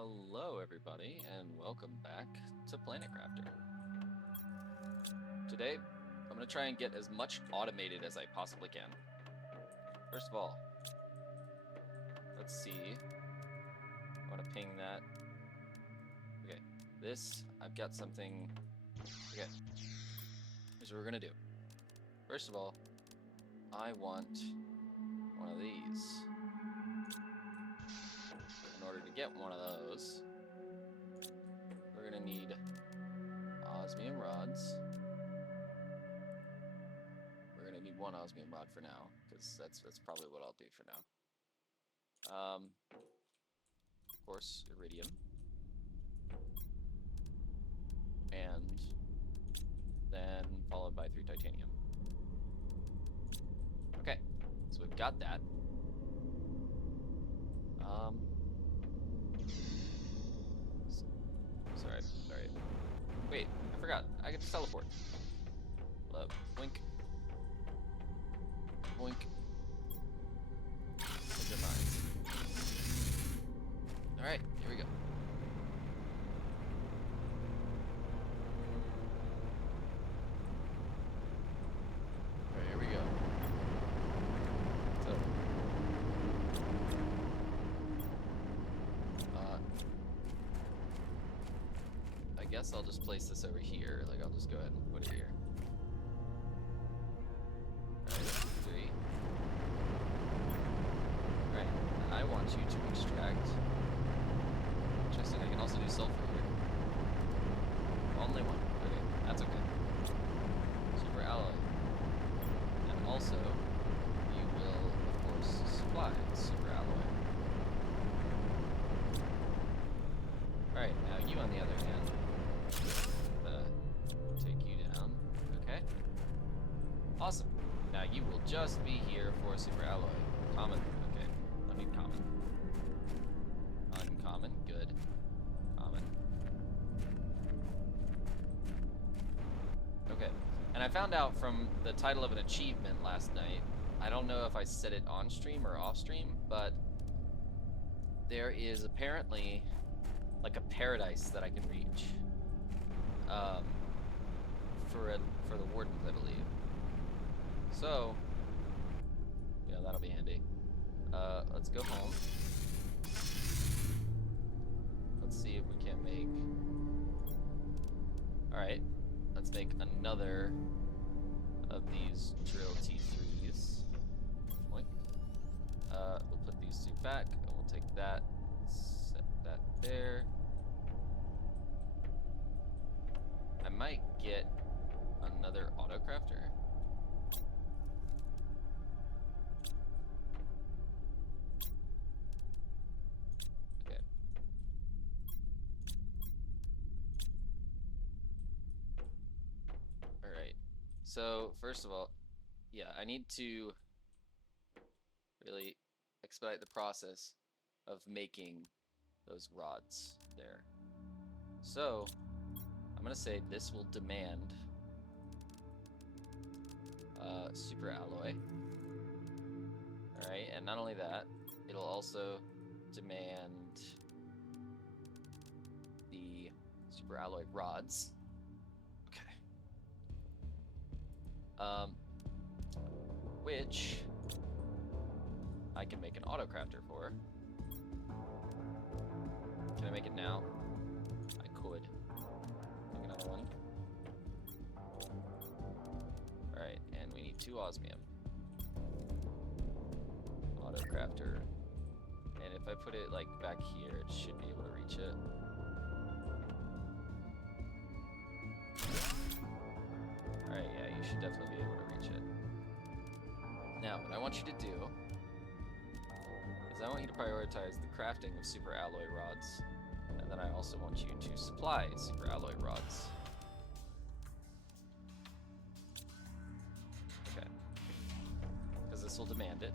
Hello everybody and welcome back to Planet Crafter. Today, I'm going to try and get as much automated as I possibly can. First of all, let's see. I want to ping that. Okay, this, I've got something. Okay, here's what we're going to do. First of all, I want one of these. In order to get one of those, we're going to need osmium rods. We're going to need one osmium rod for now, because that's probably what I'll do for now. Of course, iridium. And then followed by 3 titanium. Okay, so we've got that. Sorry. Wait, I forgot. I get to teleport. Love. Blink. Blink. Good minds. Alright, here we go. Alright, here we go. So. I guess I'll just place this over here. Like, I'll just go ahead and put it here. Alright, 3. Alright, I want you to extract. Interesting, I can also do sulfur here. Only one. Okay, that's okay. Super alloy. And also, you will, of course, supply super alloy. Alright, now you on the other hand. Take you down. Okay. Awesome. Now you will just be here for super alloy. Common. Okay. I need common. Uncommon. Good. Common. Okay. And I found out from the title of an achievement last night. I don't know if I said it on stream or off stream, but there is apparently like a paradise that I can reach. For the wardens, I believe. So, yeah, that'll be handy. Let's go home. Let's see if we can make. All right, let's make another of these drill T3s. We'll put these 2 back, and we'll take that, set that there. I might get another auto crafter. Okay. All right. So first of all, yeah, I need to really expedite the process of making those rods there. So I'm gonna say this will demand super alloy. Alright, and not only that, it'll also demand the super alloy rods. Okay. Which I can make an auto crafter for. Can I make it now? I could. Make another one. Alright, and we need 2 osmium. Auto crafter. And if I put it like back here, it should be able to reach it. Alright, yeah, you should definitely be able to reach it. Now, what I want you to do is I want you to prioritize the crafting of super alloy rods. And then I also want you to supply super alloy rods. Okay. Because this will demand it.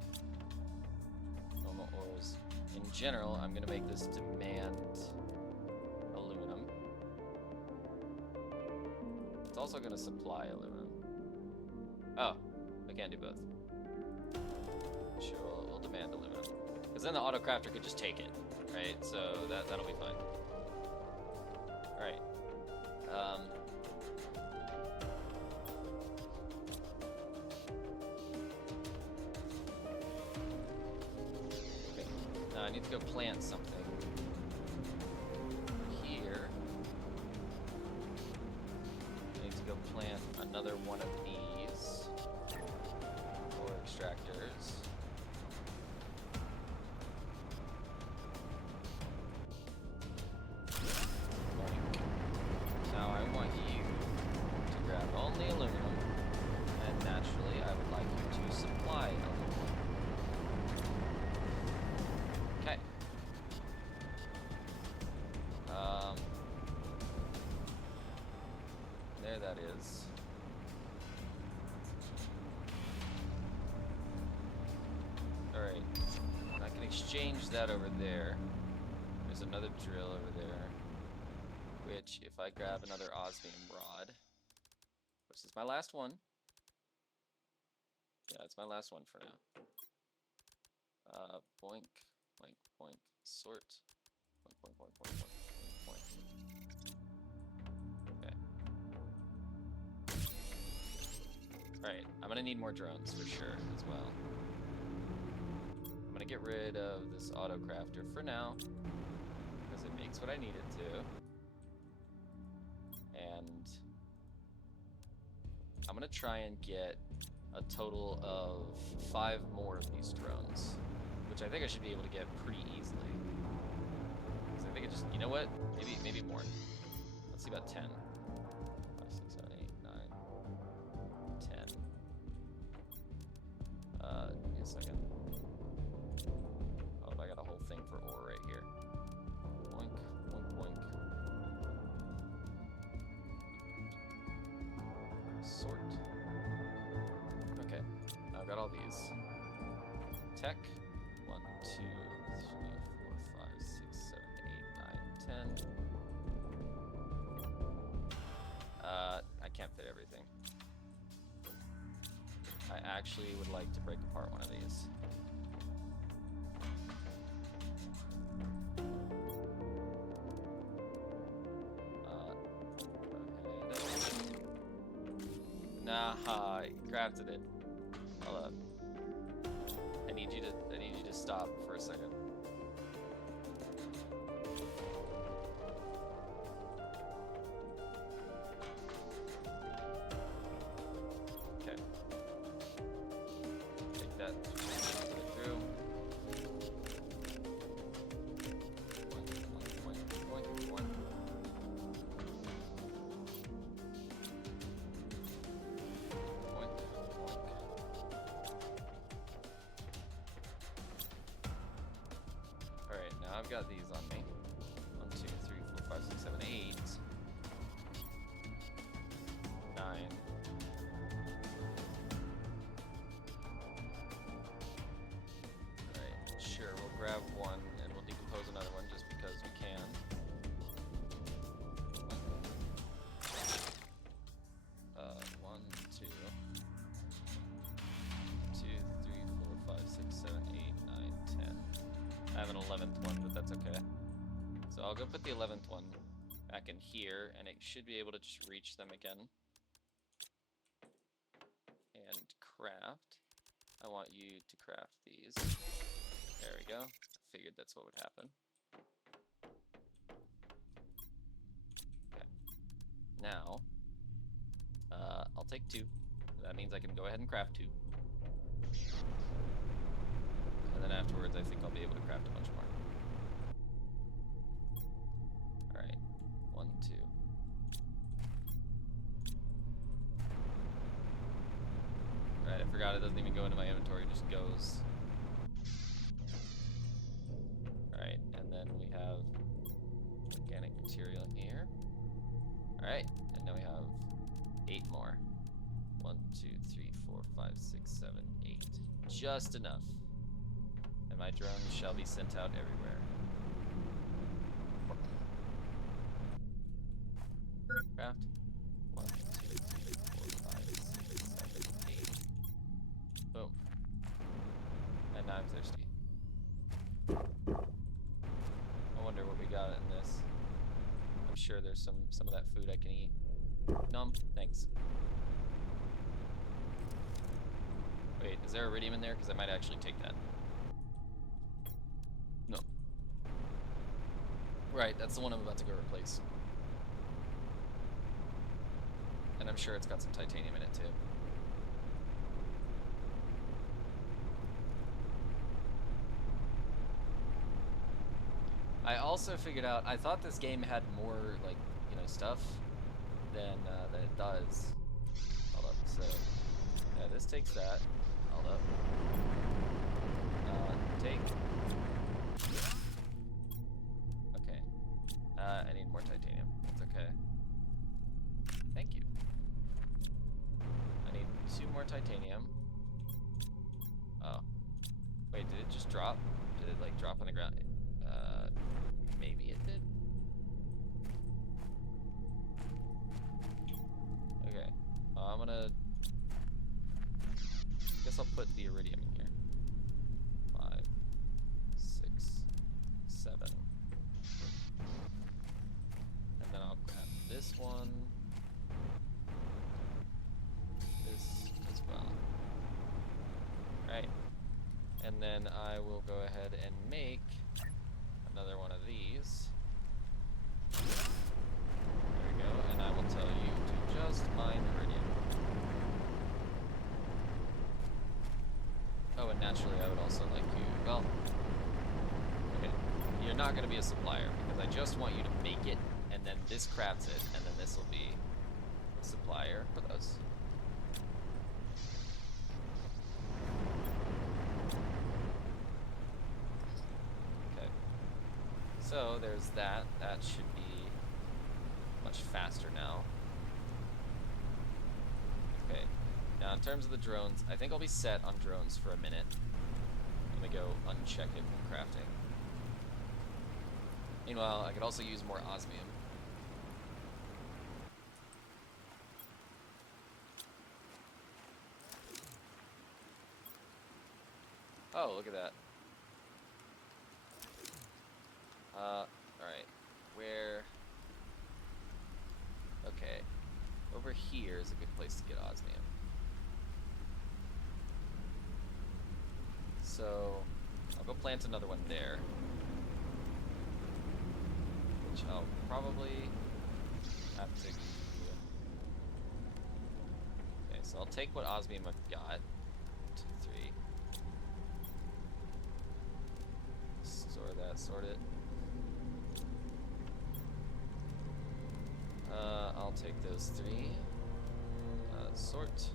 Normal ores. In general, I'm going to make this demand aluminum. It's also going to supply aluminum. Oh, I can't do both. Sure, we'll demand aluminum. Because then the auto crafter could just take it. right? So that'll be fine. All right. Okay. Now I need to go plant something here. I need to go plant another one of these ore extractors. Now I want you to grab only aluminum, and naturally I would like you to supply aluminum. Okay. There that is. Alright. I can exchange that over there. There's another drill over there. Which, if I grab another osmium rod, which is my last one. Yeah, it's my last one for now. Boink, boink, boink, sort. Boink, boink, boink, boink, boink, boink, boink. Okay. Alright, I'm gonna need more drones for sure as well. I'm gonna get rid of this auto crafter for now, because it makes what I need it to. And I'm gonna try and get a total of 5 more of these drones, which I think I should be able to get pretty easily. Because I think it just, you know what? Maybe more. Let's see about 10. 5, 6, 7, 8, 9, 10. Give me a second. Oh, I got a whole thing for ore right here. Boink, boink, boink. Sort. Okay, now I've got all these. Tech. 1, 2, 3, 4, 5, 6, 7, 8, 9, 10. I can't fit everything. I actually would like to break apart one of these. Nah, I crafted it. Hold up. I need you to stop for a second. Okay. Take that. Put it through. One. Alright, now I've got these on me. 1, 2, 3, 4, 5, 6, 7, 8. 9. Alright, sure, we'll grab one and we'll decompose another one just because we can. 1, 2, 2, 3, 4, 5, 6, 7, 8, 9, 10. I have an 11th one, but that's okay. So I'll go put the 11th one back in here, and it should be able to just reach them again. And craft. I want you to craft these. There we go. I figured that's what would happen. Okay. Now, I'll take 2. That means I can go ahead and craft 2. And then afterwards, I think I'll be able to craft a bunch more. Alright. 1, 2. Alright, I forgot it doesn't even go into my inventory, it just goes. Alright, and then we have organic material in here. Alright, and now we have 8 more. 1, 2, 3, 4, 5, 6, 7, 8. Just enough. And my drones shall be sent out everywhere. Craft. 1, 2, 3, 4, 5, 6, 7, 8. Boom. And now I'm thirsty. got in this? I'm sure there's some of that food I can eat. Nom, thanks. Wait, is there iridium in there? Because I might actually take that. No. Right, that's the one I'm about to go replace. And I'm sure it's got some titanium in it too. I also figured out, I thought this game had more, like, you know, stuff than it does. Hold up, so, yeah, this takes that. Hold up. Take. Okay. I need more titanium. That's okay. Thank you. I need 2 more titanium. Oh. Wait, did it just drop? Did it, like, drop on the ground? Maybe it did. Okay. I'm gonna... guess I'll put the iridium in here. 5, 6, 7. And then I'll grab this one. This as well. Right. And then I will go ahead and make another one of these. There we go. And I will tell you to just mine iridium. Oh, and naturally I would also like you, well, okay, you're not going to be a supplier because I just want you to make it, and then this crafts it, and then this will be a supplier for those. Okay, so there's that. That should be much faster now. Okay. Now, in terms of the drones, I think I'll be set on drones for a minute. I'm gonna go uncheck it from crafting. Meanwhile, I could also use more osmium. Oh, look at that. Alright. Where... Okay. Over here is a good place to get osmium. So, I'll go plant another one there. Which I'll probably have to... Okay, so I'll take what osmium I've got. 2, 3. Store that, sort it. I'll take those 3. Sort.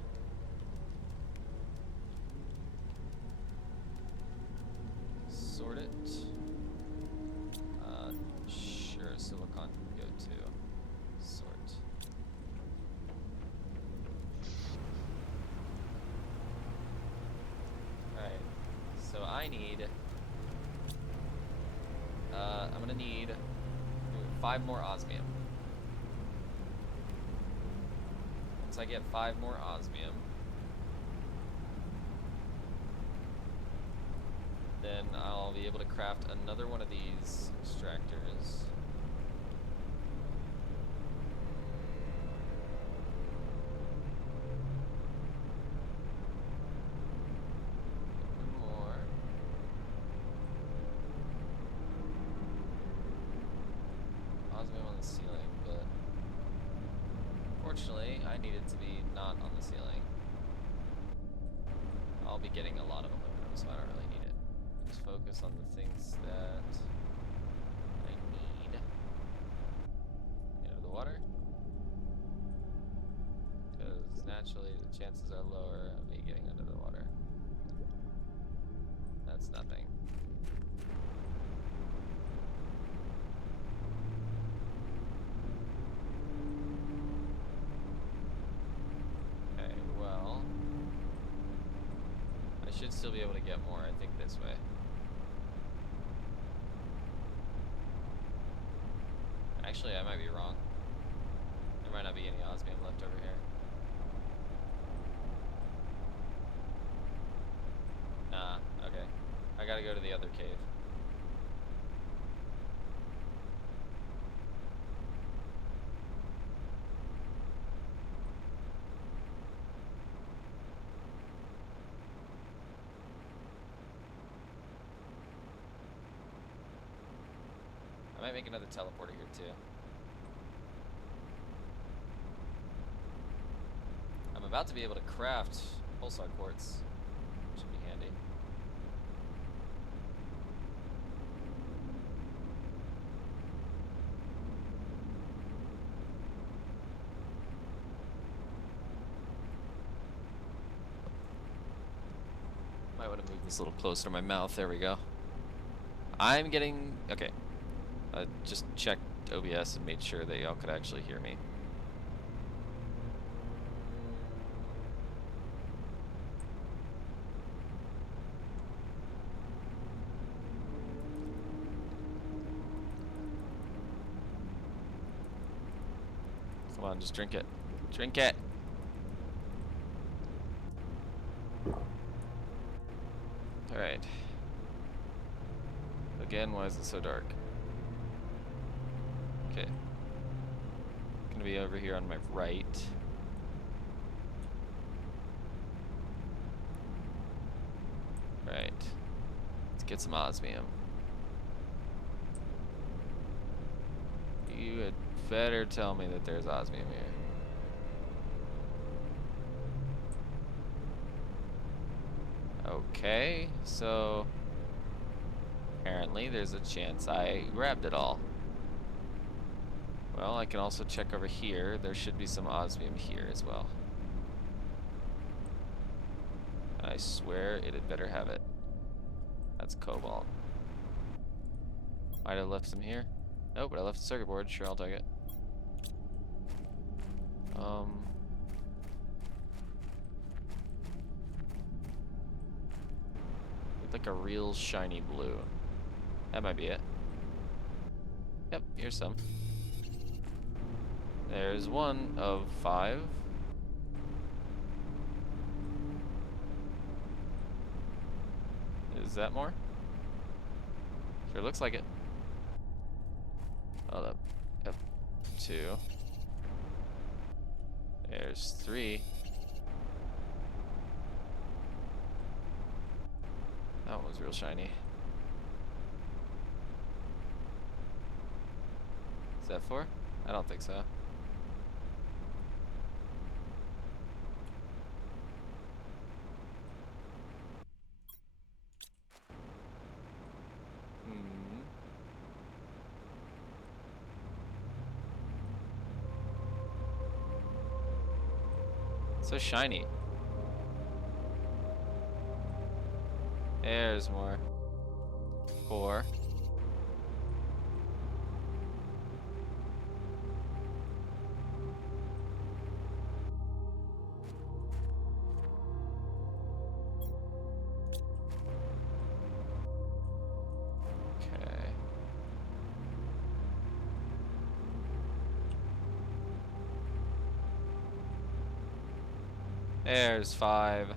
Sort it. Sure, silicon can go to sort. Alright, so I need, I'm gonna need 5 more osmium. Once I get 5 more osmium, then I'll be able to craft another one of these extractors. One more. Osmium on the ceiling, but fortunately I need it to be not on the ceiling. I'll be getting a lot of aluminum, so I don't really need it. Just focus on the things that I need. Into the water. Because naturally the chances are lower of me getting under the water. That's nothing. Okay, well, I should still be able to get more, I think, this way. Actually, I might be wrong. There might not be any osmium left over here. Nah, okay. I gotta go to the other cave. might make another teleporter here too. I'm about to be able to craft pulsar quartz. Should be handy. Might want to move this a little closer to my mouth. There we go. I'm getting... Okay. I just checked OBS and made sure that y'all could actually hear me. Come on, just drink it. Drink it! Alright. Again, why is it so dark? Okay. Gonna be over here on my right. Right. Let's get some osmium. You had better tell me that there's osmium here. Okay, so apparently there's a chance I grabbed it all. Well, I can also check over here. There should be some osmium here as well. I swear it had better have it. That's cobalt. Might have left some here. Nope, but I left the circuit board. Sure, I'll take it. Like a real shiny blue. That might be it. Yep, here's some. There's one of 5. Is that more? Sure looks like it. Hold up. Yep. 2. There's 3. That one was real shiny. Is that 4? I don't think so. So shiny. There's more. 4. Okay. There's 5.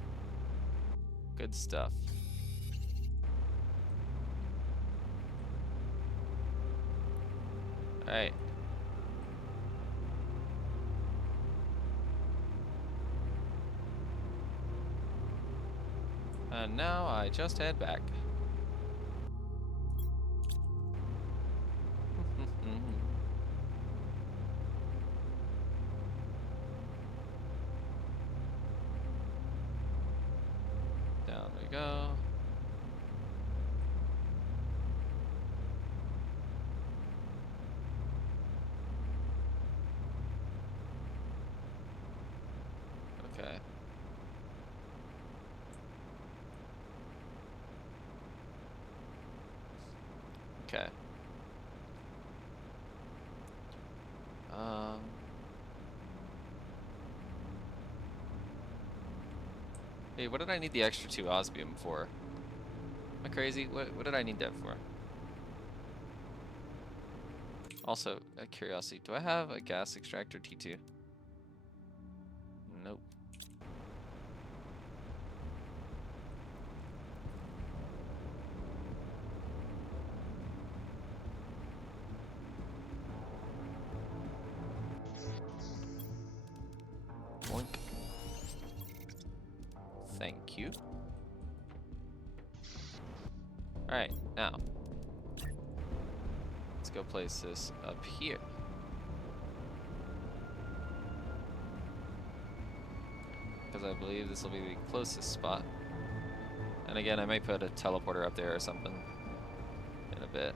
Good stuff. Alright. And now I just head back. Down we go. Okay. Okay. Hey, what did I need the extra 2 osmium for? Am I crazy? What did I need that for? Also, a curiosity, do I have a gas extractor T2? Nope. Boink. Thank you. Alright, now. Let's go place this up here. Because I believe this will be the closest spot. And again, I might put a teleporter up there or something in a bit.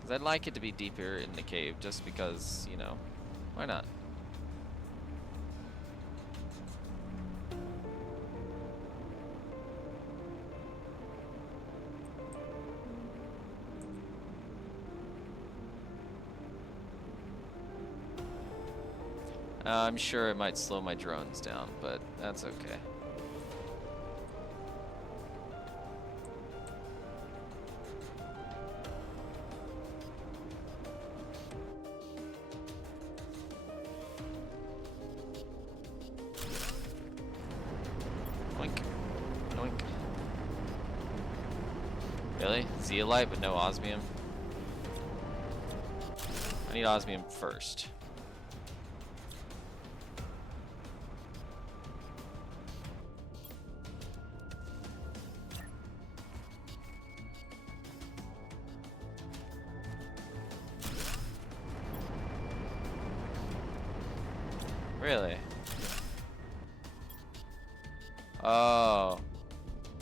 Because I'd like it to be deeper in the cave just because, you know, why not? I'm sure it might slow my drones down, but that's okay. Oink. Oink. Really? Zeolite but no osmium? I need osmium first. Really? Oh.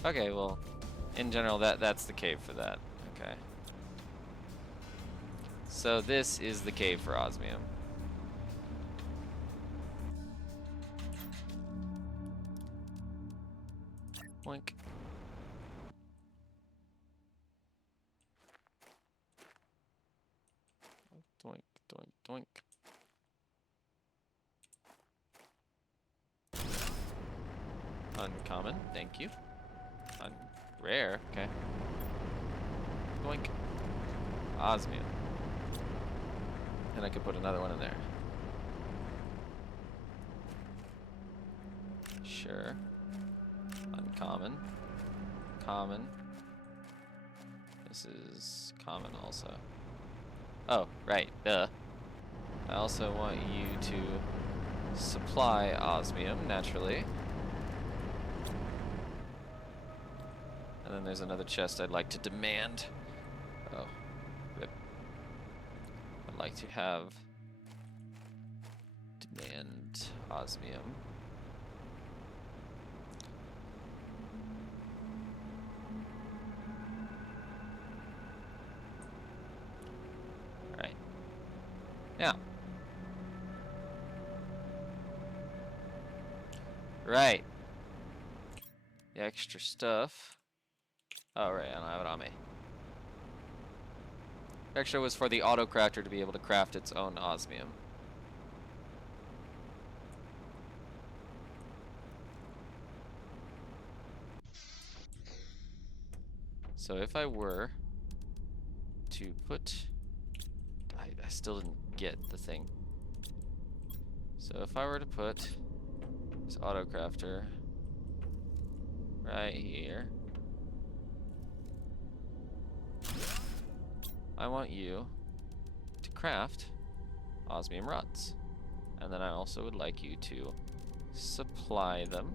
Okay, well, in general, that's the cave for that. Okay. So this is the cave for osmium. Boink. Doink, doink, doink. Uncommon, thank you. Rare, okay. Doink. Osmium. And I could put another one in there. Sure. Uncommon. Common. This is common also. Oh, right, duh. I also want you to supply osmium, naturally. And then there's another chest I'd like to demand. Oh, rip. I'd like to have demand osmium. Alright. Now. Right. The extra stuff. Oh, right, I don't have it on me. Extra was for the auto crafter to be able to craft its own osmium. So if I were to put... I still didn't get the thing. So if I were to put this auto crafter right here, I want you to craft osmium rods. And then I also would like you to supply them.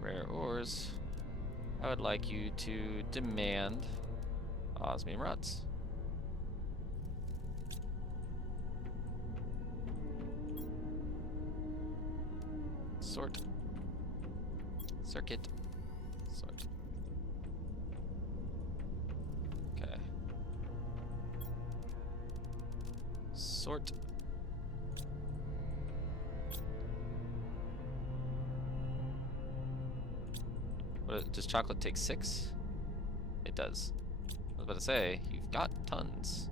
Rare ores. I would like you to demand osmium rods. Sort. Circuit. Sort. Okay. Sort. What, does chocolate take 6? It does. I was about to say, you've got tons.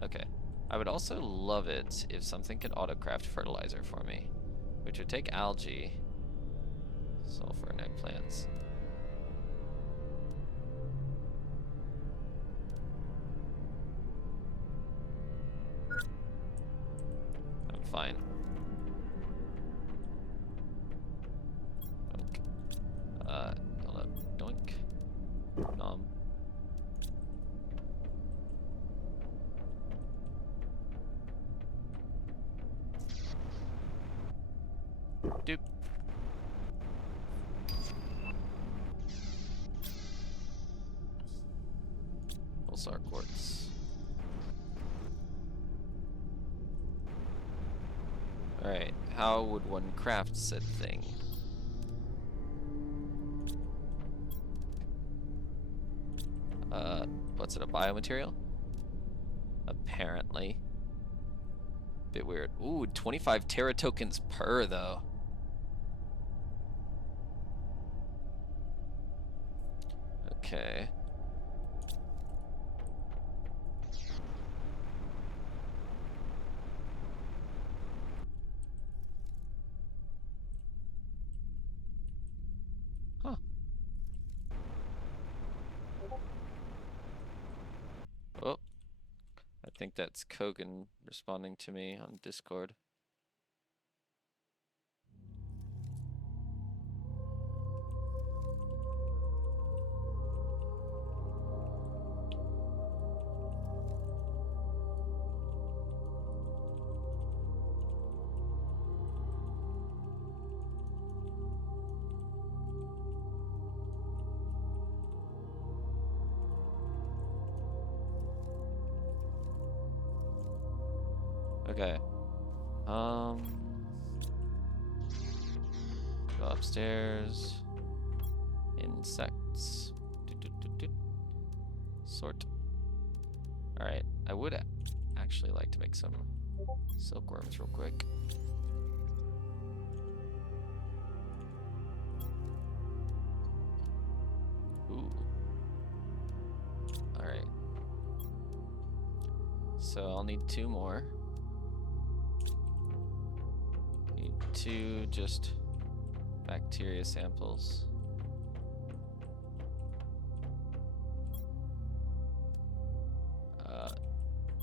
Okay. I would also love it if something could auto-craft fertilizer for me, which would take algae, sulfur, and eggplants. I'm fine. Hold up. Doink. Nom. doop. Pulsar quartz. Alright, how would one craft said thing? What's it, a biomaterial? Apparently. Bit weird. Ooh, 25 Terra tokens per, though. Okay. Huh. Oh. I think that's Kogan responding to me on Discord. Okay. Go upstairs. Insects. Sort. Alright, I would actually like to make some silkworms real quick. Ooh. Alright. So I'll need 2 more. Need 2 just bacteria samples.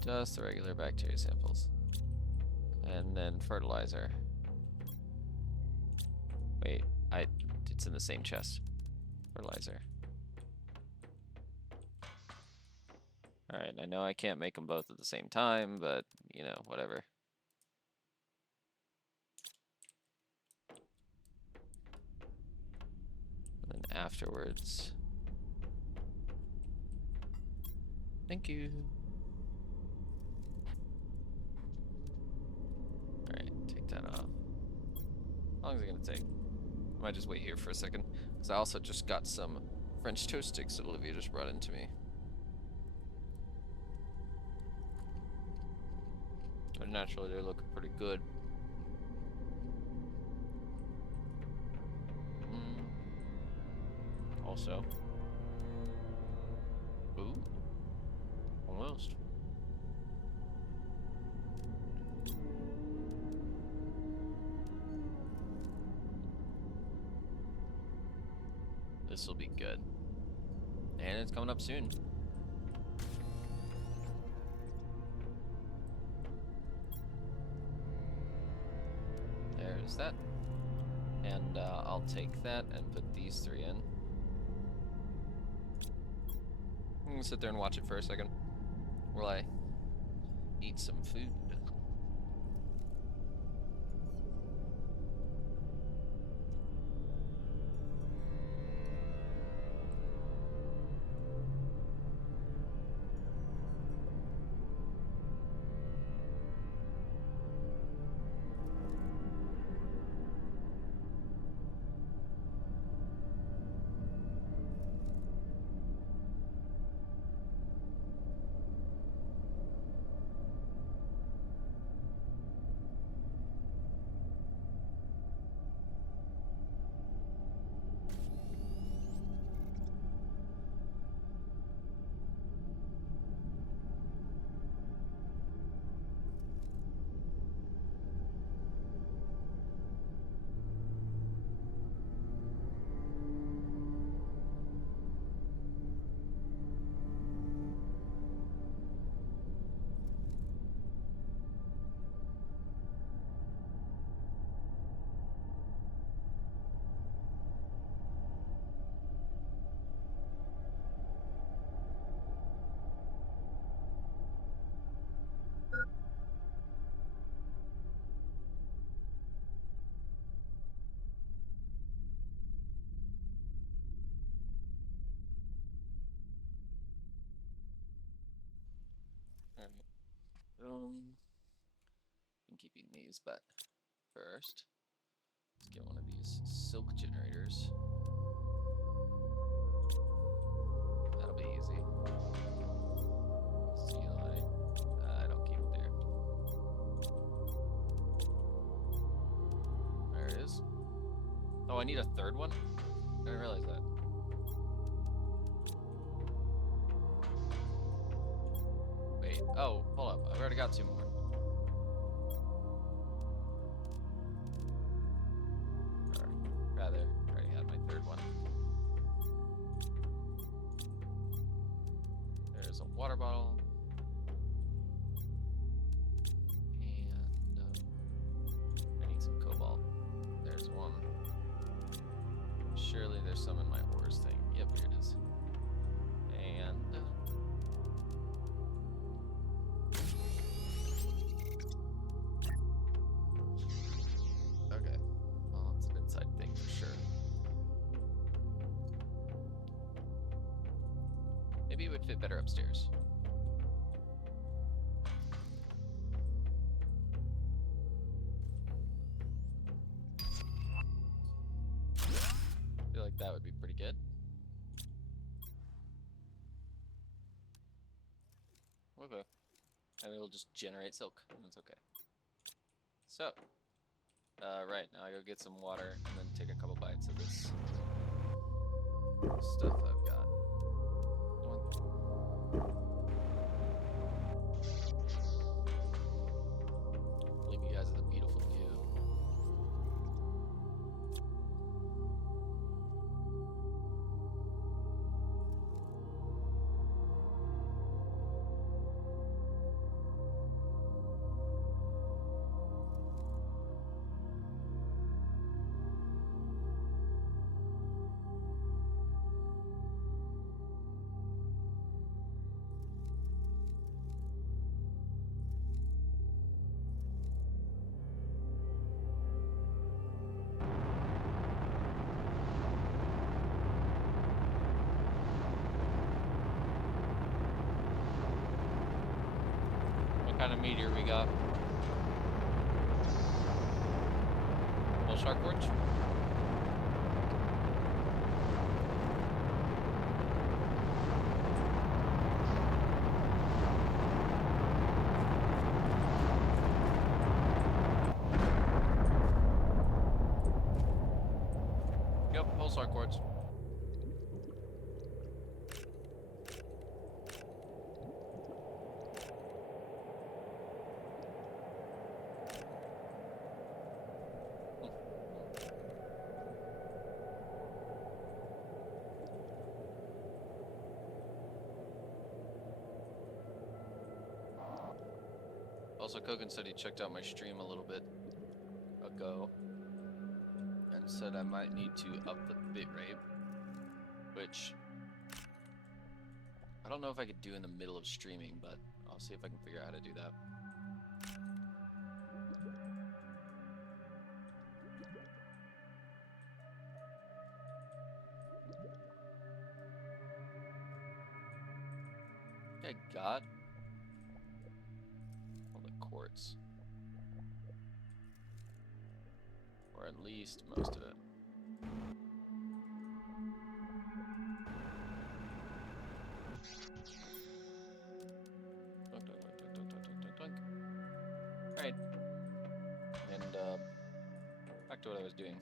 Just the regular bacteria samples. And then fertilizer. Wait, it's in the same chest. Fertilizer. Alright, I know I can't make them both at the same time, but, you know, whatever. And then afterwards. Thank you. Alright, take that off. How long is it gonna take? I might just wait here for a second. Because I also just got some French toast sticks that Olivia just brought into me. But naturally, they're looking pretty good. Also. Ooh. Almost. This will be good. And it's coming up soon. There's that. And I'll take that and put these 3 in. I'm gonna sit there and watch it for a second while I eat some food. I'm keeping these, but first, let's get one of these silk generators. That'll be easy. Sea light. I don't keep it there. There it is. Oh, I need a third one? I didn't realize that. Wait. Oh, hold up. I've already got 2 more. Or rather, I already had my third one. There's a water bottle. And I need some cobalt. There's one. Surely there's some in my ores thing. Yep, here it is. And okay. Well, it's an inside thing for sure. Maybe it would fit better upstairs. I feel like that would be pretty good. Okay. And it'll just generate silk. That's okay. So, right, now I go get some water and then take a couple bites of this stuff I've got. Leave you guys with a beautiful view. What kind of meteor we got? Little shark forge? Yep, pulsar quartz. Also, Kogan said he checked out my stream a little bit ago and said I might need to up the bitrate, which I don't know if I could do in the middle of streaming, but I'll see if I can figure out how to do that. I got all the quartz, or at least most of it. Dunk, dunk, dunk, dunk, dunk, dunk, dunk, dunk. All right, and back to what I was doing.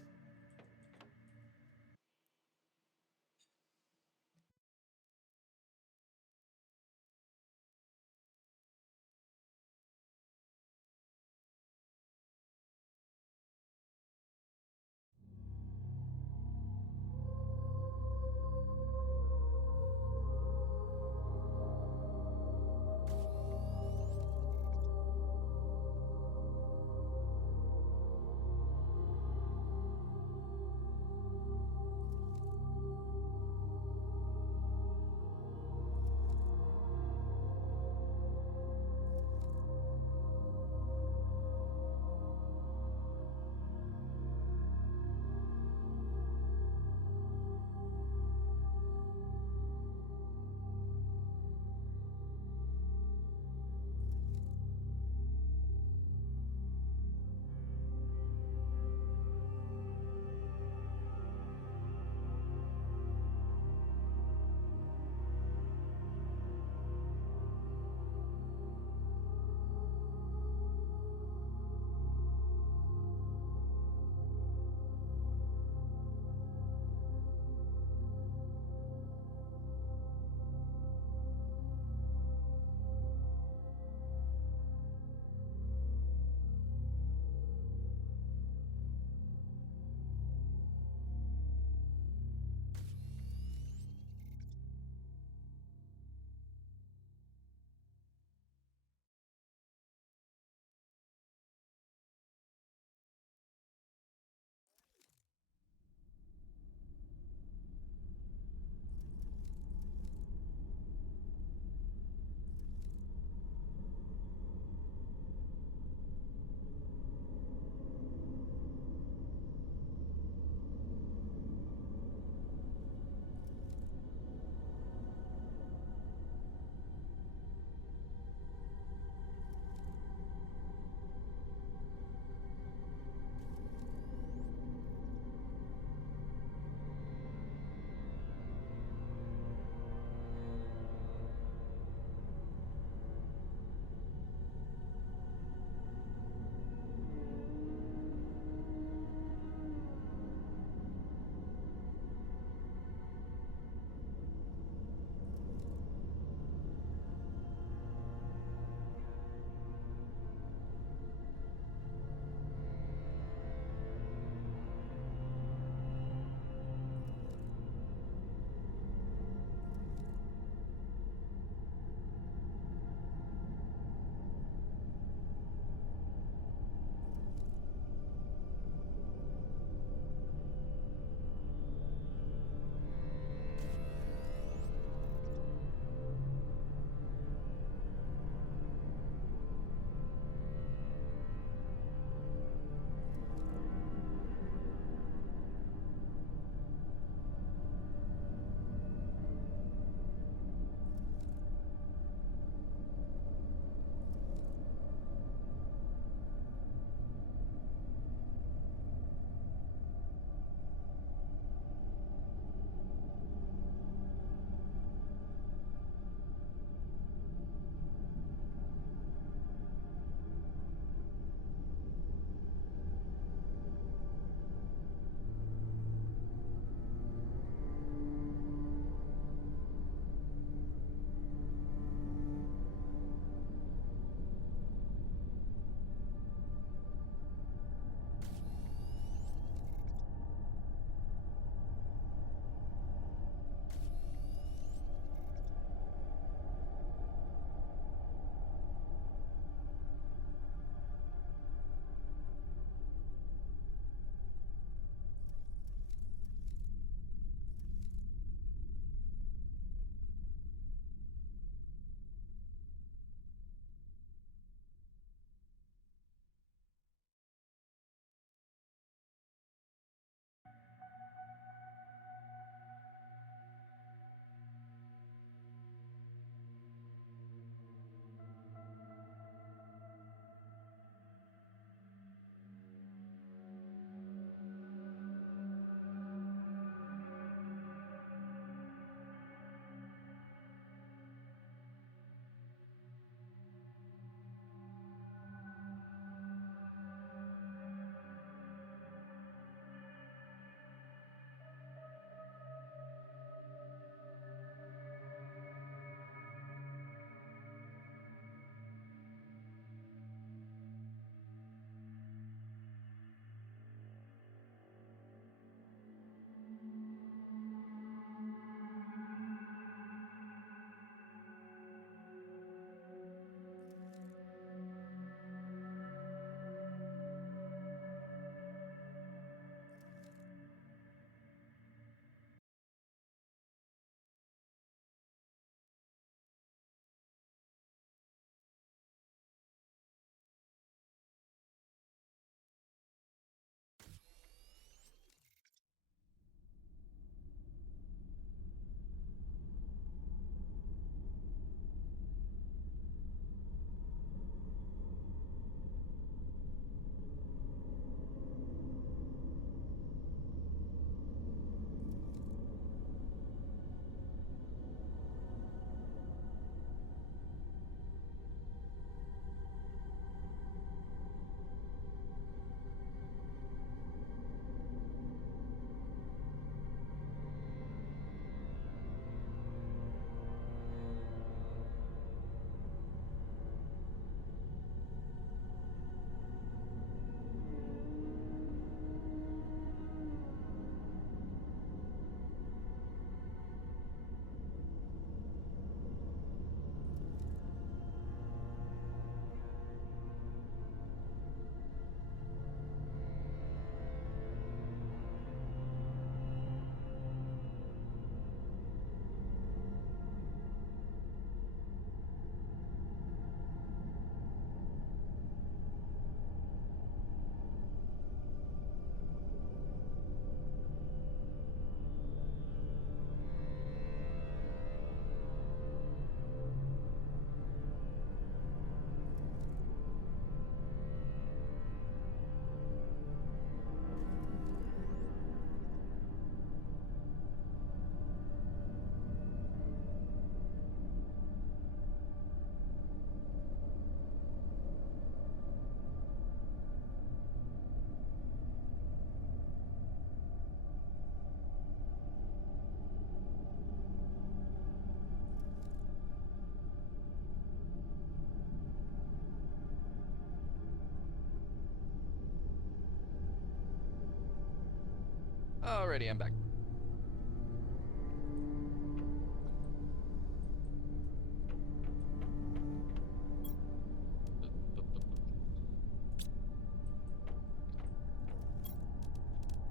Alrighty, I'm back.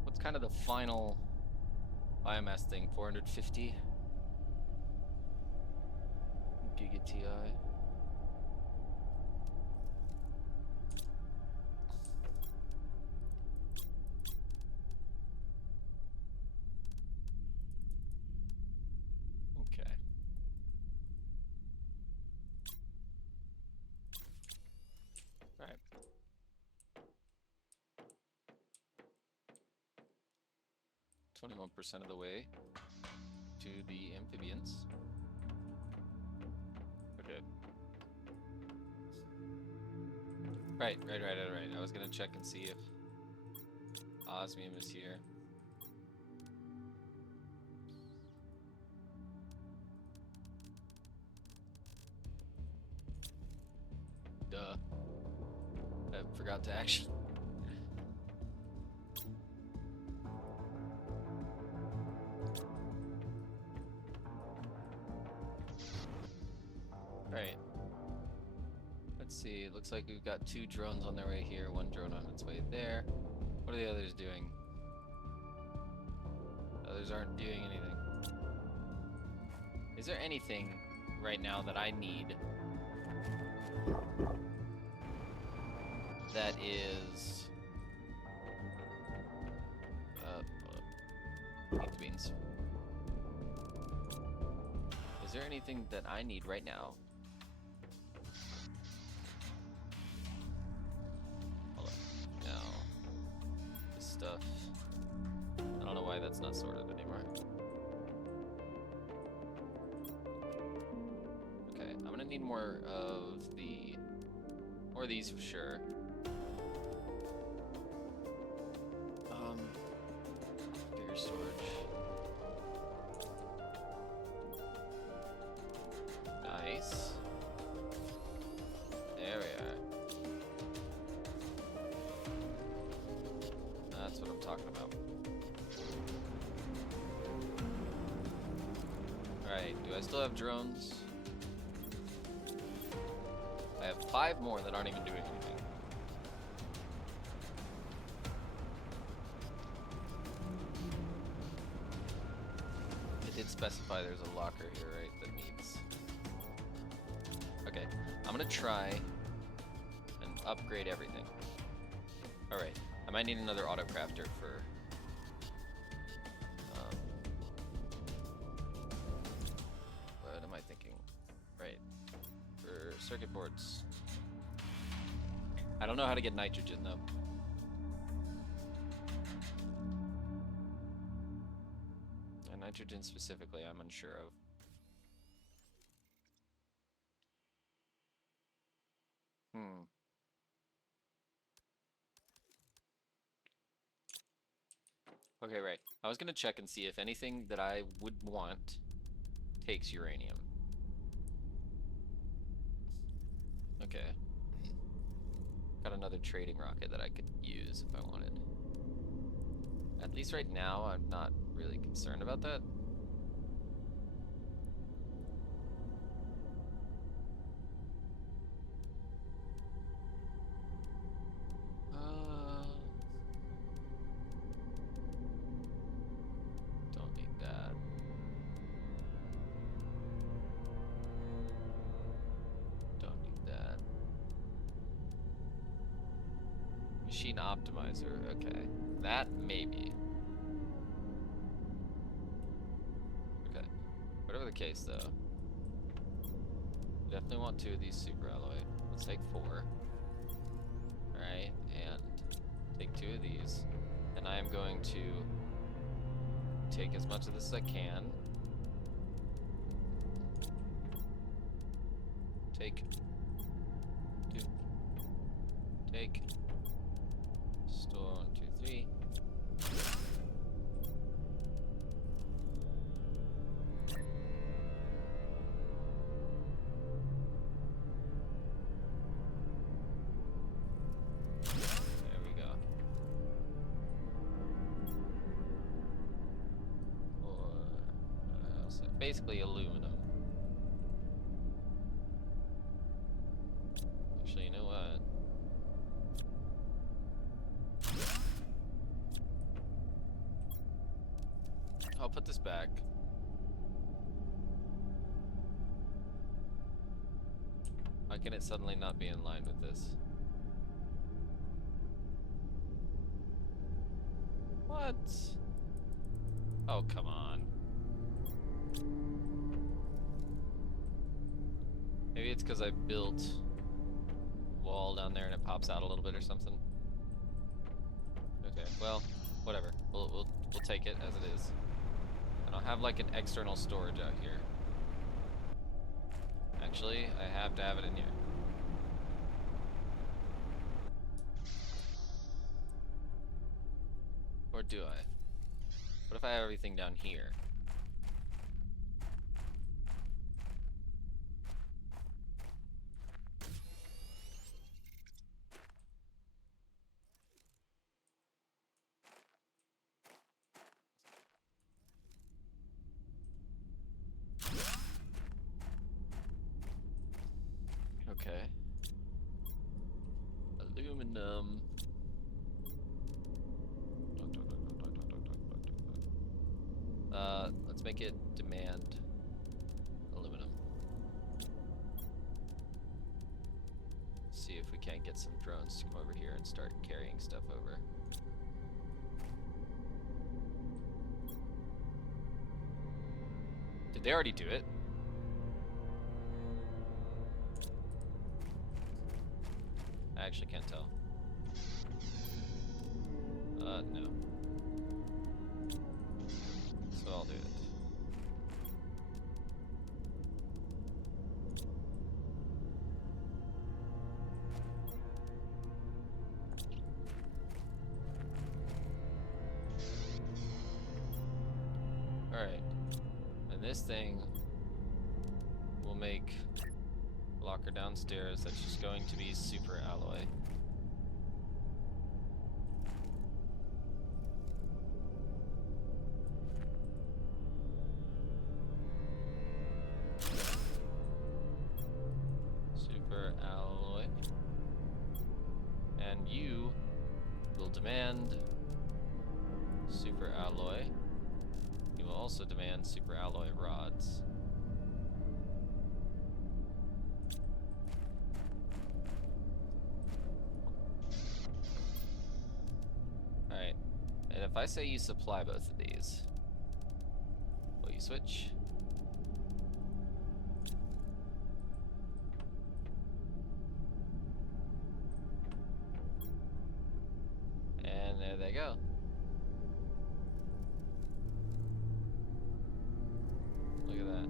What's kind of the final biomass thing? 450 Giga TI. Okay. All right. %21 of the way to the amphibians. Okay. Right. I was gonna check and see if osmium is here. Duh. I forgot to action. Right. Let's see. It looks like we've got 2 drones on their way here, 1 drone on its way there. What are the others doing? Others aren't doing anything. Is there anything right now that I need that is beans. Is there anything that I need right now? Hold on. No. This stuff. I don't know why that's not sorted anymore. Okay, I'm gonna need more of these for sure. Bigger storage. Nice. There we are. That's what I'm talking about. Alright, do I still have drones? I have 5 more that aren't even doing anything. It did specify there's a locker here, right, that needs... Okay, I'm gonna try and upgrade everything. Alright, I might need another auto crafter for... what am I thinking? Right, for circuit boards. I don't know how to get nitrogen though. And nitrogen specifically, I'm unsure of. Okay, right. I was gonna check and see if anything that I would want takes uranium. Okay. Got another trading rocket that I could use if I wanted. At least right now, I'm not really concerned about that. Don't need that. Don't need that. Machine optimizer, okay. That maybe. Okay. Whatever the case though. Definitely want 2 of these super alloy. Let's take 4. Alright, and take 2 of these. And I am going to take as much of this as I can. Take 2. Take. Store 1, 2, 3. There we go. So basically aluminum. Actually, you know what? I'll put this back. Why can it suddenly not be in line with this? What? Oh, come on. Maybe it's because I built a wall down there and it pops out a little bit or something. Okay, well, whatever. We'll take it as it is. I don't have like an external storage out here. Actually, I have to have it in here. Or do I? What if I have everything down here? Okay. Aluminum. Let's make it demand aluminum. See if we can't get some drones to come over here and start carrying stuff over. Did they already do it? I actually can't tell. No. So I'll do it. Alright. And this thing will make a locker downstairs that's just going to be super alloy. Super alloy. And you will demand super alloy. You will also demand super alloy rods. Alright. And if I say you supply both of these, will you switch? And there they go. Look at that.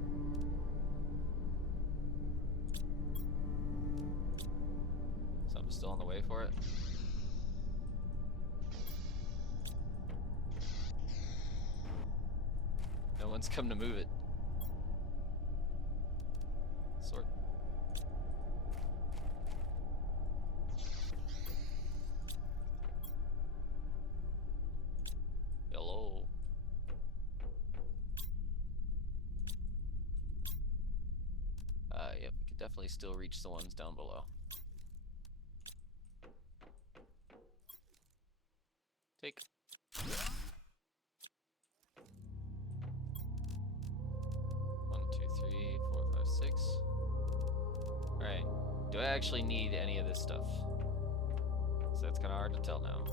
Something still on the way for it. No one's come to move it. Sort. Hello. Yep, we could definitely still reach the ones down below. Take. 1, 2, 3, 4, 5, 6. Alright. Do I actually need any of this stuff? So that's kind of hard to tell now.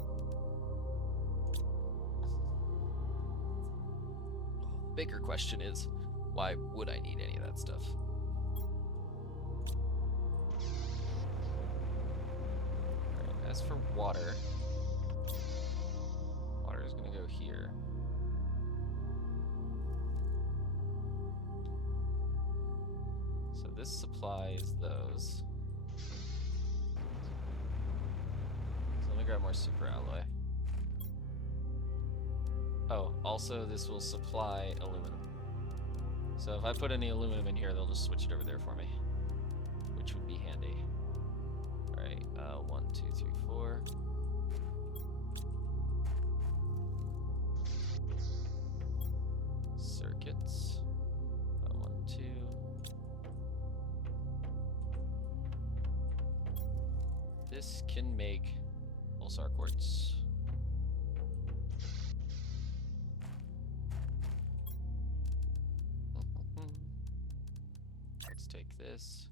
Bigger question is, why would I need any of that stuff? Alright, as for water, water is going to go here. So this supplies those. So let me grab more super alloy. Oh, also this will supply aluminum. So if I put any aluminum in here, they'll just switch it over there for me, which would be handy. Alright, 1, 2, 3, 4. Circuits. this can make pulsar quartz. Let's take this.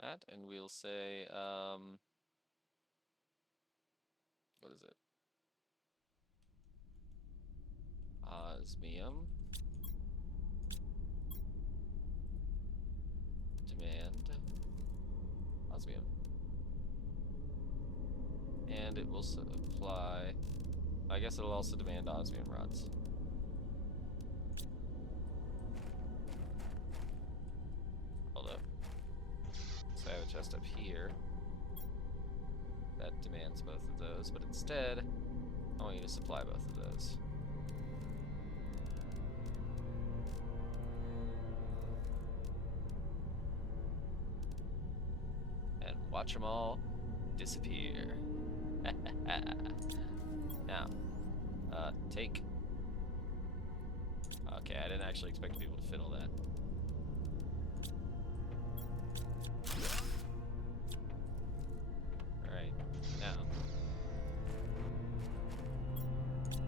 That, and we'll say, what is it? Osmium. Demand. Osmium. And it will supply, I guess it'll also demand osmium rods. Hold up. So I have a chest up here that demands both of those, but instead, I want you to supply both of those. And watch them all disappear. Now, take. Okay, I didn't actually expect to be able to fit all that. Alright, now.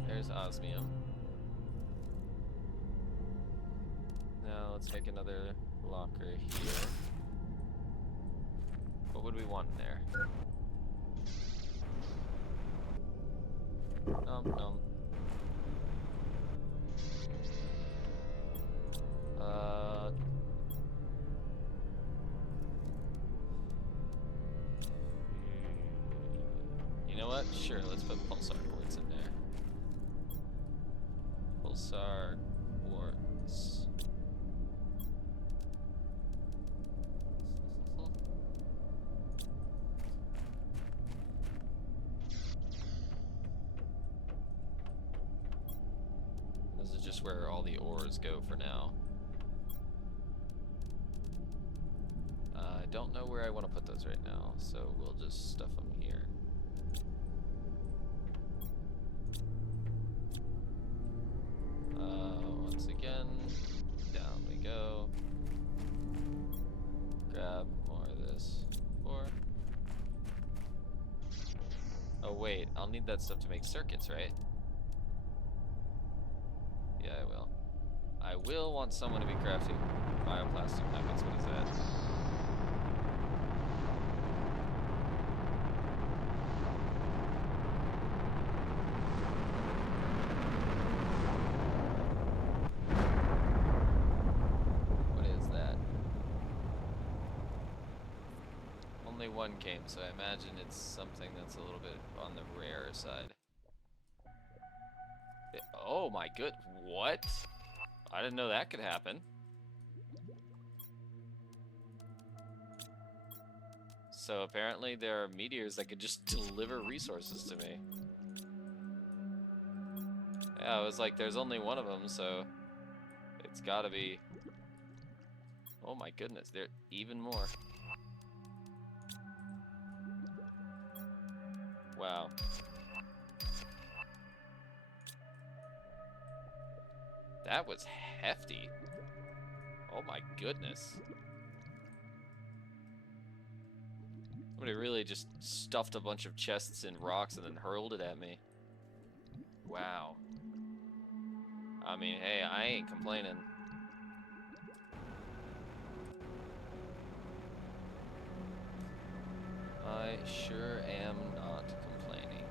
There's osmium. Now let's make another locker here. What would we want in there? Nom. You know what? Sure, let's put pulsar quartz in there. Pulsar quartz. This is just where all the ores go for now. I don't know where I want to put those right now, so we'll just stuff them here. Once again, down we go. Grab more of this. Oh wait, I'll need that stuff to make circuits, right? Yeah, I will. I will want someone to be crafting bioplastic nuggets. What is that? What is that? Only one came, so I imagine it's something that's a little bit on the rare side. Oh my good, what? I didn't know that could happen. So apparently there are meteors that could just deliver resources to me. Yeah, I was like, there's only one of them, so it's gotta be. Oh my goodness, there are even more. Wow. That was hefty. Oh my goodness. Somebody really just stuffed a bunch of chests in rocks and then hurled it at me. Wow. I mean, hey, I ain't complaining. I sure am not complaining.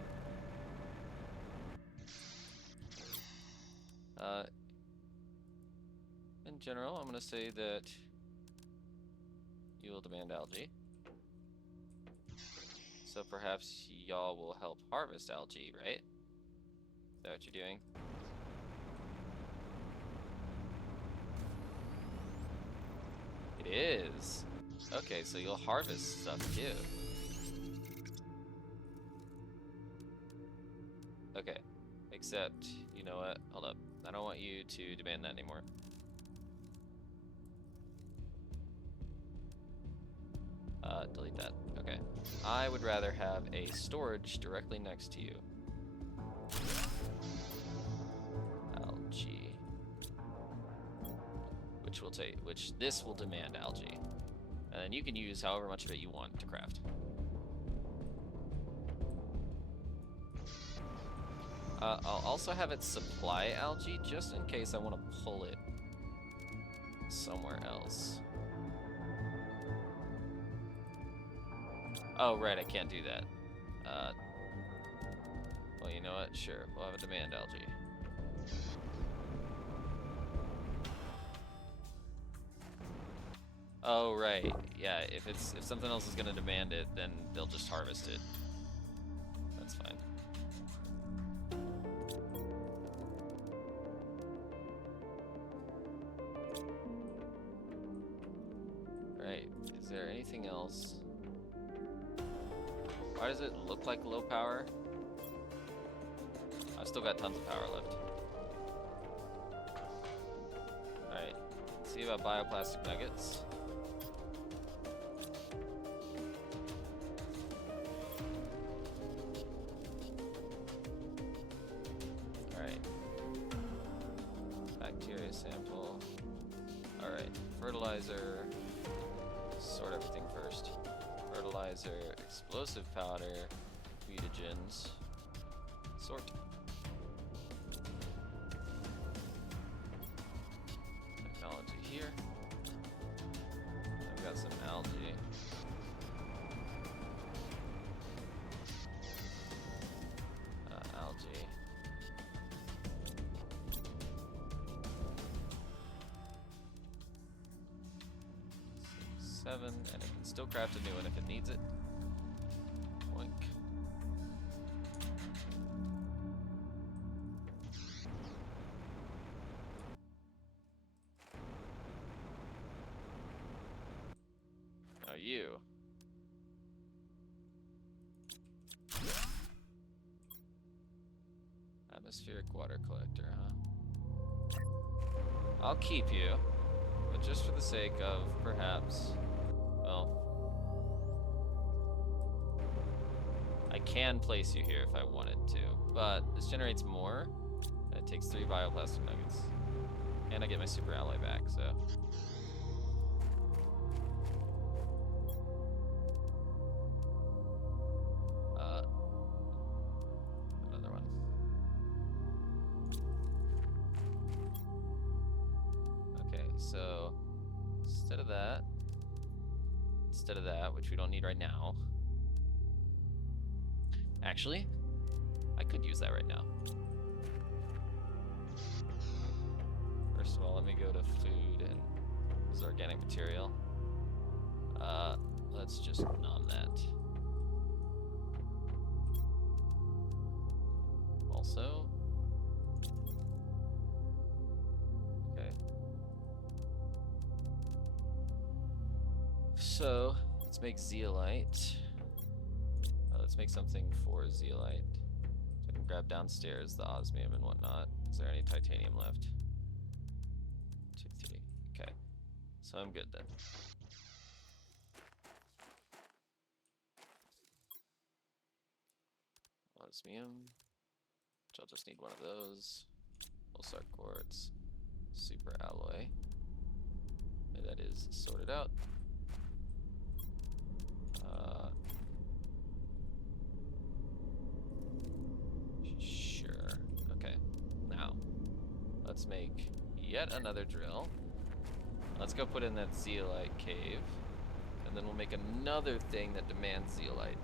In general, I'm gonna say that you will demand algae. So perhaps y'all will help harvest algae, right? Is that what you're doing? It is. Okay, so you'll harvest stuff too. Okay, except, you know what? Hold up. I don't want you to demand that anymore. Delete that. Okay. I would rather have a storage directly next to you. Algae. Which this will demand algae. And then you can use however much of it you want to craft. I'll also have it supply algae just in case I want to pull it somewhere else. Oh, right, I can't do that. Well, you know what? Sure, we'll have a demand algae. Oh, right. Yeah, if something else is gonna demand it, then they'll just harvest it. That's fine. Right. Is there anything else? Why does it look like low power? I've still got tons of power left. Alright. See about bioplastic nuggets. Alright. Bacteria sample. Alright. Fertilizer. Sort everything first. Fertilizer, explosive powder, mutagens. Sort. Technology here. I've got some algae. Algae. Seven, and it can still craft a new one if it needs it. Boink. Now you. Atmospheric water collector, huh? I'll keep you, but just for the sake of, perhaps, well, I can place you here if I wanted to, but this generates more, and it takes 3 bioplastic nuggets. And I get my super alloy back, so. Another one. Okay, so instead of that, which we don't need right now. Actually, I could use that right now. First of all, let me go to food and use organic material. Let's just nom that. Also, okay. So let's make zeolite. Let's make something for zeolite. So I can grab downstairs the osmium and whatnot. Is there any titanium left? 2, 3. Okay. So I'm good then. Osmium. Which I'll just need one of those. Pulsar quartz. Super alloy. And that is sorted out. Sure. Okay. Now, let's make yet another drill. Let's go put in that zeolite cave. And then we'll make another thing that demands zeolite.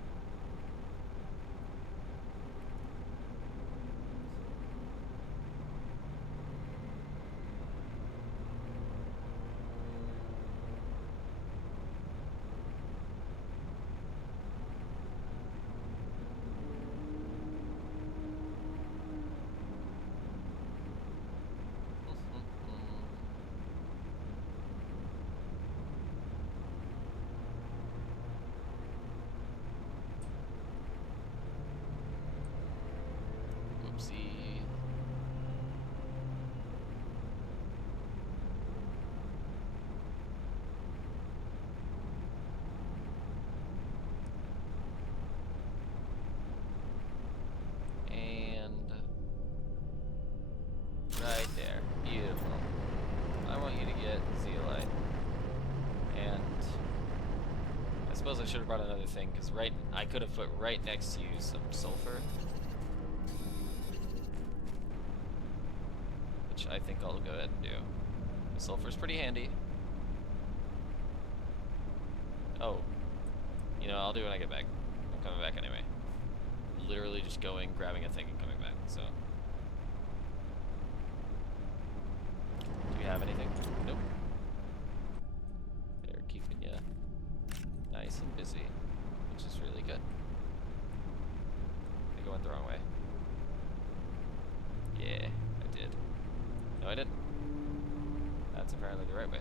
suppose I should have brought another thing, because I could have put right next to you some sulfur. Which I think I'll go ahead and do. The sulfur's pretty handy. Oh. You know, I'll do it when I get back. I'm coming back anyway. Literally just going, grabbing a thing, and coming back, so. Do we have anything? Nope. They're keeping you nice and busy, which is really good. I think I went the wrong way. Yeah, I did. No, I didn't. That's apparently the right way.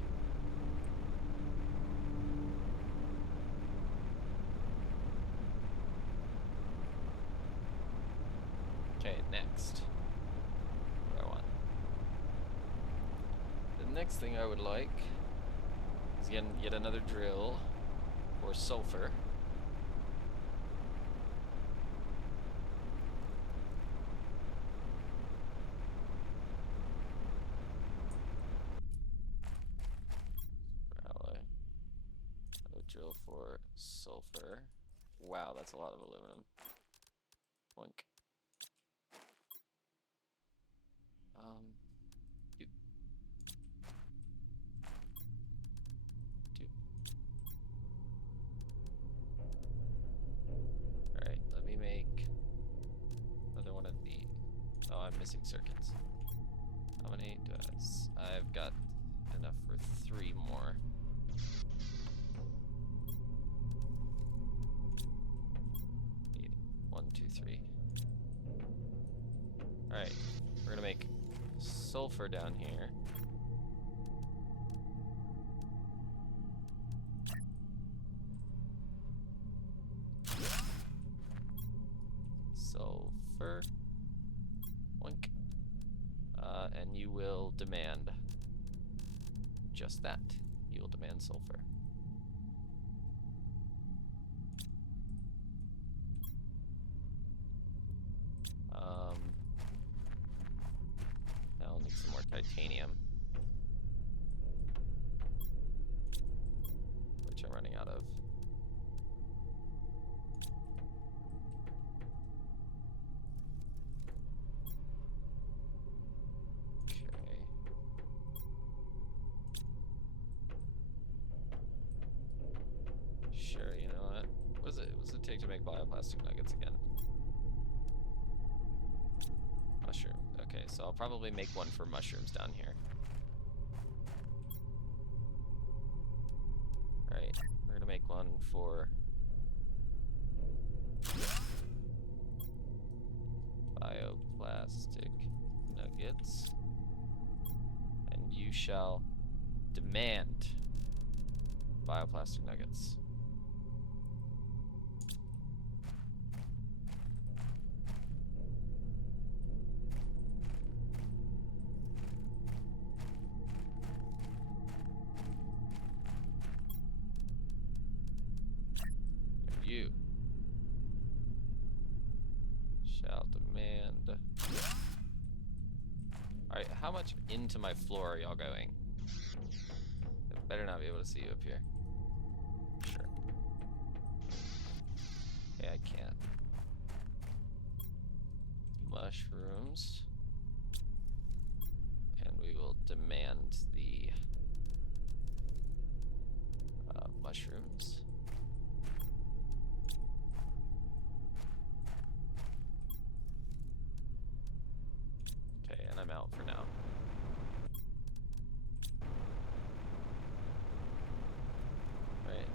Okay, next. What do I want? The next thing I would like is yet another drill for sulfur. Alloy. Another drill for sulfur. Wow, that's a lot of aluminum. Boink. Doop. Doop. Alright, let me make another one of the... Oh, I'm missing circuits. How many do I've got enough for 3 more. Need 1, 2, 3. Alright, we're gonna make sulfur down here. Sulfur. Oink. And you will demand just that. You will demand sulfur. Now I'll need some more titanium, which I'm running out of. Okay. Sure, you know what? What's it take to make bioplastic nuggets again? Mushroom. Okay, so I'll probably make one for mushrooms down here. Right, we're gonna make one for bioplastic nuggets. And you shall demand bioplastic nuggets. You shall demand. Alright, how much into my floor are y'all going? I better not be able to see you up here. Sure. Okay, I can't. Mushrooms. And we will demand the mushrooms. Okay, and I'm out for now. Right.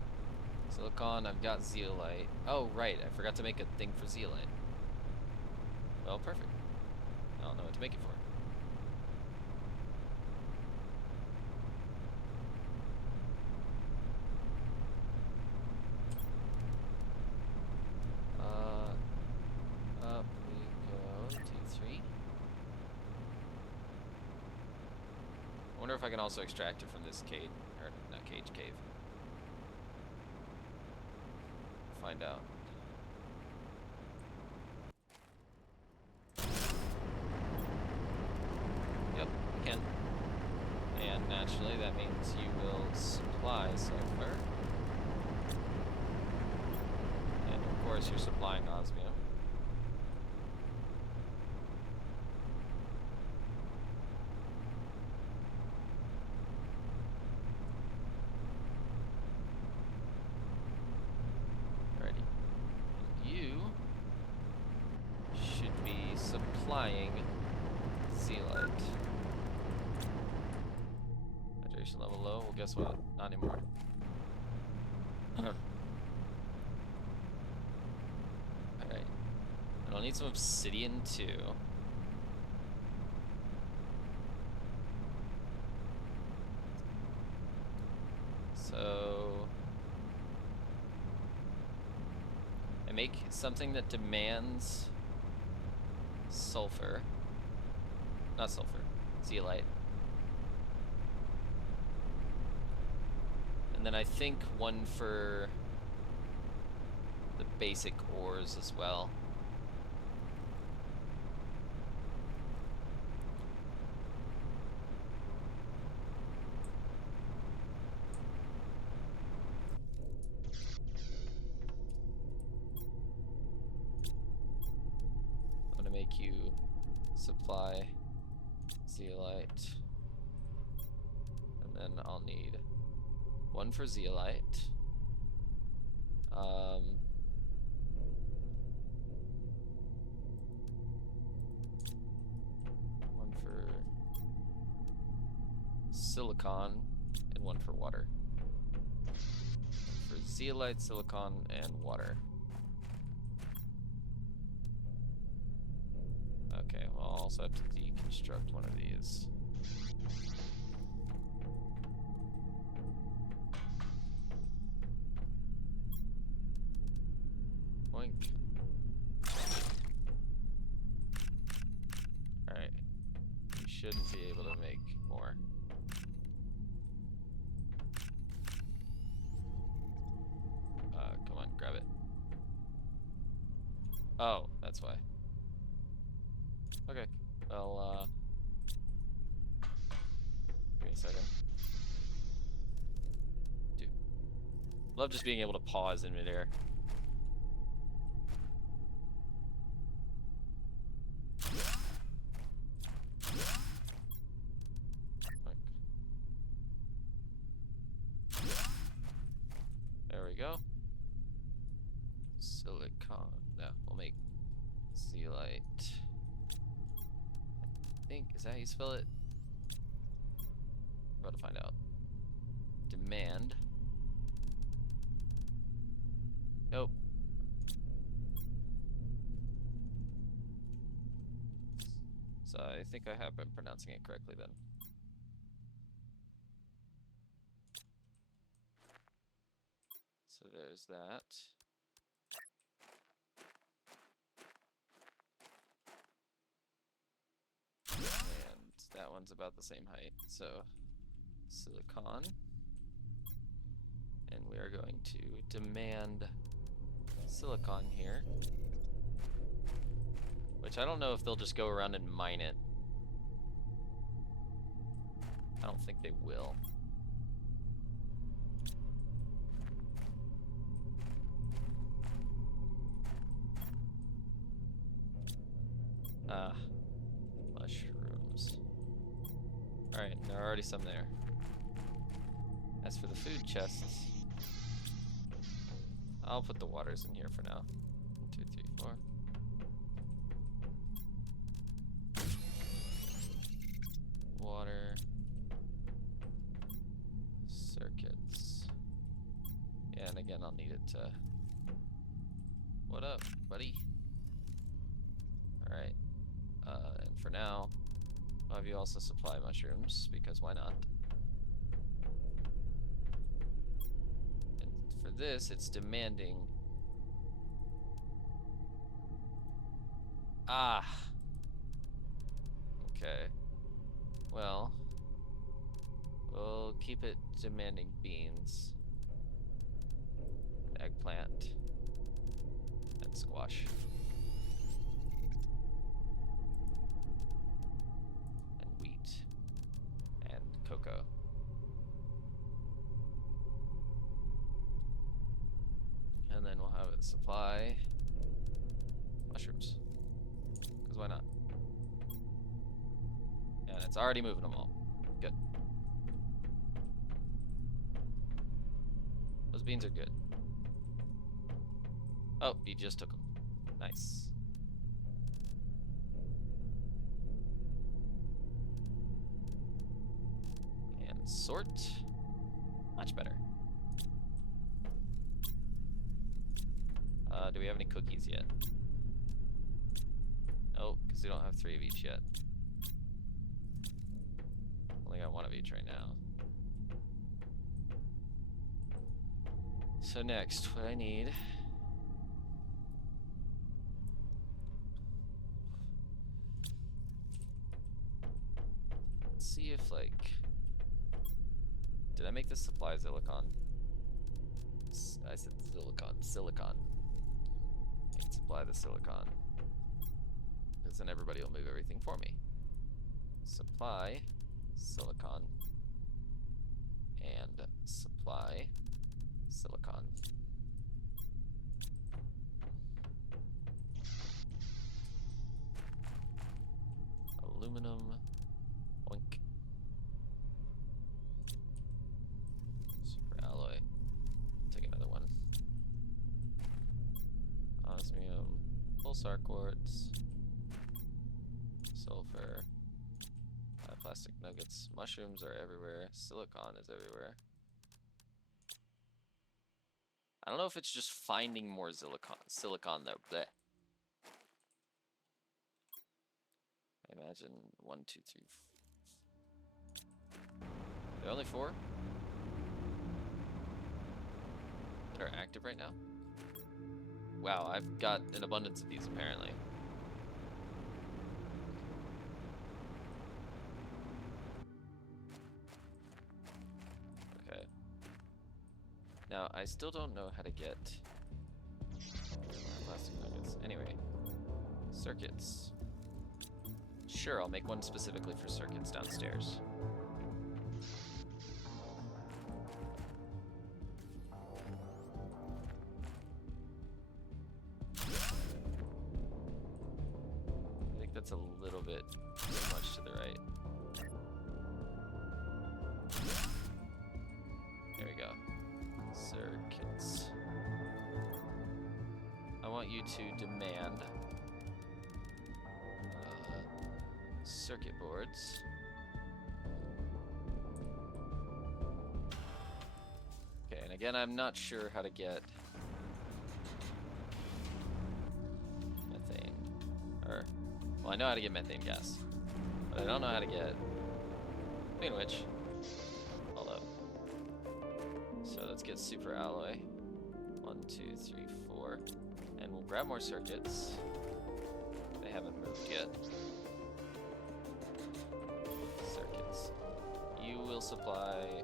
Silicon, I've got zeolite. Oh, right, I forgot to make a thing for zeolite. Well, perfect. I don't know what to make it for. Up we go, 2, 3. I wonder if I can also extract it from this cage, or not cage, cave. Find out. Yep, I can. And naturally, that means you will supply sulfur. Unless you're supplying osmium. Alrighty. You should be supplying zeolite. Hydration level low. Well, guess what? Not anymore. Alright. And I'll need some obsidian too. So I make something that demands sulfur. Not sulfur, zeolite. And then I think one for the basic ores as well. I'm gonna make you supply zeolite. And then I'll need one for zeolite. One for silicon and one for water. For zeolite, silicon, and water. Okay, well, I'll also have to deconstruct one of these. Boink. Alright. You shouldn't be able to make more. Come on, grab it. Oh, that's why. Okay, well, give me a second. Dude. Love just being able to pause in midair. There we go. Silicon. No, we'll make zeolite. I think, is that how you spell it? We're about to find out. Demand. Nope. So I think I have been pronouncing it correctly then. So there's that. And that one's about the same height. So silicon. And we are going to demand silicon here. Which I don't know if they'll just go around and mine it. I don't think they will. Mushrooms. Alright, there are already some there. As for the food chests, I'll put the waters in here for now. 1, 2, 3, 4. Water. Circuits. Yeah, and again, I'll need it to... What up, buddy? Alright. And for now, I'll have you also supply mushrooms, because why not? And for this, it's demanding... Ah! Okay. Well, we'll keep it demanding beans, eggplant, and squash. And wheat. And cocoa. And then we'll have it supply mushrooms. Because why not? Yeah, and it's already moving them all. Good. Those beans are good. Oh, he just took them. Nice. And sort. Much better. Do we have any cookies yet? Oh, because we don't have 3 of each yet. Only got 1 of each right now. So next, what I need... Let's see if, like... Did I make this supply silicon? I said silicon. I can supply the silicon. Because then everybody will move everything for me. Supply silicon. And supply silicon. Aluminum. Oink. Super alloy. Take another one. Osmium. Pulsar quartz. Sulfur. Plastic nuggets. Mushrooms are everywhere. Silicon is everywhere. I don't know if it's just finding more silicon though. Blech. I imagine 1, 2, 3. There are only 4 that are active right now. Wow, I've got an abundance of these apparently. Okay. Now, I still don't know how to get plastic nuggets. Anyway, circuits. Sure, I'll make one specifically for circuits downstairs. I think that's a little bit too much to the right. There we go. Circuits. I want you to demand circuit boards. Okay, and again, I'm not sure how to get methane. Or, well, I know how to get methane gas, but I don't know how to get. Speaking of which, hold up. So let's get super alloy. 1, 2, 3, 4, and we'll grab more circuits. They haven't moved yet. You will supply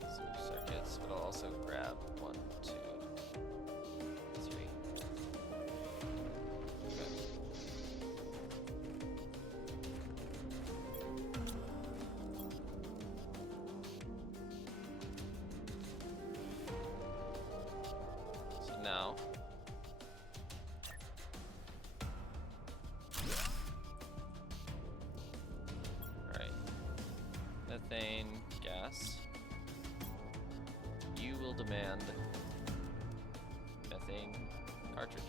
some circuits, but I'll also grab 1, 2, 3. Okay. So now methane gas. You will demand methane cartridge.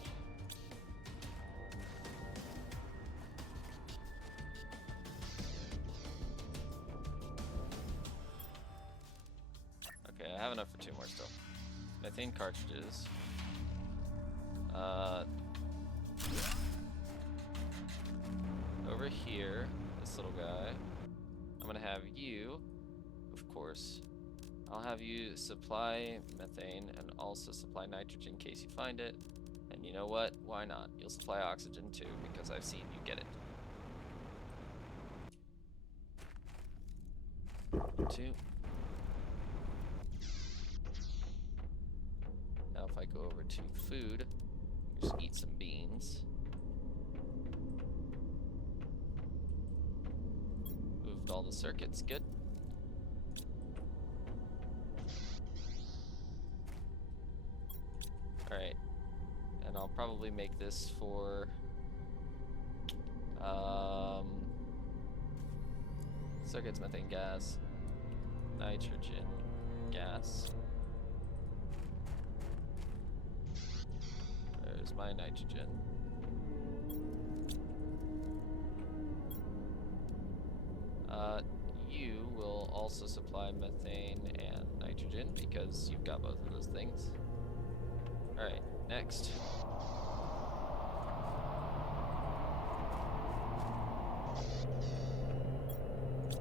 Okay, I have enough for 2 more still. Methane cartridges. Over here, this little guy. I'm gonna have you, of course, I'll have you supply methane and also supply nitrogen in case you find it. And you know what? Why not? You'll supply oxygen too, because I've seen you get it. 2. Now if I go over to food, just eat some beans. Moved all the circuits, good. Alright. And I'll probably make this for circuits, methane gas, nitrogen gas. There's my nitrogen. You will also supply methane and nitrogen because you've got both of those things. Alright, next.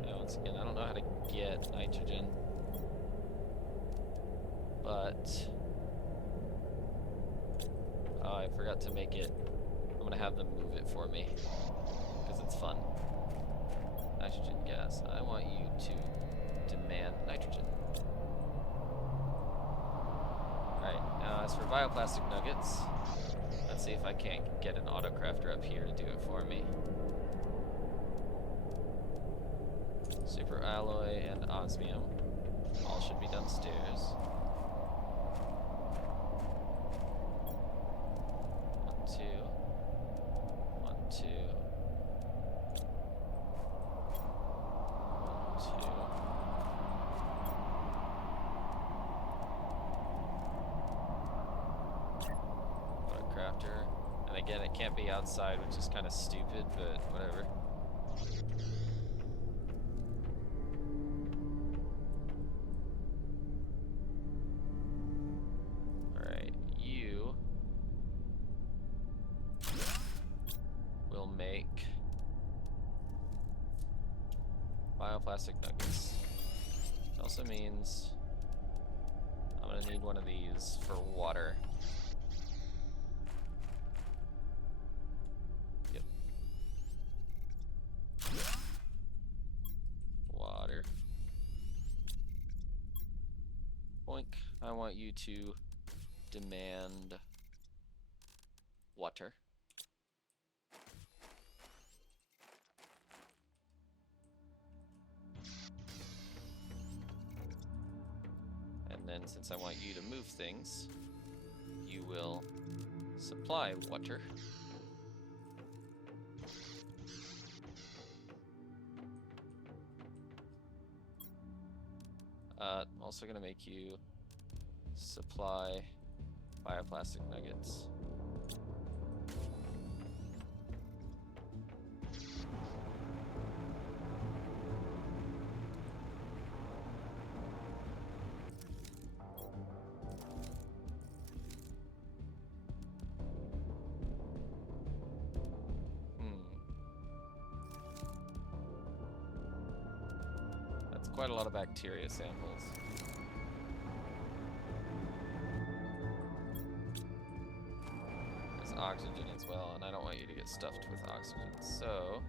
Now, once again, I don't know how to get nitrogen, but oh, I forgot to make it. I'm gonna have them move it for me because it's fun. Nitrogen gas. I want you to demand nitrogen. Alright, now as for bioplastic nuggets, let's see if I can't get an autocrafter up here to do it for me. Super alloy and osmium. All should be downstairs. 1, 2. 1, 2. 1, 2. Crafter. And again, it can't be outside, which is kind of stupid, but whatever. Alright, you will make bioplastic nuggets. It also means I'm gonna need one of these for water. Yep. Water. Boink. I want you to demand water. And then since I want you to move things, you will supply water. I'm also gonna make you supply bioplastic nuggets. That's quite a lot of bacteria samples. There's oxygen as well, and I don't want you to get stuffed with oxygen, so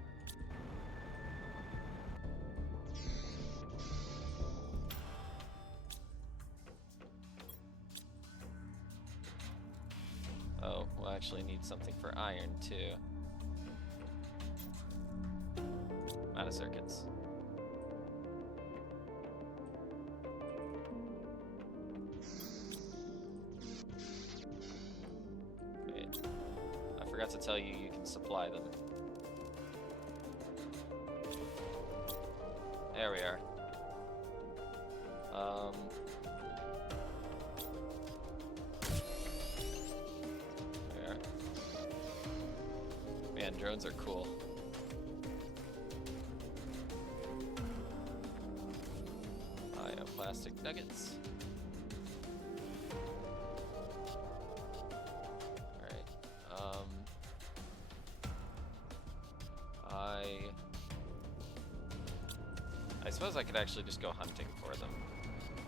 oh, we'll actually need something for iron too. Out of circuits. Wait, I forgot to tell you you can supply them. There we are. There. Man, drones are cool. Bioplastic nuggets. Alright. I suppose I could actually just go hunting for them.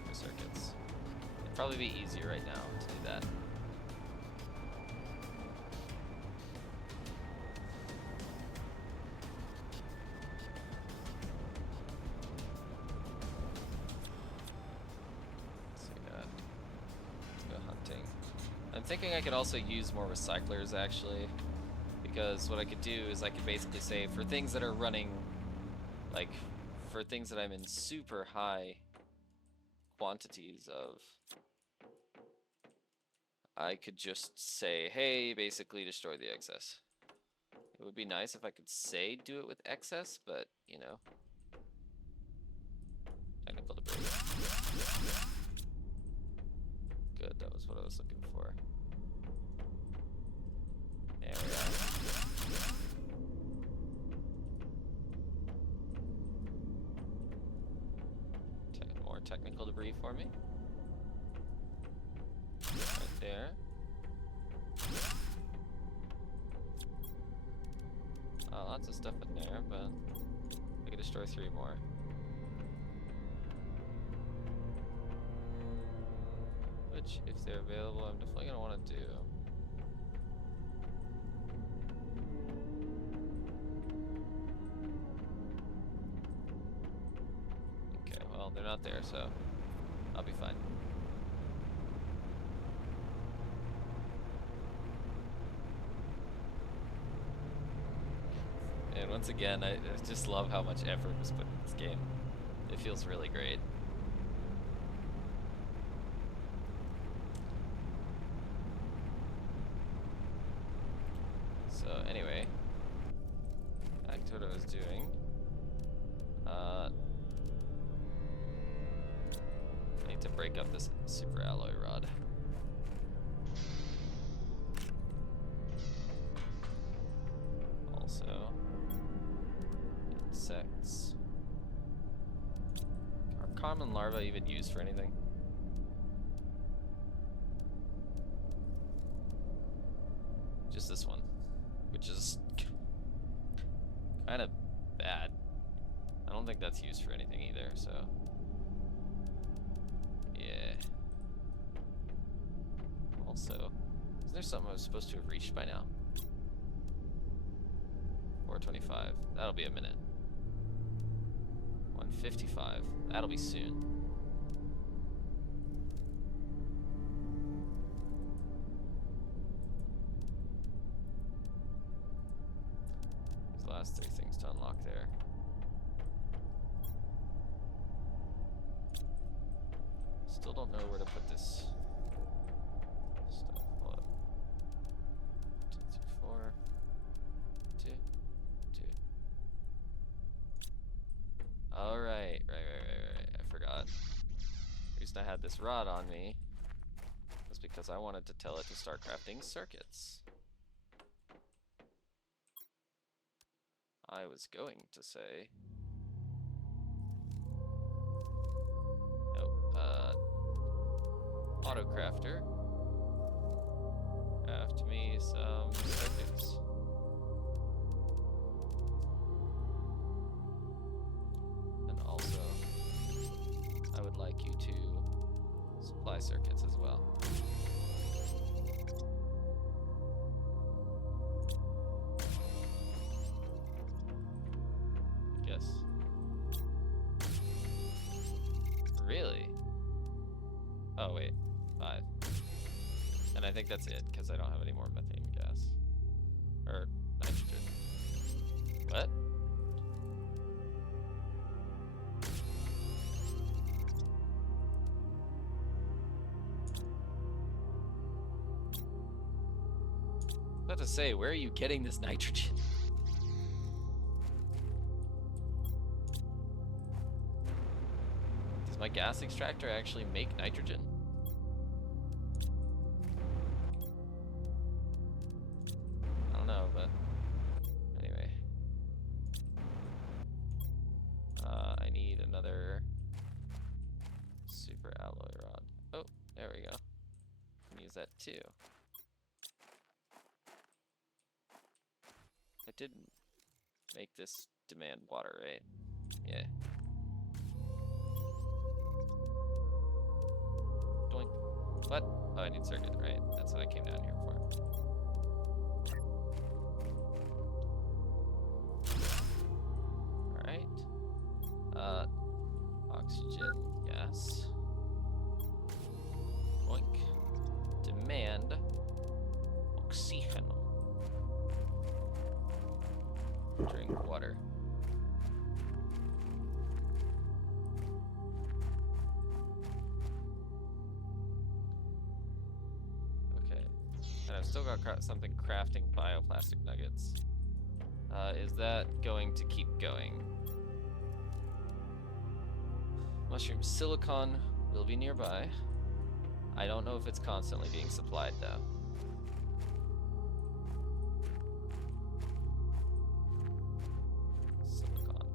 For circuits. It'd probably be easier right now to do that. I'm thinking I could also use more recyclers actually, because what I could do is I could basically say for things that are running, like for things that I'm in super high quantities of, I could just say, hey, basically destroy the excess. It would be nice if I could say do it with excess, but, you know. Technical debris. Good, that was what I was looking for. There we are. More technical debris for me. Right there. Lots of stuff in there, but I could destroy 3 more. Which, if they're available, I'm definitely gonna want to do. Okay, well, they're not there, so I'll be fine. And once again, I just love how much effort was put in this game. It feels really great. So anyway, back to what I was doing. I need to break up this super alloy rod. Also, insects. Are common larvae even used for anything? Just this one, which is kind of bad. I don't think that's used for anything either, so yeah. Also, isn't there something I was supposed to have reached by now? 425, that'll be a minute. 155, that'll be soon. These last 3 things to unlock there. Still don't know where to put this stuff. Hold up. 2, 3, 4. 2, 2. Alright, right. I forgot. The reason I had this rod on me was because I wanted to tell it to start crafting circuits. I was going to say... Auto crafter. Craft me some circuits. And also, I would like you to supply circuits as well. Yes. Really? Oh wait, 5. And I think that's it, because I don't have any more methane gas. Or nitrogen. What? I was about to say, where are you getting this nitrogen? Does my gas extractor actually make nitrogen? I don't know, but anyway. I need another super alloy rod. Oh, there we go. Can use that too. I didn't make this demand water, right? Yeah. Doink. What? Oh, I need circuit, right? That's what I came down here for. Alright. Oxygen, gas. Boink. Demand. Oxygen. Drink water. I've still got something crafting bioplastic nuggets. Is that going to keep going? Mushroom silicon will be nearby. I don't know if it's constantly being supplied though. Silicon.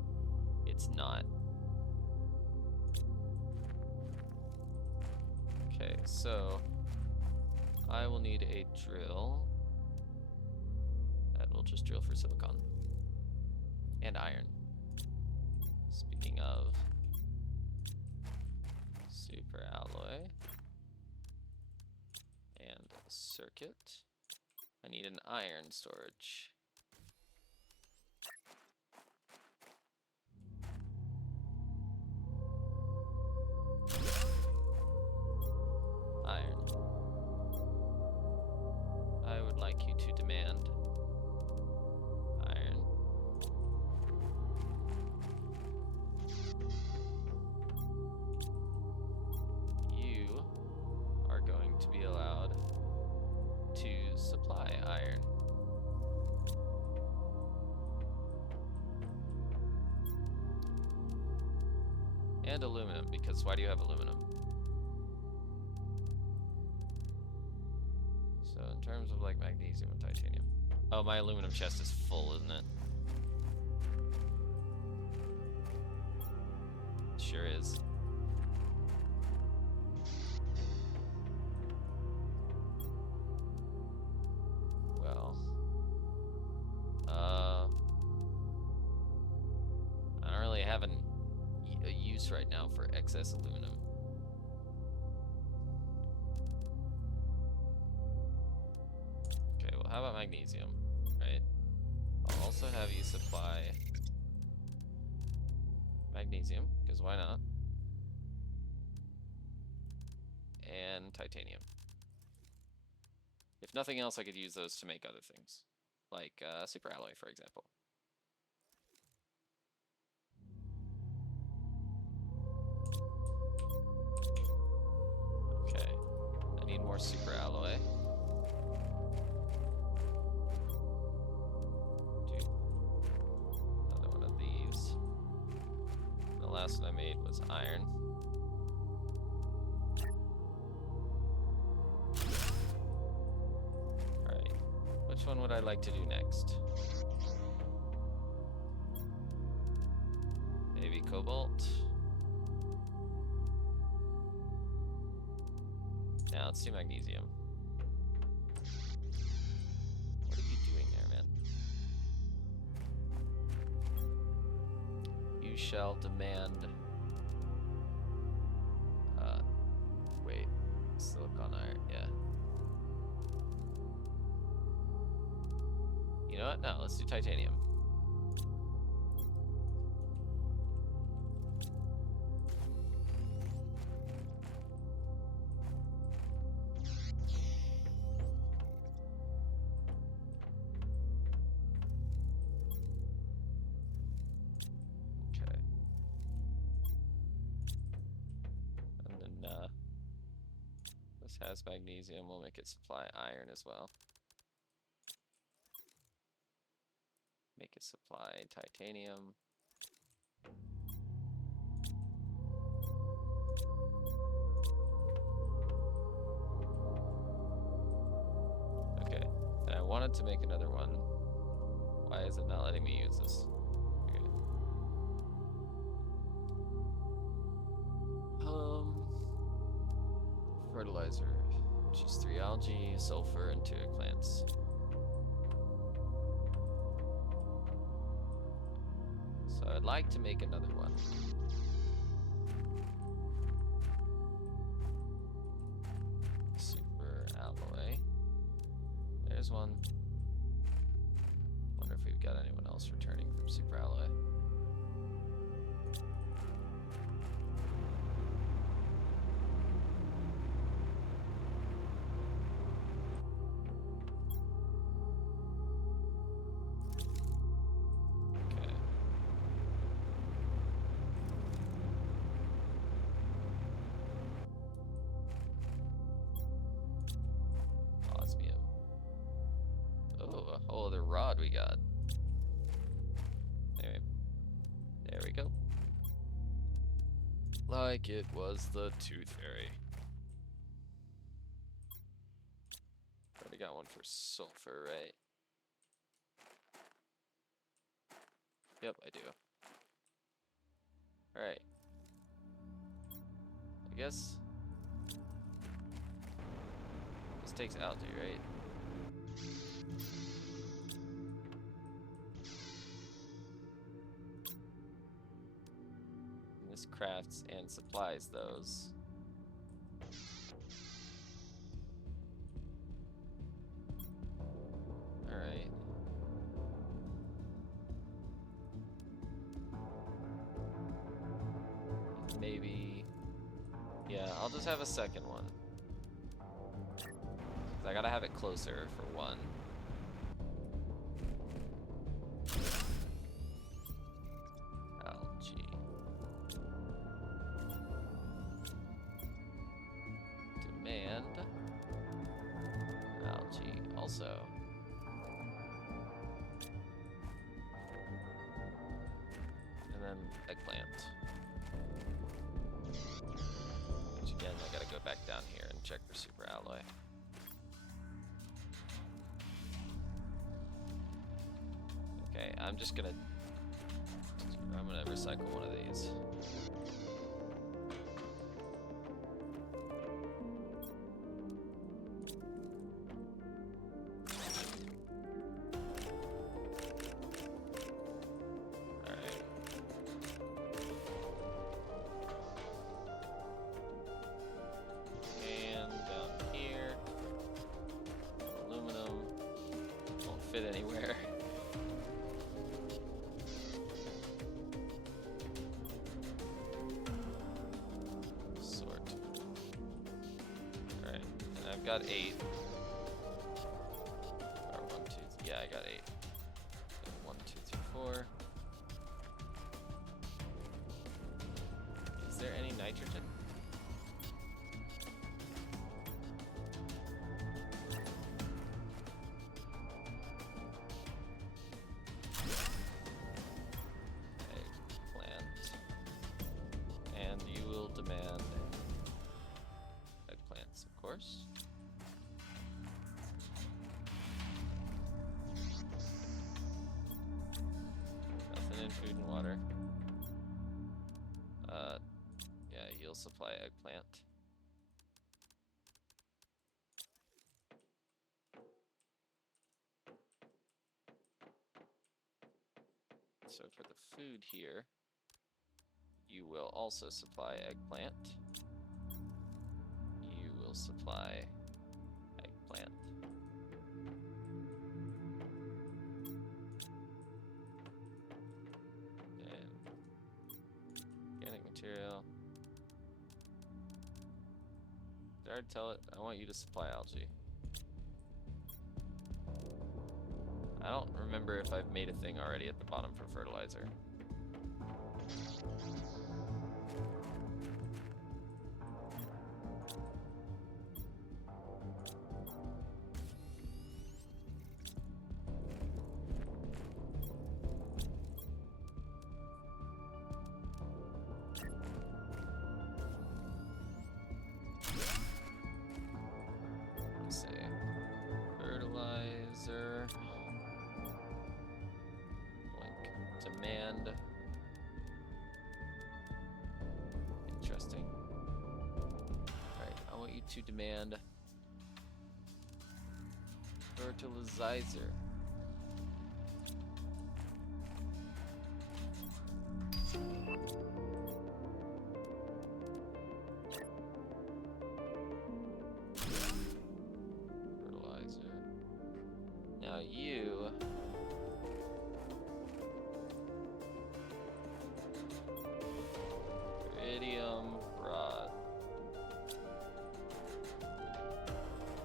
It's not. Okay, so I will need a drill. That will just drill for silicon. And iron. Speaking of super alloy and circuit, I need an iron storage. Iron. I would like you to demand iron. You are going to be allowed to supply iron. And aluminum, because why do you have aluminum? So in terms of like magnesium and titanium. Oh, my aluminum chest is full, isn't it? Sure is. Well, I don't really have a use right now for excess aluminum. Okay, well, how about magnesium, right? I'll also have you supply magnesium, because why not? And titanium. If nothing else, I could use those to make other things, like super alloy, for example. Okay, I need more super alloy. Another one of these. The last one I made was iron. Alright, which one would I like to do next? Maybe cobalt. Now let's do magnesium. What are you doing there, man? You shall demand... wait. Silicon iron, yeah. You know what? No, let's do titanium. Has magnesium, we'll make it supply iron as well. Make it supply titanium. Okay, and I wanted to make another one. Why is it not letting me use this? Okay. Fertilizer. Just 3 algae, sulfur, and 2 eggplants. So I'd like to make another one. Super alloy. There's one. Wonder if we've got anyone else returning from super alloy. Osmium. a whole other rod we got. Anyway, there we go. Like it was the Tooth Fairy. Already got one for sulfur, right? Yep, I do. Alright. I guess this takes algae, right? And this crafts and supplies those. Alright. Maybe. Yeah, I'll just have a second one. 'Cause I gotta have it closer for one. Algae. Demand. Algae also. And then eggplant. Which again, I gotta go back down here and check for super alloy. Okay, I'm gonna recycle one of these. Alright. And down here, aluminum won't fit anywhere. Got 8. Or 1, 2, yeah, I got 8. 1, 2, 3, 4. Is there any nitrogen? Eggplant. And you will demand eggplants, of course. Food and water. Yeah, you'll supply eggplant. So for the food here, you will also supply eggplant. You will supply eggplant. Material. Did I already tell it? I want you to supply algae. I don't remember if I've made a thing already at the bottom for fertilizer. Fertilizer. Demand. Interesting. Alright, I want you to demand fertilizer. Now you iridium rod.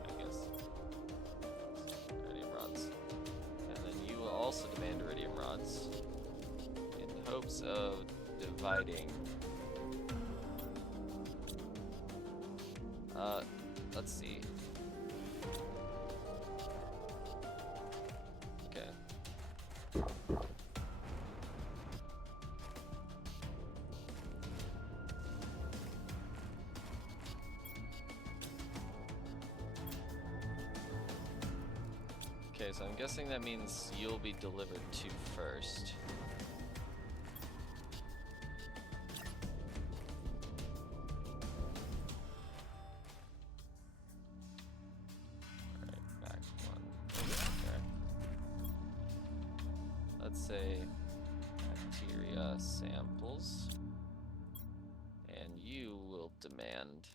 I guess iridium rods. And then you will also demand iridium rods in hopes of dividing. Let's see. Okay, so I'm guessing that means you'll be delivered to first. Alright, back one. Okay. Let's say bacteria samples. And you will demand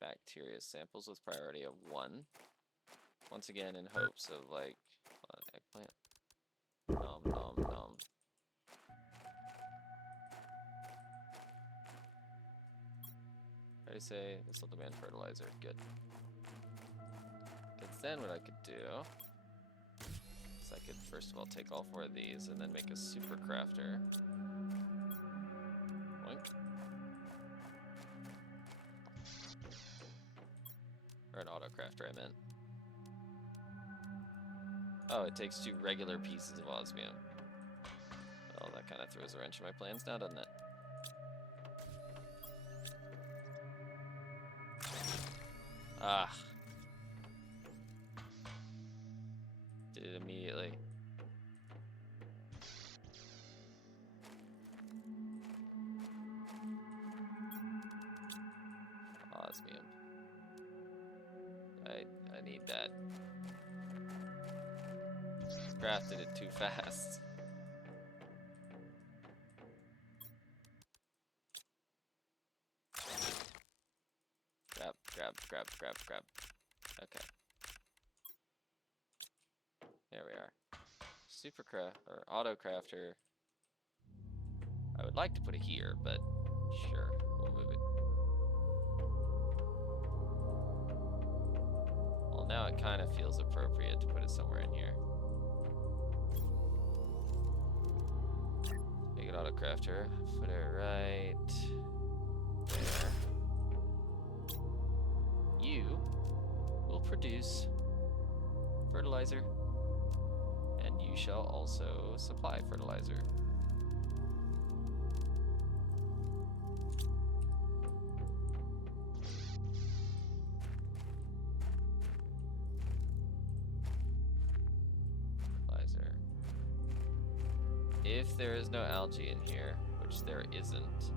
bacteria samples with priority of 1. Once again, in hopes of, like, eggplant. Nom nom nom. I say this will demand fertilizer. Good. Because then what I could do is I could first of all take all 4 of these and then make a super crafter. Boink. Or an auto crafter, I meant. Oh, it takes 2 regular pieces of osmium. Well, that kind of throws a wrench in my plans now, doesn't it? Ah. Did it immediately. Osmium. I need that. Crafted it too fast. Grab. Okay. There we are. Or auto crafter. I would like to put it here, but sure, we'll move it. Well, now it kind of feels appropriate to put it somewhere in here. Make it auto crafter. Put it right there. You will produce fertilizer, and you shall also supply fertilizer. Fertilizer. If there is no algae in here, which there isn't,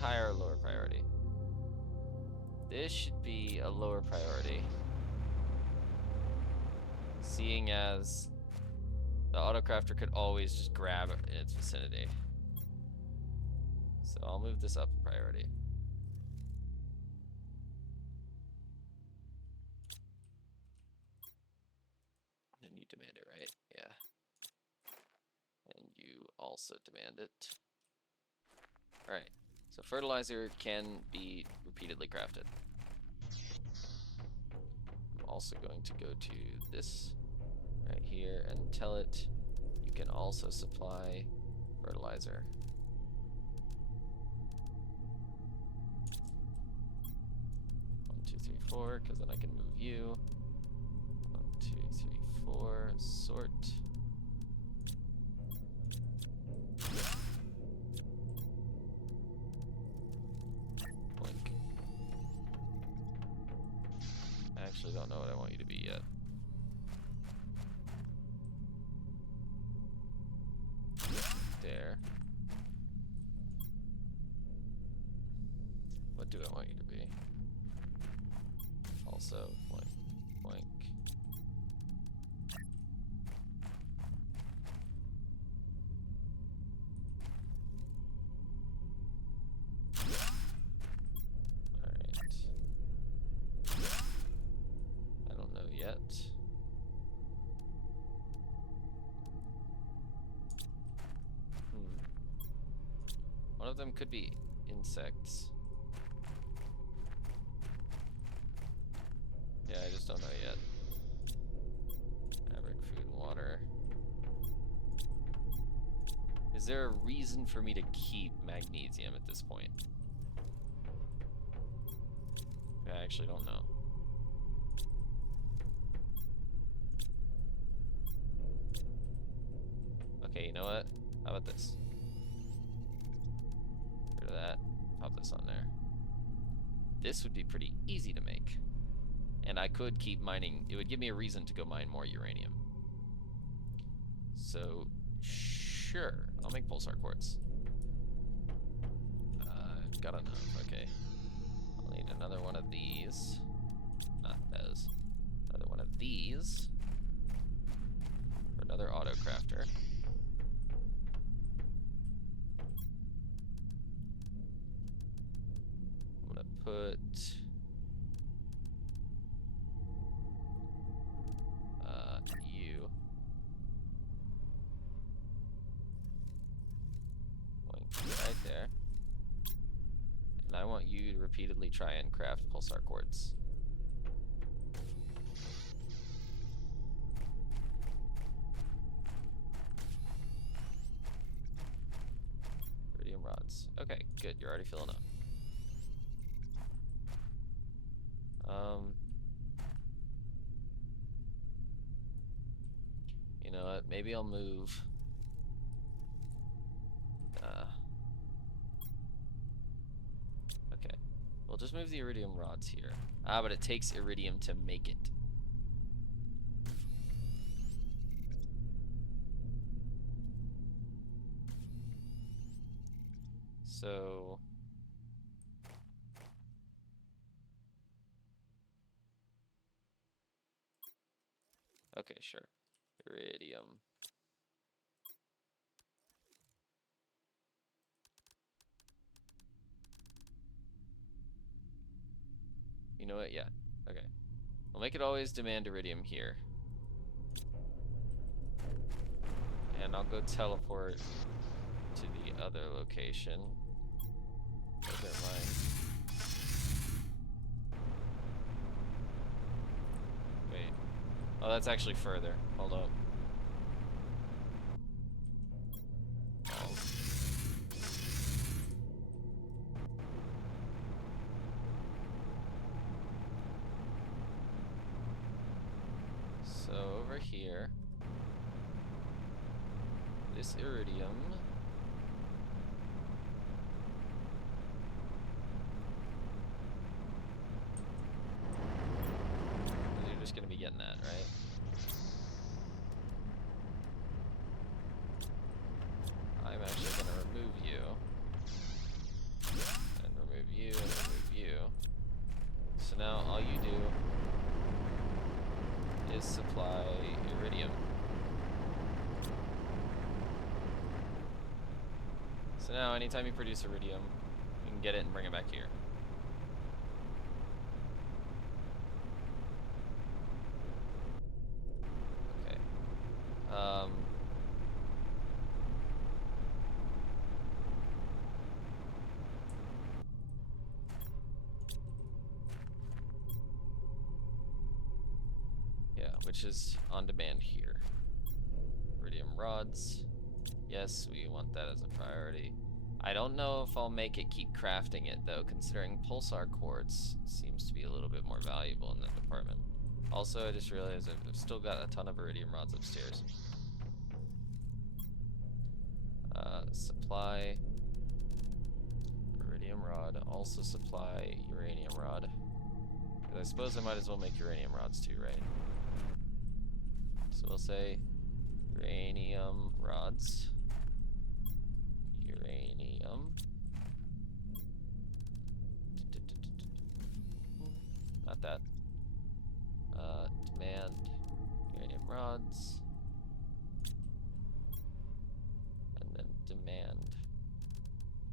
higher or lower priority? This should be a lower priority, seeing as the autocrafter could always just grab in its vicinity. So I'll move this up in priority. And you demand it, right? Yeah. And you also demand it. Alright. So fertilizer can be repeatedly crafted. I'm also going to go to this right here and tell it you can also supply fertilizer. One, two, three, 4, because then I can move you. 1, 2, 3, 4, sort. I actually don't know what I want you to be yet. There. What do I want you to be? Also, blank, blank. Alright. I don't know yet. One of them could be insects. Yeah, I just don't know yet. Fabric, food, and water. Is there a reason for me to keep magnesium at this point? I actually don't know. Okay, you know what? How about this? Get rid of that. Pop this on there. This would be pretty easy to make. And I could keep mining. It would give me a reason to go mine more uranium. So, sure. I'll make pulsar quartz. I've got enough. Okay. I'll need another one of these. Not those. Another one of these. For another auto crafter. I'm gonna put you going right there. And I want you to repeatedly try and craft pulsar quartz. Iridium rods. Okay, good. You're already filling up. You know what? Maybe I'll move. Okay. We'll just move the iridium rods here. But it takes iridium to make it. So... okay, sure. Iridium. You know what? Yeah. Okay. We'll make it always demand iridium here. And I'll go teleport to the other location. Never mind. Wait. Oh, that's actually further. Hold up. So over here, this iridium. You're just gonna be getting that, right? I'm actually gonna remove you. And remove you, and remove you. So now all you do is supply iridium. So now anytime you produce iridium, you can get it and bring it back here. Okay. Yeah, which is on demand here. Iridium rods. Yes, we want that as a priority. I don't know if I'll make it keep crafting it though, considering pulsar quartz seems to be a little bit more valuable in that department. Also, I just realized I've still got a ton of iridium rods upstairs. Supply iridium rod, also supply uranium rod. I suppose I might as well make uranium rods too, right? So we'll say uranium rods. Uranium. Not that. Demand uranium rods. And then demand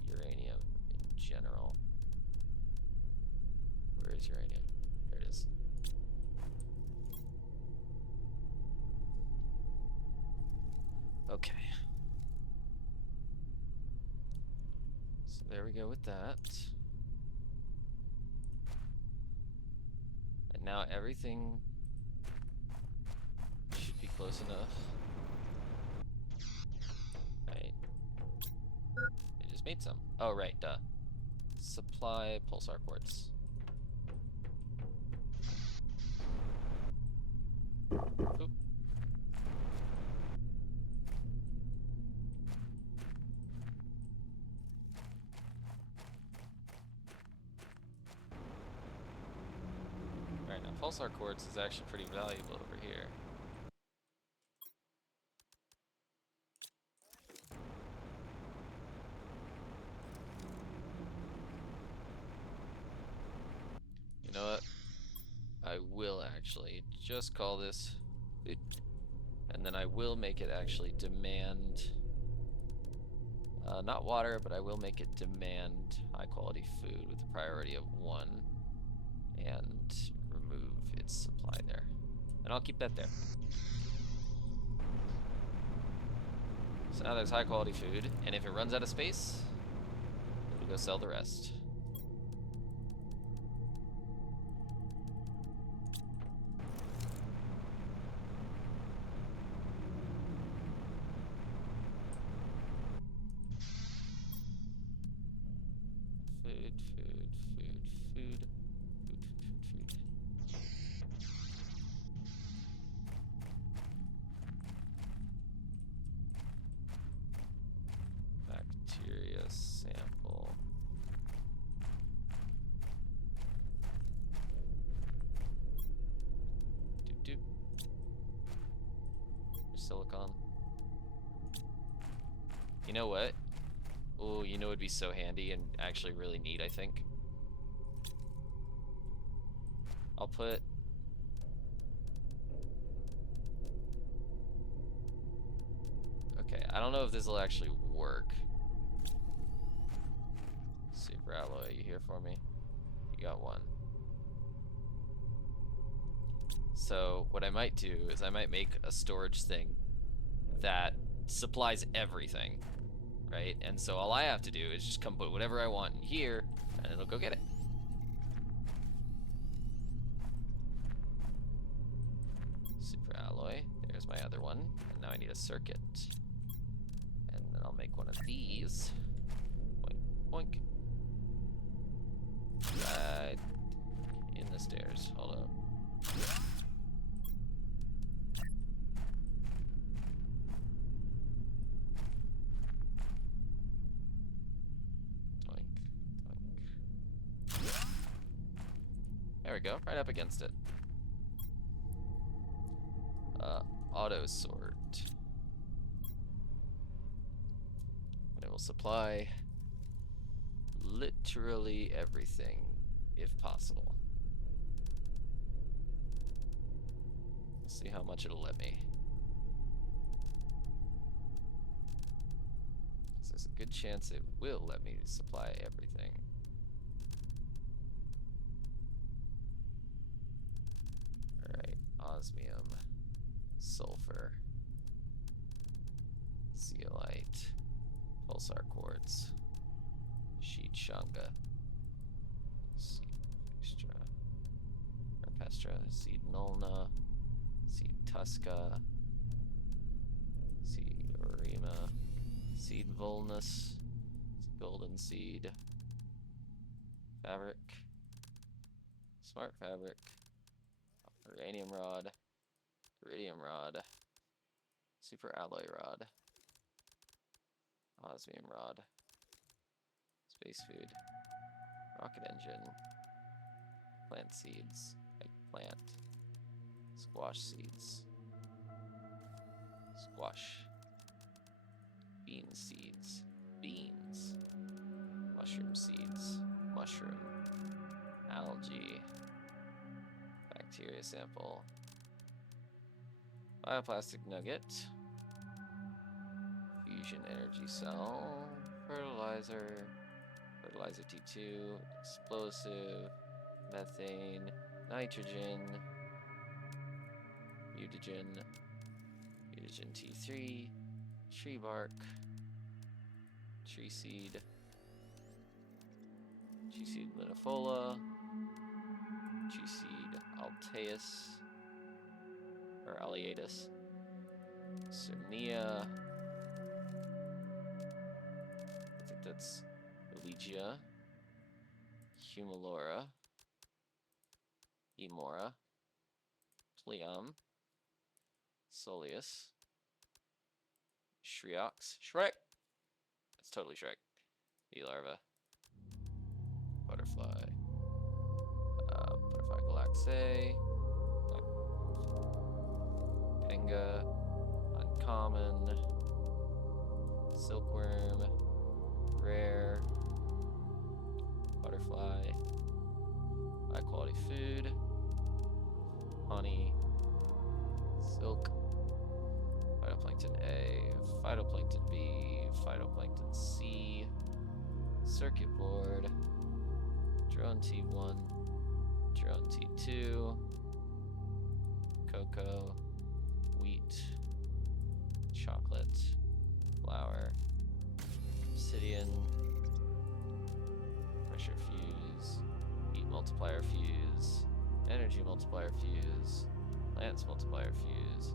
uranium in general. Where is uranium? There it is. Okay. So there we go with that. And now everything should be close enough. Right. need some. Oh, right, duh. Supply pulsar quartz. Oop. Alright, now pulsar quartz is actually pretty valuable over here. You know what? I will actually just call this food. And then I will make it actually demand, not water, but I will make it demand high quality food with a priority of 1 and remove its supply there. And I'll keep that there. So now there's high quality food, and if it runs out of space, we'll go sell the rest. Food. Bacteria sample. Doop. Silicon. You know what? Oh, you know it'd be so handy and actually really neat, I think. I'll put... Okay, I don't know if this will actually work. Super alloy, you here for me? You got 1. So what I might do is I might make a storage thing that supplies everything, right? And so all I have to do is just come put whatever I want in here, and it'll go get it. Super alloy, there's my other one. And now I need a circuit. And then I'll make one of these. Boink, boink. Right in the stairs, hold up. There we go, right up against it. Auto sort. And it will supply literally everything, if possible. We'll see how much it'll let me. Because there's a good chance it will let me supply everything. Alright, osmium, sulfur, zeolite, pulsar quartz, sheet shanga, seed extra, Pestra, seed nulna, seed tusca, seed orima, seed vulnus, golden seed, fabric, smart fabric, uranium rod, iridium rod, super alloy rod, osmium rod, space food, rocket engine, plant seeds, eggplant, squash seeds, squash, bean seeds, beans, mushroom seeds, mushroom, algae, bacteria sample, bioplastic nugget, fusion energy cell, fertilizer, fertilizer T2, explosive, methane, nitrogen, mutagen, mutagen T3, tree bark, tree seed linifolia, tree seed alteus, or aleatus, cernia, I think that's Legia, Humalora, Emora, Pleom, Soleus, Shriox, Shrek! That's totally Shrek. Larva, Butterfly, Butterfly Galaxae, Penga, Uncommon, Silkworm, Rare, Butterfly, high quality food, honey, silk, phytoplankton A, phytoplankton B, phytoplankton C, circuit board, drone T1, drone T2, cocoa, wheat, chocolate, flour, obsidian, pressure fuse, heat multiplier fuse, energy multiplier fuse, lance multiplier fuse,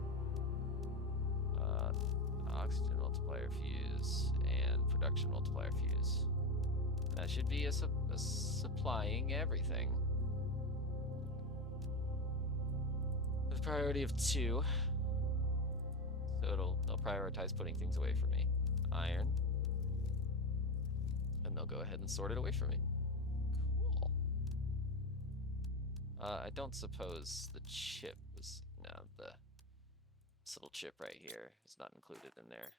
oxygen multiplier fuse, and production multiplier fuse. That should be a supplying everything. With priority of 2. So they'll prioritize putting things away from me. Iron. And they'll go ahead and sort it away from me. Cool. I don't suppose the chip was... No, this little chip right here is not included in there.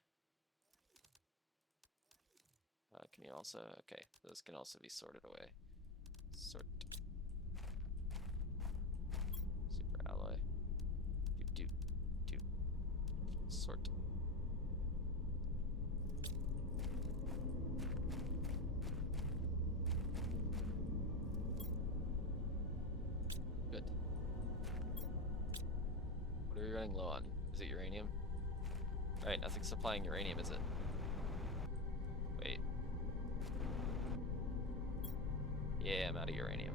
Can you also... Okay, those can also be sorted away. Sort. Super alloy. Do. Sort. Good. What are we running low on? Is it uranium? Alright, nothing's supplying uranium, is it? Wait. Yeah, I'm out of uranium.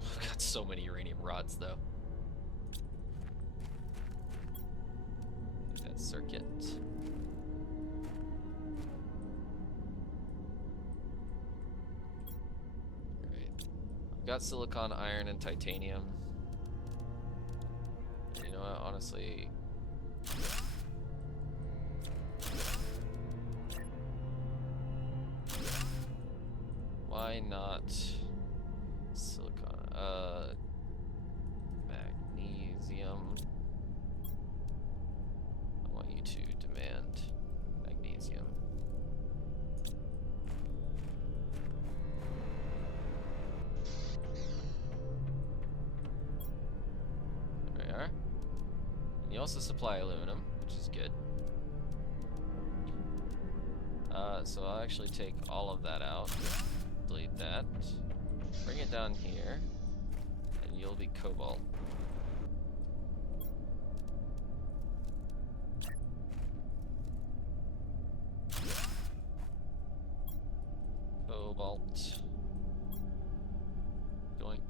I've got so many uranium rods, though. That circuit. Alright. I've got silicon, iron, and titanium. You know what, honestly... Why not silicon? Magnesium. I want you to demand magnesium. There we are. And you also supply aluminum, which is good. So I'll actually take all of that out. Delete that. Bring it down here. And you'll be cobalt. Cobalt. Doink.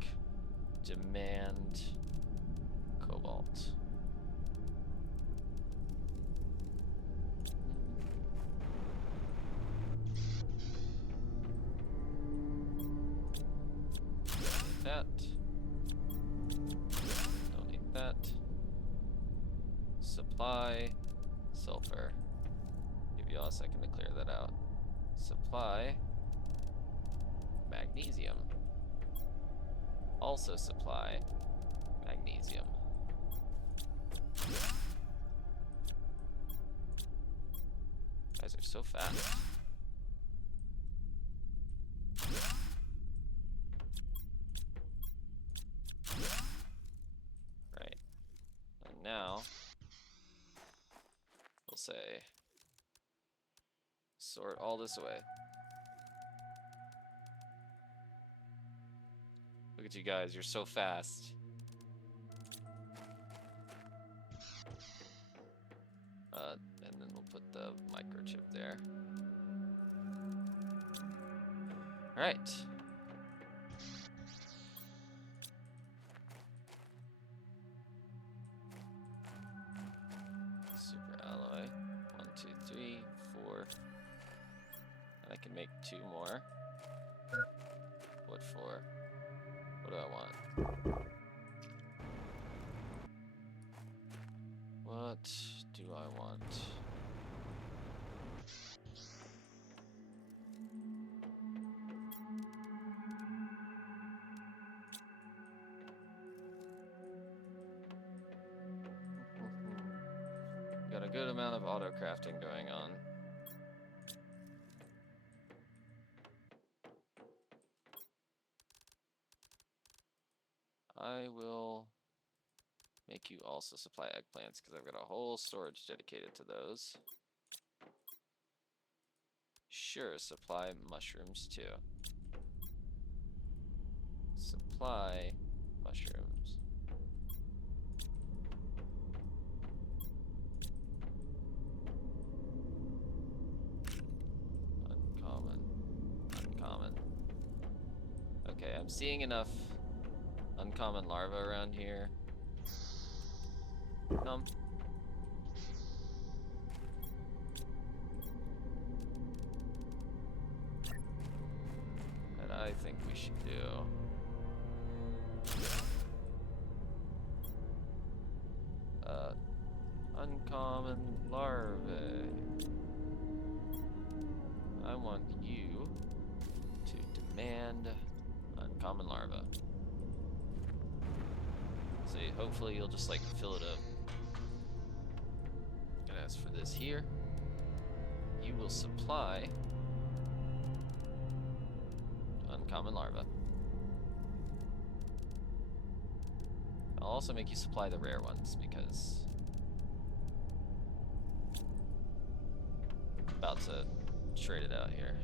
Demand cobalt. That. Don't need that. Supply sulfur. Give you all a second to clear that out. Supply magnesium. Also supply magnesium. You guys are so fast. Right. And now we'll say sort all this away. Look at you guys, you're so fast. And then we'll put the microchip there. Alright. Super alloy. 1, 2, 3, 4, make 2 more. What for? What do I want? What do I want? Got a good amount of auto crafting going on. I will make you also supply eggplants because I've got a whole storage dedicated to those. Sure, supply mushrooms too. Supply mushrooms. Uncommon. Okay, I'm seeing enough uncommon larvae around here. Come. That I think we should do. Uncommon larvae. I want you to demand uncommon larva. So hopefully you'll just like fill it up. And as for this here, you will supply uncommon larva. I'll also make you supply the rare ones because I'm about to trade it out here.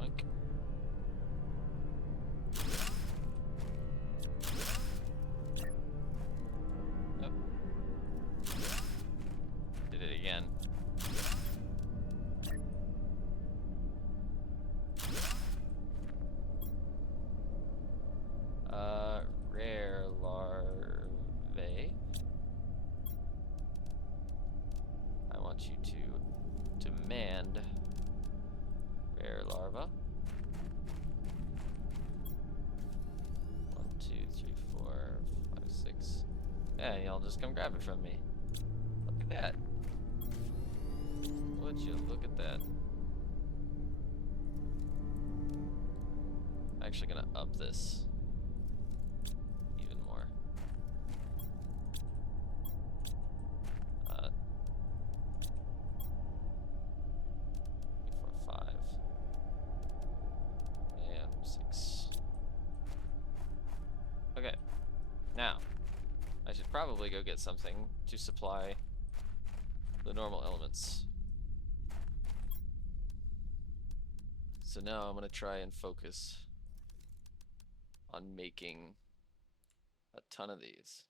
Oink. Yep. Did it again. Rare larvae. I want you to demand rare larva. 1, 2, 3, 4, 5, 6. Yeah, y'all just come grab it from me. Look at that. Would you look at that? I'm actually gonna up this even more. 4, 5, and 6. Okay, now I should probably go get something to supply the normal elements. So now I'm gonna try and focus on making a ton of these.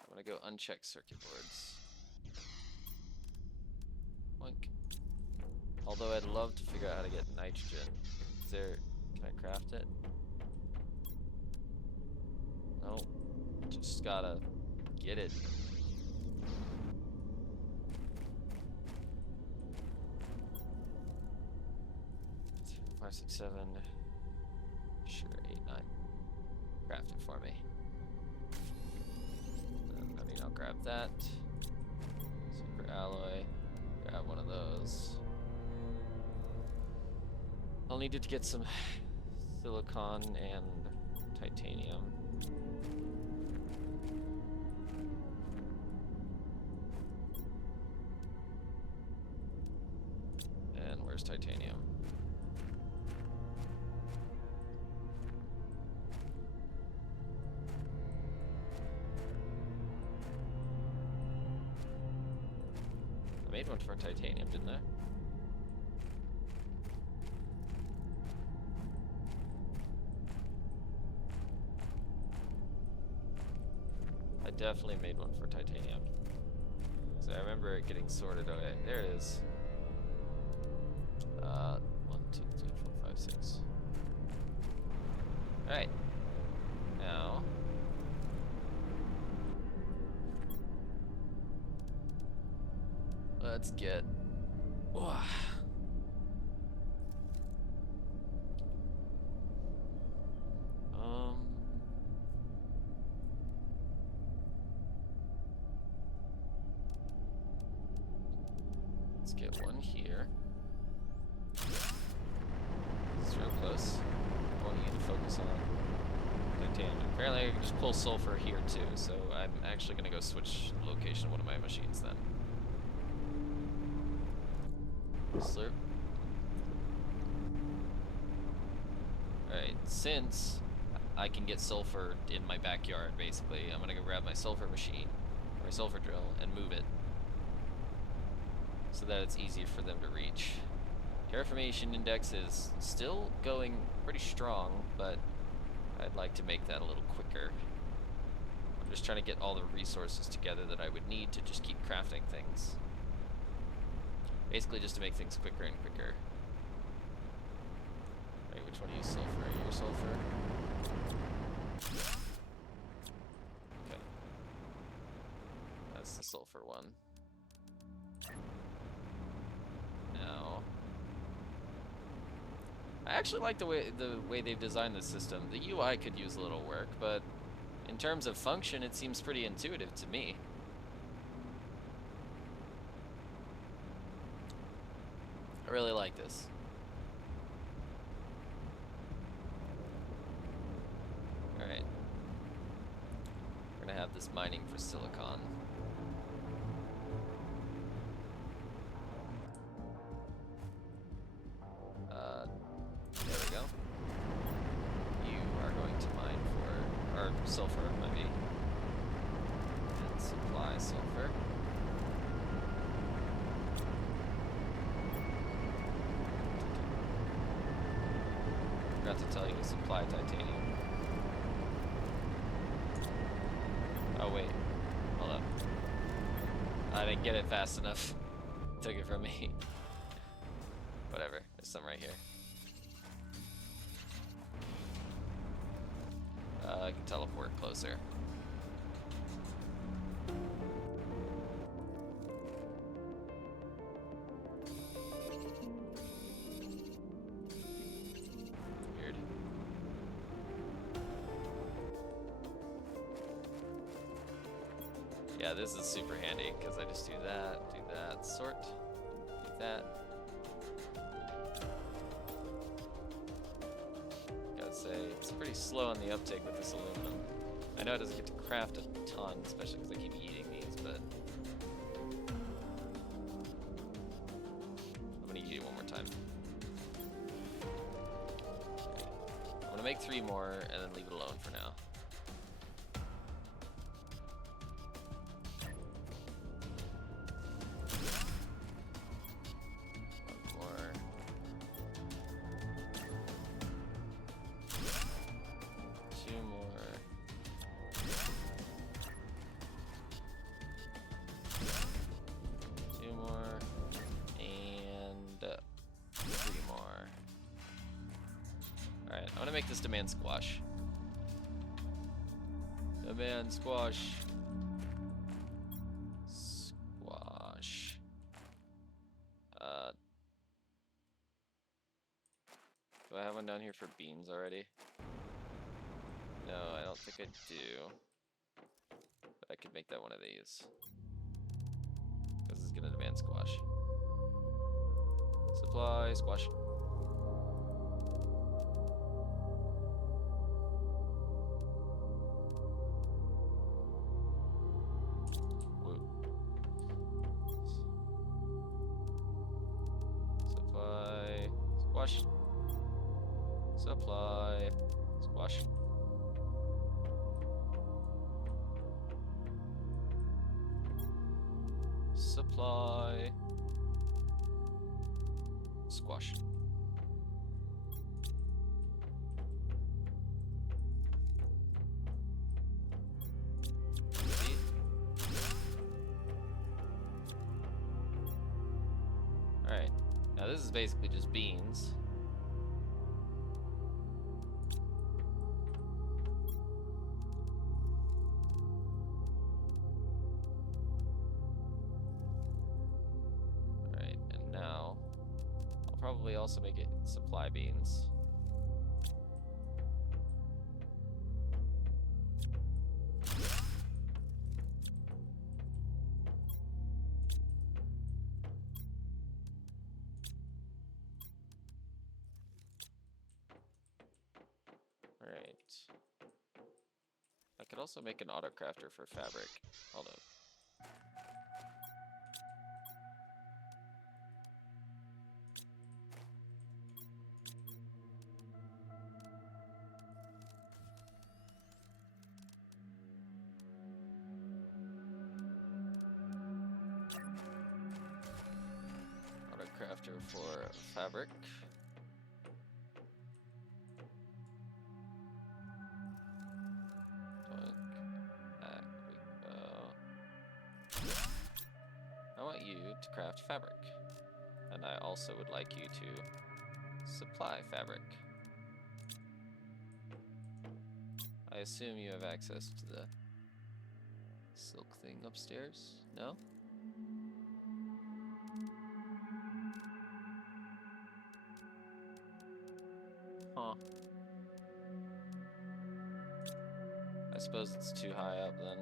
I'm gonna go uncheck circuit boards. Boink. Although I'd love to figure out how to get nitrogen. Is there, can I craft it? No, just gotta get it. Five, 6, 7. Sure, 8, 9. Craft it for me. I mean, I'll grab that. Super alloy. Grab one of those. I'll need it to get some silicon and titanium. And where's titanium? I made one for titanium, didn't I? I definitely made one for titanium. So I remember it getting sorted away. There it is. 1, 2, 3, 4, 5, 6. Alright. Now Let's get. Let's get one here. It's real close. I want you to focus on titanium. Apparently I can just pull sulfur here too, so I'm actually gonna go switch the location of one of my machines then. Slurp. Alright, since I can get sulfur in my backyard, basically, I'm gonna go grab my sulfur machine, or my sulfur drill, and move it. So that it's easier for them to reach. Terraformation index is still going pretty strong, but I'd like to make that a little quicker. I'm just trying to get all the resources together that I would need to just keep crafting things. Basically just to make things quicker and quicker. Right, which one do you use sulfur? Your sulfur? Okay. That's the sulfur one. Now, I actually like the way they've designed this system. The UI could use a little work, but in terms of function, it seems pretty intuitive to me. I really like this. Alright. We're gonna have this mining for silicon. There we go. You are going to mine for, or sulfur, maybe. And supply sulfur. Forgot to tell you to supply titanium. Oh wait, hold up. I didn't get it fast enough. Took it from me. Whatever, there's some right here. I can teleport closer. Weird. Yeah, this is super handy because I just do that, sort, do that. Gotta say, it's pretty slow on the uptake with this aluminum. I know it doesn't get to craft a ton, especially because I keep eating these, but I'm gonna eat it one more time. Okay. I'm gonna make 3 more and then leave it alone for now. I'm gonna make this demand squash. Demand squash. Squash. Do I have one down here for beans already? No, I don't think I do. But I could make that one of these. Because it's gonna demand squash. Supply squash. Squash. Supply. Squash. Supply. Squash. Alright. Now this is basically just beans. also make it supply beans. Alright. I could also make an auto crafter for fabric. Hold on. Auto crafter for fabric. I want you to craft fabric, and I also would like you to supply fabric. I assume you have access to the silk thing upstairs? No? Huh. I suppose it's too high up then.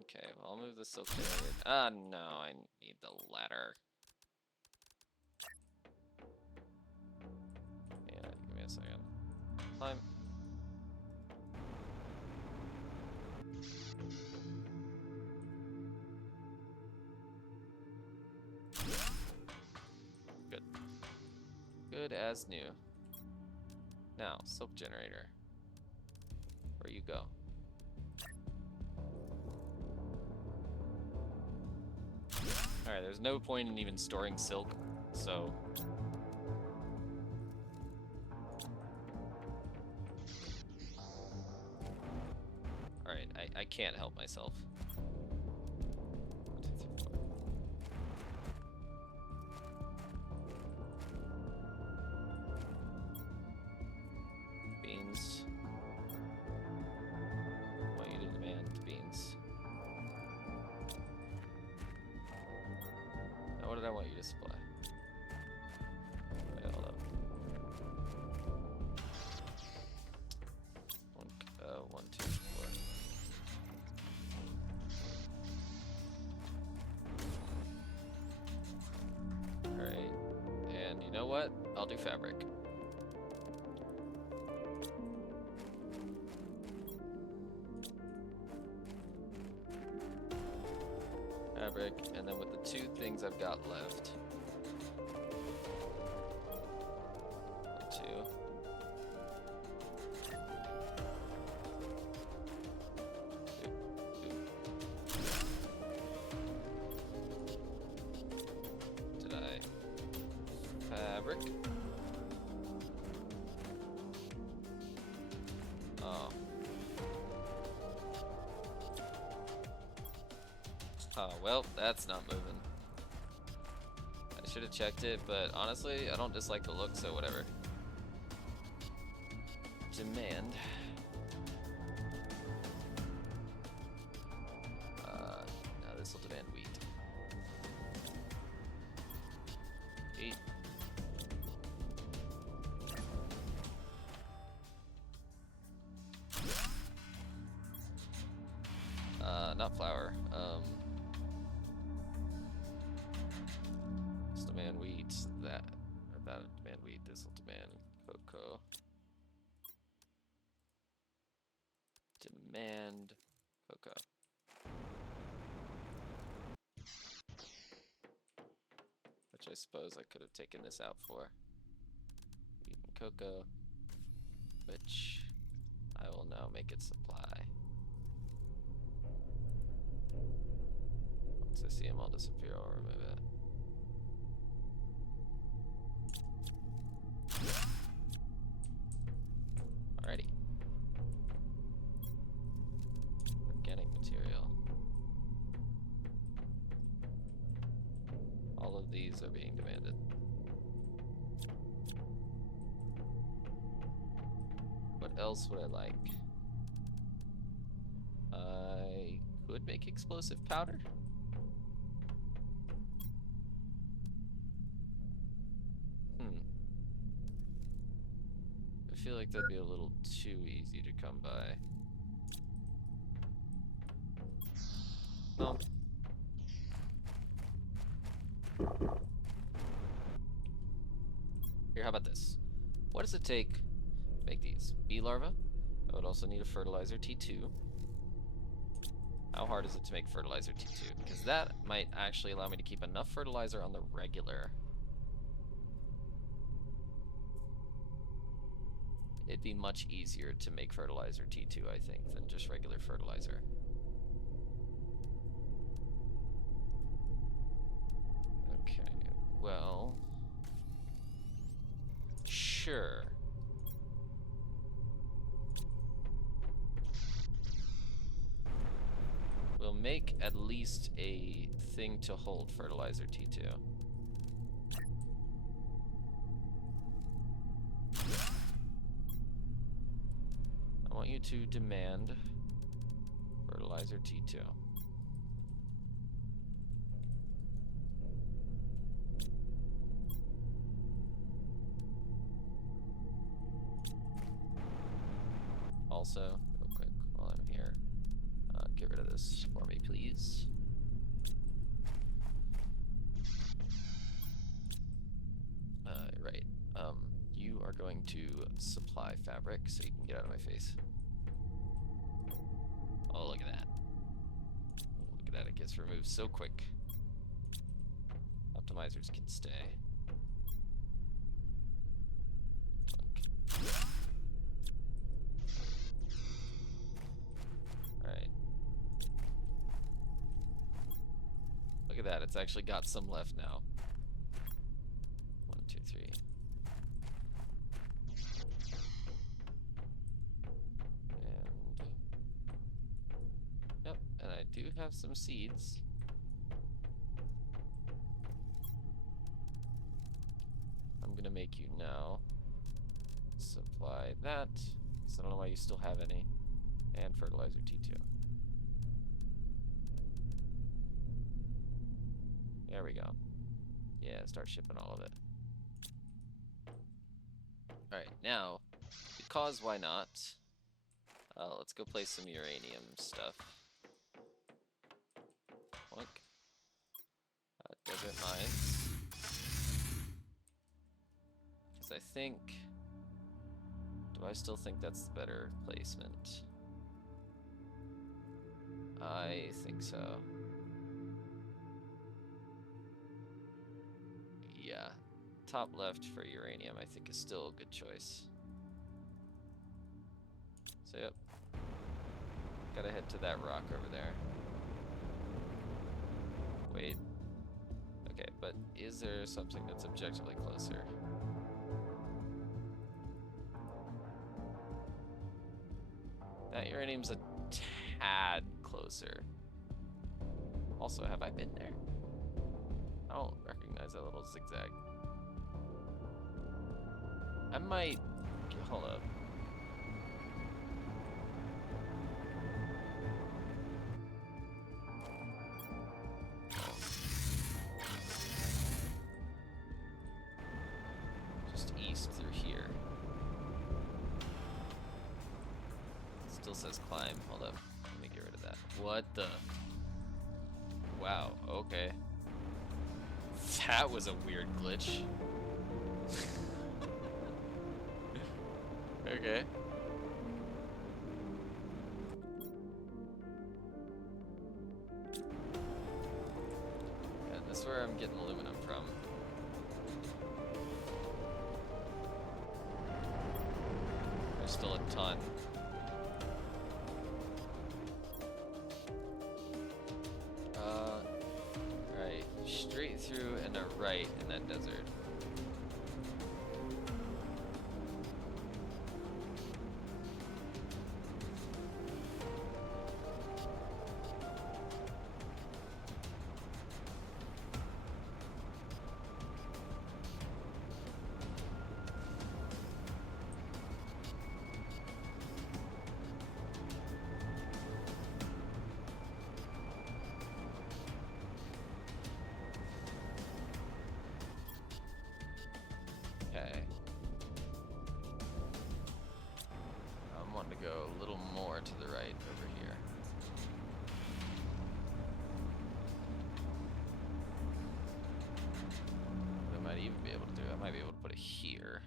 Okay, well, I'll move the silk generator. Ah, no, I need the ladder. Yeah, give me a second. Climb. Good. Good as new. Now, silk generator. Where you go? Alright, there's no point in even storing silk, so... Alright, I can't help myself. 1, 2, 3, 4. Beans. I want you to demand beans. Now what did I want you to supply? Wait, hold up. 1, 2, 4. Alright. And you know what? I'll do fabric. Fabric, and then with the 2 things I've got left. 1, 2. Did I? Fabric. Oh. Oh, well, that's not moving. I should have checked it, but honestly, I don't dislike the look, so whatever. Demand. Now this will demand wheat. Wheat. Not flour. This demand wheat. That demand wheat. This will demand cocoa. Demand cocoa. Which I suppose I could have taken this out for. Wheat and cocoa. Which I will now make it supply. Once I see them all disappear, I'll remove it. Alrighty. Organic material. All of these are being demanded. What else else would I like? I could make explosive powder. I feel like that'd be a little too easy to come by. No. Here, how about this? What does it take to make these? Bee larvae? I would also need a fertilizer T2. How hard is it to make fertilizer T2? Because that might actually allow me to keep enough fertilizer on the regular. It'd be much easier to make fertilizer T2, I think, than just regular fertilizer. Okay, well... Sure. We'll make at least a thing to hold fertilizer T2. I want you to demand fertilizer T2. Also, real quick, while I'm here, get rid of this for me, please. Right. You are going to supply fabric so you can get out of my face. Oh, look at that. Look at that, it gets removed so quick. Optimizers can stay. Alright. Look at that, it's actually got some left now. 1, 2, 3. And... Yep, and I do have some seeds. I'm gonna make you now supply that, because I don't know why you still have any, and fertilizer T2. There we go. Yeah, start shipping all of it. Alright, now, because why not, let's go play some uranium stuff. Boink. Desert mines. Because I think... Do I still think that's the better placement? I think so. Yeah. Top left for uranium, I think, is still a good choice. So, yep. Gotta head to that rock over there. Wait. Okay, but is there something that's objectively closer? That uranium's a tad closer. Also, have I been there? I don't recognize that little zigzag. I might... Hold up. Just east through here. It still says climb. Hold up. Let me get rid of that. What the... Wow, okay. That was a weird glitch. Okay. Yeah, that's where I'm getting aluminum from. There's still a ton. Right, straight through and a right in that desert. go a little more to the right over here. I might even be able to do it. I might be able to put it here.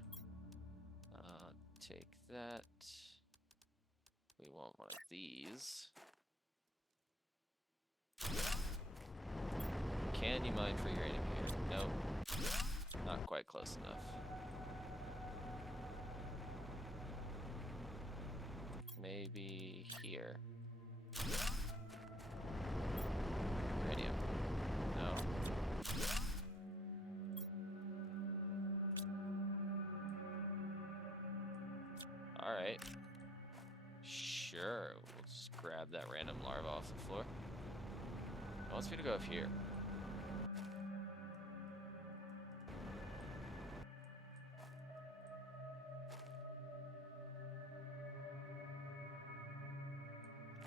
Take that. We want one of these. Can you mine for uranium here? Nope. Not quite close enough. Maybe here. Uranium. No. Alright. Sure. We'll just grab that random larva off the floor. It wants me to go up here.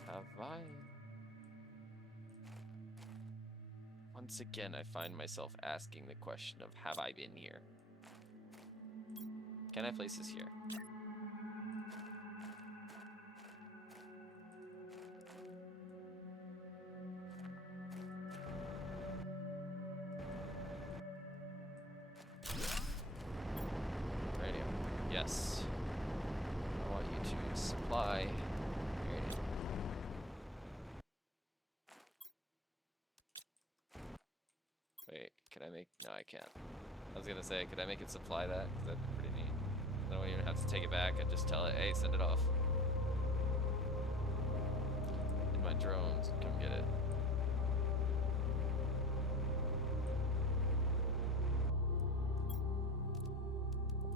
Have I? Once again, I find myself asking the question of, have I been here? Can I place this here? Radium. Yes. I want you to supply radium. Wait, can I make... No, I can't. I was gonna say, could I make it supply that? Because that'd be pretty neat. Then I don't even have to take it back and just tell it, hey, send it off. And my drones come get it.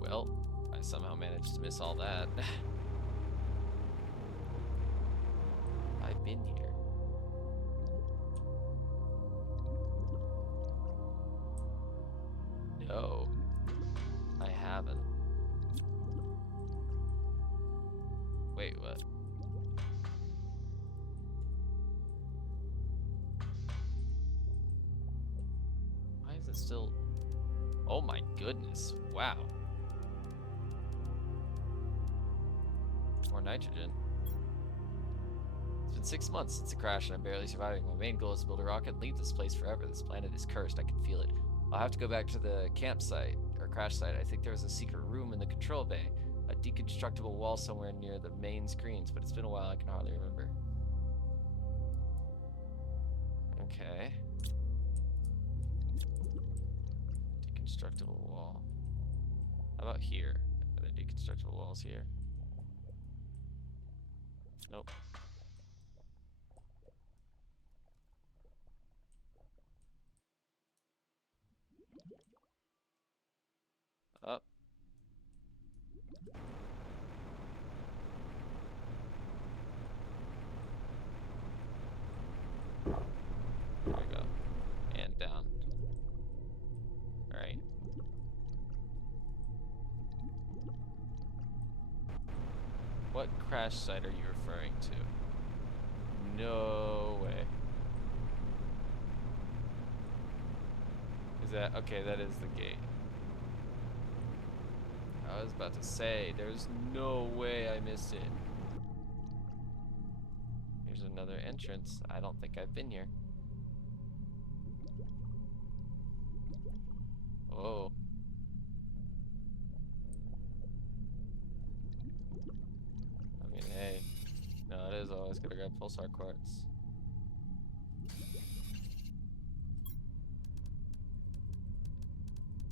Well, I somehow managed to miss all that. I've been here. No, I haven't. Wait, what? Why is it still... Oh my goodness, wow. More nitrogen. It's been 6 months since the crash and I'm barely surviving. My main goal is to build a rocket and leave this place forever. This planet is cursed, I can feel it. I'll have to go back to the campsite, or crash site. I think there was a secret room in the control bay. A deconstructible wall somewhere near the main screens, but it's been a while, I can hardly remember. Okay. Deconstructible wall. How about here? Are there deconstructible walls here? Nope. Up. There we go. And down. Alright. What crash site are you referring to? No way. Is that... Okay, that is the gate. I was about to say, there's no way I missed it. Here's another entrance. I don't think I've been here. Oh. I mean, hey. No, it is always gonna grab pulsar quartz.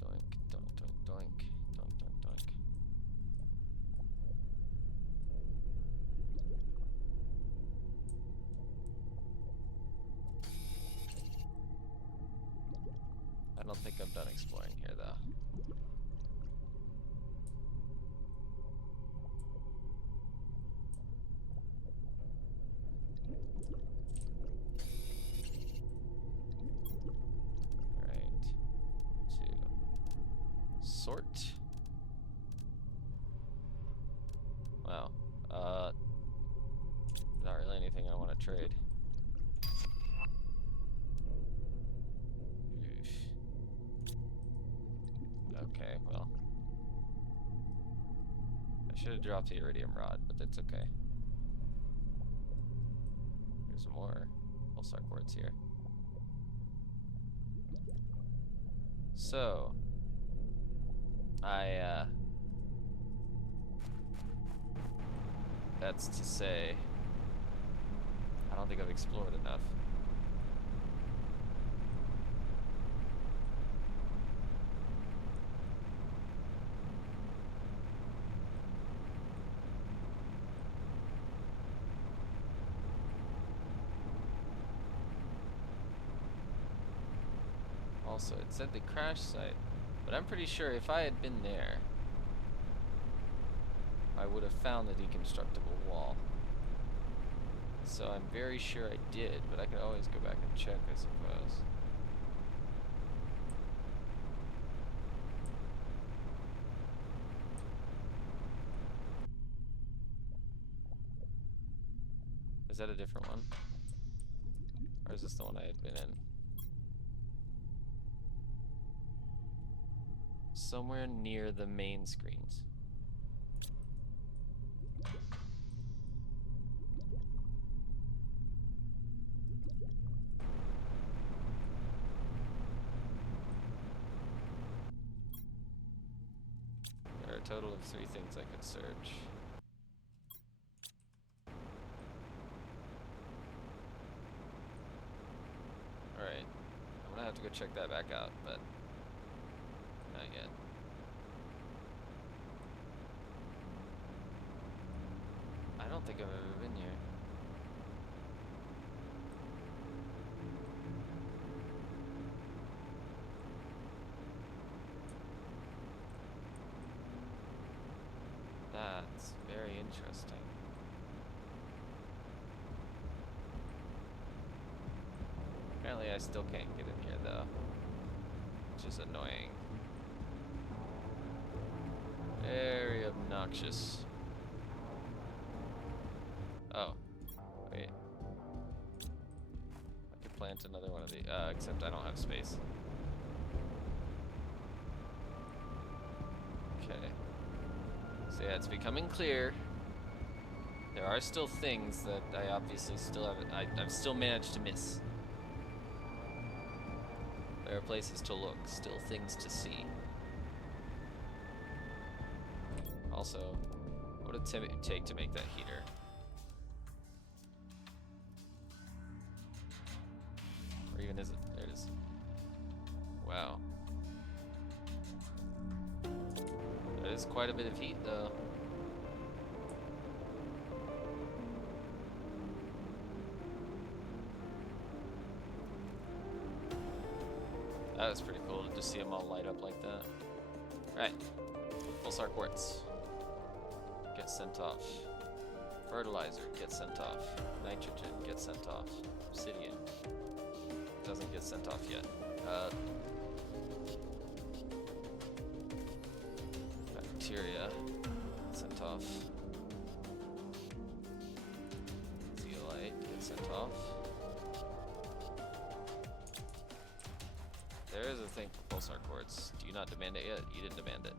Doink, doink, doink, doink. Doink, doink, doink. I don't think I'm done exploring here, though. Alright. To sort. Wow. Not really anything I want to trade. Okay, well. I should have dropped the iridium rod, but that's okay. There's more pulsar quartz here. So, that's to say, I don't think I've explored enough. Also, it said the crash site, but I'm pretty sure if I had been there, I would have found the deconstructible wall. So I'm very sure I did, but I could always go back and check, I suppose. Is that a different one? Or is this the one I had been in? Somewhere near the main screens. There are a total of 3 things I could search. Alright. I'm gonna have to go check that back out, but not yet. I don't think I've ever been here. That's very interesting. Apparently I still can't get in here though, which is annoying. Very obnoxious. Oh, wait. I could plant another one of the, except I don't have space. Okay. So yeah, it's becoming clear. There are still things that I obviously still haven't, I've still managed to miss. There are places to look, still things to see. Also, what would it take to make that heater? Or even is it? There it is. Wow. There is quite a bit of heat though. That was pretty cool to just see them all light up like that. Alright. Pulsar quartz. Get sent off. Fertilizer gets sent off. Nitrogen gets sent off. Obsidian doesn't get sent off yet. Bacteria sent off. Zeolite gets sent off. There is a thing for pulsar quartz. Do you not demand it yet? You didn't demand it.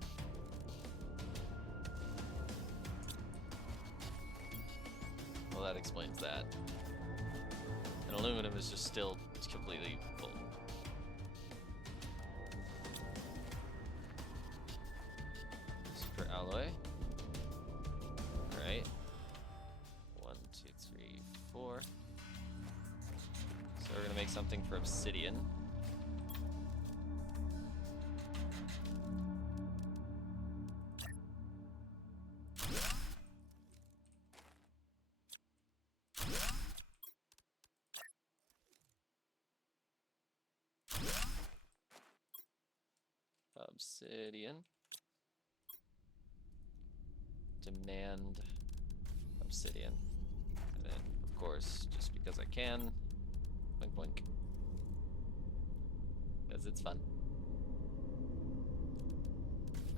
Well, that explains that. And aluminum is just still completely full. Super alloy. Alright. 1, 2, 3, 4. So we're gonna make something for obsidian. Obsidian. Demand obsidian. And then, of course, just because I can, blink blink. Because it's fun.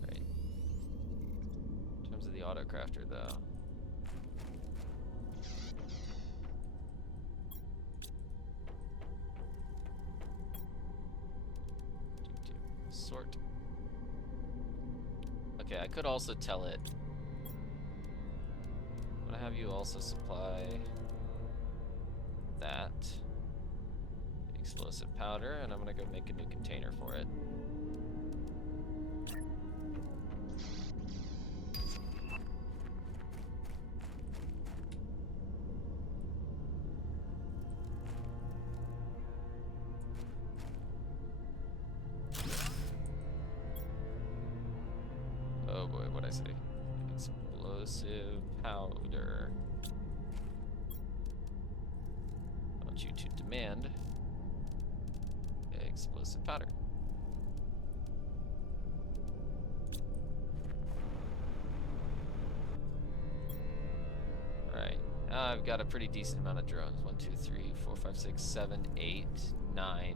Alright. In terms of the autocrafter, though. Sort. Okay, I could also tell it. I'm gonna have you also supply explosive powder, and I'm gonna go make a new container for it. Oh boy, what'd I say? Explosive powder. I want you to demand explosive powder. Alright, now I've got a pretty decent amount of drones. 1, 2, 3, 4, 5, 6, 7, 8, 9.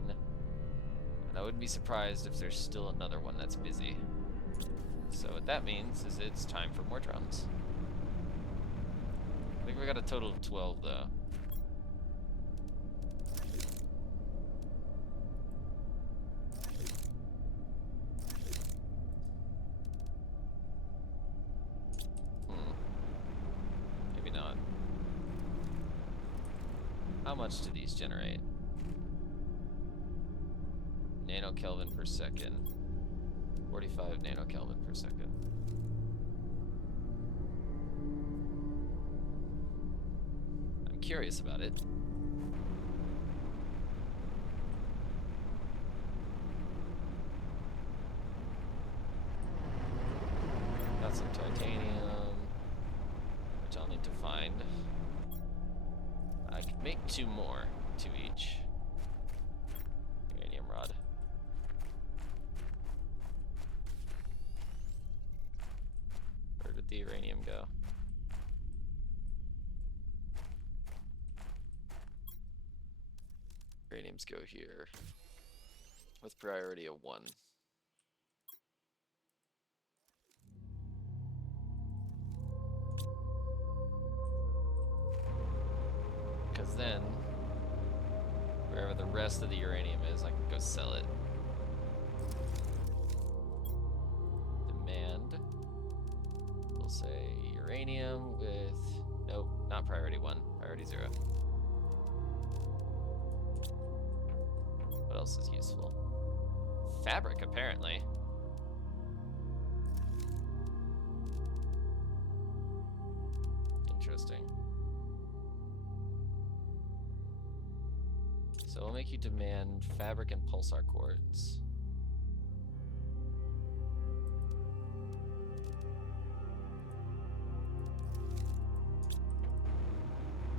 And I wouldn't be surprised if there's still another one that's busy. So what that means is it's time for more drones. I think we got a total of 12 though. Maybe not. How much do these generate? Nanokelvin per second. 45 nanokelvin per second. I'm curious about it. Got some titanium, which I'll need to find. I can make 2 more, 2 each. Uranium rod. Where did the uranium go? Uraniums go here with priority of 1. Because then, wherever the rest of the uranium is, I can go sell it. Demand. We'll say uranium with, nope, not priority 1, priority 0. What else is useful? Fabric, apparently. Interesting. So we'll make you demand fabric and pulsar quartz.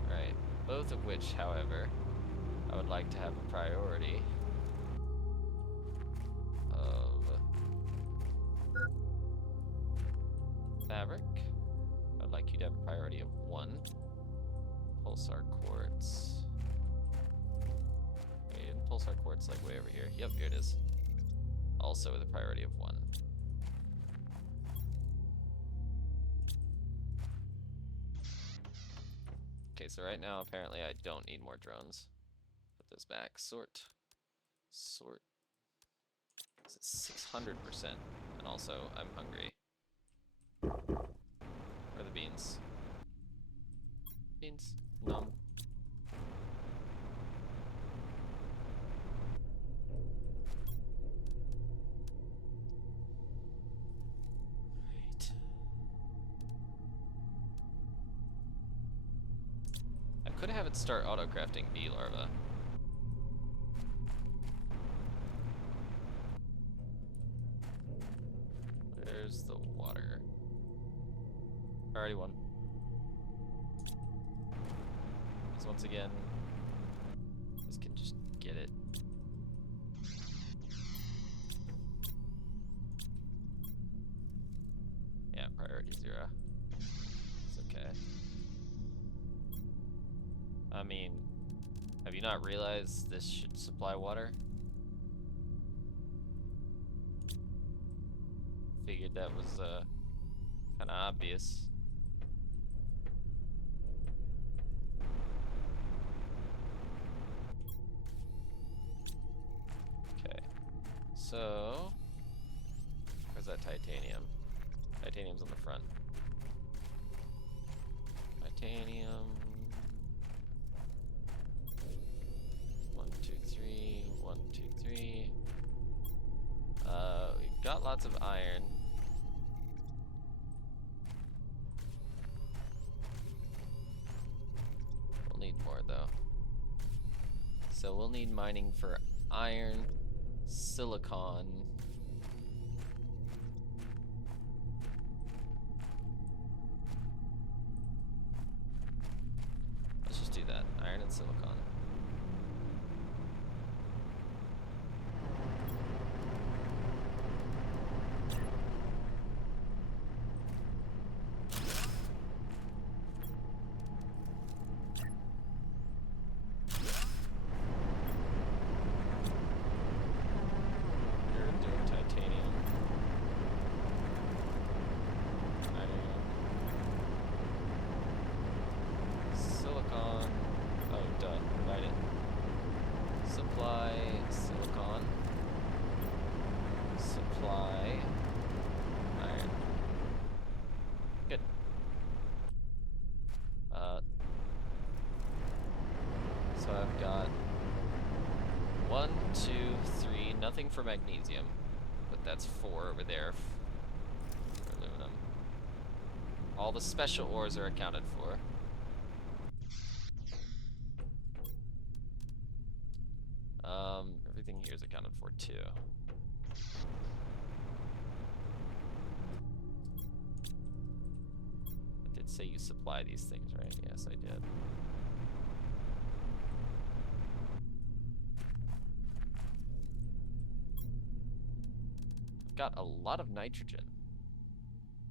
Right, both of which, however, I would like to have a priority of fabric. I'd like you to have a priority of 1. Pulsar quartz. Pulsar quartz like way over here. Yep, here it is. Also with a priority of 1. Okay, so right now apparently I don't need more drones. Put this back. Sort. Sort. This is 600%. And also, I'm hungry. Where are the beans? Beans. Nom. Could have it start auto-crafting bee larvae. Where's the water? Already 1. So once again, this can just get it. Yeah, priority 0. It's okay. I mean, have you not realized this should supply water? Figured that was kind of obvious. Okay, so where's that titanium? Titanium's on the front. Titanium. 1, 2, 3. lots of iron. We'll need more though. So we'll need mining for iron, silicon. Let's just do that, iron and silicon. So I've got 1, 2, 3, nothing for magnesium, but that's 4 over there for aluminum. All the special ores are accounted for. Everything here is accounted for too. I did say you supply these things, right? Yes, I did. Got a lot of nitrogen.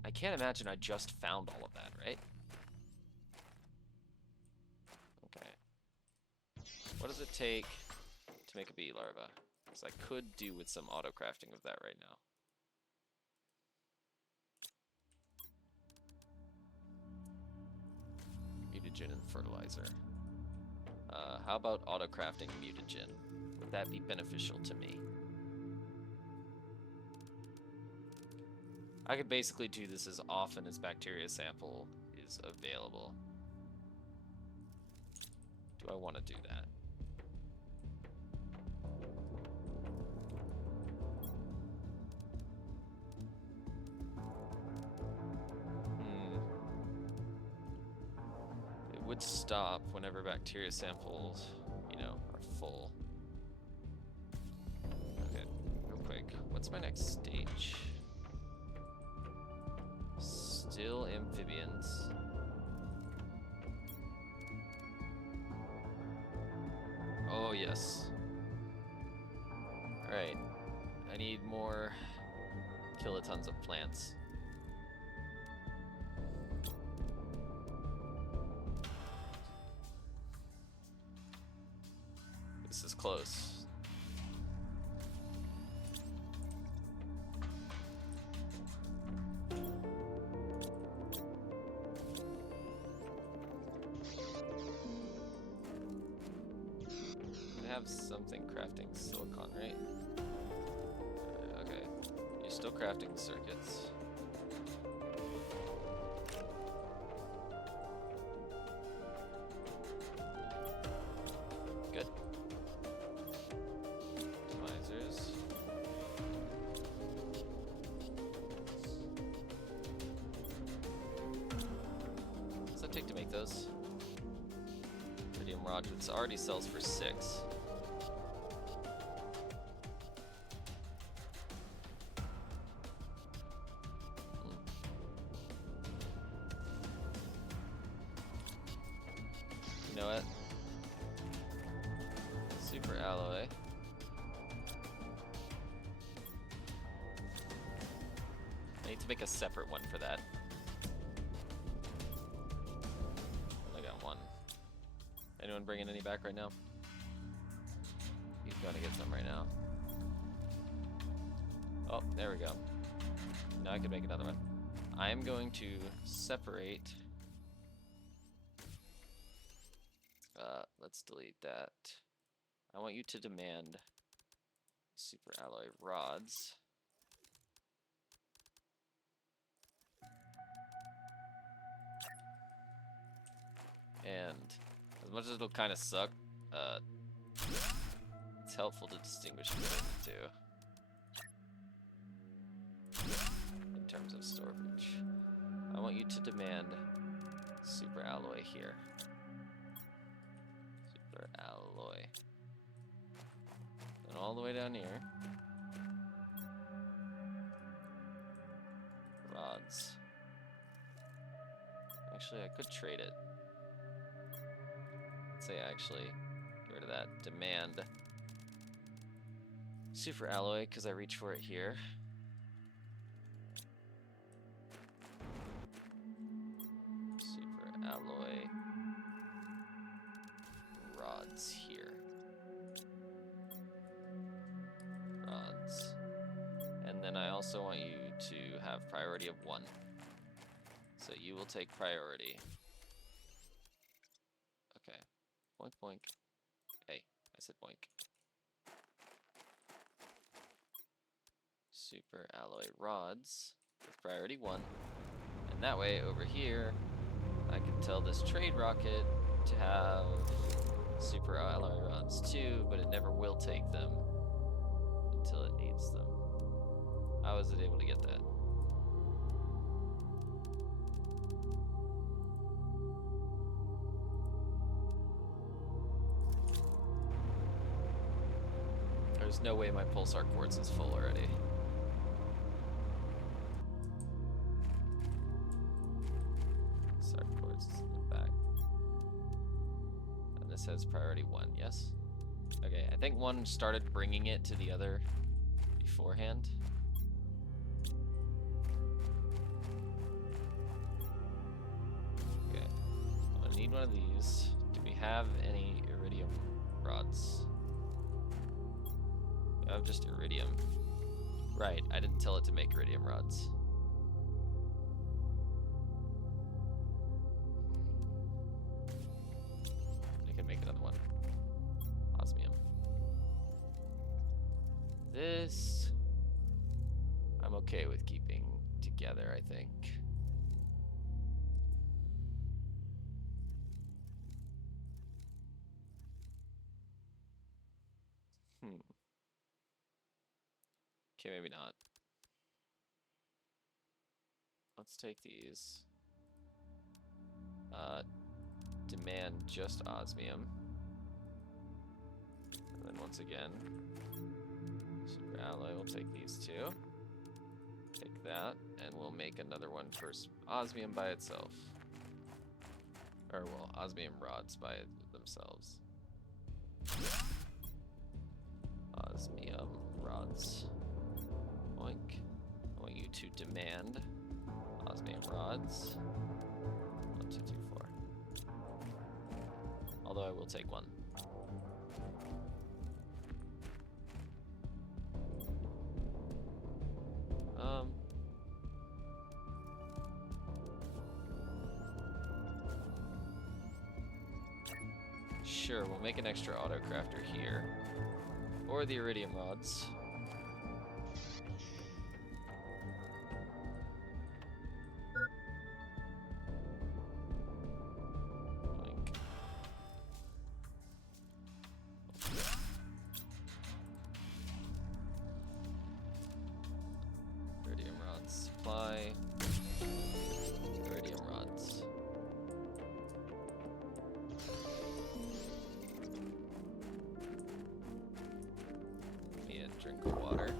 I can't imagine I just found all of that, right? Okay. What does it take to make a bee larva? Because I could do with some auto crafting of that right now. Mutagen and fertilizer. How about auto crafting mutagen? Would that be beneficial to me? I could basically do this as often as bacteria sample is available. Do I want to do that? It would stop whenever bacteria samples, you know, are full. Okay, real quick. What's my next stage? Still amphibians. Oh, yes. Alright. I need more kilotons of plants. This is close. Have something crafting silicon, right? Okay. You're still crafting circuits. Good. Optimizers. What does that take to make those? Iridium rod, it already sells for 6. You know what? Super alloy. I need to make a separate one for that. I got one. Anyone bringing any back right now? He's going to get some right now. Oh, there we go. Now I can make another one. I am going to separate. Let's delete that. I want you to demand super alloy rods. And as much as it'll kind of suck, it's helpful to distinguish between the two. in terms of storage. I want you to demand super alloy here. Super alloy. And all the way down here. Rods. Actually, I could trade it. Let's say actually, get rid of that. Demand super alloy, because I reach for it here. Super alloy rods here. Rods. And then I also want you to have priority of 1. So you will take priority. Okay. Boink boink. Hey, I said boink. Super alloy rods with priority 1. And that way, over here, I can tell this trade rocket to have super alloy rods too, but it never will take them until it needs them. How is it able to get that? There's no way my pulsar quartz is full already. Pulsar quartz is in the back. And this has priority 1, yes? Okay, I think 1 started bringing it to the other beforehand. Okay, I'm gonna need one of these. Do we have any iridium rods? I have just iridium. Right, I didn't tell it to make iridium rods. I can make another one. Osmium. This I'm okay with keeping together, I think. Okay, maybe not. Let's take these. Demand just osmium. And then once again, super alloy, we'll take these two. Take that, and we'll make another one for osmium by itself. Or, well, osmium rods by themselves. Osmium rods. Boink. I want you to demand osmium rods. 1, 2, 3, 4. Although I will take 1. Sure, we'll make an extra auto crafter here. Or the iridium rods. Iridium rods supply. Iridium rods. Give me a drink of water.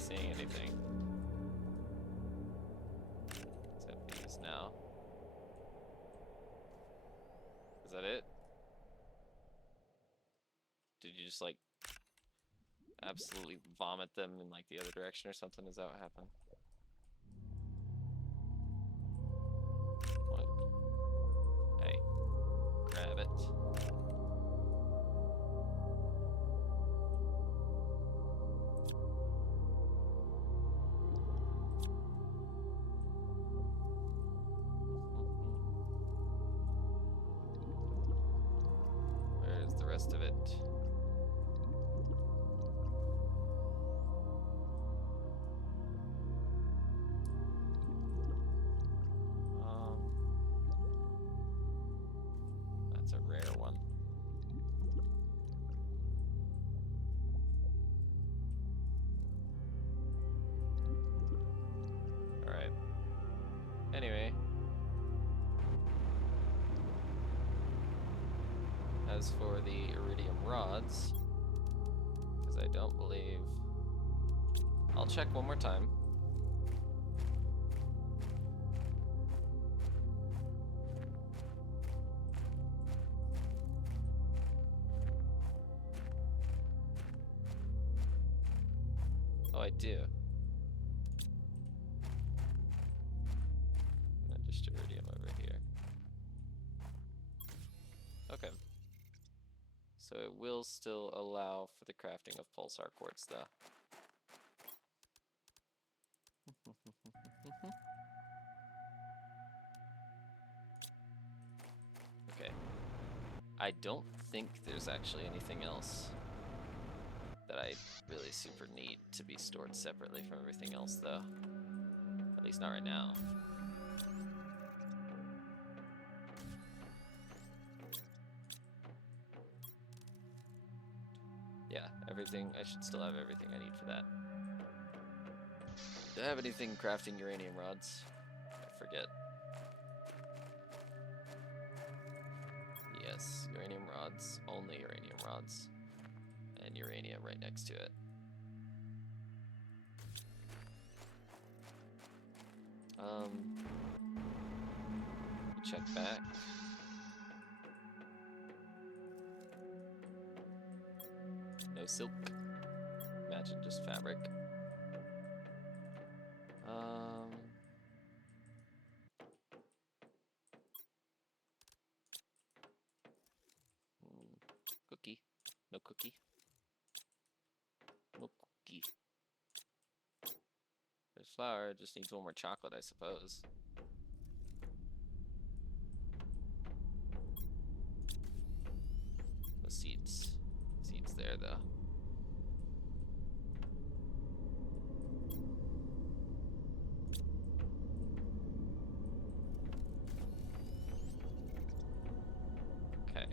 not seeing anything. Except these now. Is that it? Did you just like absolutely vomit them in like the other direction or something? Is that what happened? What? Hey, grab it. Where's the rest of it? That's a rare one. Alright. Anyway. As for the iridium rods, because I don't believe... I'll check one more time. Oh, I do. And then just iridium over here. Okay. So it will still allow for the crafting of pulsar quartz, though. Okay. I don't think there's actually anything else that I really super need to be stored separately from everything else, though. At least not right now. Yeah, everything, I should still have everything I need for that. Do I have anything crafting uranium rods? I forget. Yes, uranium rods, only uranium rods. And uranium right next to it. Check back. No silk. Imagine just fabric. Cookie. No cookie. No cookie. There's flour, just needs one more chocolate, I suppose. No seeds. Seeds there, though. Okay.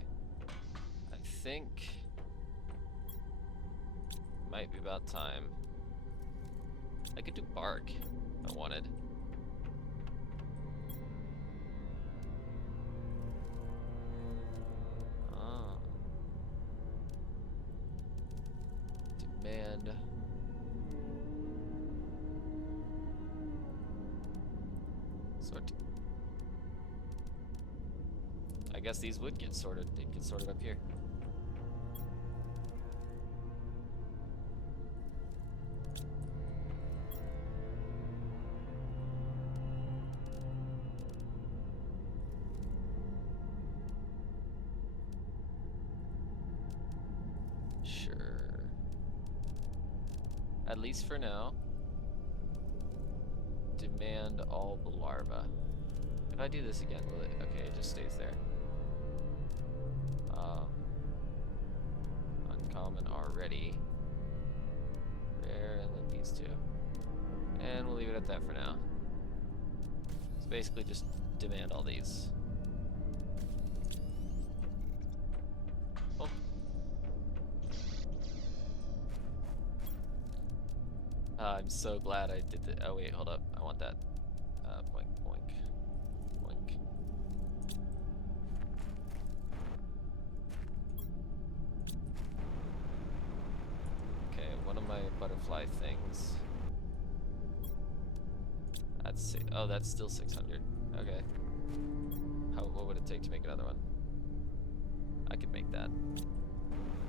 I think might be about time. I could do bark if I wanted. Ah. Demand. Sort. I guess these would get sorted. They'd get sorted up here. At least for now. Demand all the larvae. If I do this again, will it? Okay, it just stays there. Uncommon already. Rare, and then these two. And we'll leave it at that for now. So basically just demand all these. Oh. I'm so glad I did the. Oh wait, hold up. I want that. Boink, boink, boink. Okay, one of my butterfly things Oh, that's still 600. Okay. What would it take to make another one? I could make that.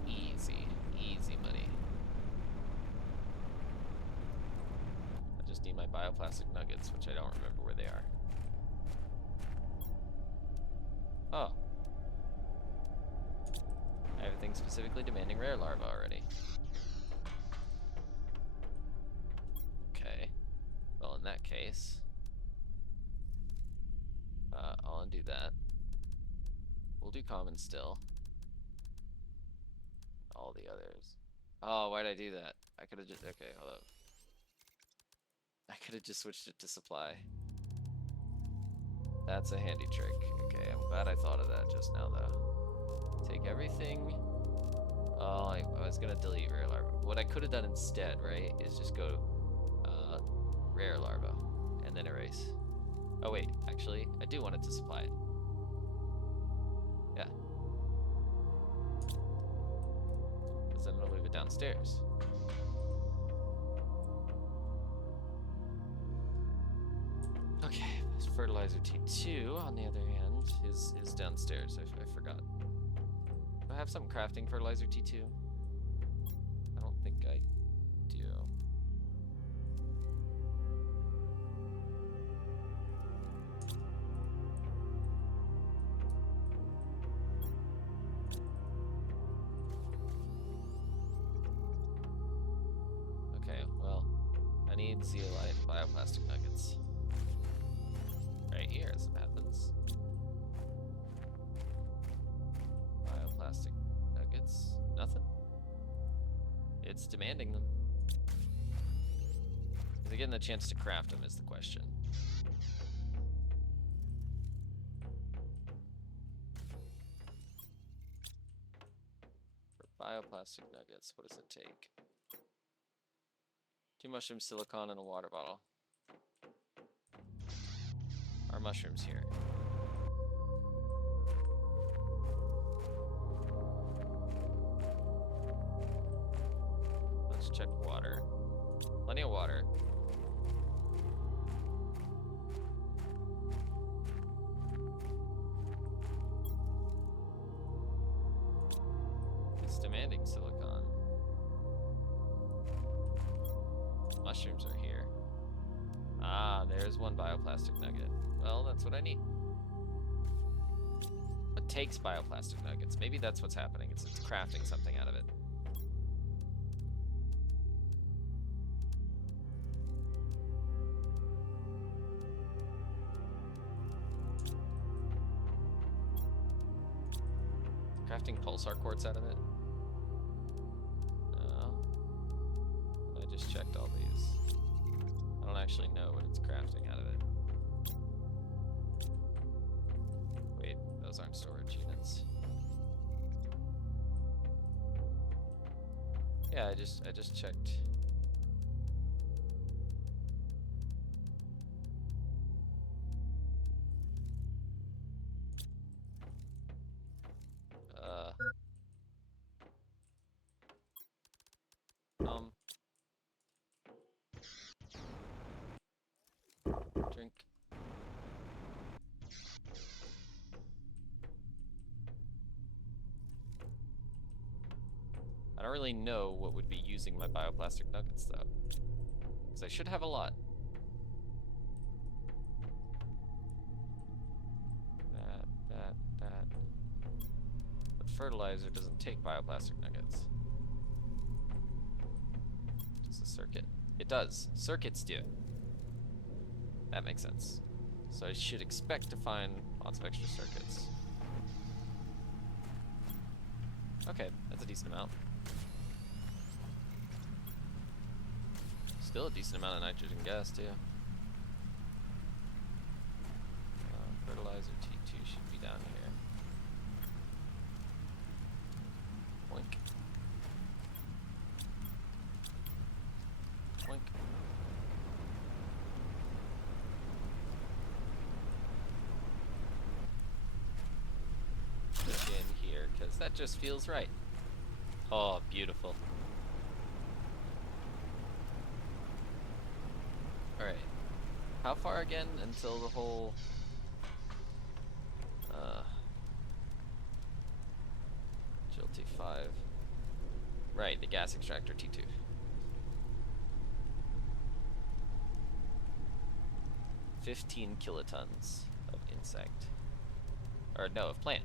Easy money. I just need my bioplastic nuggets, which I don't remember where they are. Oh. I have a thing specifically demanding rare larvae already. Okay. Well, in that case, I'll undo that. We'll do common still. All the others. Oh, why'd I do that? I could have just... Okay, hold up. I could have just switched it to supply. That's a handy trick. Okay, I'm glad I thought of that just now, though. Take everything. Oh, I was gonna delete rare larva. What I could have done instead, right, is just go rare larva and then erase. Oh wait, actually, I do want it to supply it. Yeah. Because then it'll move it downstairs. Okay, fertilizer T2, on the other hand, is downstairs. I forgot. Do I have something crafting fertilizer T2? I don't think I do. Okay, well, I need zeolite and bioplastic nuggets. Right here, as it happens. Bioplastic nuggets. Nothing. It's demanding them. Is it getting the chance to craft them is the question. For bioplastic nuggets, what does it take? 2 mushroom silicon and a water bottle. Are mushrooms here? Let's check water. Plenty of water. It's demanding silicon. Mushrooms are here. Ah, there's one bioplastic nugget. Well, that's what I need. It takes bioplastic nuggets. Maybe that's what's happening. It's crafting something out of it. Crafting pulsar quartz out of it? No. I just checked all these. I don't actually know what it's crafting out of it. Wait, those aren't storage units. Yeah, I just checked. Drink. I don't really know what would be using my bioplastic nuggets though, because I should have a lot. That. But fertilizer doesn't take bioplastic nuggets. Does the circuit? It does. Circuits do. That makes sense. So I should expect to find lots of extra circuits. Okay, that's a decent amount. Still a decent amount of nitrogen gas too. Fertilizer T2 should be down here. Boink. Boink. In here, because that just feels right. Oh, beautiful. Alright. how far again until the whole Agility 5. Right, the gas extractor T2. $15 kilotons of insect. Or no, of plant.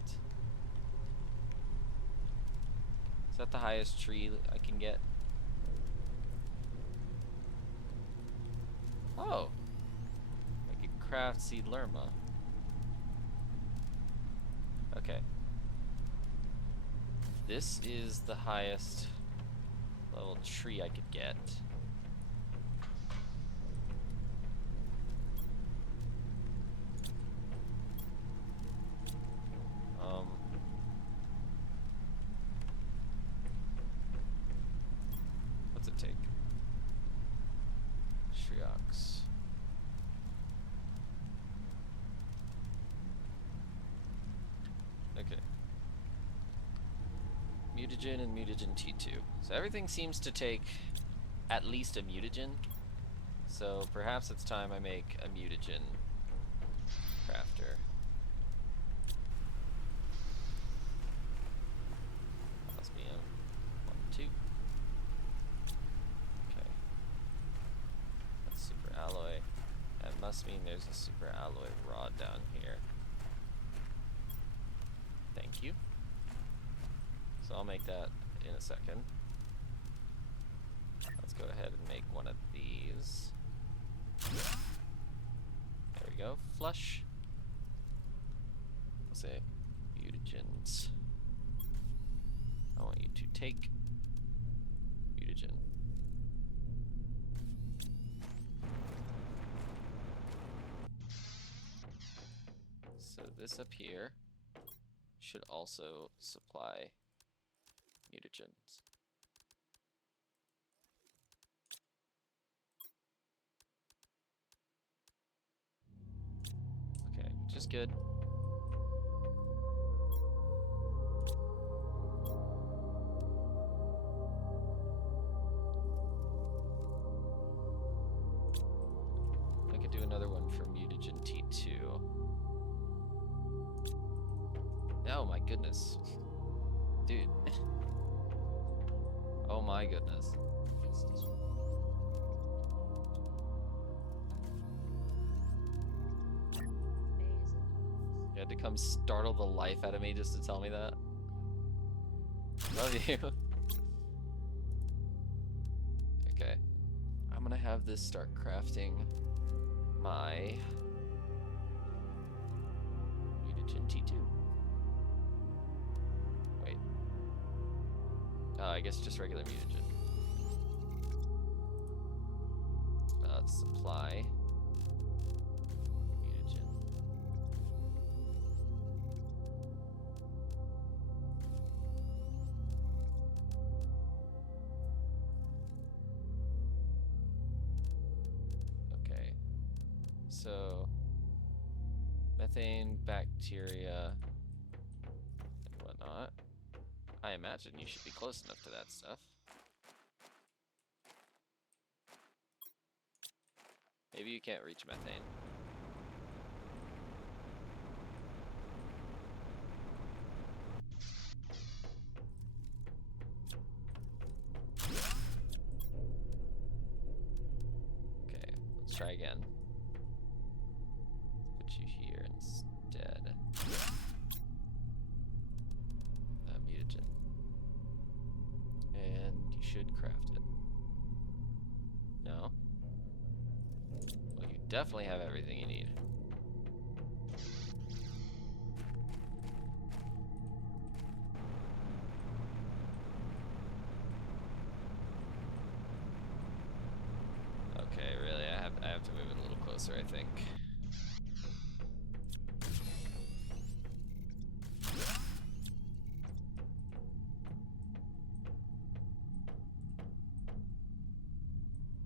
Is that the highest tree I can get? Oh! I could craft seed lerma. Okay. This is the highest level tree I could get. What's it take? Shriox. Okay. Mutagen and mutagen T2. So everything seems to take at least a mutagen. So perhaps it's time I make a mutagen crafter. Osmium 1, 2. Okay. That's super alloy. That must mean there's a super alloy rod down here. Thank you. So I'll make that in a second. Let's go ahead and make one of these. There we go. Flush. We'll say mutagens. I want you to take mutagen. So this up here should also supply mutagens. Okay, which is good. I could do another one for mutagen T2. Oh my goodness. Dude. Oh my goodness. You had to come startle the life out of me just to tell me that. Love you. Okay. I'm gonna have this start crafting my mutagen T2. Wait. I guess just regular mutagen. Let's supply mutagen. Okay. So methane, bacteria, and whatnot. I imagine you should be close enough to that stuff. Maybe you can't reach methane. Okay, let's try again. Put you here instead. Mutagen. And you should craft it. No? Well, you definitely have everything you need. Okay, really, I have to move it a little closer, I think.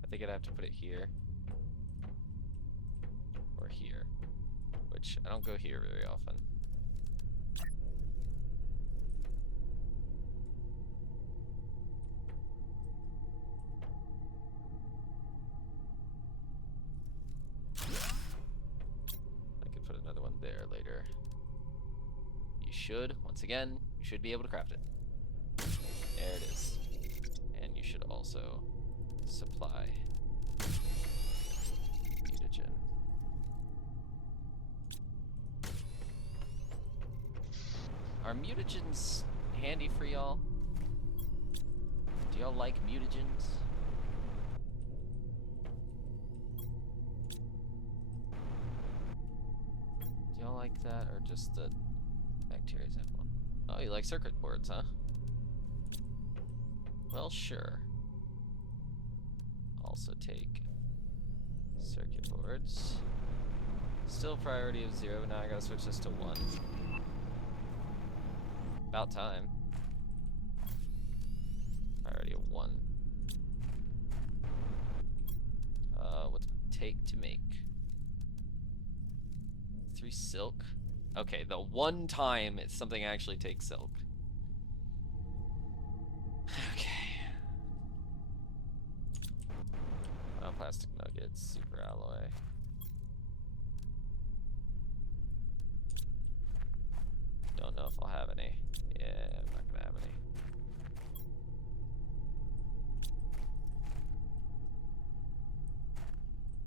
I think I'd have to put it here. Or here. Which, I don't go here very often. once again, you should be able to craft it. There it is. And you should also supply mutagen. Are mutagens handy for y'all? Do y'all like mutagens? Do y'all like that, or just the bacteria's have one? Oh, you like circuit boards, huh? Well, sure. Also take circuit boards. Still priority of 0, now I gotta switch this to 1. About time. Priority of 1. What's it take to make? 3 silk? Okay, the one time it's something actually takes silk. Okay. Plastic nuggets, super alloy. Don't know if I'll have any. Yeah, I'm not gonna have any.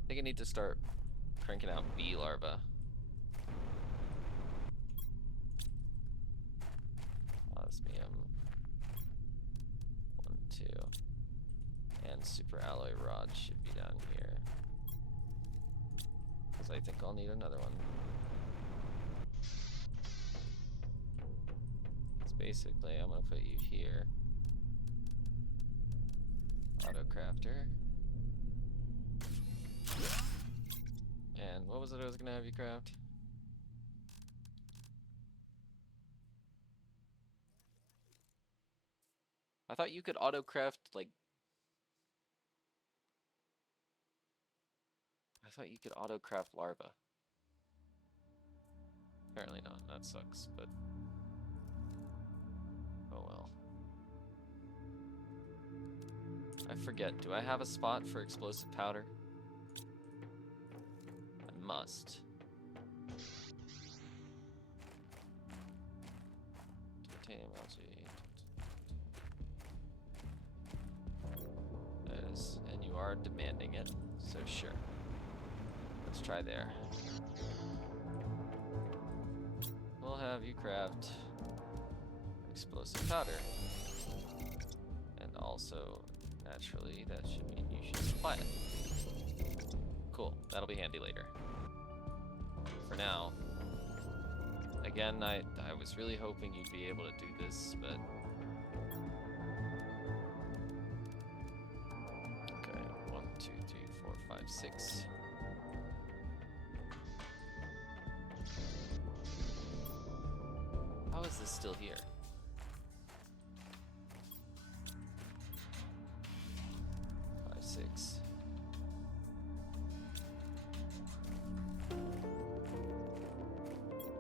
I think I need to start cranking out bee larvae. Osmium. 1, 2. And super alloy rods should be down here. Because I think I'll need another one. It's basically, I'm gonna put you here. Auto crafter. And what was it I was gonna have you craft? I thought you could auto craft, like... I thought you could auto craft larvae. Apparently not, that sucks, but... oh well. I forget, do I have a spot for explosive powder? I must. Titanium algae. There it is, and you are demanding it, so sure. Let's try there. We'll have you craft explosive powder. And also, naturally, that should mean you should supply it. Cool, that'll be handy later. For now, again, I was really hoping you'd be able to do this, but... okay, 1, 2, 3, 4, 5, 6. How is this still here? 5, 6.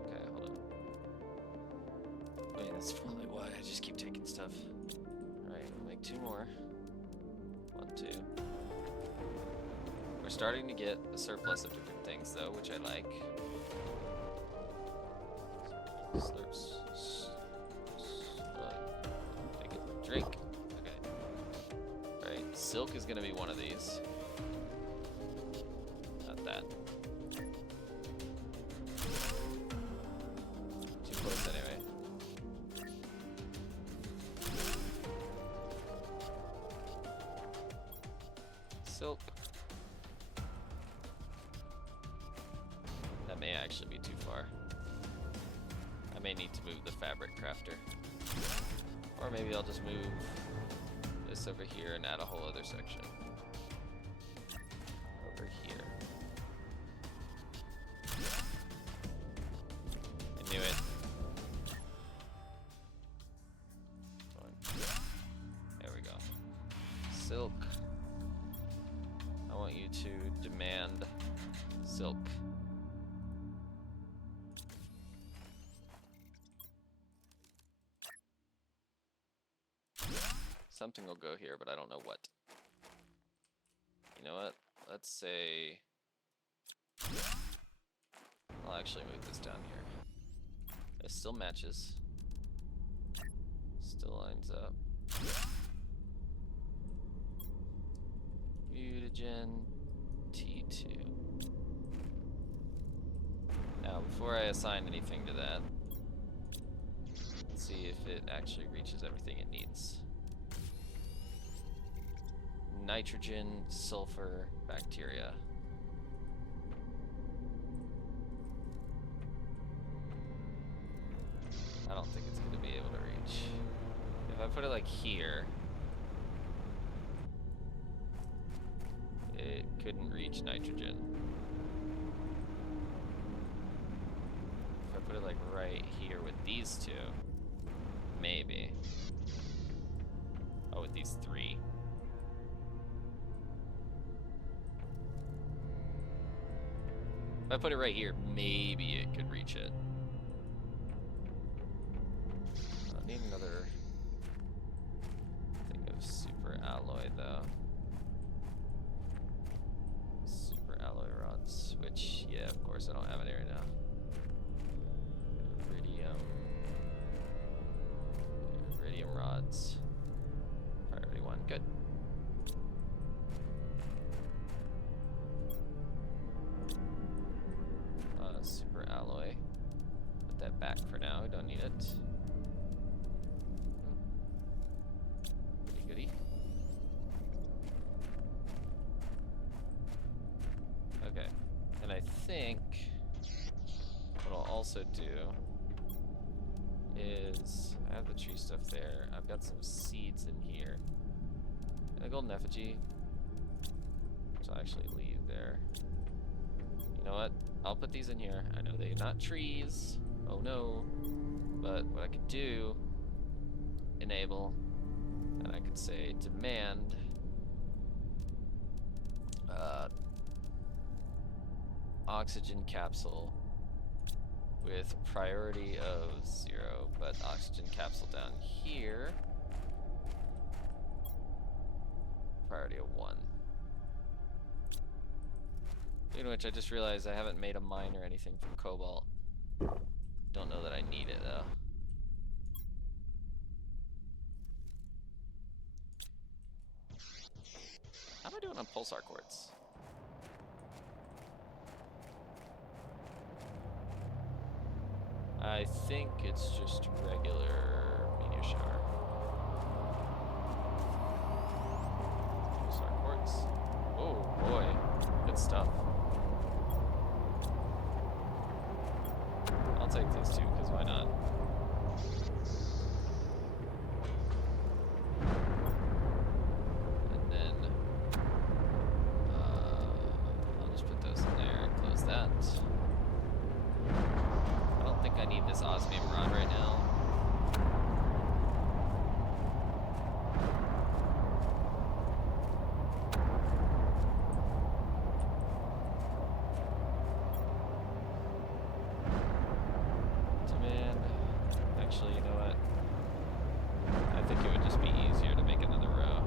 Okay, hold on. Wait, that's probably why I just keep taking stuff. Alright, we'll make 2 more. 1, 2. We're starting to get a surplus of different things, though, which I like. Slurps. Take a drink. Okay. Right. Silk is gonna be one of these. Not that. Too close anyway. Silk. That may actually be too far. I may need to move the fabric crafter. Or maybe I'll just move this over here and add a whole other section. Over here. I knew it. There we go. Silk. I want you to demand silk. Something will go here, but I don't know what. You know what? Let's say... I'll actually move this down here. It still matches. Still lines up. Mutagen T2. Now, before I assign anything to that, let's see if it actually reaches everything it needs. Nitrogen, sulfur, bacteria. I don't think it's going to be able to reach. If I put it like here, it couldn't reach nitrogen. If I put it like right here with these two, maybe. Oh, with these three. If I put it right here, maybe it could reach it. I need another thing of super alloy though. Super alloy rods, which, yeah, of course I don't have any right now. Iridium rods. Priority 1, good. Super alloy. Put that back for now, we don't need it. Goody goody. Okay, and I think what I'll also do is, I have the tree stuff there, I've got some seeds in here, and a golden effigy, which I'll actually leave there. You know what? I'll put these in here. I know they're not trees. Oh no. But what I could do, enable, and I could say demand oxygen capsule with priority of 0, but oxygen capsule down here, priority of 1. In which I just realized I haven't made a mine or anything from cobalt. Don't know that I need it though. How am I doing on pulsar quartz? I think it's just regular meteor shower. Pulsar quartz. Oh boy, good stuff. I'll take these two, because why not? And then I'll just put those in there and close that. I don't think I need this osmium rod right now. Actually, you know what? I think it would just be easier to make another row.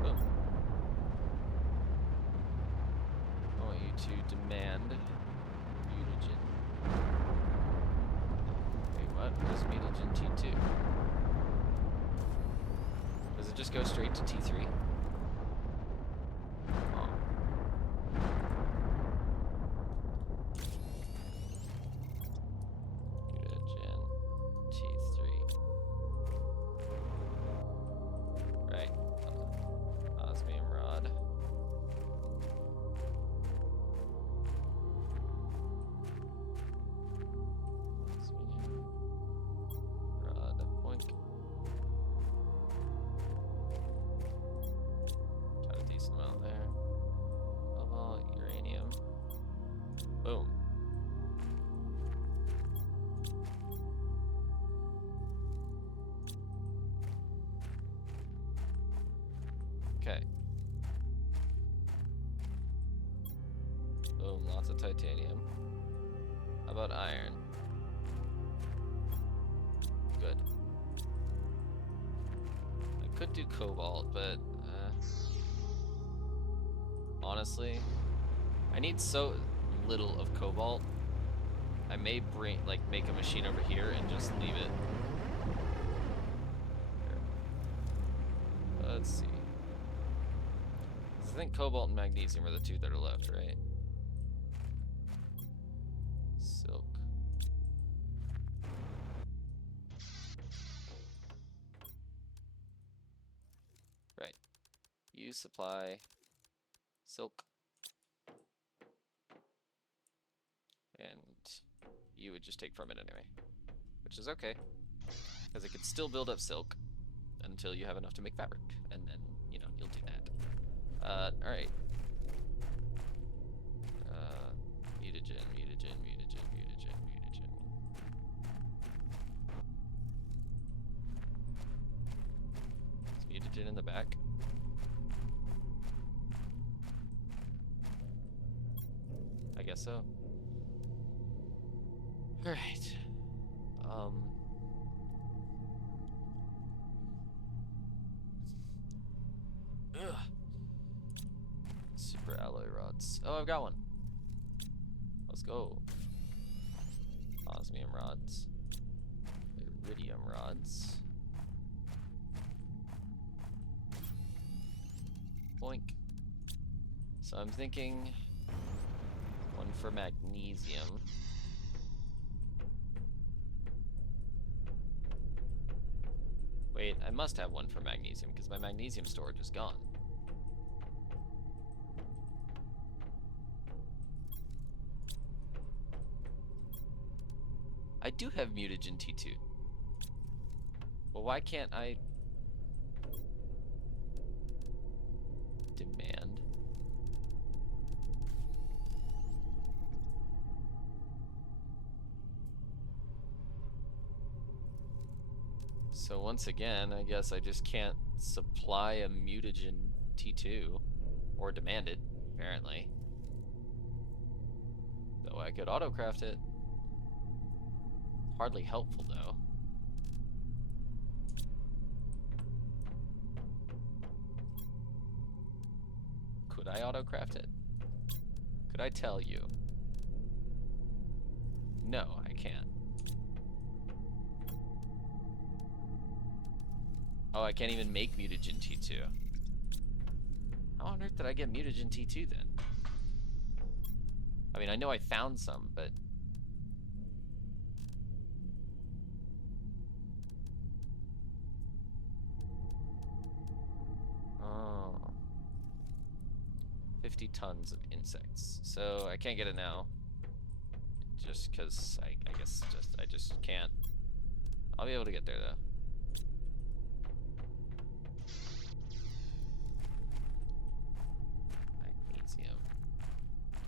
Boom. I want you to demand mutagen. What was mutagen T2? Does it just go straight to T3? Oh. Mutagen T3. Right. Osmium rod. Boom. Okay. Boom, lots of titanium. How about iron? could do cobalt, but honestly, I need so little of cobalt. I may make a machine over here and just leave it. Let's see. I think cobalt and magnesium are the two that are left, right? Silk. Right. You supply silk. And you would just take from it anyway. Which is okay. Because it could still build up silk until you have enough to make fabric. And then, you know, you'll do that. Alright. Mutagen, mutagen, mutagen, mutagen, mutagen. Is mutagen in the back? I guess so. Alright. Ugh. Super alloy rods. Oh, I've got one. Let's go. Osmium rods. Iridium rods. Boink. So I'm thinking one for magnesium. Wait, I must have one for magnesium because my magnesium storage is gone. I do have mutagen T2. Well, why can't I demand? So once again, I guess I just can't supply a mutagen T2 or demand it, apparently. Though I could autocraft it. Hardly helpful though. Could I autocraft it? Could I tell you? No, I can't. Oh, I can't even make mutagen T2. How on earth did I get mutagen T2 then? I mean, I know I found some, but... Oh. 50 tons of insects. So I can't get it now. Just because I guess I just can't. I'll be able to get there though. Magnesium.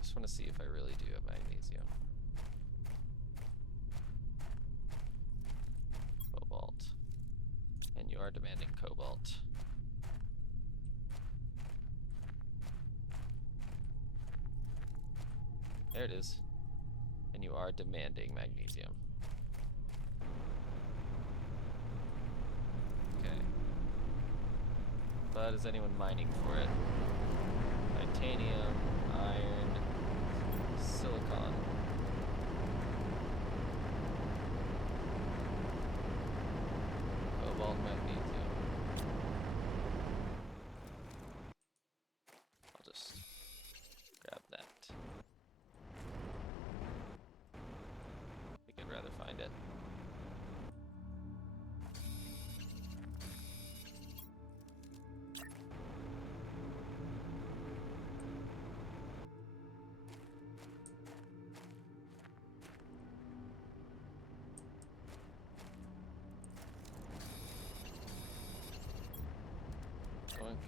Just want to see if I really do have magnesium. Cobalt. And you are demanding cobalt. There it is. And you are demanding magnesium. Okay. But is anyone mining for it? Titanium, iron, silicon. Cobalt, magnesium. I'll just grab that. I think I'd rather find it. Boink.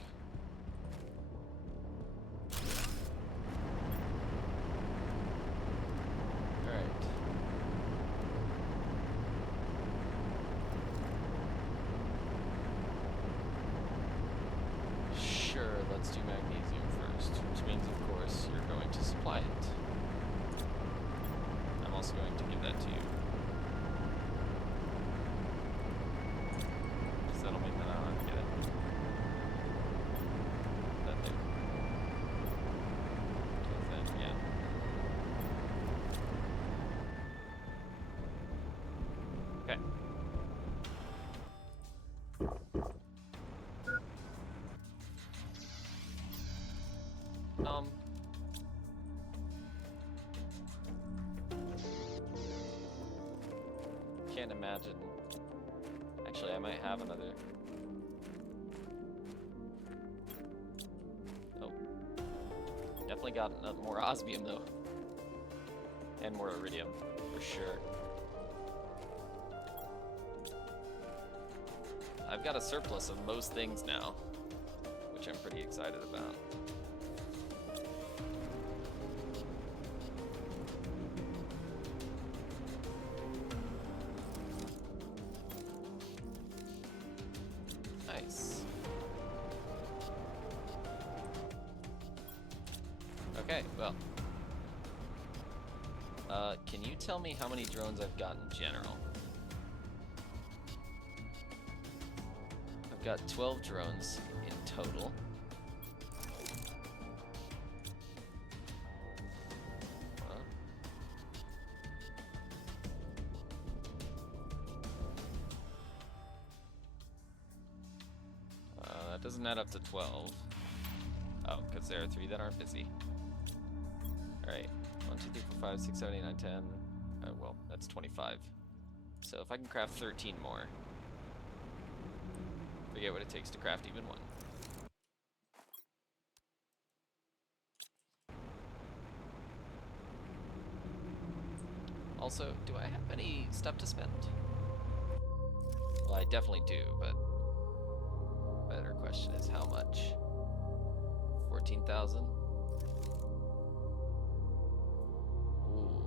Alright. Sure, let's do magnesium first, which means, of course, you're going to supply it. I'm also going to give that to you. Because that'll make that I don't have to get it. can't imagine. Actually, I might have another. Oh. Definitely got more osmium, though. And more iridium, for sure. I've got a surplus of most things now, which I'm pretty excited about. Nice. Okay, well. Can you tell me how many drones I've got in general? I've got 12 drones in total. That doesn't add up to 12. Oh, because there are 3 that aren't busy. Alright. 1, 2, 3, 4, 5, 6, 7, 8, 9, 10. Well, that's 25. So if I can craft 13 more, forget what it takes to craft even one. Also, do I have any stuff to spend? Well, I definitely do, but better question is how much? 14,000? Ooh.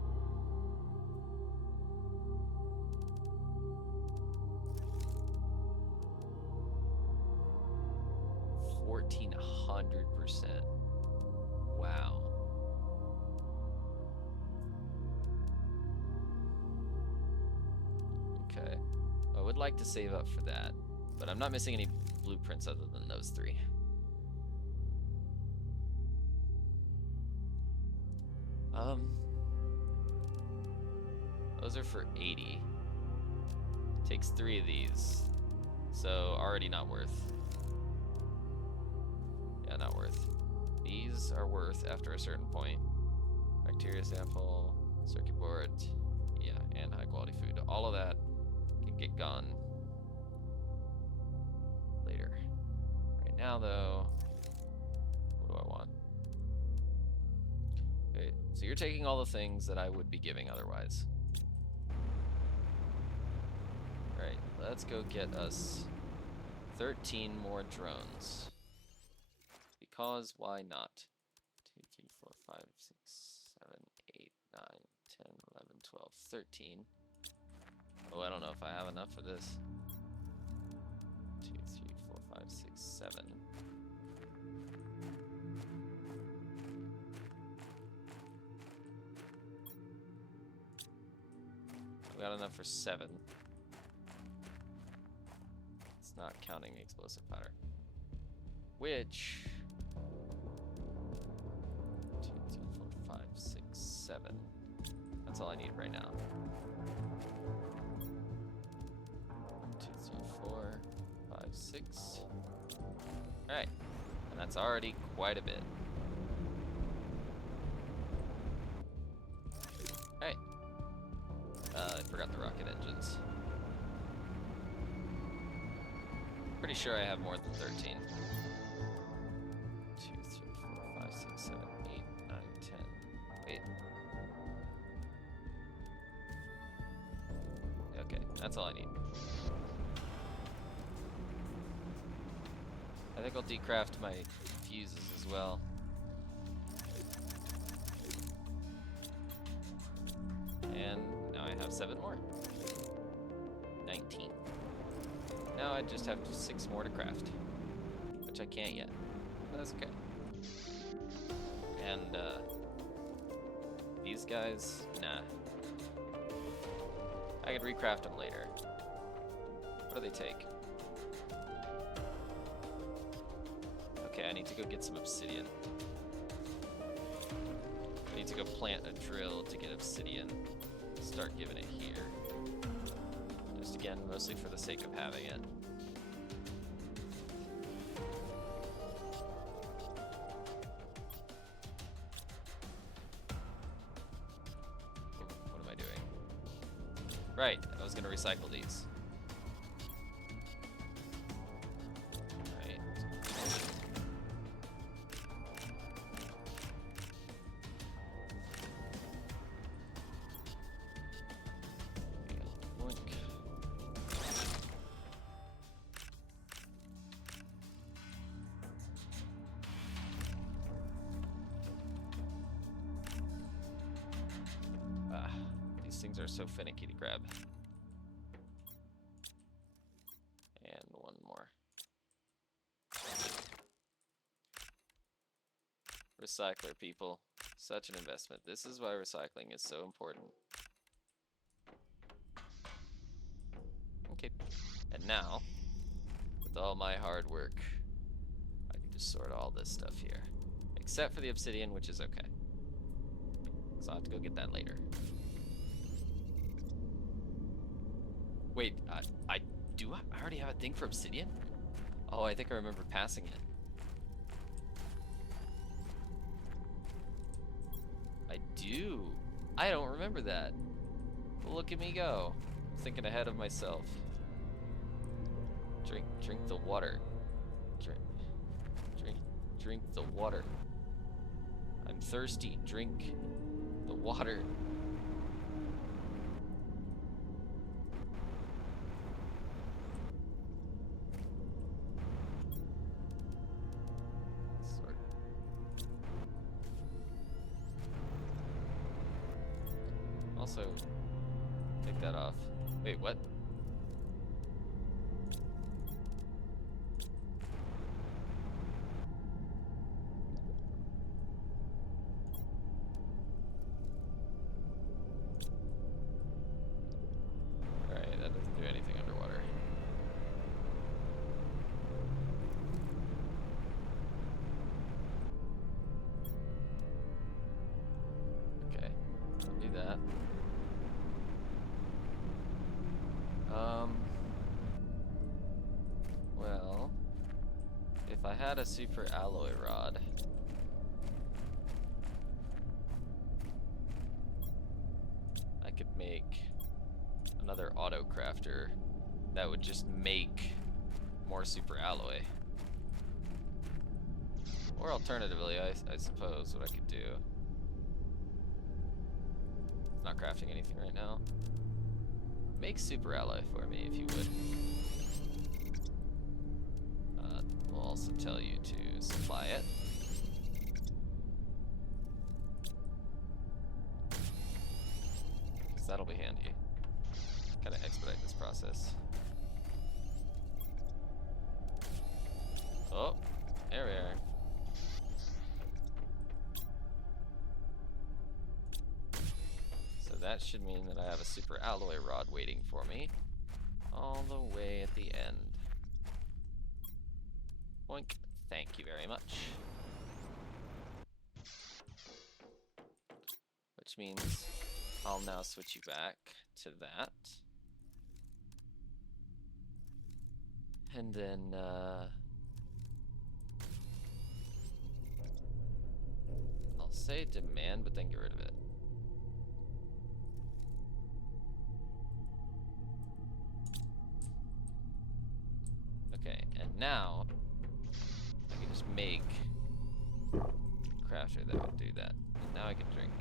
$1,400%. Wow. Okay. I would like to save up for that, but I'm not missing any blueprints other than those 3. Those are for 80. Takes 3 of these. So already not worth. Yeah, not worth. These are worth after a certain point. Bacteria sample, circuit board, yeah, and high quality food. All of that can get gone later. Right now though, what do I want? Okay, so you're taking all the things that I would be giving otherwise. Alright, let's go get us 13 more drones. Because why not? 2, 3, 4, 5, 6, 7, 8, 9, 10, 11, 12, 13. Oh, I don't know if I have enough for this. 2, 3, 4, 5, 6, 7. We got enough for 7. It's not counting the explosive powder. Which 2, 3, 4, 5, 6, 7. That's all I need right now. 1, 2, 3, 4, 5, 6. Alright. And that's already quite a bit. Alright. I forgot the rocket engines. Pretty sure I have more than 13. 2, 3, 4, 5, 6, 7, 8, 9, 10. Wait. Okay, that's all I need. I think I'll decraft my fuses as well. And now I have 7 more. 19. Now I just have 6 more to craft, which I can't yet, but that's okay. And these guys, nah. I could recraft them later. What do they take? Okay, I need to go get some obsidian. I need to go plant a drill to get obsidian. Start giving it here. Just again, mostly for the sake of having it. What am I doing? Right, I was gonna recycle these. Right. Boink. These things are so finicky to grab. And one more. Recycler, people. Such an investment. This is why recycling is so important. Okay. And now, with all my hard work, I can just sort all this stuff here. Except for the obsidian, which is okay. So I'll have to go get that later. Wait, I already have a thing for obsidian? Oh, I think I remember passing it. I do. I don't remember that. Well, look at me go. Thinking ahead of myself. Drink the water. Drink the water. I'm thirsty. Drink the water. Also, take that off. Wait, what? Alright, that doesn't do anything underwater. Okay, I'll do that. Well, if I had a super alloy rod, I could make another auto crafter that would just make more super alloy. Or alternatively, I suppose what I could do, not crafting anything right now, make super alloy for me if you would. We'll also tell you to supply it. Because that'll be handy. Kind of expedite this process. Oh, there we are. So that should mean that I have a super alloy rod waiting for me all the way at the end. Boink. Thank you very much. Which means I'll now switch you back to that. And then, I'll say demand, but then get rid of it. Okay, and now I can just make a crafter that would do that. And now I can drink.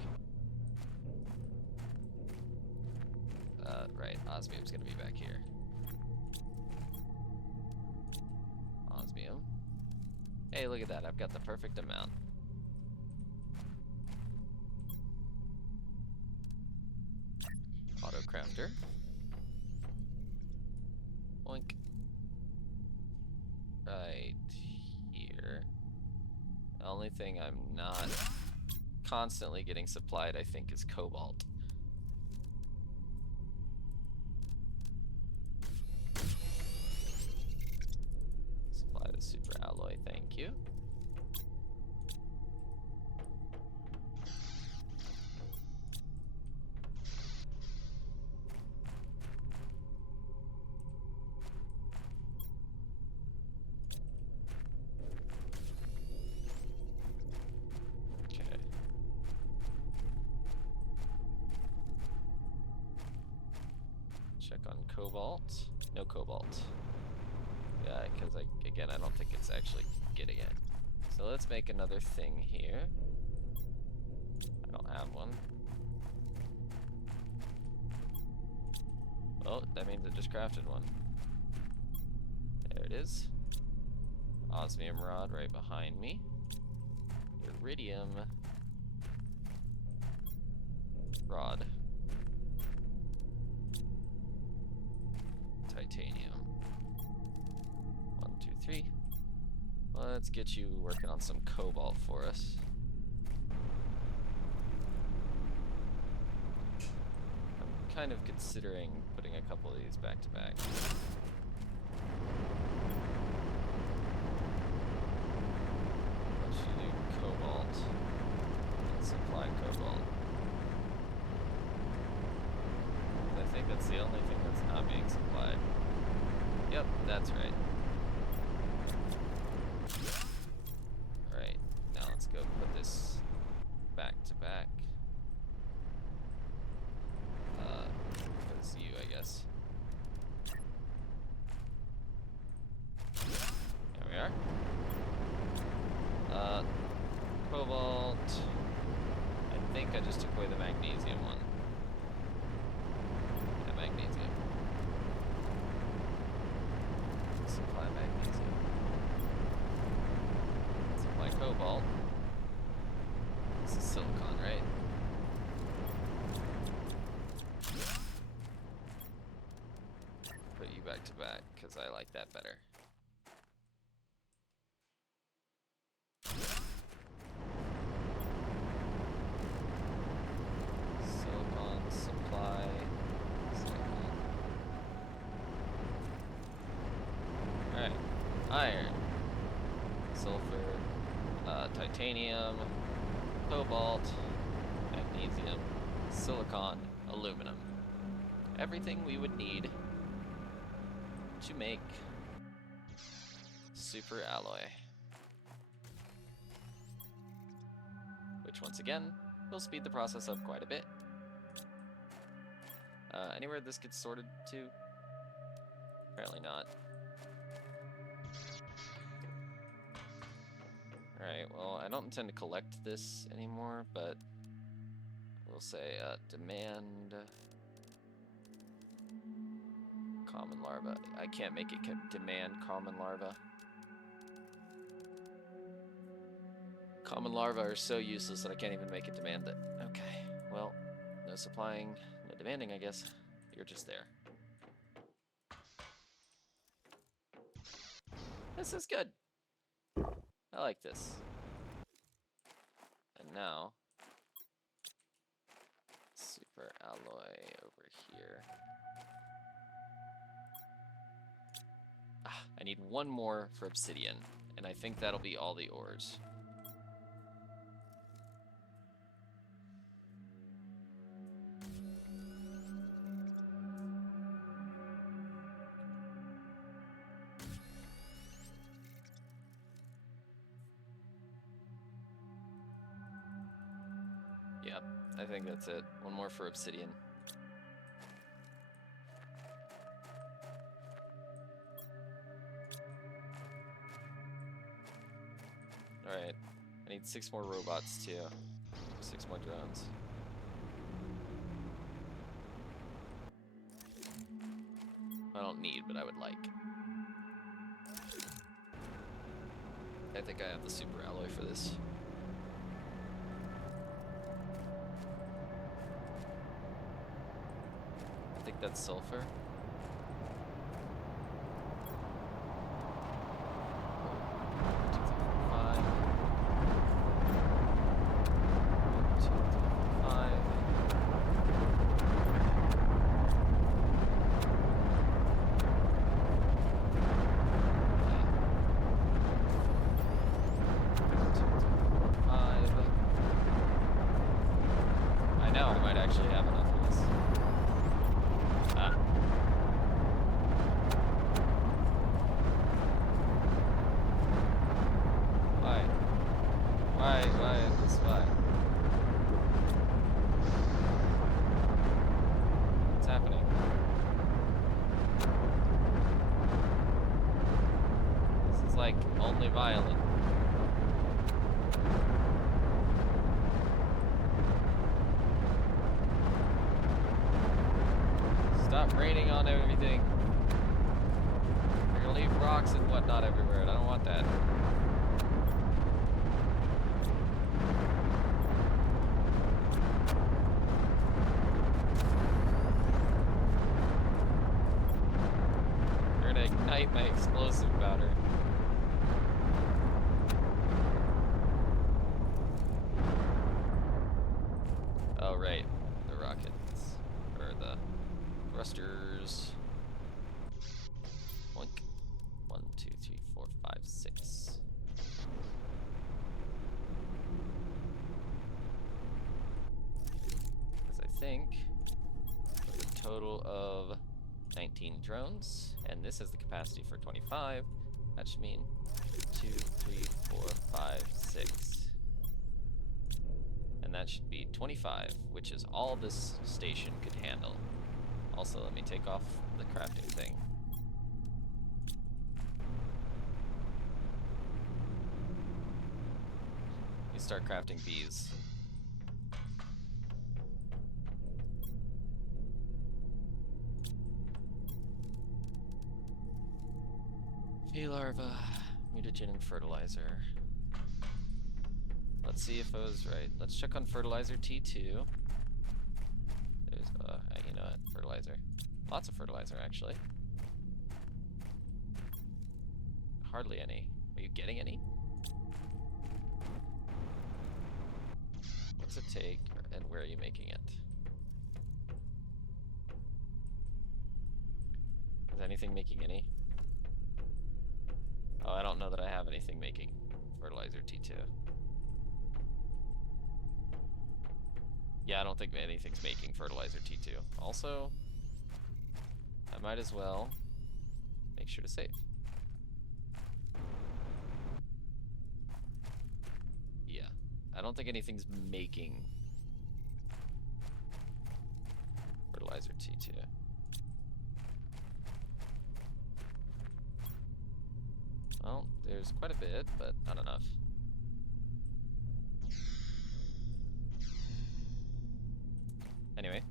Right, osmium's gonna be back here. Osmium. Hey, look at that, I've got the perfect amount. Auto crafter. Boink. Right here. The only thing I'm not constantly getting supplied, I think, is cobalt. Supply the super alloy, thank you. cobalt. No cobalt. Yeah, because again, I don't think it's actually getting it. So let's make another thing here. I don't have one. Oh, that means it just crafted one. There it is. Osmium rod right behind me. Iridium rod. Titanium. 1, 2, 3. Let's get you working on some cobalt for us. I'm kind of considering putting a couple of these back to back. Let's do cobalt and supply cobalt. I think that's the only thing that's not being supplied. Yep, that's right. Alright, now let's go put this back to back. Because you, I guess. There we are. Cobalt. I think I just took away the magnesium one. Yeah, magnesium. Supply magnesium. Supply cobalt. This is silicon, right? Put you back to back, because I like that better. Silicon supply. Silicon. Alright. Iron. Sulfur. Titanium. Cobalt. Magnesium. Silicon. Aluminum. Everything we would need to make super alloy. Which, once again, will speed the process up quite a bit. Anywhere this gets sorted to? Apparently not. Alright, well, I don't intend to collect this anymore, but we'll say demand common larva. I can't make it demand common larva. Common larva are so useless that I can't even make it demand it. Okay, well, no supplying, no demanding, I guess. You're just there. This is good. I like this. And now, super alloy over here. I need one more for obsidian, and I think that'll be all the ores. Yep, I think that's it. One more for obsidian. Alright, I need 6 more robots too. 6 more drones. I don't need, but I would like. I think I have the super alloy for this. I think that's sulfur. I know, I might actually have enough of this. Ah. like only violent. Stop raining on everything. You're gonna leave rocks and whatnot everywhere, and I don't want that. You're gonna ignite my explosive powder. Oh, right. The rockets. Or the thrusters. Boink. 1, 2, 3, 4, 5, 6. Because I think a total of 19 drones, and this has the capacity for 25. That should mean 2, 3, 4, 5, 6. And that should be 25, which is all this station could handle. Also, let me take off the crafting thing. You start crafting bees. Bee larva, mutagen, and fertilizer. Let's see if I was right. Let's check on fertilizer T2. There's, you know what? Fertilizer. Lots of fertilizer, actually. Hardly any. Are you getting any? What's it take, and where are you making it? Is anything making any? Oh, I don't know that I have anything making fertilizer T2. Yeah, I don't think anything's making fertilizer T2. Also, I might as well make sure to save. Yeah, I don't think anything's making fertilizer T2. Well, there's quite a bit, but not enough. Anyway,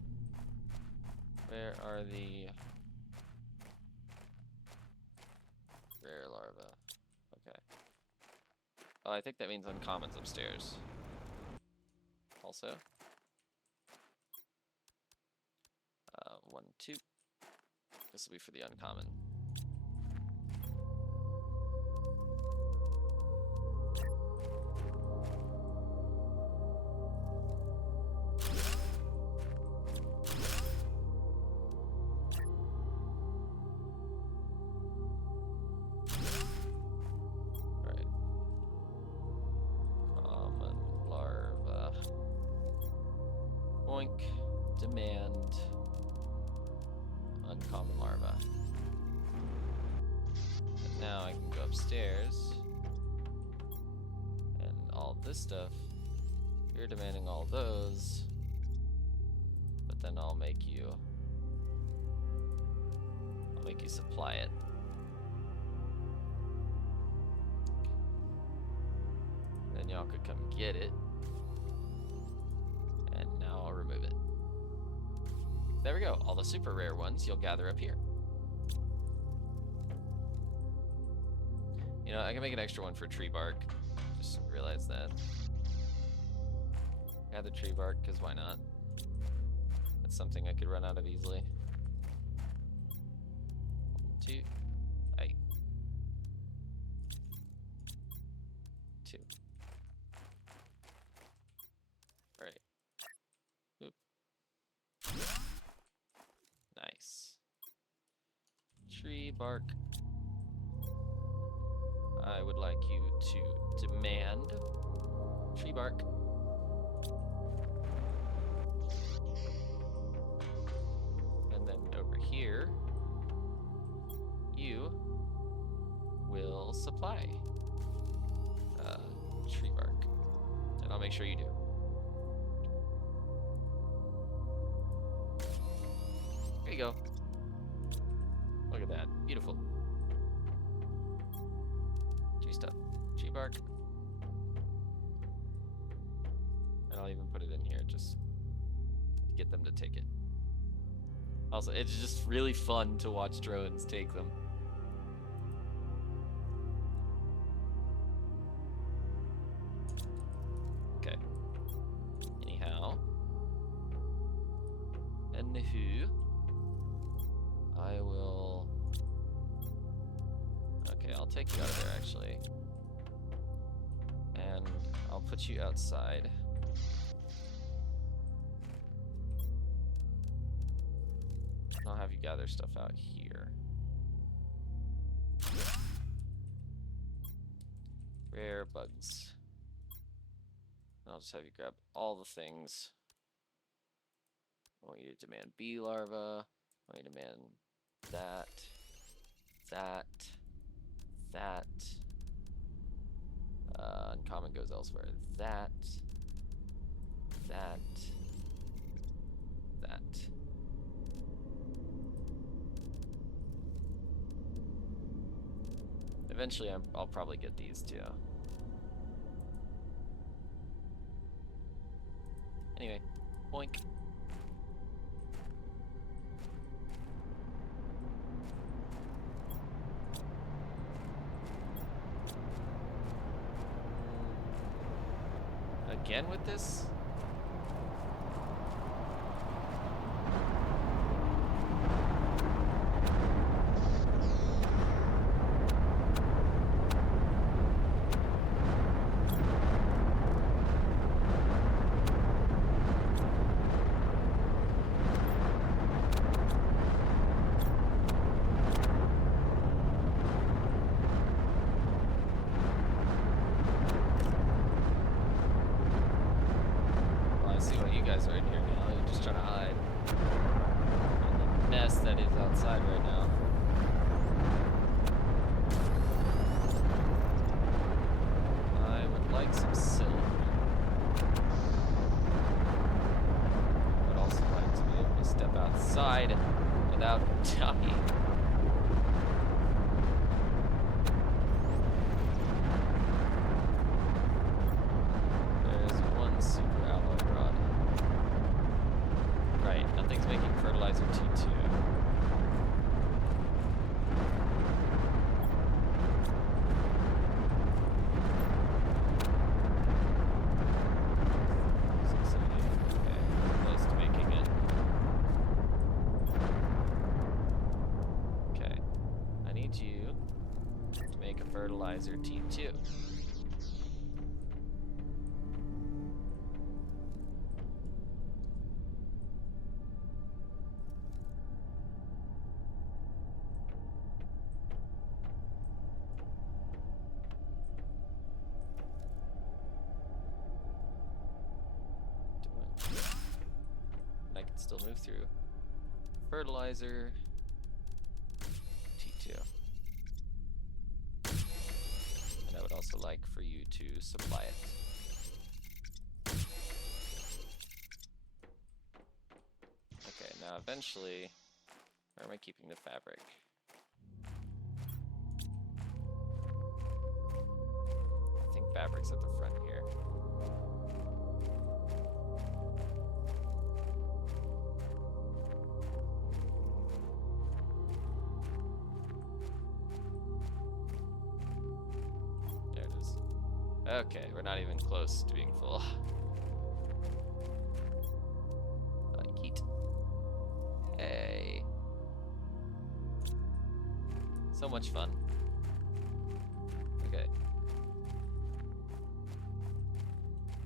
where are the rare larvae? Okay. Oh, I think that means uncommons upstairs. Also. 1, 2. This will be for the uncommon. Demand uncommon larva. And now I can go upstairs and all this stuff. You're demanding all those, but then I'll make you supply it. Then y'all could come get it. And now I'll remove it. There we go. All the super rare ones you'll gather up here. You know, I can make an extra one for tree bark. Just realized that. Gather tree bark, because why not? That's something I could run out of easily. 2. 2. Alright. Oop. Nice. Tree bark. I would like you to demand tree bark. And then over here, you will supply tree bark. And I'll make sure you do. There you go. Look at that. Beautiful. bark. And I'll even put it in here just to get them to take it. Also, it's just really fun to watch drones take them. Okay. Anyhow. Anywho. I will... Okay, I'll take you out of there, actually. And I'll put you outside. I'll have you gather stuff out here. Rare bugs. I'll just have you grab all the things. I want you to demand bee larvae. I want you to demand that. Uncommon goes elsewhere. That. Eventually, I'll probably get these too. Anyway, boink. Again with this? Without dying. There's one super alloy rod. Right, nothing's making fertilizer T2. Fertilizer T2. And I can still move through. Fertilizer T2. I would also like for you to supply it. Okay, now eventually, where am I keeping the fabric? I think fabric's at the front here. Okay, we're not even close to being full. Yeet. Hey. So much fun. Okay.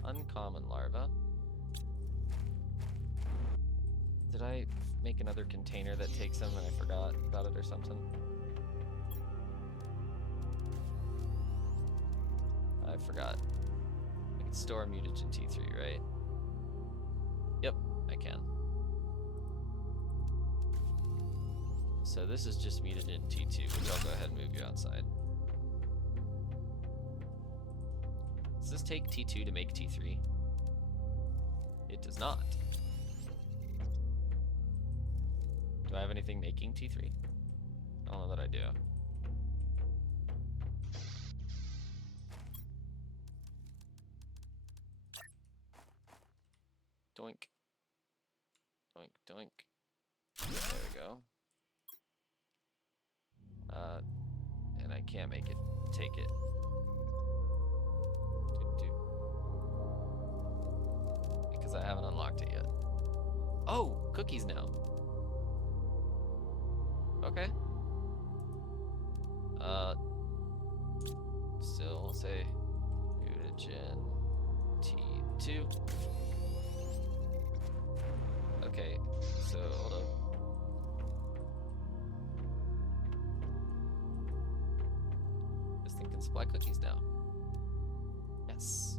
Uncommon larva. Did I make another container that takes them and I forgot about it or something? I forgot. I can store mutagen T3, right? Yep, I can. So this is just mutagen T2, which I'll go ahead and move you outside. Does this take T2 to make T3? It does not. Do I have anything making T3? I don't know that I do. Doink. Doink, doink. There we go. And I can't make it take it. Because I haven't unlocked it yet. Oh, cookies now. Okay. Still say mutagen T2. Okay, so hold up. This thing can supply cookies now. Yes.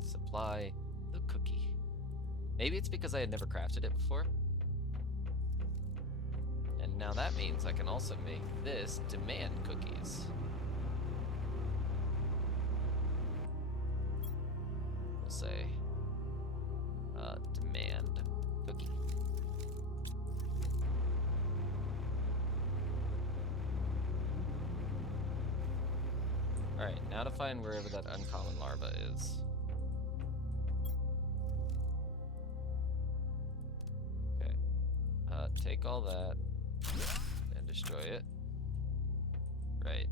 Supply the cookie. Maybe it's because I had never crafted it before. And now that means I can also make this demand cookies. We'll say demand cookie. Alright, now to find wherever that uncommon larva is. Okay. Take all that and destroy it. Right.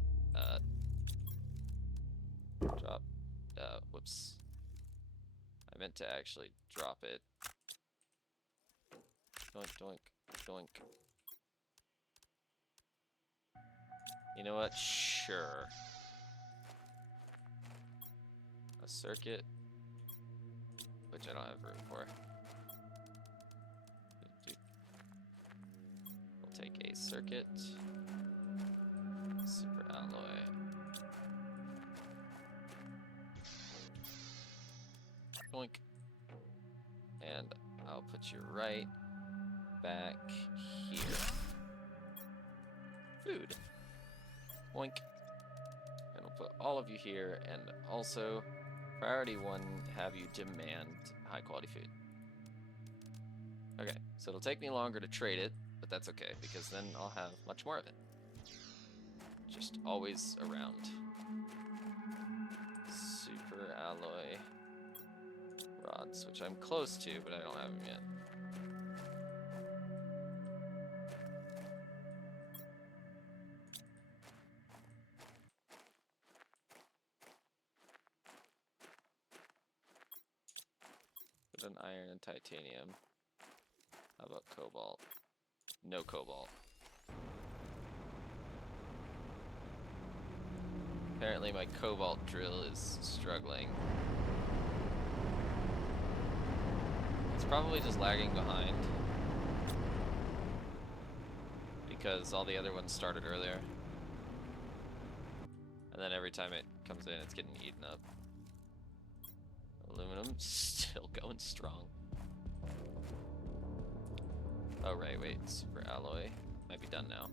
Drop. Whoops. I meant to actually drop it. Doink, doink, doink. You know what? Sure. A circuit, which I don't have room for. We'll take a circuit. Super alloy. Doink. And I'll put you right back here. Food. Boink. And we'll put all of you here, and also priority 1, have you demand high quality food. Okay, so it'll take me longer to trade it, but that's okay, because then I'll have much more of it. Just always around. Super alloy rods, which I'm close to, but I don't have them yet. Put an iron and titanium. How about cobalt? No cobalt. Apparently my cobalt drill is struggling. It's probably just lagging behind because all the other ones started earlier. And then every time it comes in, it's getting eaten up. Aluminum still going strong. Oh right, wait, super alloy might be done now.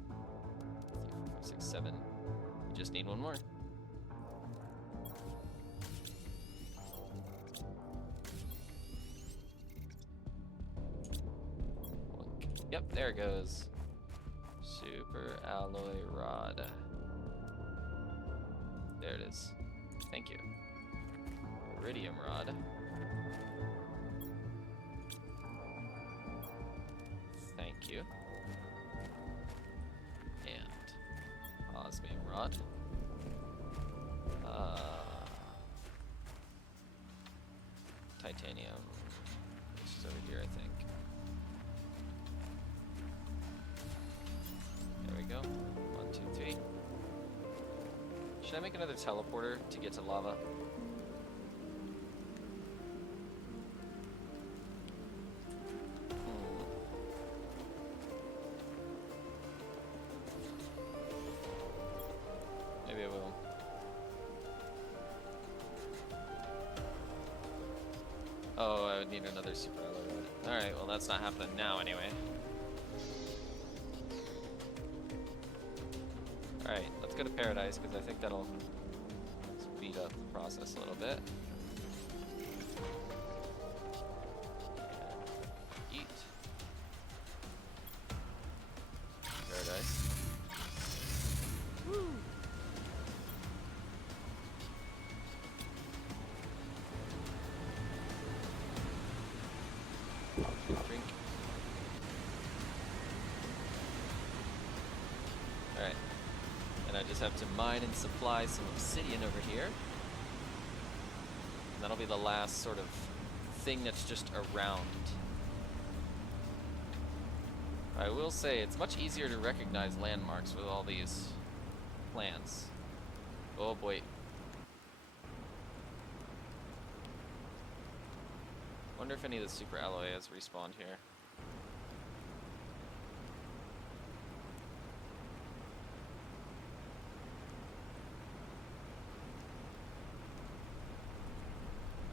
3, 4, 5, 6, 7. We just need one more. Yep, there it goes. Super alloy rod. There it is. Thank you. Iridium rod. Thank you. And osmium rod. Titanium. Which is over here, I think. There we go. 1, 2, 3. Should I make another teleporter to get to lava? Maybe I will. Oh, I would need another super alloy rod. Alright, well that's not happening now anyway. Alright, let's go to Paradise, because I think that'll speed up the process a little bit. Eat. Paradise. Woo! just have to mine and supply some obsidian over here. And that'll be the last sort of thing that's just around. I will say it's much easier to recognize landmarks with all these plants. Oh boy. Wonder if any of the super alloy has respawned here.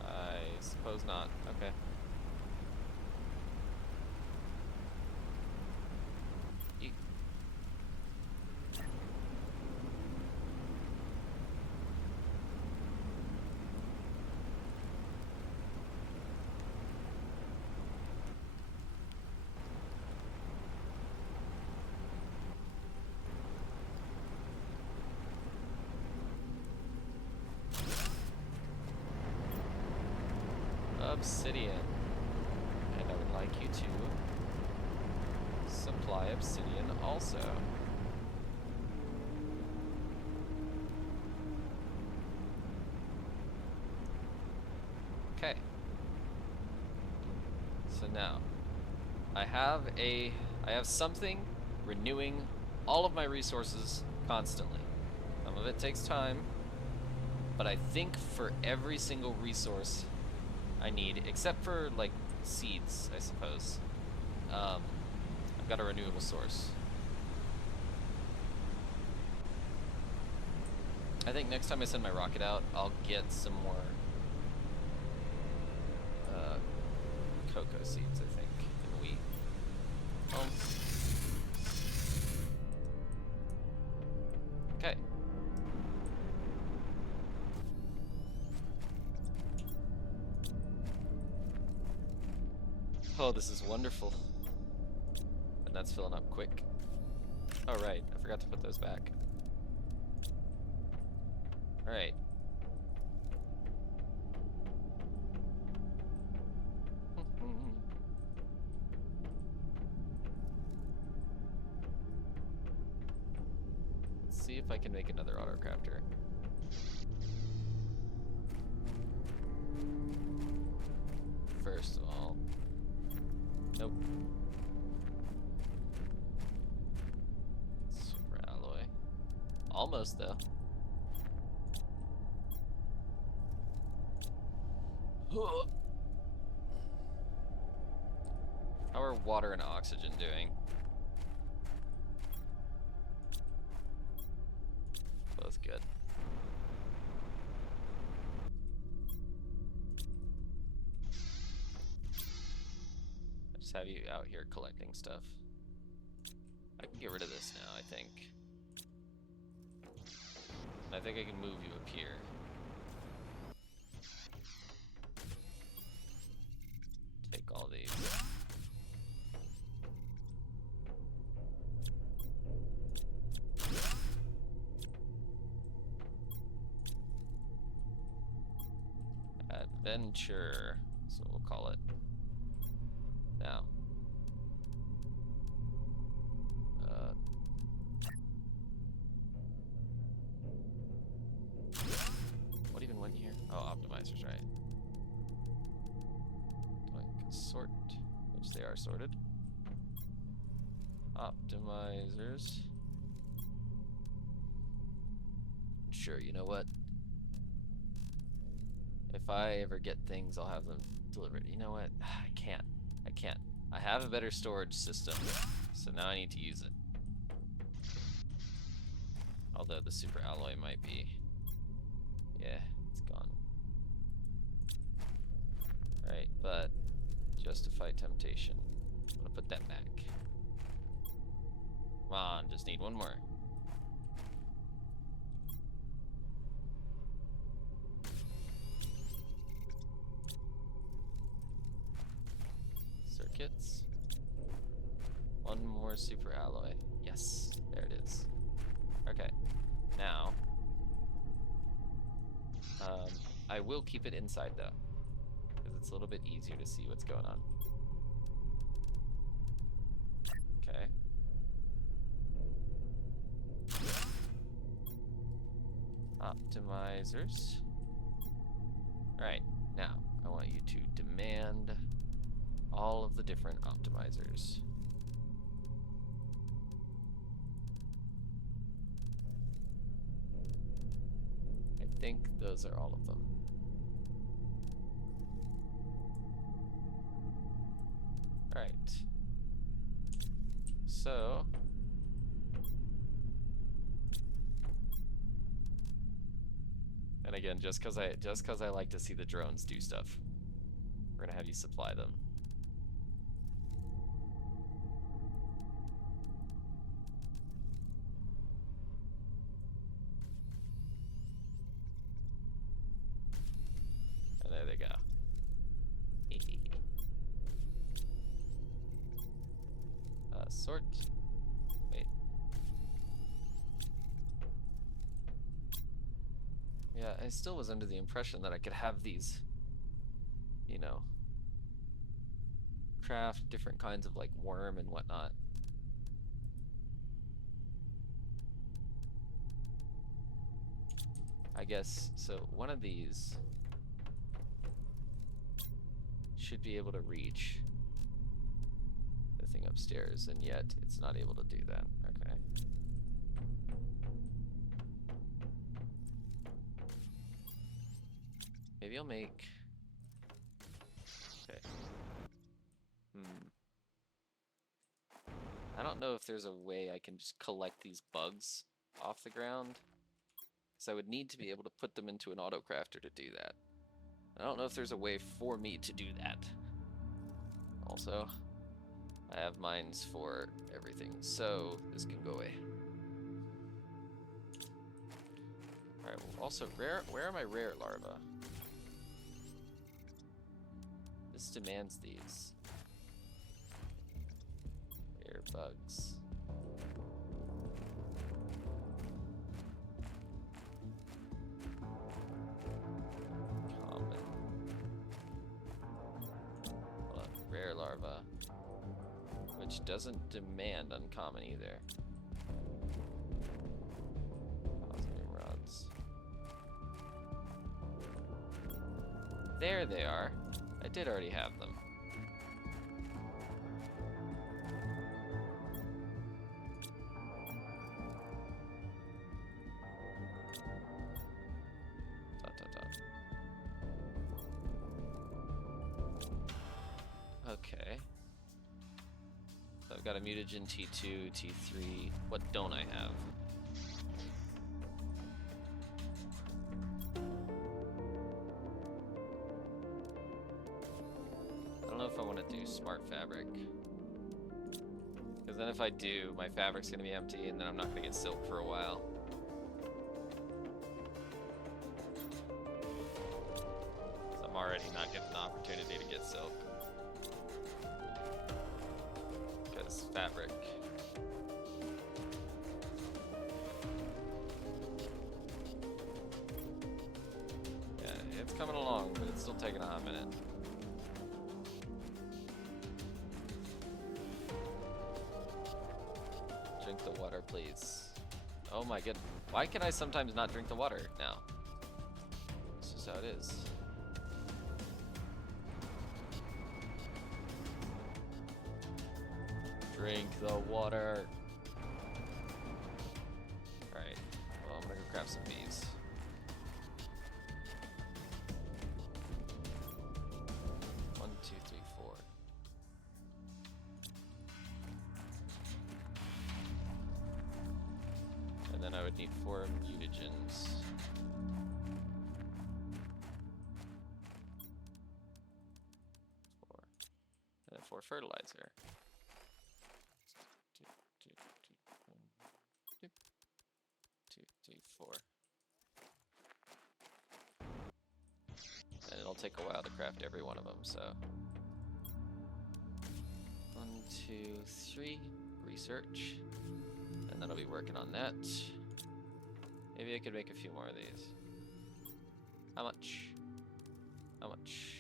I suppose not. Okay. Obsidian, and I would like you to supply obsidian also. Okay. So now I have something renewing all of my resources constantly. Some of it takes time, but I think for every single resource I need, except for like seeds, I suppose, I've got a renewable source. I think next time I send my rocket out, I'll get some more cocoa seeds, I think, and wheat. Oh. Okay. Oh, this is wonderful. And that's filling up quick. Oh, right. I forgot to put those back. Alright. Let's see if I can make another autocrafter. First of all. Nope. Super alloy. Almost, though. How are water and oxygen doing? Both good. I just have you out here collecting stuff. I can get rid of this now, I think. I think I can move you up here. Take all these. Adventure, so we'll call it. Now. What even went here? Oh, optimizers, right. Sort, which they are sorted. Optimizers. Sure, you know what? If I ever get things, I'll have them delivered. You know what? I can't. I have a better storage system, so now I need to use it. Although the super alloy might be... Yeah, it's gone. Alright, but... Justify temptation. I'm gonna put that back. Come on, just need one more. Circuits. One more super alloy. Yes, there it is. Okay, now I will keep it inside though, because it's a little bit easier to see what's going on. Okay. Optimizers. Alright, now I want you to demand all of the different optimizers. I think those are all of them. Alright. So and again, just cause I like to see the drones do stuff, we're gonna have you supply them. And there they go. Sort. Wait. Yeah, I still was under the impression that I could have these, you know, craft different kinds of like worm and whatnot. I guess, so one of these should be able to reach the thing upstairs, and yet it's not able to do that. Okay. Maybe I'll make... Okay. I don't know if there's a way I can just collect these bugs off the ground, because I would need to be able to put them into an autocrafter to do that. I don't know if there's a way for me to do that. Also, I have mines for everything, so this can go away. Alright, well, also, where are my rare larvae? This demands these. Rare bugs. Common. Hold on, rare larva. Which doesn't demand uncommon either. Osmium rods. There they are. I did already have them. Okay. So I've got a mutagen T2, T3. What don't I have? I don't know if I want to do smart fabric. Because then if I do, my fabric's going to be empty and then I'm not going to get silk for a while. So I'm already not getting the opportunity to get silk. Because fabric. Yeah, it's coming along, but it's still taking a hot minute. Drink the water, please. Oh my goodness. Why can I sometimes not drink the water now? This is how it is. Drink the water. Alright. Well, I'm gonna go grab some bees. One, two, three, four. And then I would need 4 mutagens. 4. And then 4 fertilizer. 2, 3, 4. And it'll take a while to craft every one of them, so. 1, 2, 3. Research. And then I'll be working on that. Maybe I could make a few more of these. How much? How much?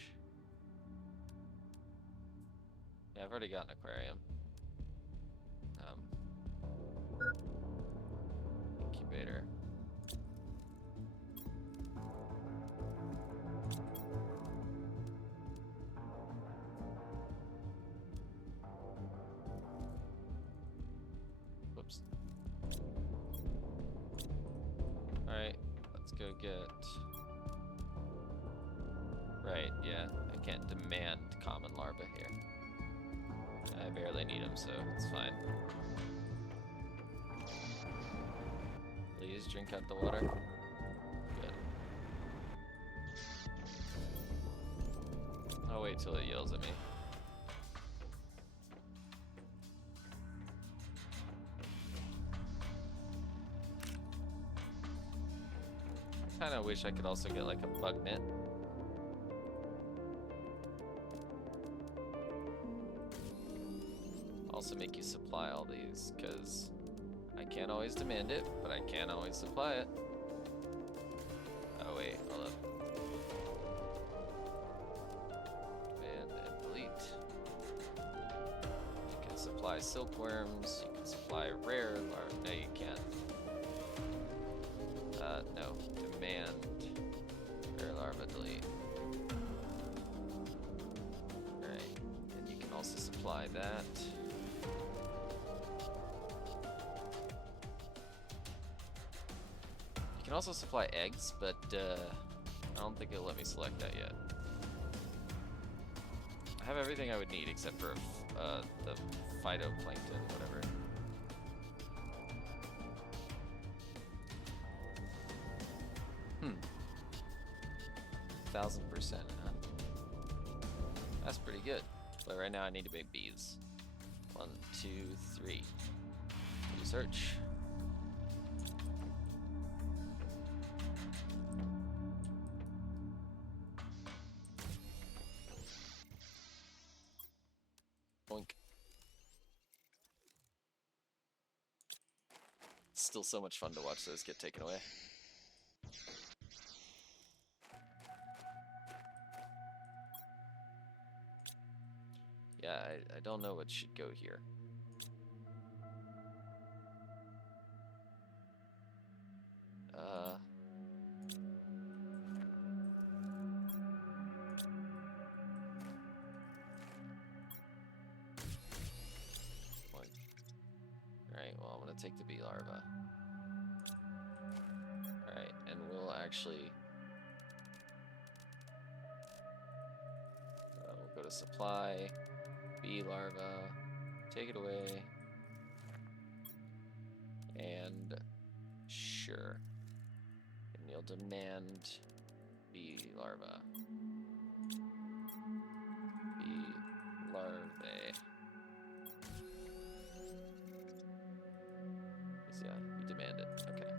Yeah, I've already got an aquarium. Incubator. go get... Right, yeah. I can't demand common larvae here. I barely need them, so it's fine. Please drink out the water. Good. I'll wait till it yells at me. Kinda wish I could also get like a bug net. Also make you supply all these, because I can't always demand it, but I can always supply it. Oh wait, hold up. Demand and delete. You can supply silkworms, you can supply rare larvae. No, you can't. No. Demand rare larva delete. Alright, and you can also supply that. You can also supply eggs, but I don't think it'll let me select that yet. I have everything I would need except for the phytoplankton, whatever. 1000%, huh? That's pretty good. But right now I need to make bees. 1, 2, 3. Research. Boink. It's still so much fun to watch those get taken away. Yeah, I don't know what should go here. Alright, well, I'm gonna take the bee larva. Alright, and we'll actually... we'll go to supply, bee larva, take it away, and sure. And you'll demand bee larva. Bee larvae. Yeah, you demand it. Okay.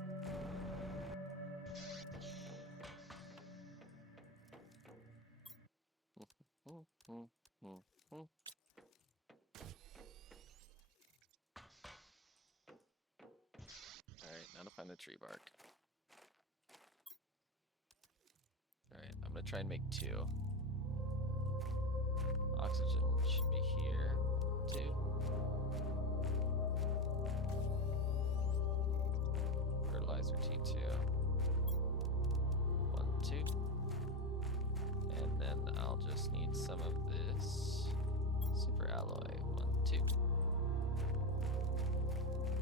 Alright, now to find the tree bark. Alright, I'm gonna try and make 2. Oxygen should be here. 2. Fertilizer T2. 1, 2. And then I'll just need some of this super alloy. 1, 2.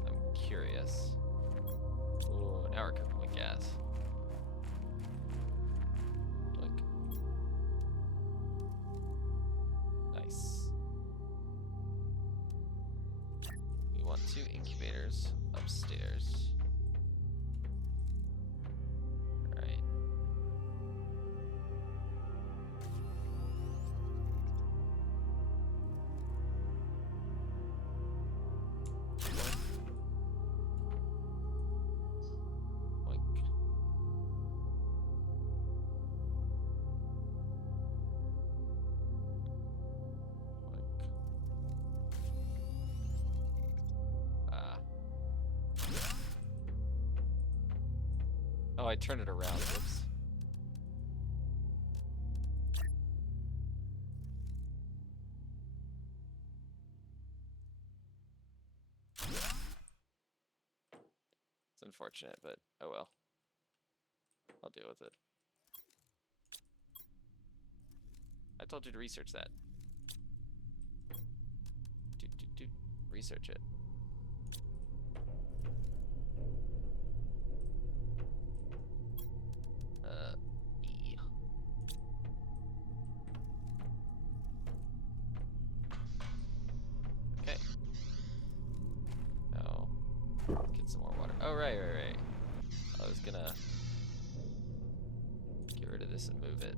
I'm curious. Ooh, now we're cooking with gas. Look. Nice. We want 2 incubators upstairs. Right. Oh, I turned it around. Whoops. It's unfortunate, but oh well. I'll deal with it. I told you to research that. Research it. Oh, right. I was gonna get rid of this and move it.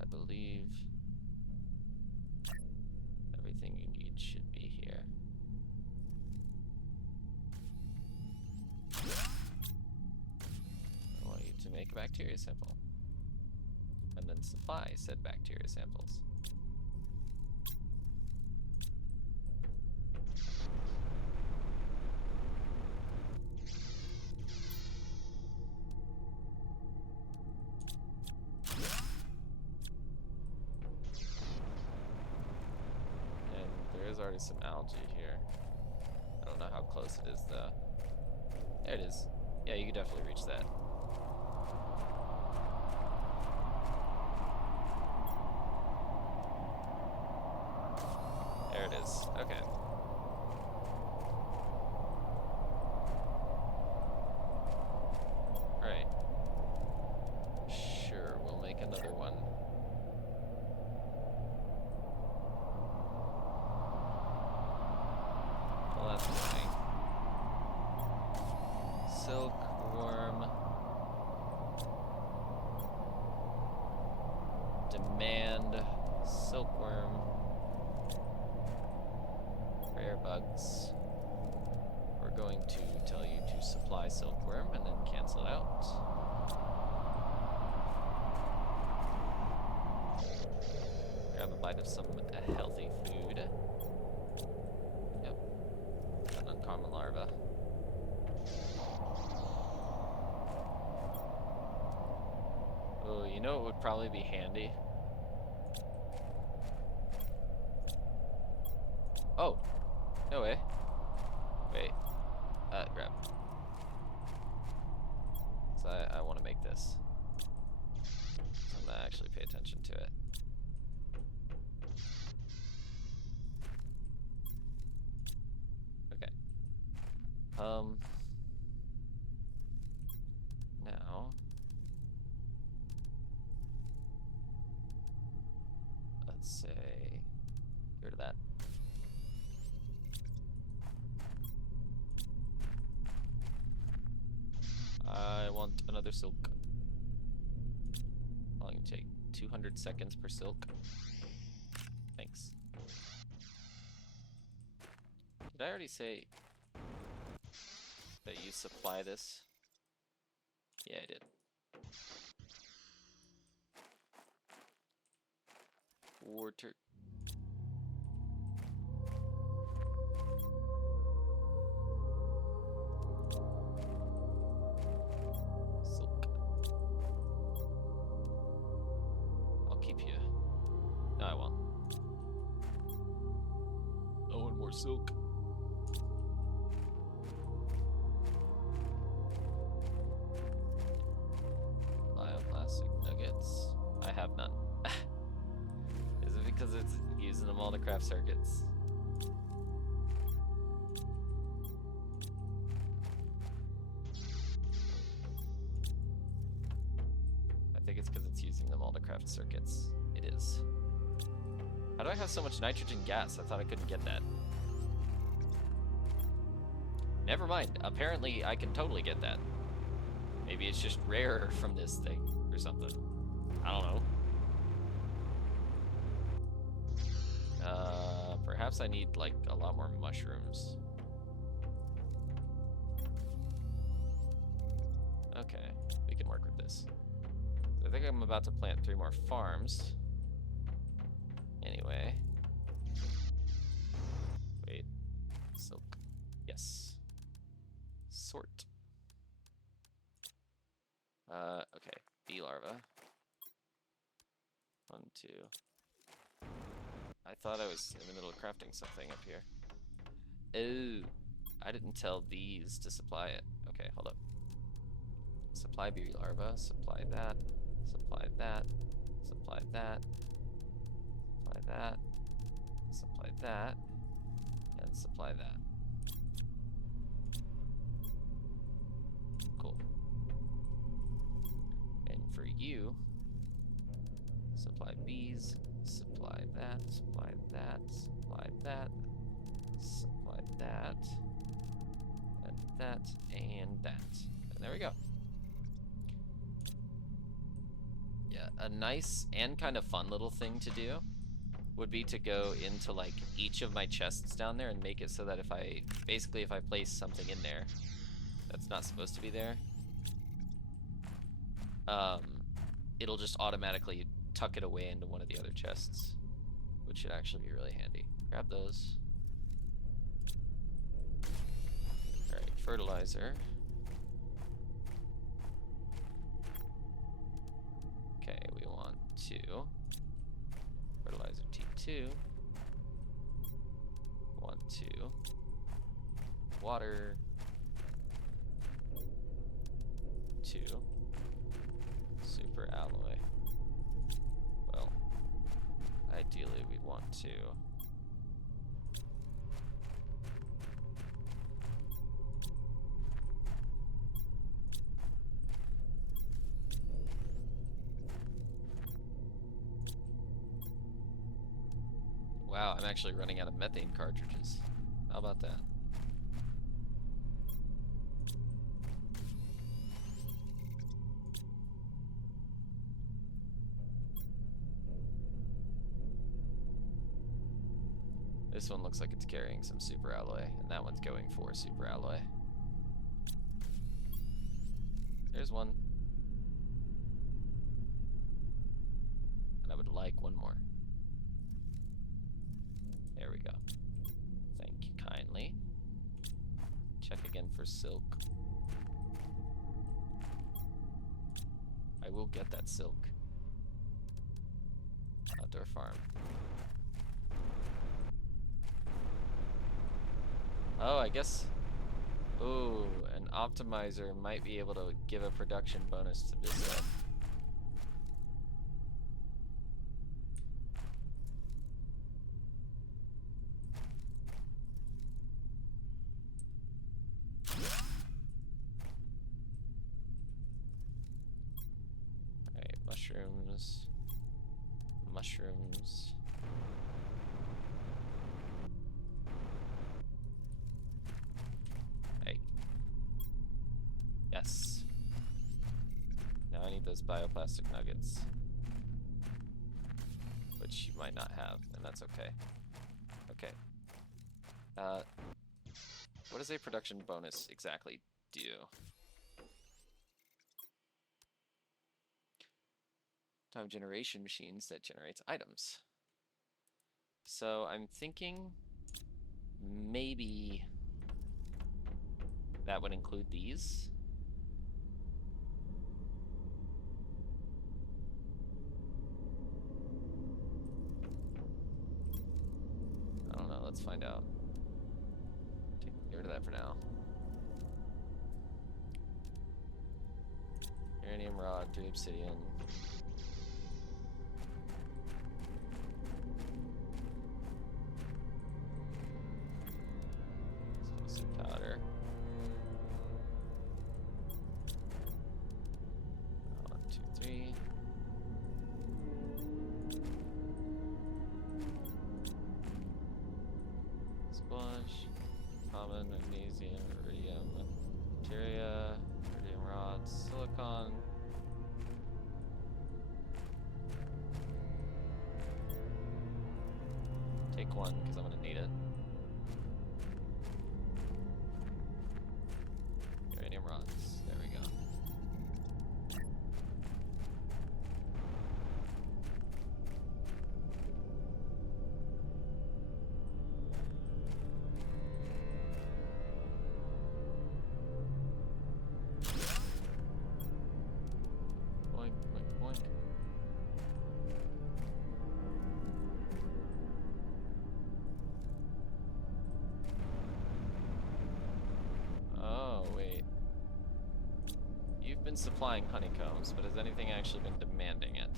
I believe everything you need should be here. I want you to make a bacteria sample. And then supply said bacteria samples. And there is already some algae here. I don't know how close it is though. There it is. Yeah, you can definitely reach that. There it is. Okay. Right. Sure, we'll make another one. Well, that's annoying. Silkworm. Demand silkworm. Rare bugs. We're going to tell you to supply silkworm and then cancel it out. Grab a bite of some healthy food. Yep. An uncommon larva. Oh, you know what would probably be handy? Oh, no way. Wait. Grab. So I want to make this. So I'm gonna actually pay attention to it. Okay. Now. Let's say, get rid of that. I want another silk. I'll take 200 seconds per silk. Thanks. Did I already say that you supply this? Yeah, I did. Water. Silk. I'll keep you. No, I won't. I want more silk. Bioplastic nuggets. I have none. Is it because it's using them all to craft circuits? I think it's because it's using them all to craft circuits. It is. How do I have so much nitrogen gas? I thought I couldn't get that. Never mind. Apparently I can totally get that. Maybe it's just rarer from this thing or something. I don't know. Perhaps I need like a lot more mushrooms. Okay, we can work with this. I think I'm about to plant 3 more farms. Anyway. Wait. Silk. Yes. Sort. Okay. Bee larva. 1, 2. I thought I was in the middle of crafting something up here. Oh, I didn't tell these to supply it. Okay, hold up. Supply bee larva, supply that, supply that, supply that, supply that, supply that, and supply that. Cool. And for you, supply bees, supply that, supply that, supply that, supply that, and that, and that. And there we go. Yeah, a nice and kind of fun little thing to do would be to go into like each of my chests down there and make it so that if I place something in there that's not supposed to be there, it'll just automatically tuck it away into one of the other chests, which should actually be really handy. Grab those. All right, fertilizer. Okay, we want to fertilizer T2. 1, 2. Water. 2. Super alloy. Well, ideally we'd want to. Wow, I'm actually running out of methane cartridges. How about that? This one looks like it's carrying some super alloy, and that one's going for super alloy. There's one. And I would like one more. There we go. Thank you kindly. Check again for silk. I will get that silk. Outdoor farm. Oh, I guess. Ooh, an optimizer might be able to give a production bonus to this. Alright, mushrooms. Mushrooms. Hey. Yes. Now I need those bioplastic nuggets. Which you might not have, and that's okay. Okay. What does a production bonus exactly do? Time generation machines that generates items. So I'm thinking maybe that would include these. I don't know, let's find out. Get rid of that for now. Uranium rod, 3 obsidian. Explosive powder. 1, 2, 3. Sponge. Common, magnesium, iridium, materia, iridium rods, silicon. Take one, because I'm going to need it. Uranium rods. There we go. Boink, boink, boink. Oh, wait. You've been supplying honeycombs, but has anything actually been demanding it?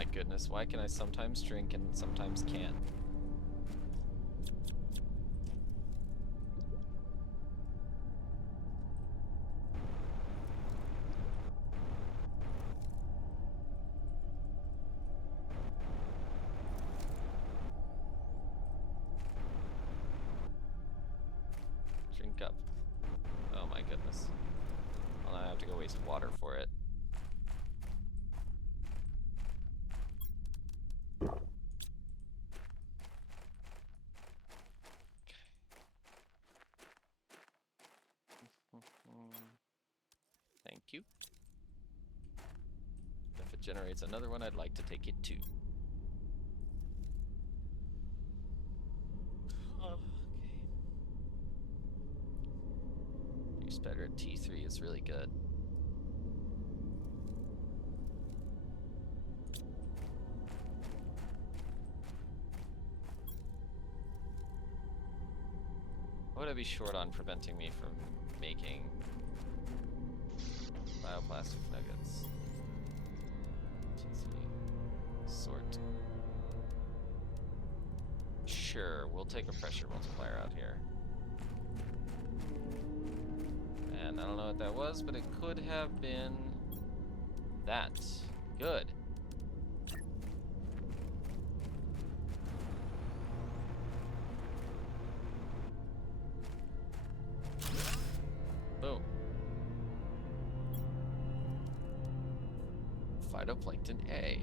my goodness, why can I sometimes drink and sometimes can't? Drink up. Oh my goodness. Well, I have to go waste water for it. Thank you. If it generates another one, I'd like to take it too. Okay. Use better at T3 is really good. What would I be short on preventing me from making bioplastic nuggets? Sort. Sure, we'll take a pressure multiplier out here. And I don't know what that was, but it could have been that. Good. Boom. Phytoplankton A.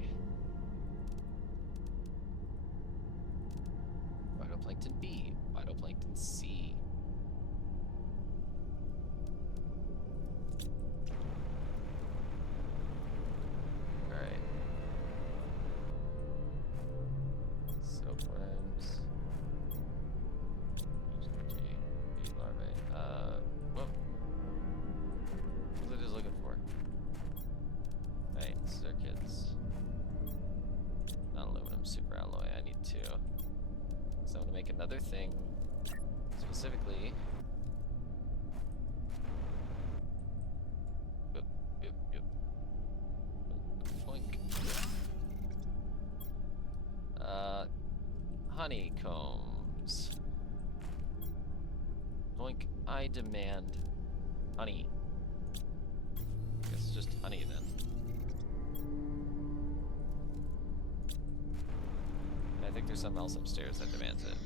Phytoplankton B. Phytoplankton C. Alright. Silkworms. Bee larvae. Whoop. What was I just looking for? Right, circuits. Non-aluminum superalloy. I need to. So I'm gonna make another thing. Specifically. Yep. Boink. Honeycombs. Boink. I demand honey. I guess it's just honey then. And I think there's something else upstairs that demands it.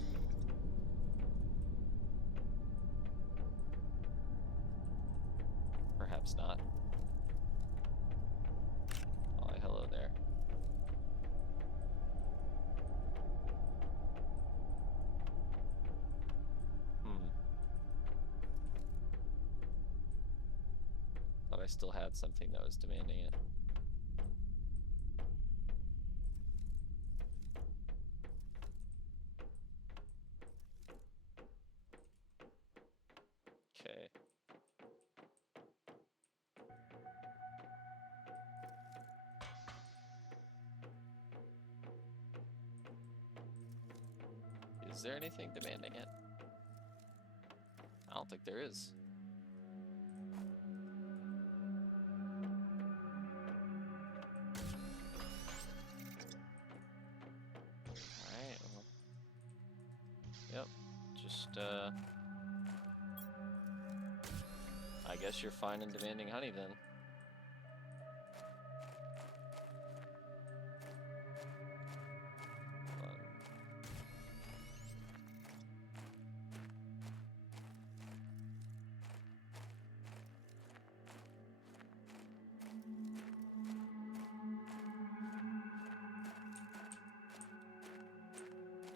Perhaps not. Oh, hello there. Thought I still had something that was demanding it. Okay. Is there anything demanding it? I don't think there is. Alright, well. Yep. Just, I guess you're fine in demanding honey then.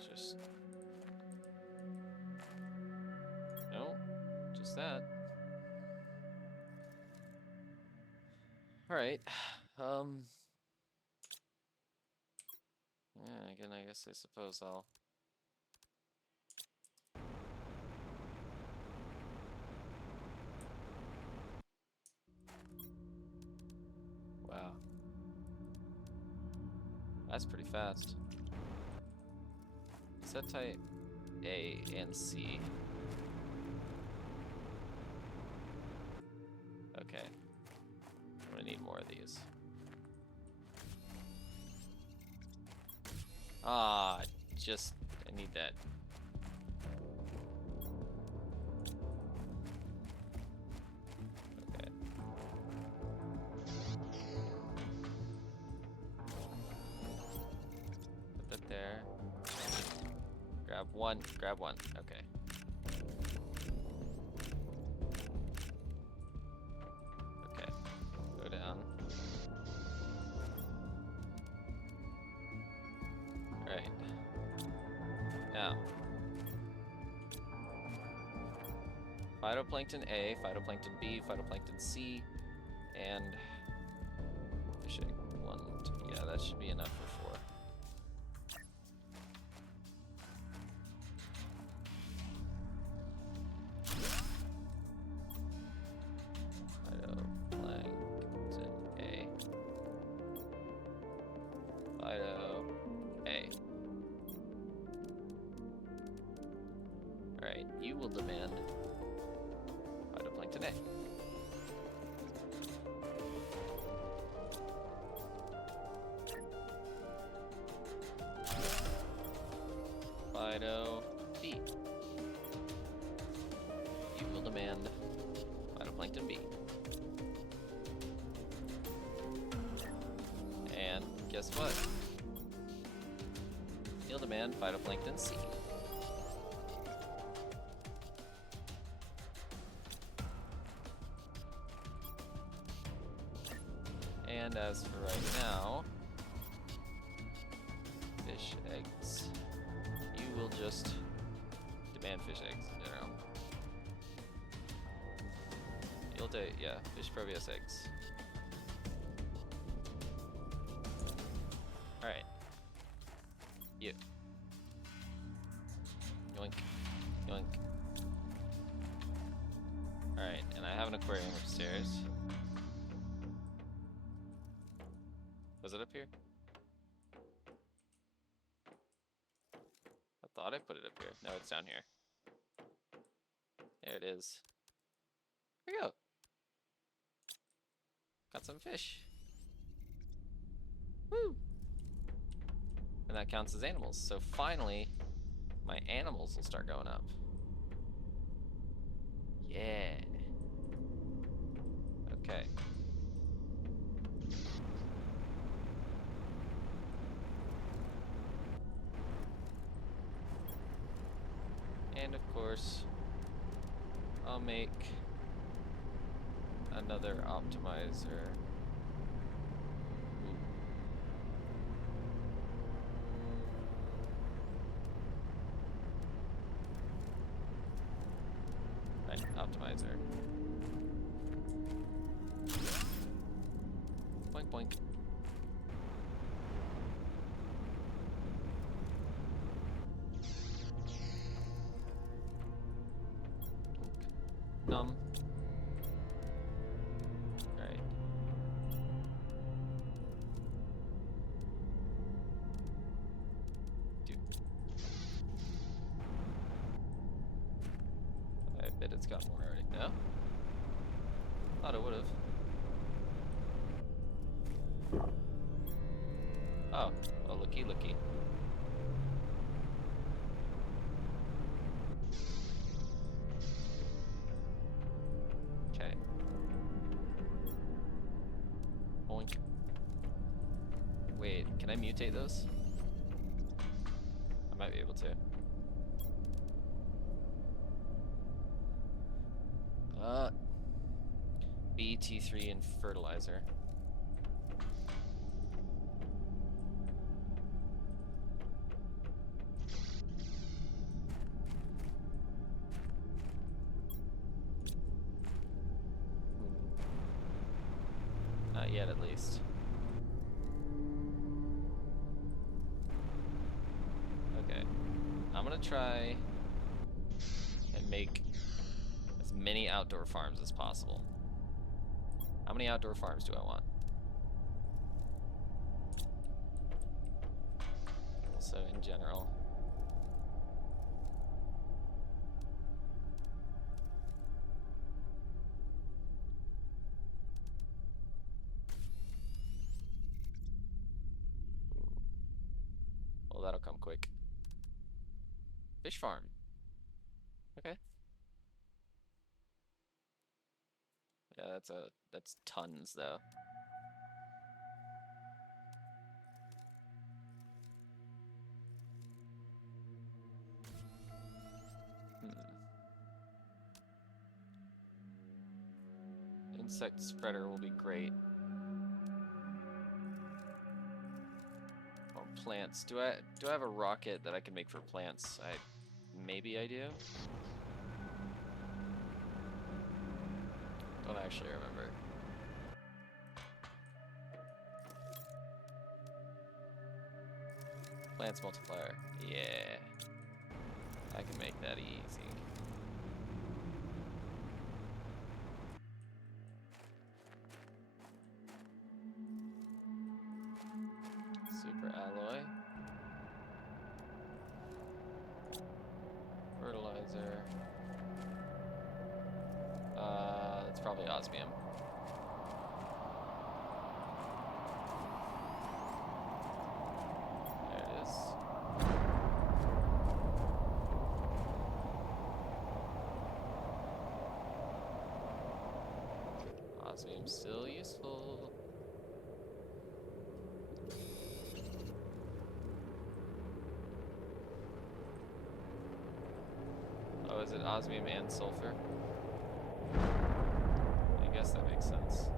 Just... No, just that. Alright, yeah, again, I guess I suppose I'll... Wow. That's pretty fast. Set type A and C. Okay. I'm gonna need more of these. Ah, I need that. Okay. Put that there. Grab one, okay. Okay, go down. Alright. Now. Phytoplankton A, phytoplankton B, phytoplankton C, and fish egg 1, 2. Yeah, that should be enough for 4. Phytoplankton A. Phyto A. Alright, you will demand phytoplankton A. Phyto B. You will demand phytoplankton B. And guess what? You'll demand phytoplankton C. And as for right now, fish eggs. You will just demand fish eggs in general. You'll do, yeah, fish Proteus eggs. Alright. You. Yoink. Yoink. Alright, and I have an aquarium upstairs. Was it up here? I thought I put it up here. No, it's down here. There it is. Here we go. Got some fish. Woo! And that counts as animals. So finally, my animals will start going up. Yeah. Okay. And of course, I'll make another optimizer. Right, optimizer. Boink boink. Num. Right. Dude. I bet it's got more already. No? Thought it would have. Oh, well, looky. Okay. Boink. Wait, can I mutate those? I might be able to. BT3 and fertilizer. Not yet, at least. Okay. I'm gonna try and make as many outdoor farms as possible. How many outdoor farms do I want? So in general. Well, that'll Fish farm. Okay. Yeah, that's tons though. Insect spreader will be great. Oh, plants. Do I have a rocket that I can make for plants? Maybe I do. Don't actually remember. Plants multiplier. Yeah. I can make that easy. Super alloy. Fertilizer. That's probably osmium. There it is. Osmium's still useful. Oh, is it osmium and sulfur? I guess that makes sense.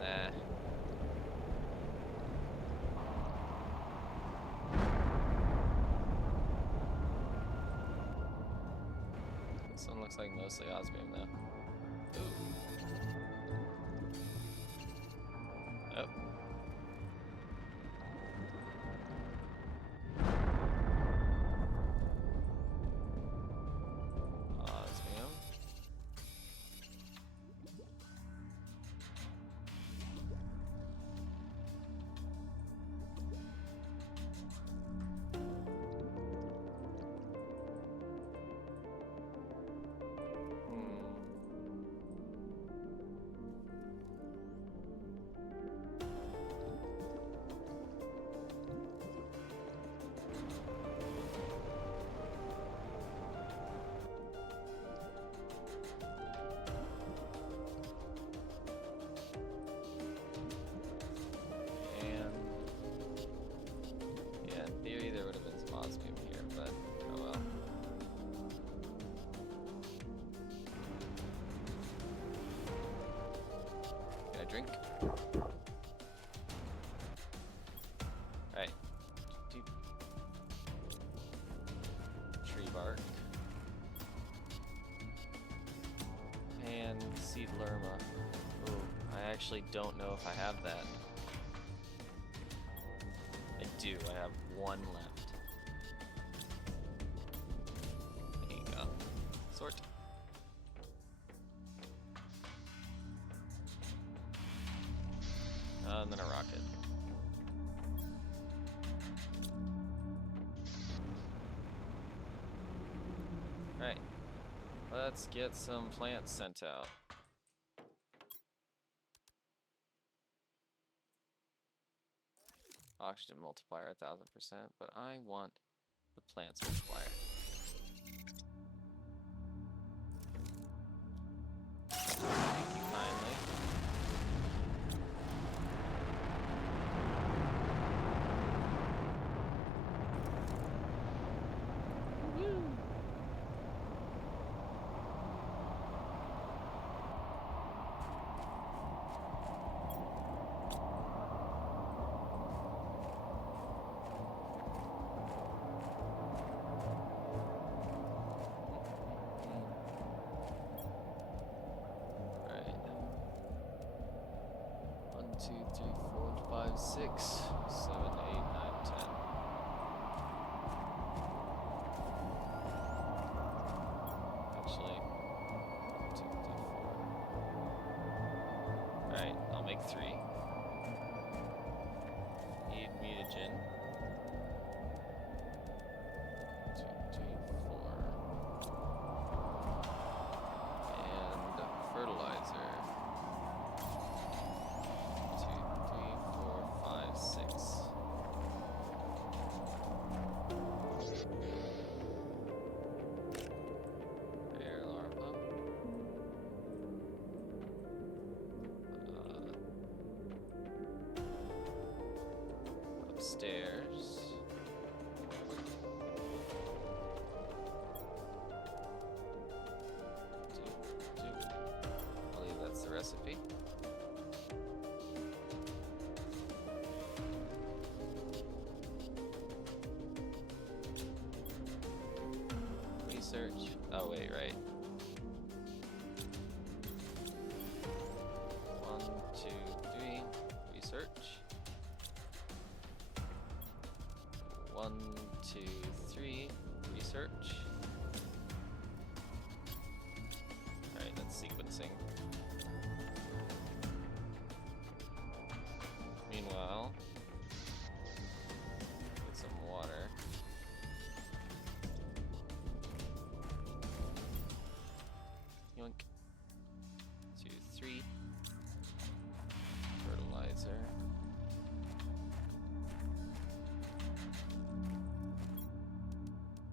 Nah. This one looks like mostly osmium though. Ooh. Oh. Osmium. Drink. Alright. Tree bark. And seed lerma. Ooh, I actually don't know if I have that. I do. I have one left. There you go. Sort. And then a rocket. Alright. Let's get some plants sent out. Oxygen multiplier 1000%, but I want the plants multiplier. Thank you kindly. Two, three, four, five, 6, 7, 8, 9, 10. Actually, 1, 2, 3, 4. stairs. I believe that's the recipe. Research. Oh wait, right. 1, 2, 3. Research. 1, 2, 3. Research. Alright, that's sequencing. Meanwhile, get some water. Yoink. 2, 3. Fertilizer.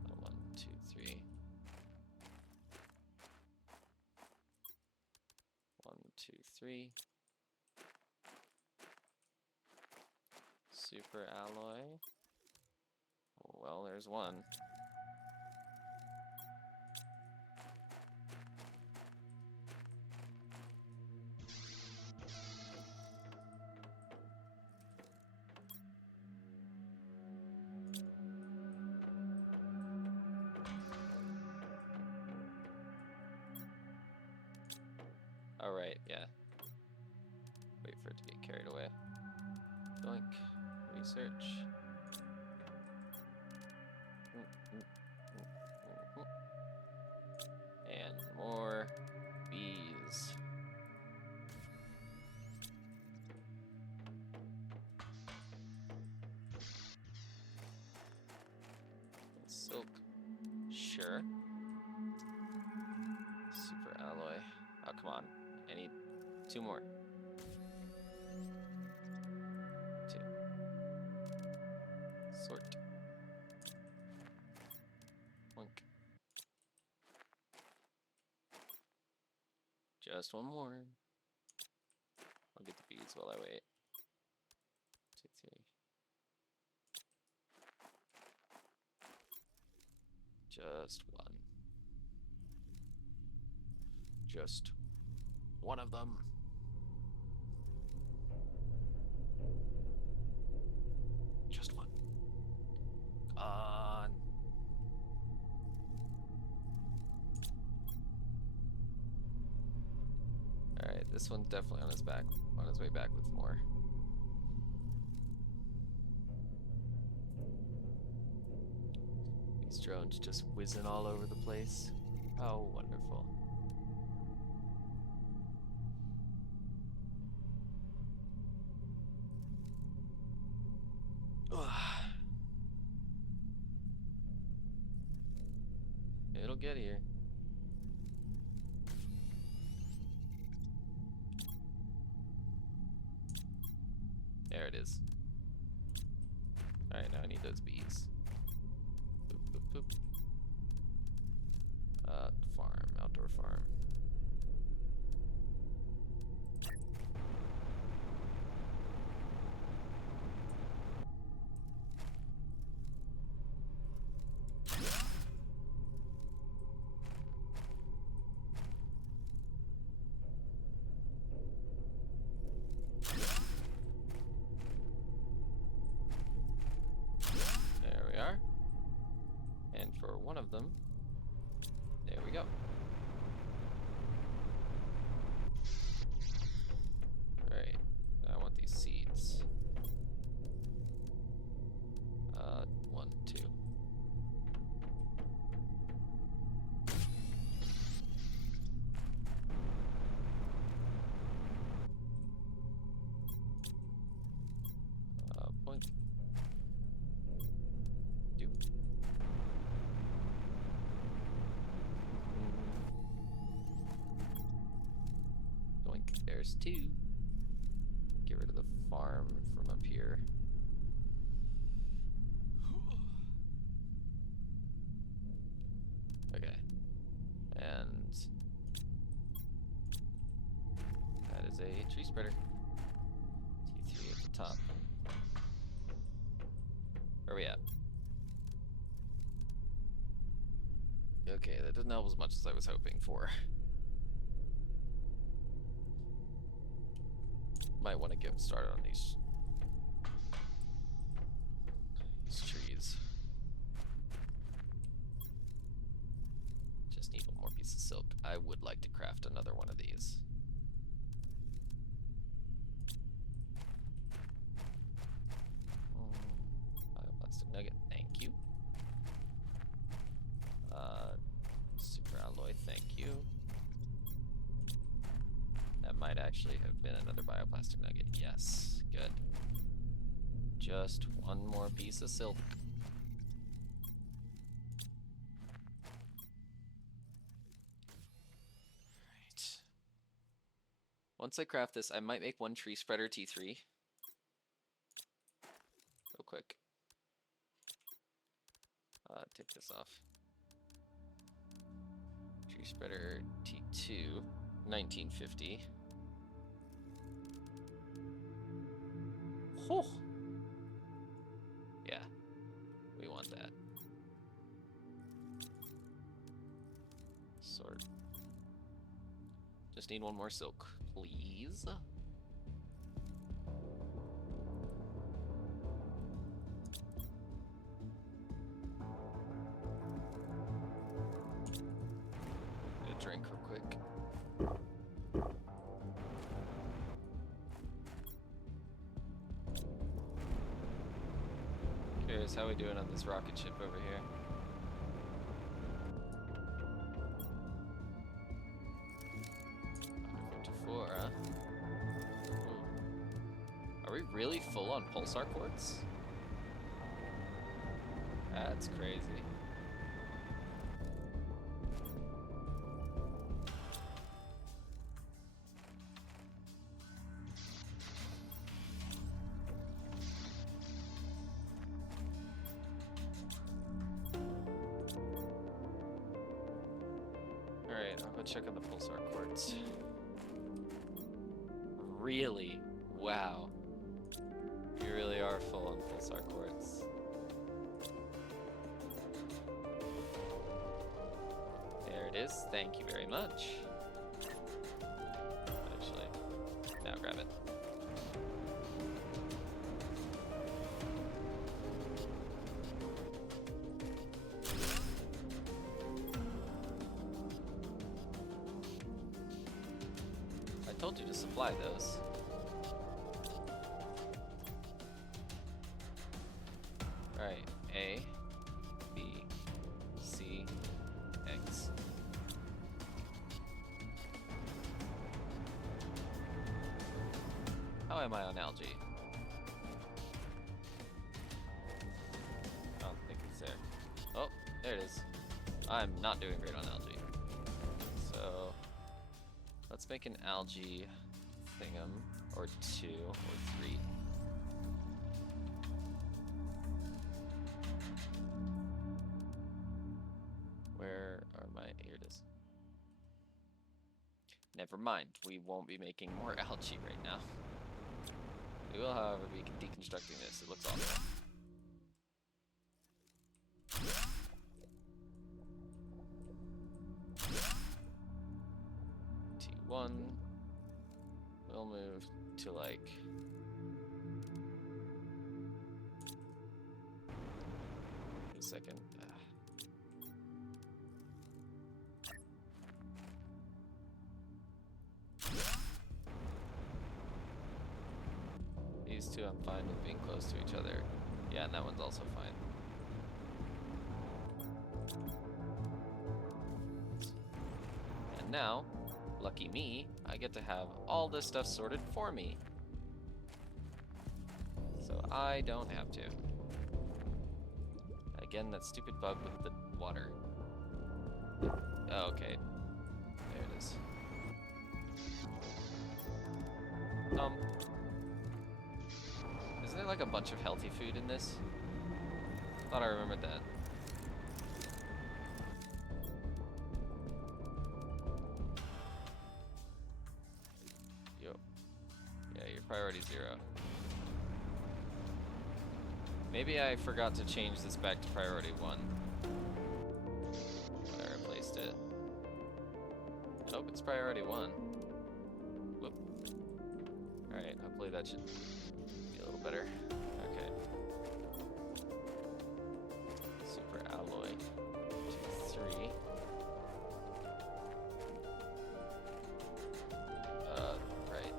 Oh, 1, 2, 3. 1, 2, 3. Super alloy. Well, there's one. All right, yeah. Wait for it to get carried away. Doink. Research. And more bees. Silk. Sure. Super alloy. Oh, come on. I need 2 more. 2. Sort. Wink. Just 1 more. I'll get the bees while I wait. 2, 3. Just 1. Just 1 of them. Just 1. On. Alright, this one's definitely on his way back with more. These drones just whizzing all over the place. How wonderful. It'll get here. There it is. Alright, now I need those bees. Boop, boop, boop. Farm, outdoor farm. There we are. And for 1 of them, there we go. Alright, I want these seeds. 1, 2. Point. Doop. Doink. There's 2. Get rid of the farm from up here. Okay. And that is a tree spreader. T3 at the top. Okay, that didn't help as much as I was hoping for. Might want to get started on these trees. Just need one more piece of silk. I would like to craft another one of these. Bioplastic nugget, thank you. Super alloy, thank you. That might actually have been another bioplastic nugget. Yes, good. Just one more piece of silk. Alright. Once I craft this, I might make one tree spreader T3. Real quick. Take this off. Tree spreader T2, 1950. Oh. Yeah, we want that. Sort. Just need one more silk, please. Get a drink real quick. Curious how we doing on this rocket ship over here. Huh? Are we really full on pulsar quartz? That's crazy. Alright, I'll go check on the pulsar quartz. Really? Wow. You really are full on pulsar quartz. There it is. Thank you very much. Actually, now grab it. I told you to supply those. Alright, A, B, C, X. How am I on algae? I don't think it's there. Oh, there it is. I'm not doing great on algae. So, let's make an algae thingum, or 2, or 3. Where are my, here it is. Never mind, we won't be making more algae right now. We will, however, be deconstructing this. It looks awesome. T1. We'll move to like... Wait a second. These two I'm fine with being close to each other. Yeah, and that one's also fine. And now, lucky me, I get to have all this stuff sorted for me. So I don't have to. Again, that stupid bug with the water. Oh, okay. There it is. Isn't there like a bunch of healthy food in this? Thought I remembered that. Yo. Yeah, your priority 0. Maybe I forgot to change this back to priority 1. Whatever. Nope, it's priority 1. Whoop. Alright, hopefully that should be a little better. Okay. Super alloy 2, 3. Right.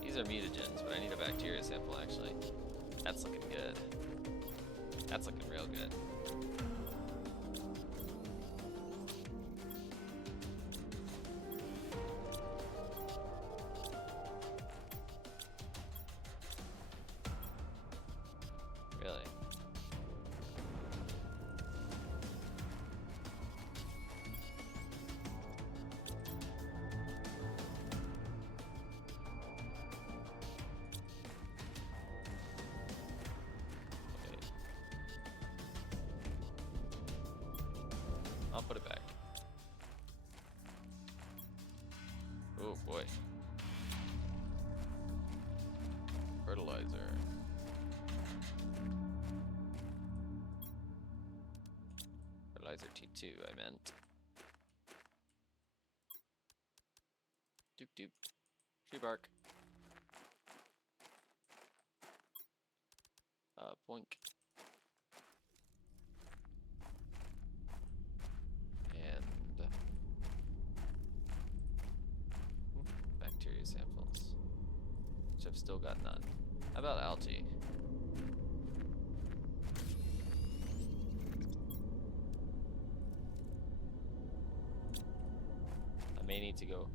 These are mutagens, but I need a bacteria sample actually. That's looking good. That's looking real good. Really? I'll put it back. Oh boy. Fertilizer. Fertilizer T2, I meant. Doop doop. Tree bark. Boink. And bacteria samples, which I've still got none. How about algae? I may need to go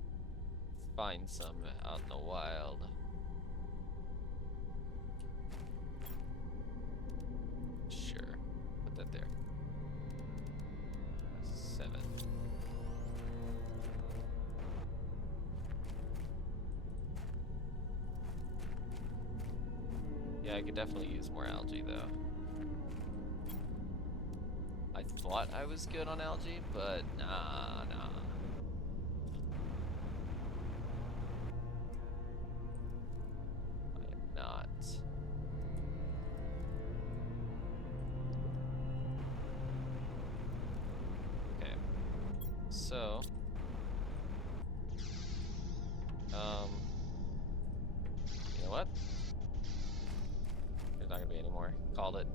find some out in the wild. Sure, put that there. 7. Yeah, I could definitely use more algae though. I thought I was good on algae, but nah. I am not. Okay. So, you know what? There's not gonna be any more. Called it.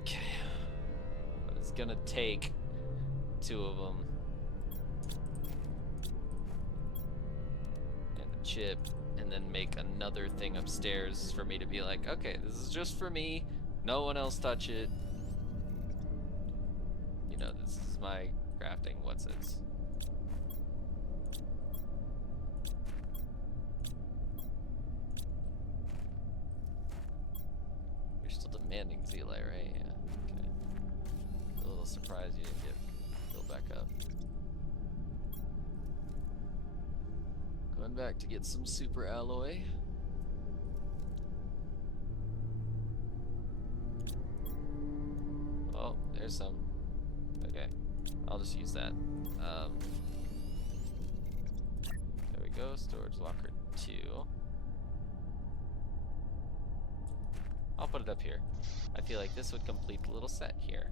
Okay. But it's gonna take 2 of them. And a chip, and then make another thing upstairs for me to be like, okay, this is just for me. No one else touch it. You know, this is my crafting. What's it? You're still demanding Zeli, right? Yeah. Okay. A little surprised you didn't get filled back up. Going back to get some super alloy. Oh, there's some. Okay, I'll just use that. There we go, storage locker 2. I'll put it up here. I feel like this would complete the little set here.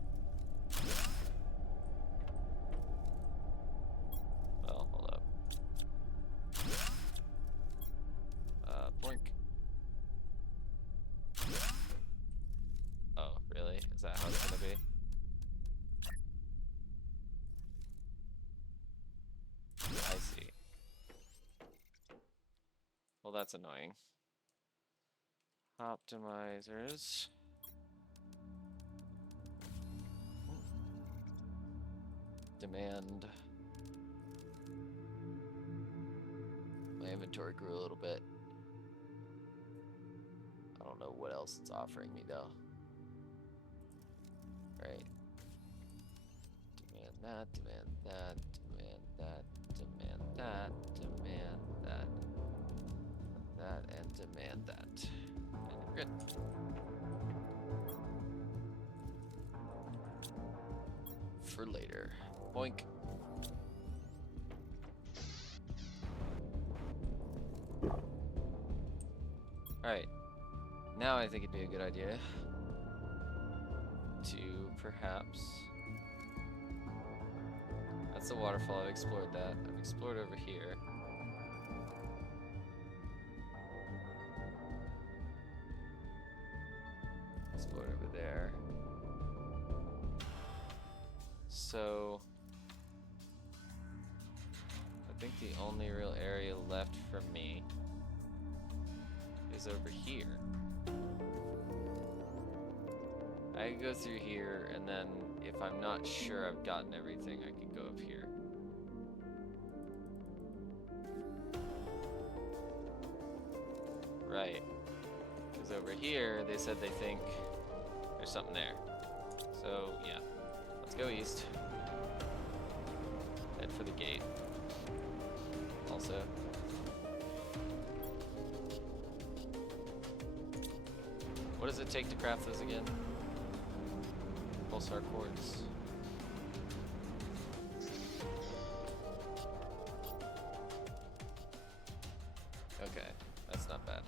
Well, hold up. Blink. Oh, really? Is that how it's gonna be? I see. Well, that's annoying. Optimizers. Demand. My inventory grew a little bit. I don't know what else it's offering me though. Right. Demand that, demand that, demand that, demand that, demand that, that, and demand that. And we're good. For later. Boink. Alright. Now I think it'd be a good idea to perhaps... That's the waterfall, I've explored that. I've explored over here. Explored over there. So... I think the only real area left for me is over here. I can go through here, and then if I'm not sure I've gotten everything, I can go up here. Right. Because over here, they said they think there's something there. So, yeah. Let's go east. Head for the gate. Also. What does it take to craft those again? Pulsar quartz. Okay, that's not bad.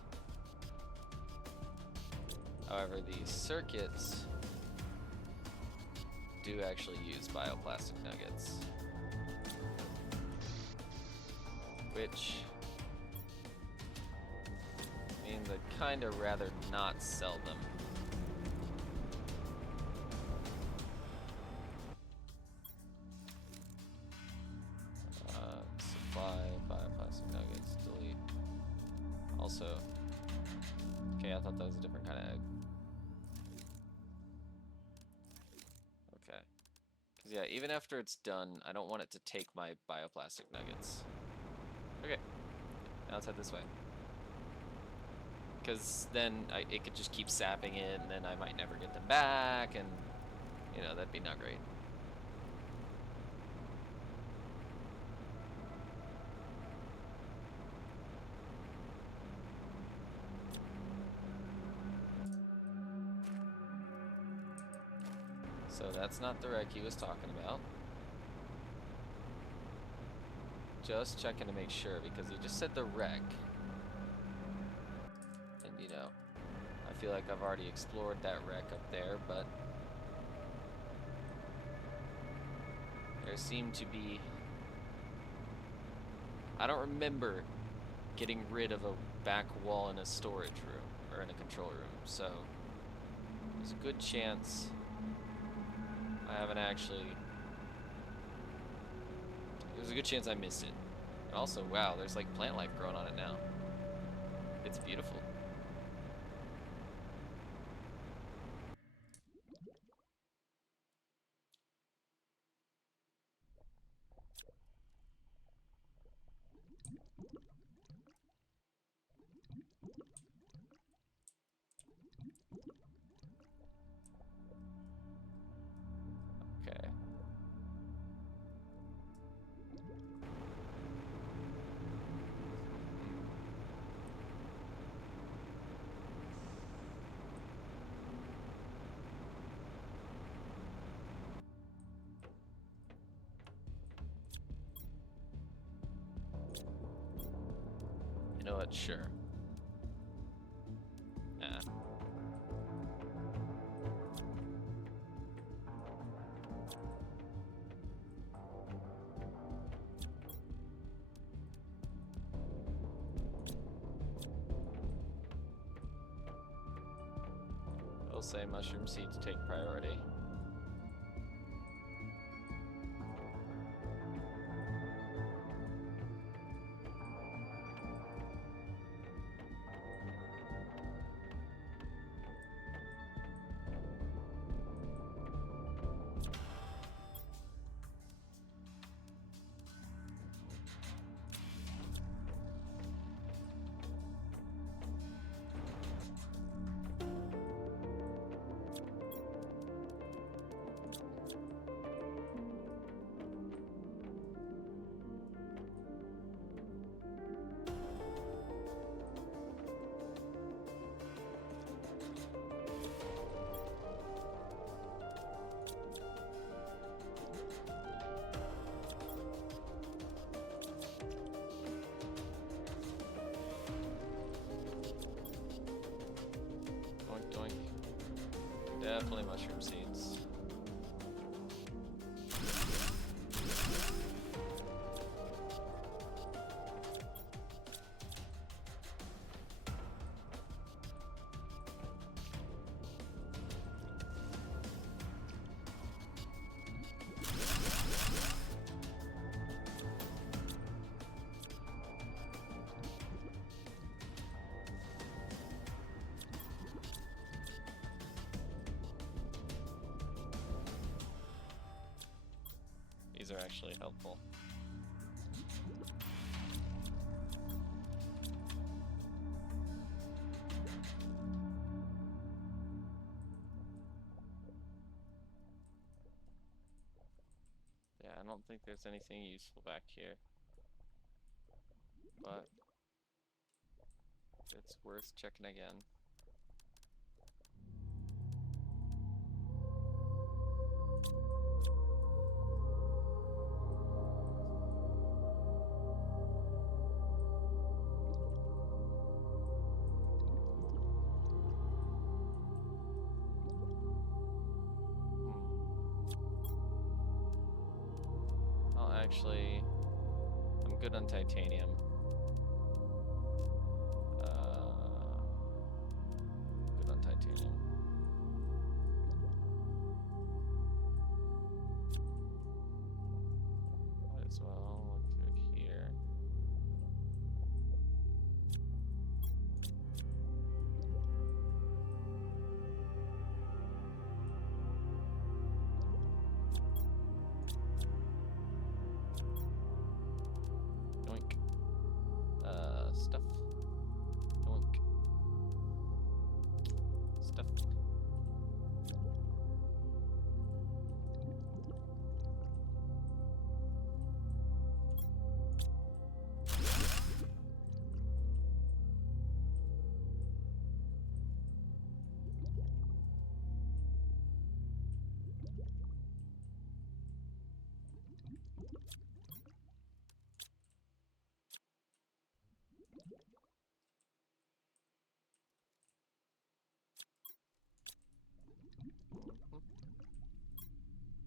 However, the circuits do actually use bioplastic nuggets, which means I'd kind of rather not sell them. Supply, bioplastic nuggets, delete. Also, okay, I thought that was a different kind of egg. Okay. Because, yeah, even after it's done, I don't want it to take my bioplastic nuggets. Okay. Now let's head this way. Because then it could just keep sapping it, and then I might never get them back, and, you know, that'd be not great. So that's not the wreck he was talking about. Just checking to make sure, because he just said the wreck. And, you know, I feel like I've already explored that wreck up there, but there seemed to be... I don't remember getting rid of a back wall in a storage room, or in a control room, so there's a good chance I haven't actually... There's a good chance I missed it. And also, wow, there's like plant life growing on it now. It's beautiful. Okay. You know what? Sure. Nah. I'll say mushroom seeds take priority. definitely mushroom seeds. These are actually helpful. Yeah, I don't think there's anything useful back here, but it's worth checking again. Well, actually, I'm good on titanium. Good on titanium. Might as well look through here. Yoink. Stuff. Yoink. Stuff.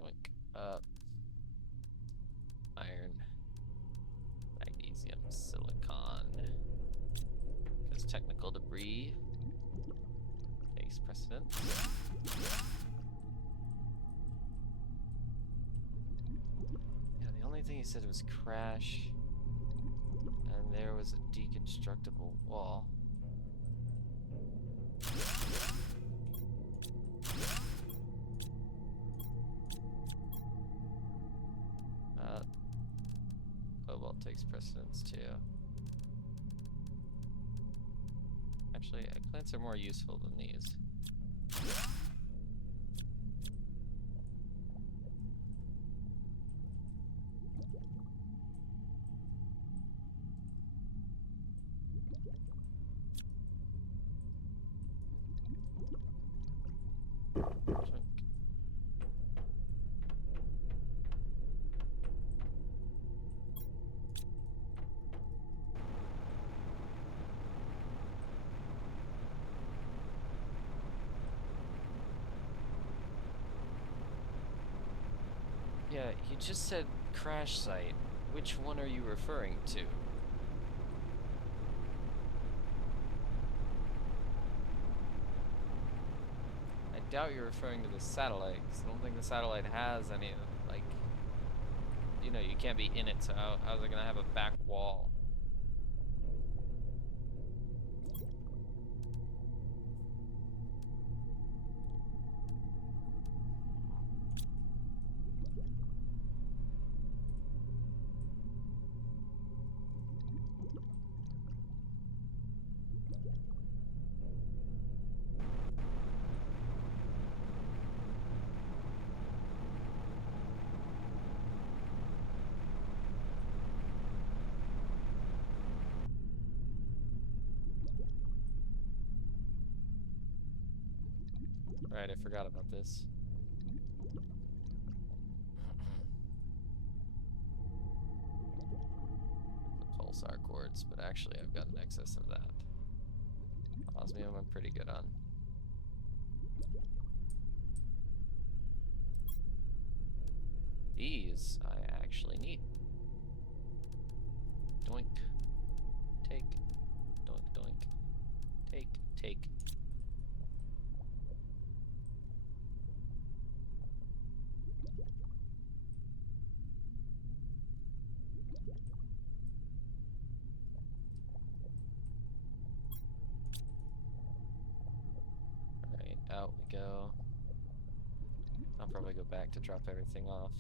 Yoink. Iron, magnesium, silicon. Because technical debris takes precedence. Yeah, the only thing he said was crash, and there was a deconstructible wall. Cobalt takes precedence too. Actually, eggplants are more useful than these. Yeah, you just said crash site. Which one are you referring to? I doubt you're referring to the satellite, 'cause I don't think the satellite has any, like, you know, you can't be in it, so how's it gonna have a back wall? Right, I forgot about this. The pulsar quartz, but actually I've got an excess of that. Osmium I'm pretty good on. These I actually need. Doink. Take. Doink, doink. Take, take. Alright, out we go. I'll probably go back to drop everything off.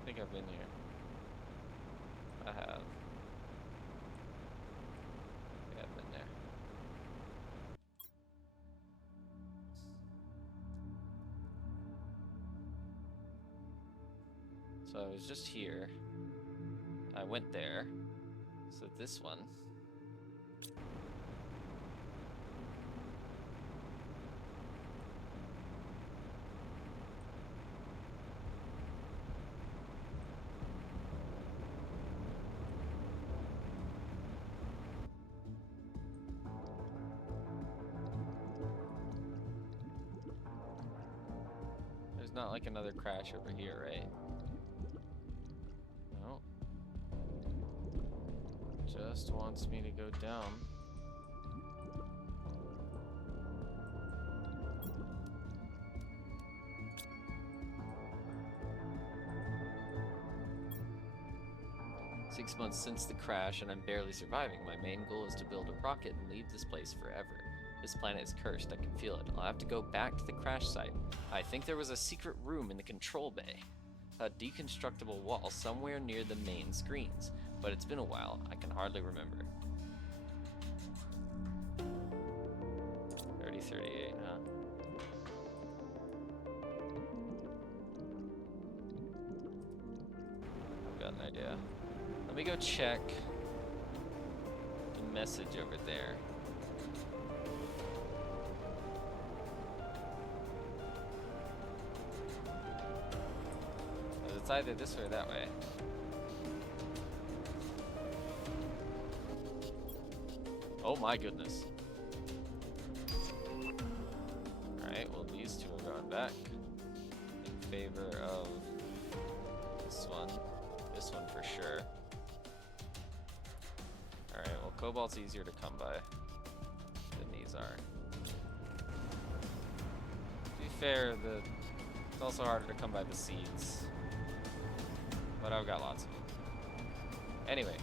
I think I've been here. I have. Yeah, I've been there. So I was just here. I went there. So this one. There's not like another crash over here, right? No. Just wants me to go down. Six months since the crash, and I'm barely surviving. My main goal is to build a rocket and leave this place forever. This planet is cursed, I can feel it. I'll have to go back to the crash site. I think there was a secret room in the control bay. A deconstructible wall somewhere near the main screens. But it's been a while, I can hardly remember. 3038, huh? I've got an idea. Let me go check the message over there. It's either this way or that way. Oh my goodness. Alright, well these two are going back in favor of this one for sure. Alright, well cobalt's easier to come by than these are. To be fair, it's also harder to come by the seeds. But I've got lots of them. Anyway,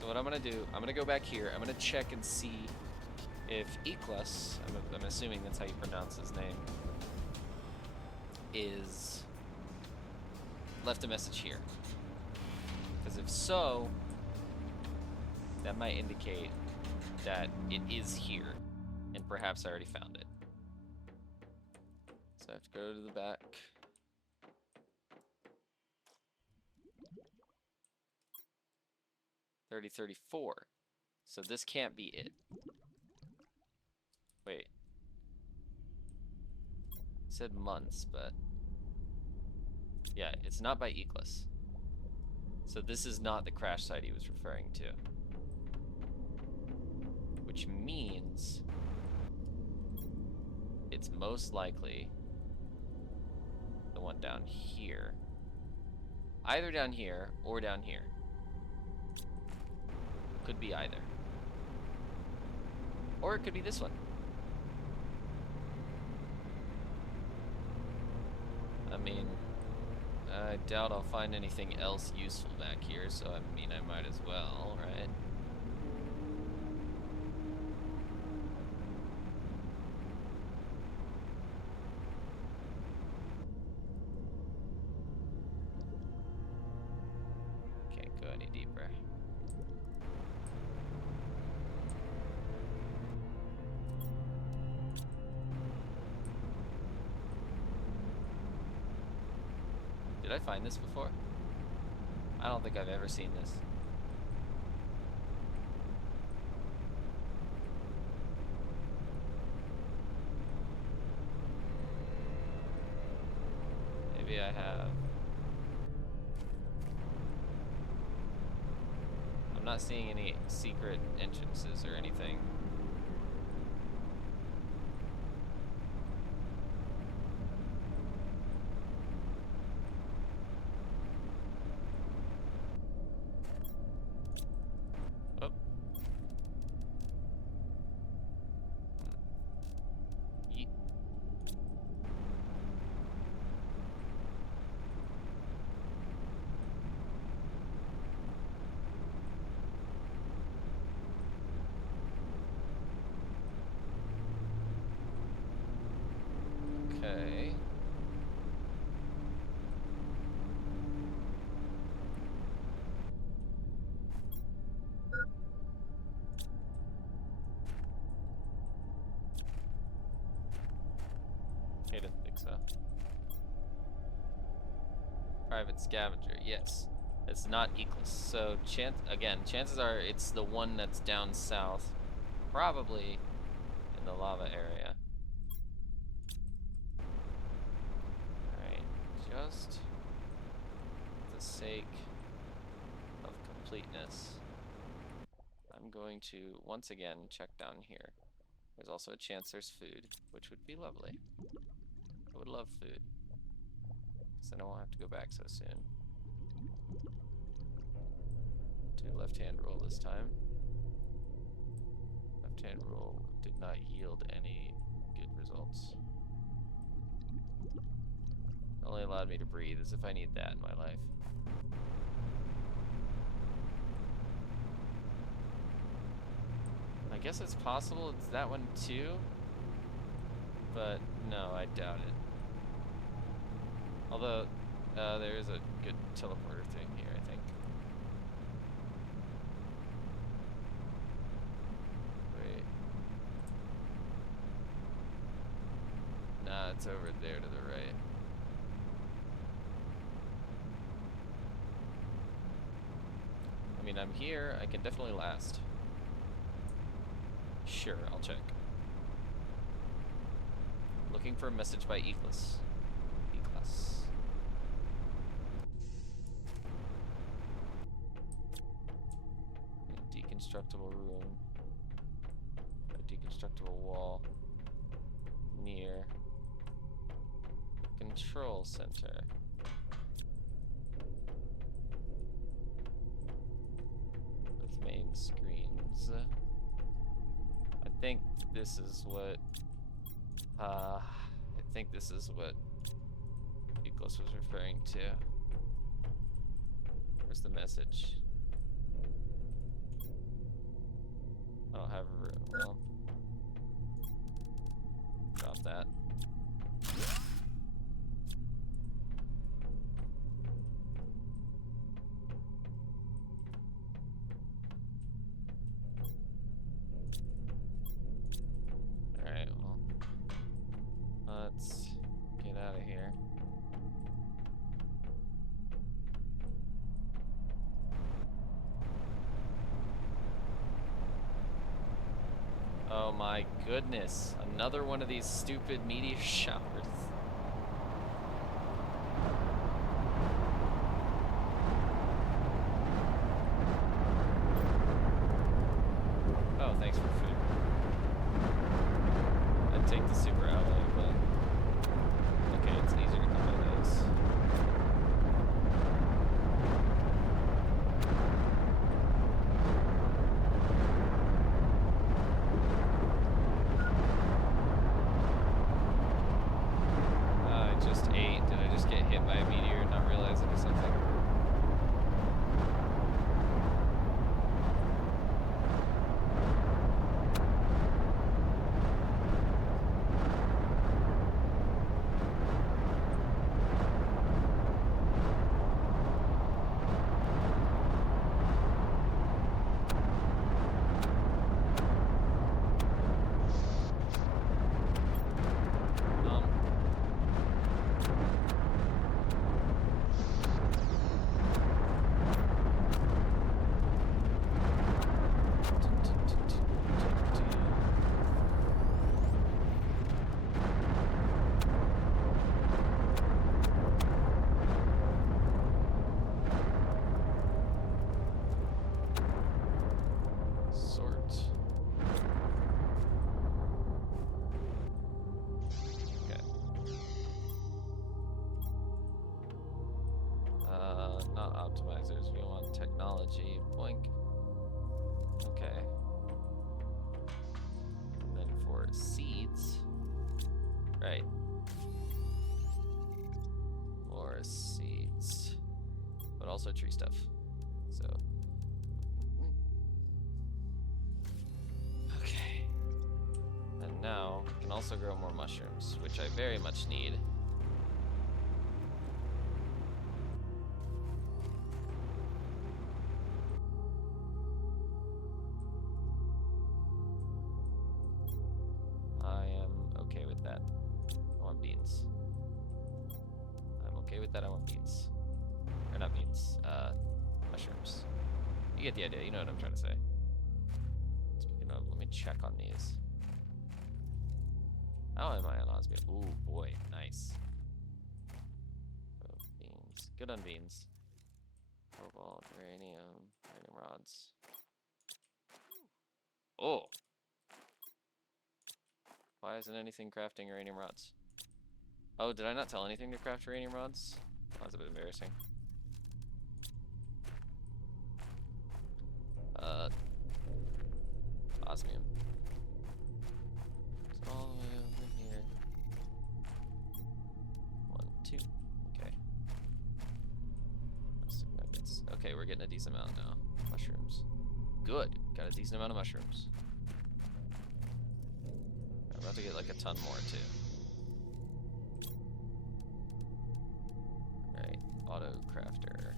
so what I'm gonna do, I'm gonna go back here, I'm gonna check and see if Eklas, I'm assuming that's how you pronounce his name, is left a message here. Because if so, that might indicate that it is here, and perhaps I already found it. So I have to go to the back. $3034. So this can't be it. Wait. It said months, but yeah, it's not by Eklas. So this is not the crash site he was referring to. Which means it's most likely the one down here. Either down here or down here. Could be either. Or it could be this one. I mean, I doubt I'll find anything else useful back here, so I mean I might as well, right? Can't go any deeper. Did I find this before? I don't think I've ever seen this. I'm not seeing any secret entrances or anything. Oh. Yeet. Okay. I didn't think so. Private scavenger, yes. It's not Eclipse. So chances are it's the one that's down south, probably in the lava area. Alright, just for the sake of completeness, I'm going to once again check down here. There's also a chance there's food, which would be lovely. I would love food, because then I won't have to go back so soon. Do left-hand roll this time. Left-hand roll did not yield any good results. It only allowed me to breathe, as if I need that in my life. I guess it's possible it's that one too, but no, I doubt it. Although, there is a good teleporter thing here, I think. Wait. Nah, it's over there to the right. I mean, I'm here, I can definitely last. Sure, I'll check. Looking for a message by Eclipse. Eclipse. Deconstructible room. A deconstructible wall. Near. Control center. With main screens. I think this is what Eclipse was referring to. Where's the message? I don't have a room. Well, drop that. Alright, well, let's get out of here. Oh my goodness, another one of these stupid meteor showers. Oh, thanks for food. I'd take the super alloy, but okay, it's easier to come by those. technology. Boink. Okay. And then for seeds. Right. More seeds. But also tree stuff. So. Okay. And now we can also grow more mushrooms, which I very much need. I am okay with that. I want beans. I'm okay with that. I want beans. Or not beans, mushrooms. You get the idea. You know what I'm trying to say. Speaking of, let me check on these. How am I on osmium? Ooh, boy, nice. Oh, beans. Good on beans. Cobalt, uranium rods. Oh! Why isn't anything crafting uranium rods? Oh, did I not tell anything to craft uranium rods? Oh, that's a bit embarrassing. Osmium. It's all the way over here. 1, 2. Okay. Plastic nuggets. Okay, we're getting a decent amount now. Mushrooms. Good. Got a decent amount of mushrooms. I'm about to get like a ton more too. Right. Auto crafter.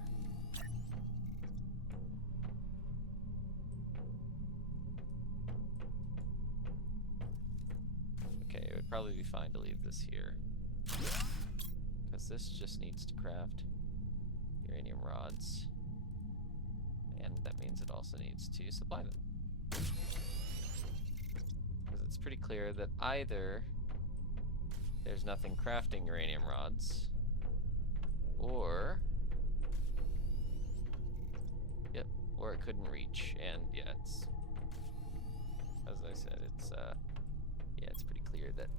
Okay, it would probably be fine to leave this here. Because this just needs to craft uranium rods. And that means it also needs to supply them. Because it's pretty clear that either there's nothing crafting uranium rods, or... Yep, or it couldn't reach, and yeah, it's... As I said, it's, yeah, it's pretty clear that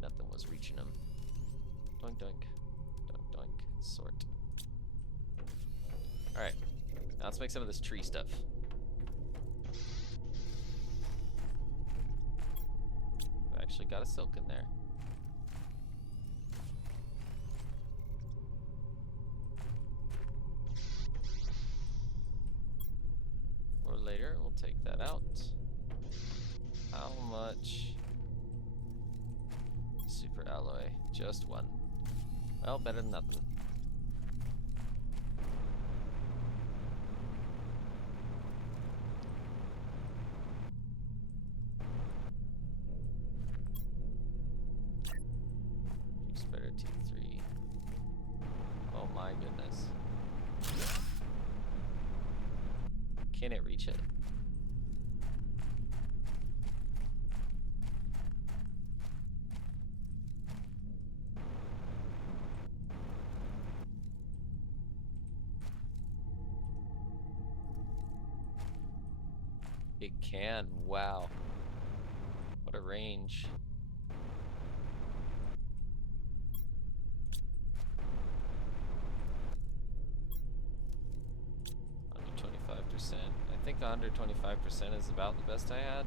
nothing was reaching them. Doink, doink. Doink, doink. Sort. Alright. Now let's make some of this tree stuff. I've actually got a silk in there. Or later, we'll take that out. How much? Super alloy. Just 1. Well, better than nothing. Spreader T3. Oh my goodness. Can it reach it? It can. Wow. What a range. Under 25%. I think under 25% is about the best I had.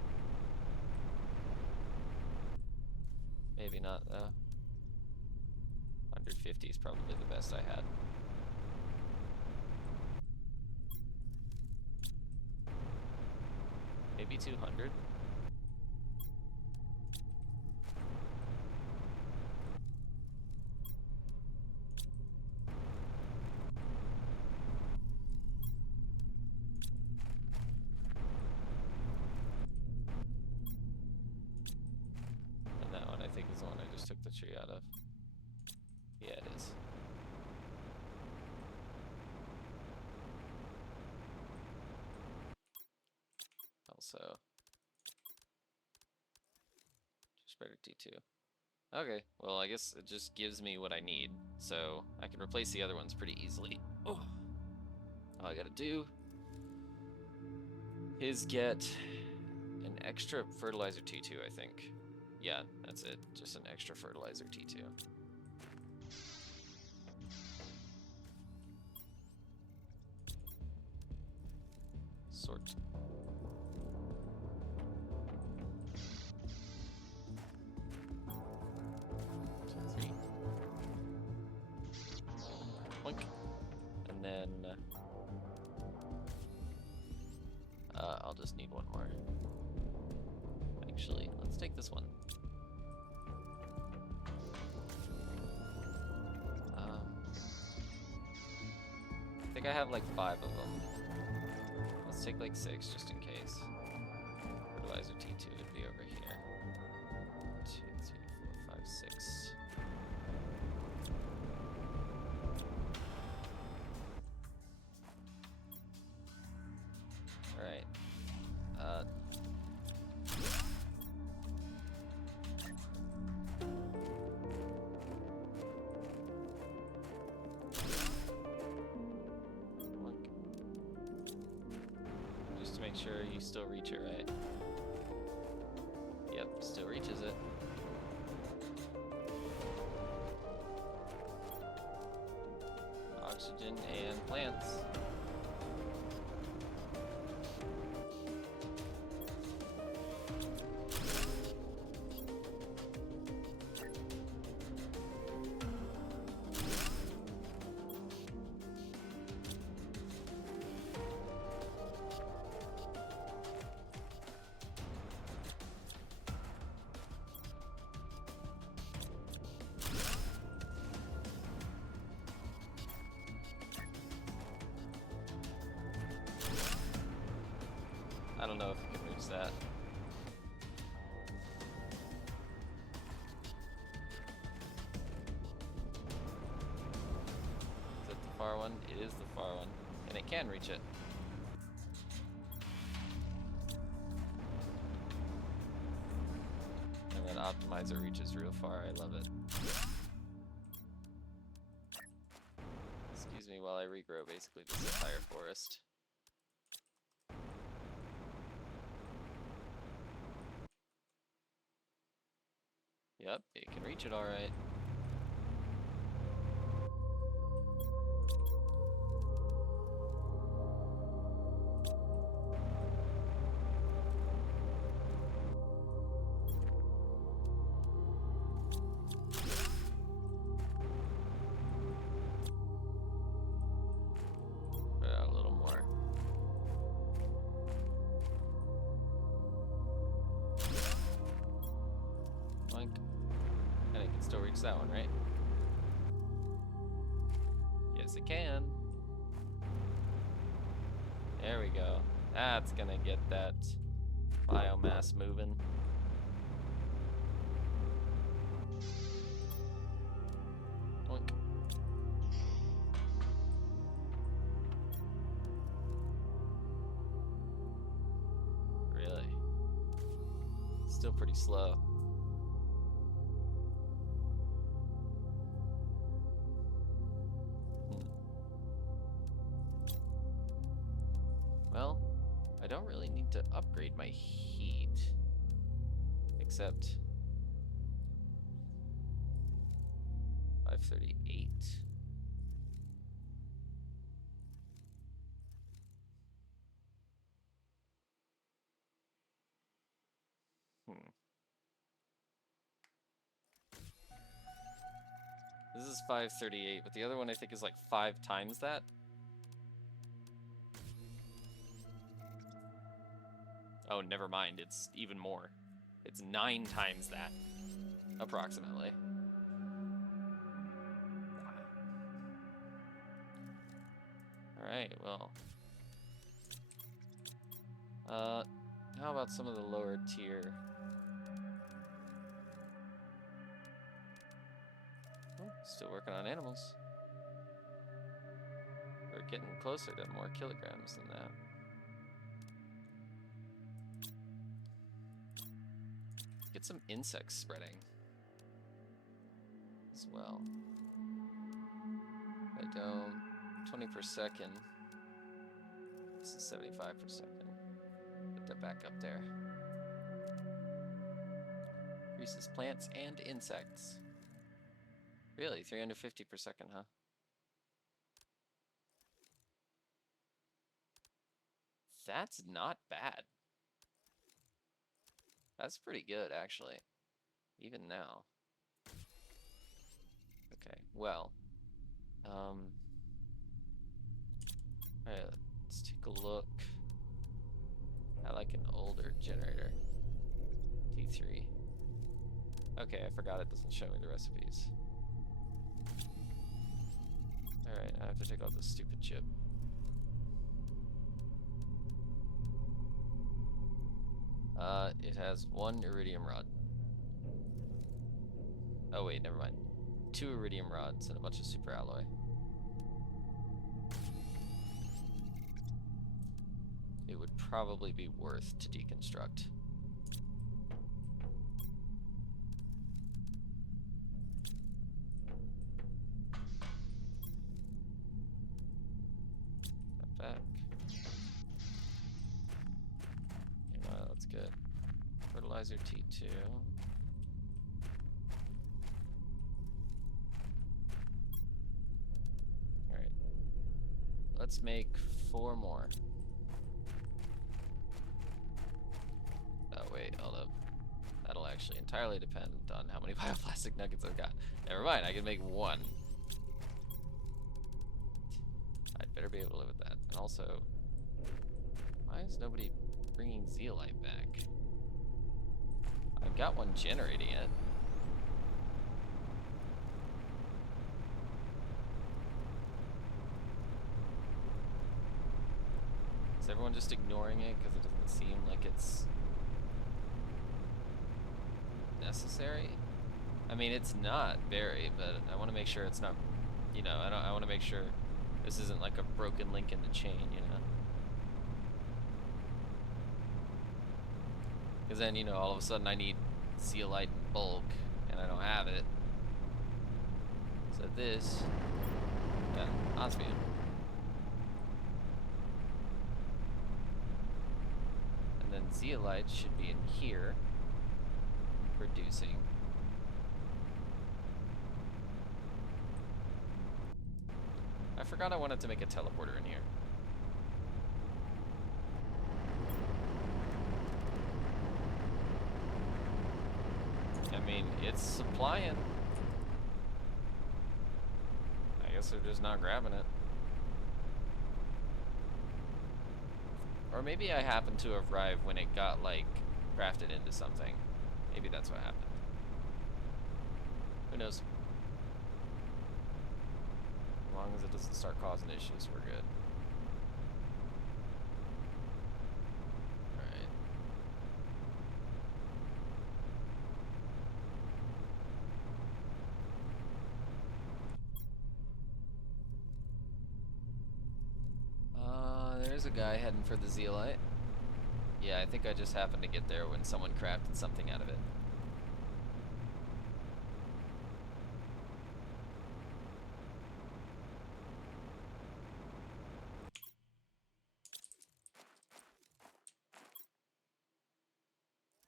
Maybe not though. Under 50 is probably the best I had. Maybe 200. And that one I think is the one I just took the tree out of. Yeah, it is. Also, spreader T2. Okay, well I guess it just gives me what I need, so I can replace the other ones pretty easily. Oh. All I gotta do is get an extra fertilizer T2, I think. Yeah, that's it. Just an extra fertilizer T2. Sort. 2, 3. Boink. And then I'll just need one more. Actually, let's take this one. I think I have like 5 of them. Let's take like 6 just in case. Fertilizer T2 would be over here. 2, 3, 4, 5, 6. Alright. Just to make sure you still reach it, right? Yep, still reaches it. Oxygen and plants. I don't know if you can reach that. Is it the far one? It is the far one. And it can reach it. And then optimizer reaches real far. I love it. Excuse me while I regrow basically this entire forest. Yep, it can reach it alright. A little more. Boink. And it can still reach that one, right? Yes, it can. There we go. That's gonna get that biomass moving. Boink. Really? Still pretty slow. Well, I don't really need to upgrade my heat, except 538. This is 538, but the other one I think is like 5 times that. Oh, never mind. It's even more. It's 9 times that, approximately. Alright, well. How about some of the lower tier? Oh, still working on animals. We're getting closer to more kilograms than that. Get some insects spreading as well. I don't. 20 per second. This is 75 per second. Put that back up there. Increases plants and insects. Really? 350 per second, huh? That's not bad. That's pretty good, actually. Even now. Okay, well. Alright, let's take a look. I like an older generator. T3. Okay, I forgot it doesn't show me the recipes. Alright, I have to take out this stupid chip. It has 1 iridium rod. Oh wait, never mind. 2 iridium rods and a bunch of super alloy. It would probably be worth to deconstruct. Back. You know, that's good. Fertilizer T2. Alright. Let's make 4 more. Oh wait, hold up. That'll actually entirely depend on how many bioplastic nuggets I've got. Never mind, I can make 1. I'd better be able to live with that. And also, why is nobody bringing zeolite back? I've got one generating it. Is everyone just ignoring it because it doesn't seem like it's necessary? I mean, it's not very, but I want to make sure it's not, you know, I want to make sure this isn't like a broken link in the chain, you know? Because then, you know, all of a sudden I need zeolite in bulk, and I don't have it. So this, yeah, osmium. And then zeolite should be in here, producing. I forgot I wanted to make a teleporter in here. I mean, it's supplying. I guess they're just not grabbing it. Or maybe I happened to arrive when it got, like, crafted into something. Maybe that's what happened. Who knows? As long as it doesn't start causing issues, we're good. Alright. There's a guy heading for the zeolite. Yeah, I think I just happened to get there when someone crafted something out of it.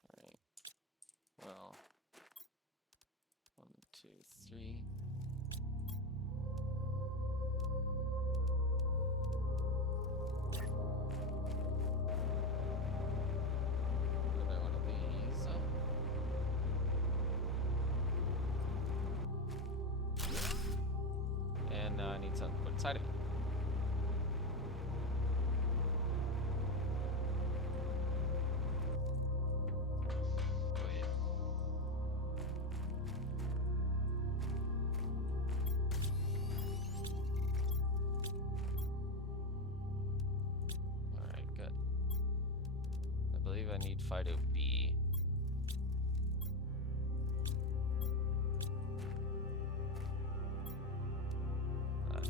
Alright. Well, 1, 2, 3. Another one of these. And now I need something to put inside of it. Wait. Alright, good. I believe I need Fido B.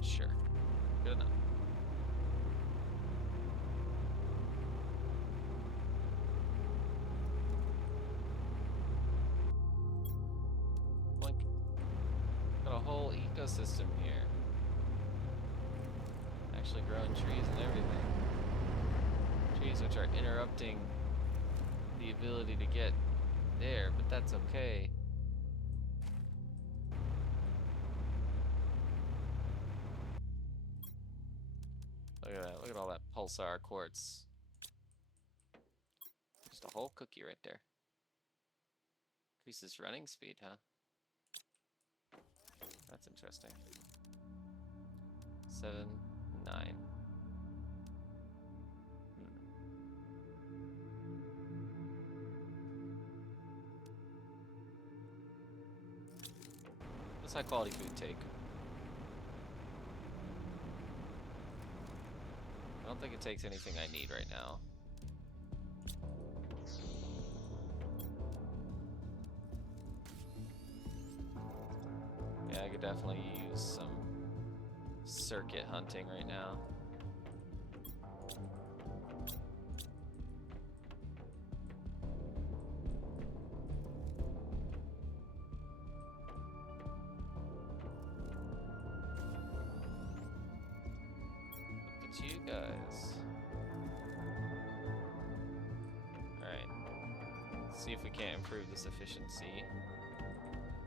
Sure. Good enough. Blink. Got a whole ecosystem here. Actually growing trees and everything. Trees which are interrupting the ability to get there, but that's okay. Look at that. Look at all that pulsar quartz. Just a whole cookie right there. Increases running speed, huh? That's interesting. 7, 9. What's high quality food take? I don't think it takes anything I need right now. Yeah, I could definitely use some circuit hunting right now. Look at you guys. Alright. See if we can't improve this efficiency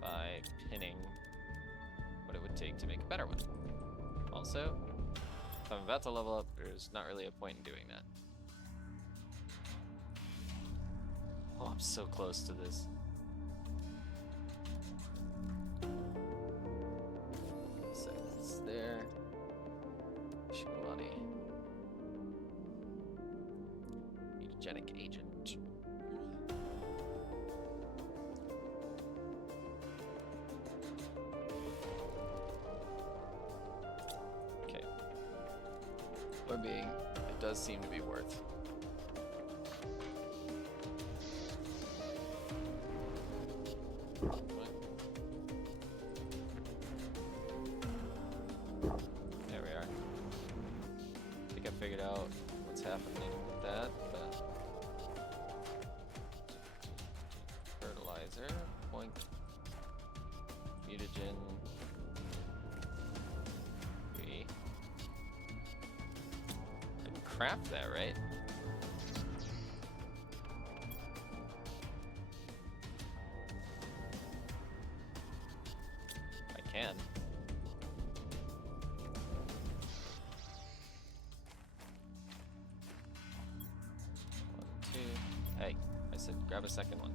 by pinning what it would take to make a better one. Also, if I'm about to level up, there's not really a point in doing that. Oh, I'm so close to this. So it's there. Shigolani. Mutagenic agent. Okay. Point being, it does seem to be worth. There we are. I think I figured out what's happening with that, but fertilizer, point, mutagen, 3. I can craft that, right? I can. Hey, I said grab a second one.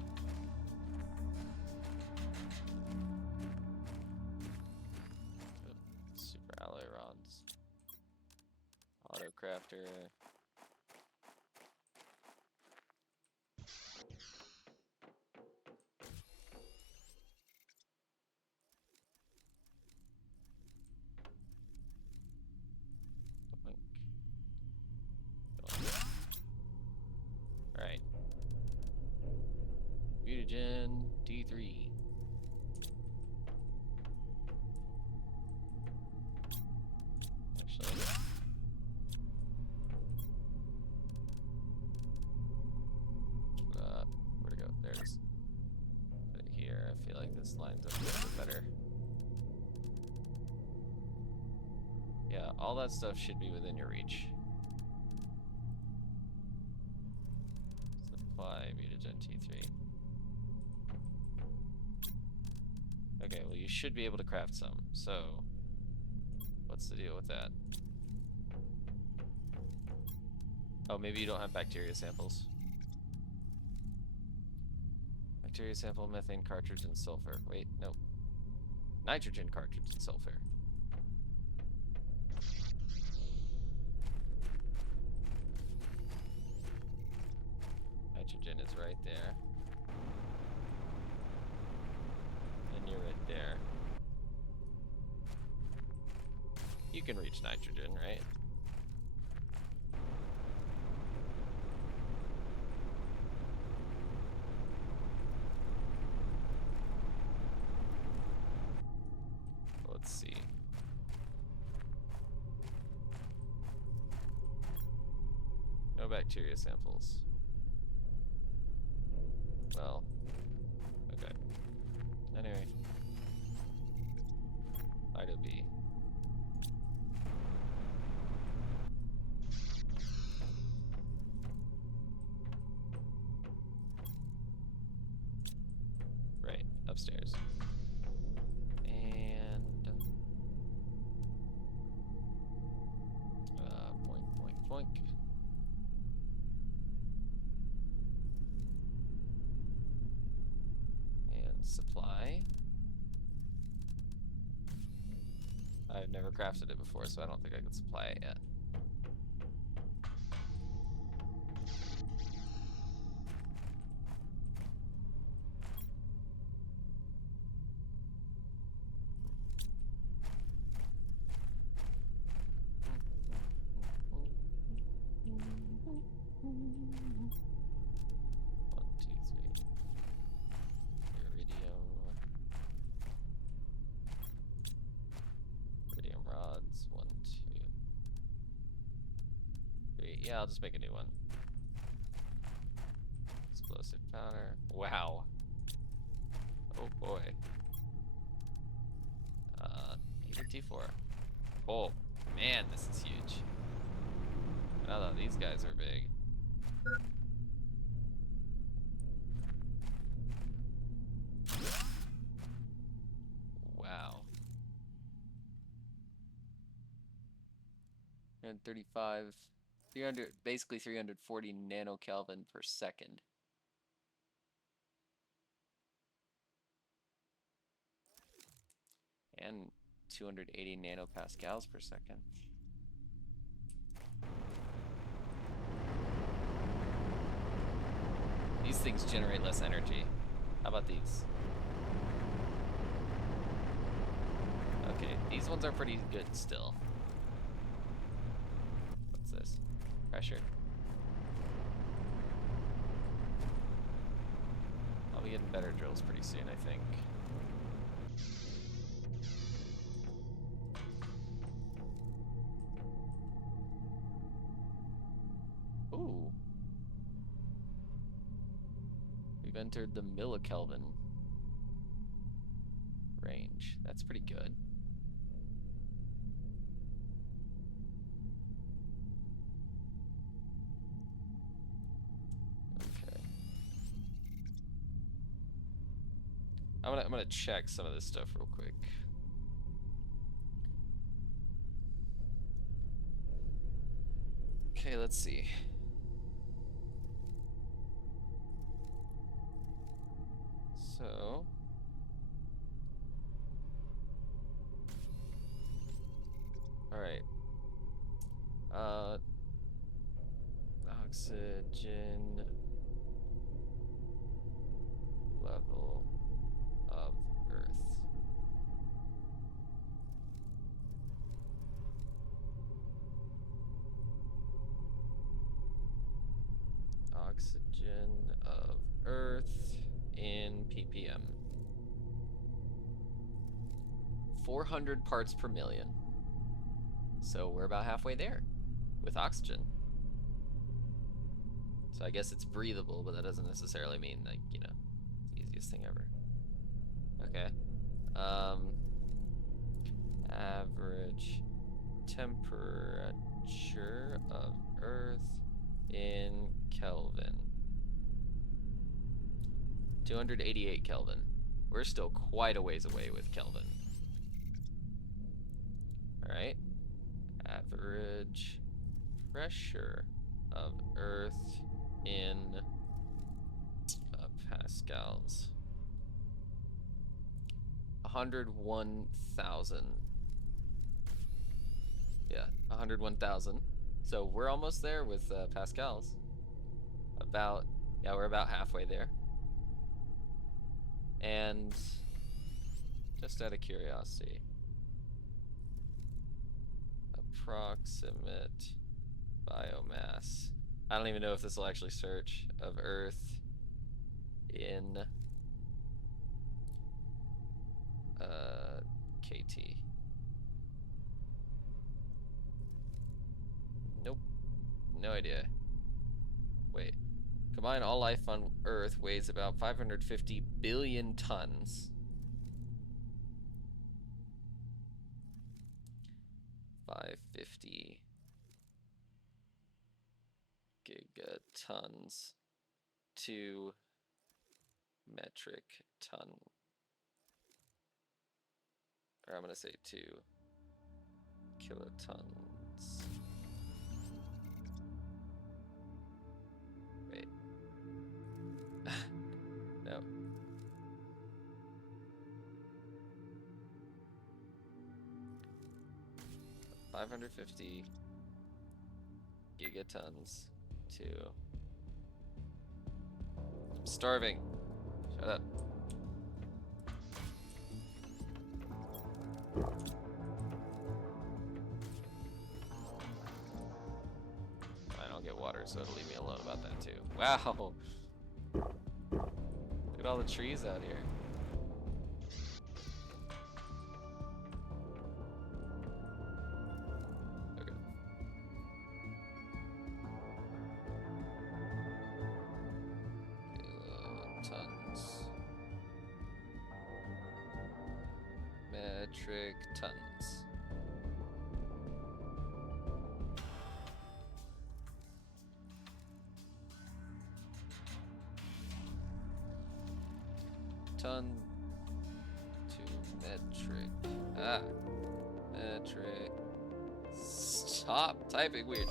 Super alloy rods. Auto crafter. Alright. Mutagen D3. Actually, where'd it go? There it is. Put it here. I feel like this lines up a little bit better. Yeah, all that stuff should be within your reach. Supply mutagen T3. Okay, well you should be able to craft some. So, what's the deal with that? Oh, maybe you don't have bacteria samples. Bacteria sample, methane cartridge, and sulfur. Wait, nope. Nitrogen cartridge and sulfur. Nitrogen is right there. And you're right there. You can reach nitrogen, right? Let's see. No bacteria samples. Well, okay. Anyway. Ida B. Right, upstairs. And boink, boink, boink. supply. I've never crafted it before, so I don't think I can supply it yet. Yeah, I'll just make a new one. Explosive powder. Wow. Oh boy. Heated T4. Oh man, this is huge. I thought these guys are big. Wow. 135, 300, basically 340 nanokelvin per second. And 280 nanopascals per second. These things generate less energy. How about these? Okay, these ones are pretty good still. What's this? Pressure. I'll be getting better drills pretty soon, I think. Ooh. We've entered the millikelvin range. That's pretty good. Okay. I'm gonna check some of this stuff real quick. Okay, let's see. So, all right. Oxygen level of Earth. Oxygen of Earth in ppm. 400 parts per million. So we're about halfway there with oxygen. So I guess it's breathable, but that doesn't necessarily mean, like, you know, it's the easiest thing ever. Okay. Average temperature of Earth in Kelvin. 288 Kelvin. We're still quite a ways away with Kelvin. All right. Average pressure of Earth in pascals. 101,000. Yeah, 101,000. So we're almost there with pascals. Yeah, we're about halfway there. And just out of curiosity, approximate biomass. I don't even know if this will actually search of Earth in KT. Nope. No idea. Wait. Combined all life on Earth weighs about 550 billion tons. 550 gigatons to metric ton. Or I'm gonna say 2 kilotons. Wait. No. 550 gigatons to... I'm starving. Shut up. I don't get water, so it'll leave me alone about that too. Wow! Look at all the trees out here. Okay. Kilotons. Metric tons. Ton to metric. Ah. Metric. Stop typing weird.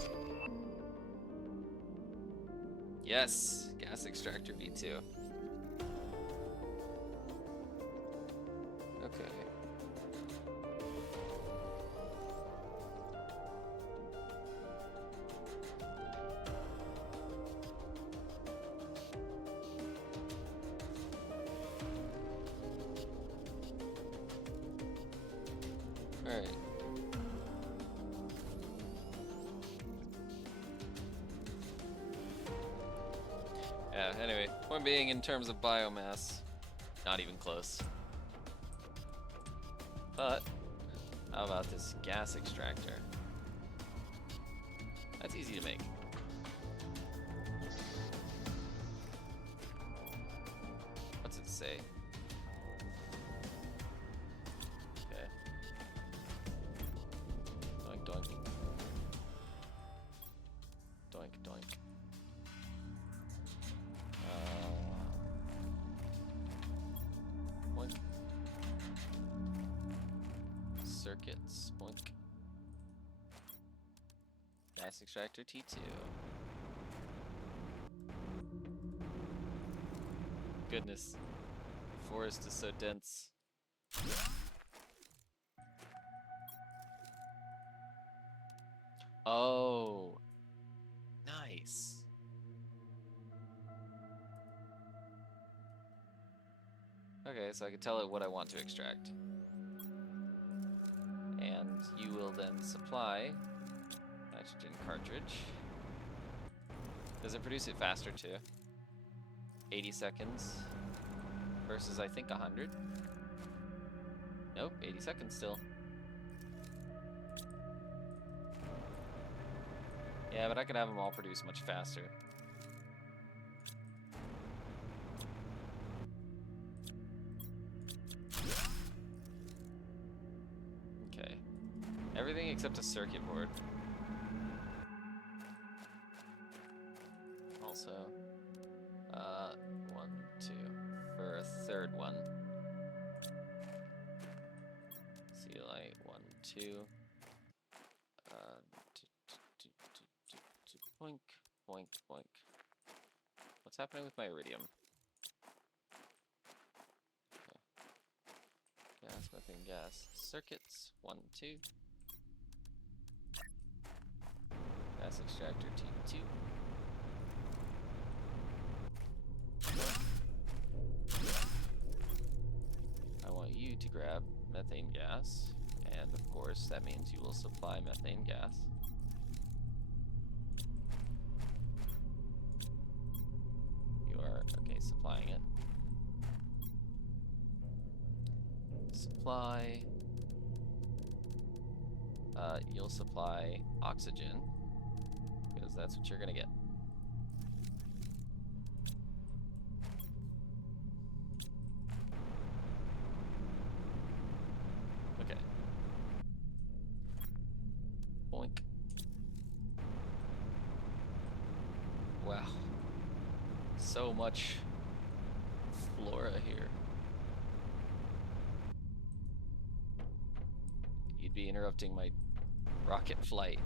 Yes. Gas extractor V2. Okay. Alright. Yeah, anyway, point being, in terms of biomass, not even close. But, how about this gas extractor? That's easy to make. What's it say? Okay. Doink, doink. Doink, doink. Boink. Circuits. Boink. Gas extractor T2. Goodness. The forest is so dense. Oh. Nice. Okay, so I can tell it what I want to extract. And you will then supply nitrogen cartridge. Does it produce it faster too? 80 seconds versus I think 100? Nope, 80 seconds still. Yeah, but I could have them all produce much faster. Okay. Everything except a circuit board. Also, 1, 2, for a third one. See light, 1, 2. Boink, boink, boink. What's happening with my iridium? Okay. Gas, methane, gas. Circuits, 1, 2. Gas extractor T2. I want you to grab methane gas, and of course that means you will supply methane gas. You are, okay, supplying it. Supply. You'll supply oxygen, because that's what you're gonna get. Okay. Boink. Wow. So much flora here. You'd be interrupting my rocket flight.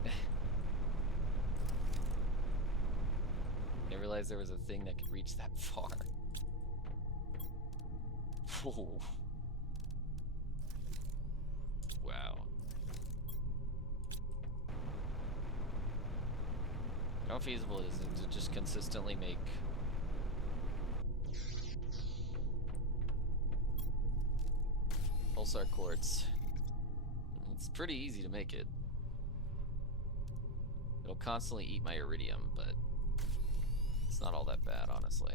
I realized there was a thing that could reach that far. Whoa. Wow. How feasible is it to just consistently make pulsar quartz? It's pretty easy to make it. It'll constantly eat my iridium, but it's not all that bad, honestly.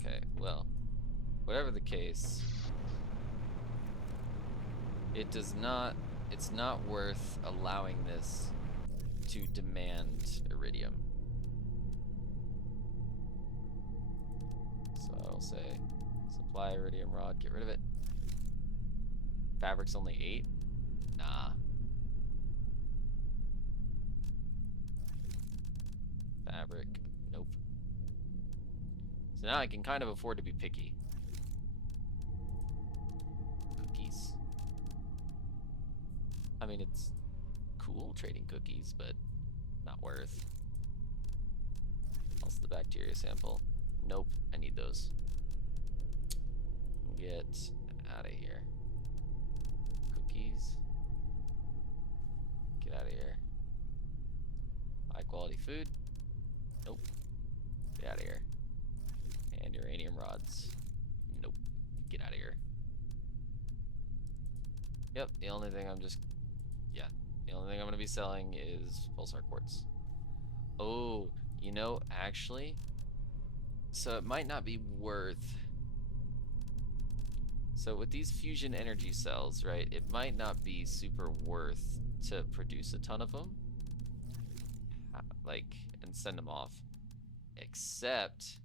Okay, well, whatever the case, it's not worth allowing this to demand iridium. So I'll say supply iridium rod, get rid of it. Fabric's only 8? Nah. Fabric, nope. So now I can kind of afford to be picky. Cookies. I mean, it's cool trading cookies, but not worth. Also the bacteria sample. Nope, I need those. Get out of here. Cookies. Get out of here. High quality food. Nope. Get out of here. And uranium rods. Nope. Get out of here. Yep, the only thing I'm going to be selling is pulsar quartz. Oh, you know, actually, so it might not be worth. So with these fusion energy cells, right, it might not be super worth to produce a ton of them, like, and send them off. Except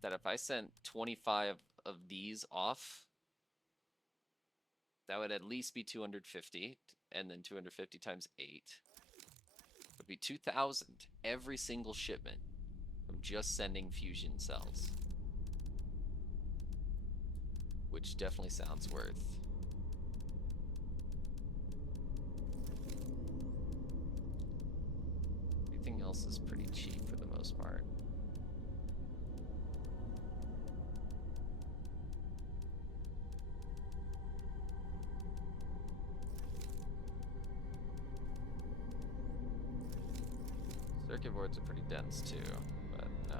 that if I sent 25 of these off, that would at least be 250, and then 250 times 8 would be 2,000 every single shipment from just sending fusion cells. Which definitely sounds worth. Everything else is pretty cheap for the most part. Circuit boards are pretty dense too, but no.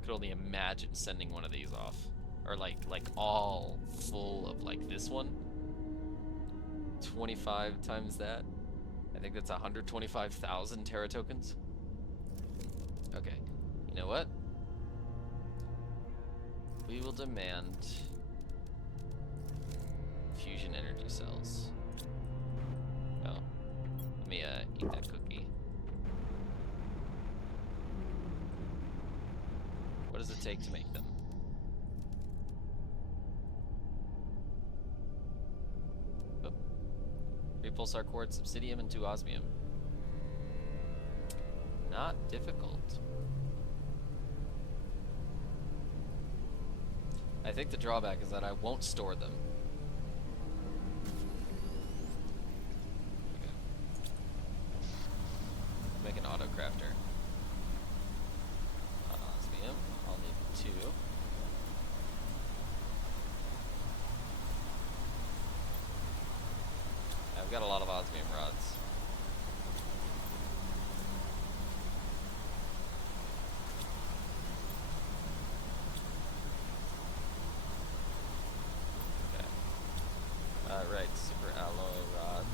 Could only imagine sending one of these off, or like all full of like this one. 25 times that. I think that's 125,000 Terra tokens. Okay, you know what? We will demand fusion energy cells. Oh, let me eat that cookie. What does it take to make them? Oh. 3 pulsar quartz, obsidium, and 2 osmium. Not difficult. I think the drawback is that I won't store them. Okay. Make an auto crafter. Osmium. I'll need 2. I've got a lot of osmium rods. Right, super alloy rod.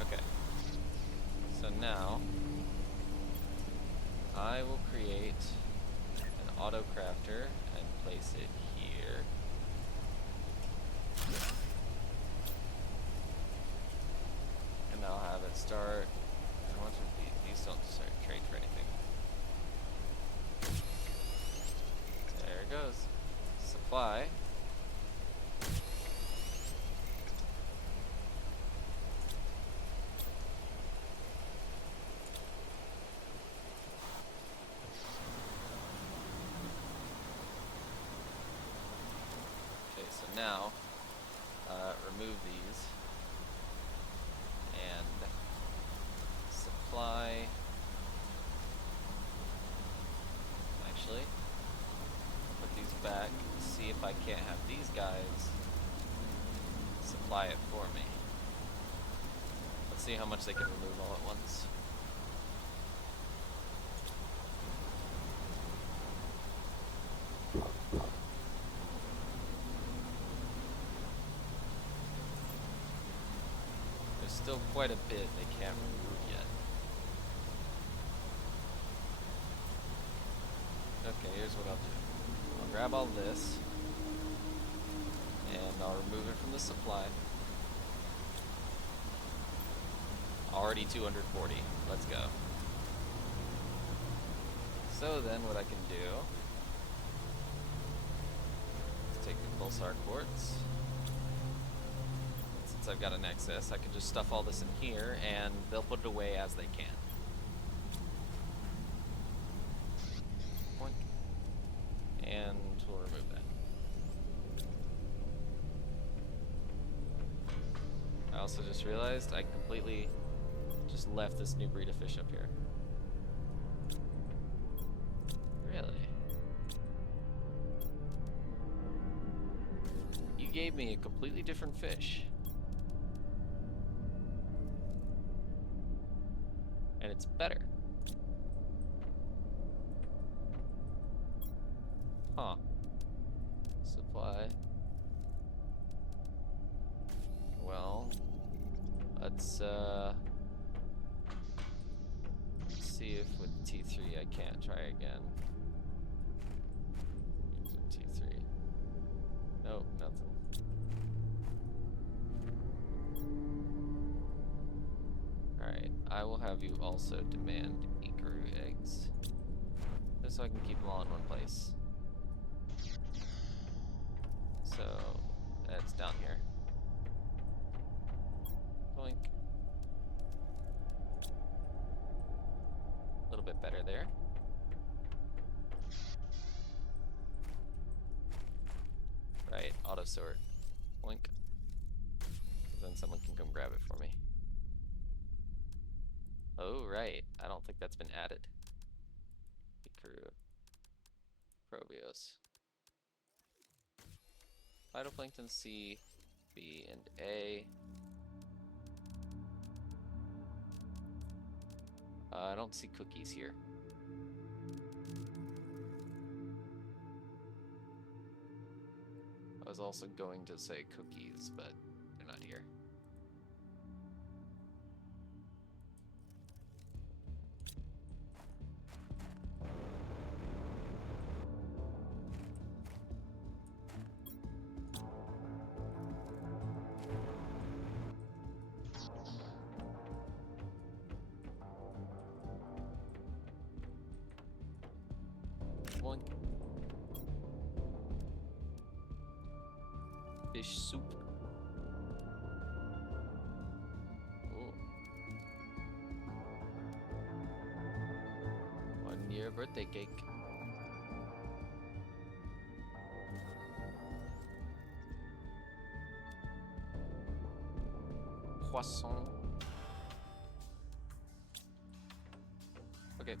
Okay. So now I will create an auto crafter and place it here. And I'll have it start. I want these don't start trade for anything. There it goes. Supply. Okay, so now remove these and I can't have these guys supply it for me. Let's see how much they can remove all at once. There's still quite a bit they can't remove yet. Okay, here's what I'll do. I'll grab all this, and I'll remove it from the supply. Already 240. Let's go. So then what I can do is take the pulsar quartz. Since I've got an excess, I can just stuff all this in here and they'll put it away as they can. And we'll remove that. I also just realized I completely just left this new breed of fish up here. Really? You gave me a completely different fish. And it's better. Huh. Supply. Well, let's see if with T3 I can't try again. T3. Nope, nothing. Alright, I will have you also demand Ikaru eggs. Just so I can keep them all in one place. So, that's down here. Boink. A little bit better there. Right, auto sort. Boink. Then someone can come grab it for me. Oh, right. I don't think that's been added. Ikaru. Probios. Phytoplankton C, B, and A. I don't see cookies here. I was also going to say cookies, but they're not here. One. Fish soup. Oh. 1 year birthday cake. Poisson. Okay.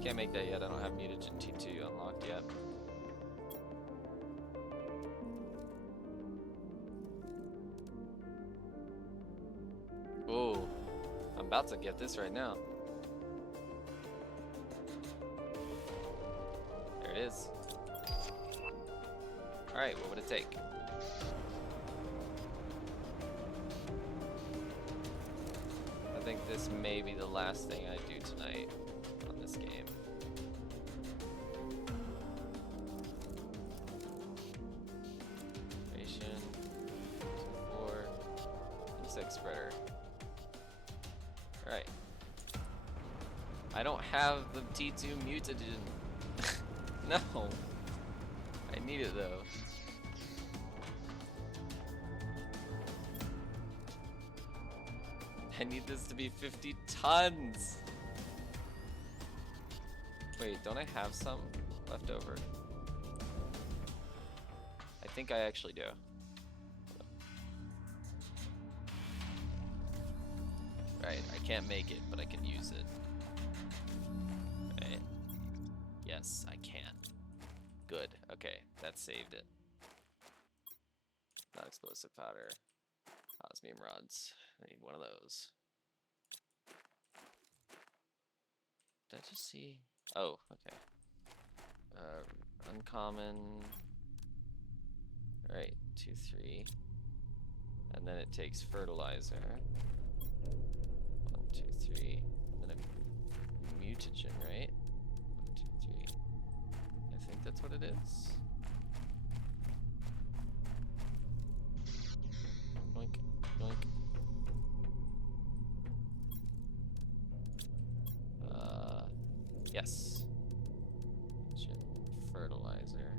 Can't make that yet. I don't have mutagen T2 unlocked yet. Oh, I'm about to get this right now. There it is. Alright, what would it take? I think this may be the last thing I do tonight on this game. Ration, 4, insect spreader. Alright. I don't have the T2 mutagen. No. I need it though. I need this to be 50 tons. Wait, don't I have some left over? I think I actually do. Right, I can't make it, but I can use it. Yes, I can. Good. Okay, that saved it. Not explosive powder. Osmium rods. I need one of those. Did I just see? Oh, okay. Uncommon. Alright, 2, 3. And then it takes fertilizer. 1, 2, 3. And then a mutagen, right? 1, 2, 3. I think that's what it is. Yoink, yoink. Yes. Fertilizer.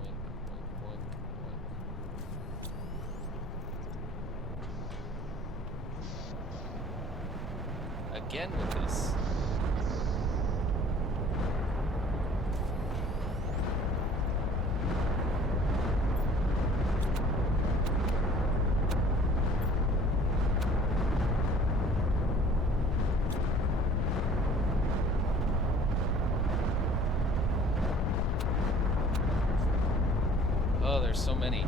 Boink, boink, boink, boink. Again with this. Oh, there's so many.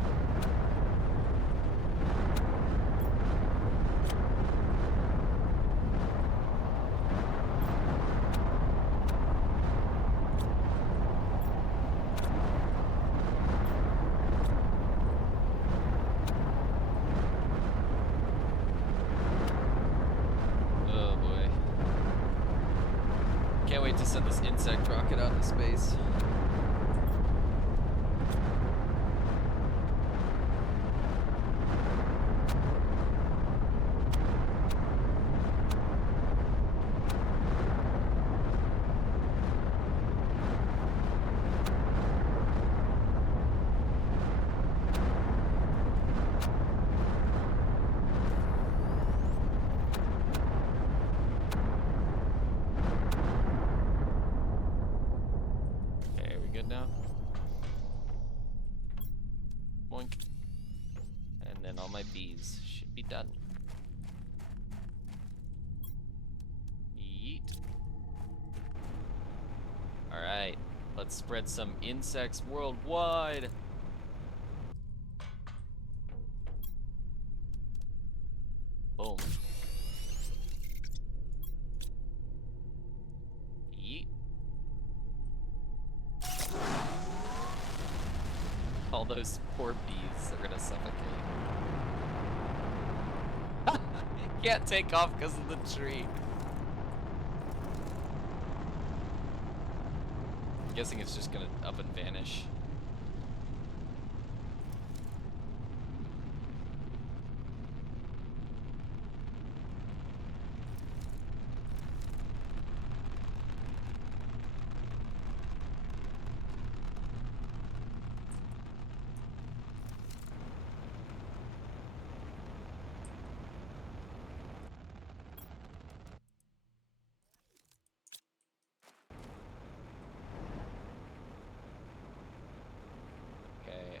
Oh boy. Can't wait to send this insect rocket out into space. Now. Boink. And then all my bees should be done. Yeet. Alright, let's spread some insects worldwide. Boom. Yeet. All those poor bees are gonna suffocate. Can't take off because of the tree. I'm guessing it's just gonna up and vanish.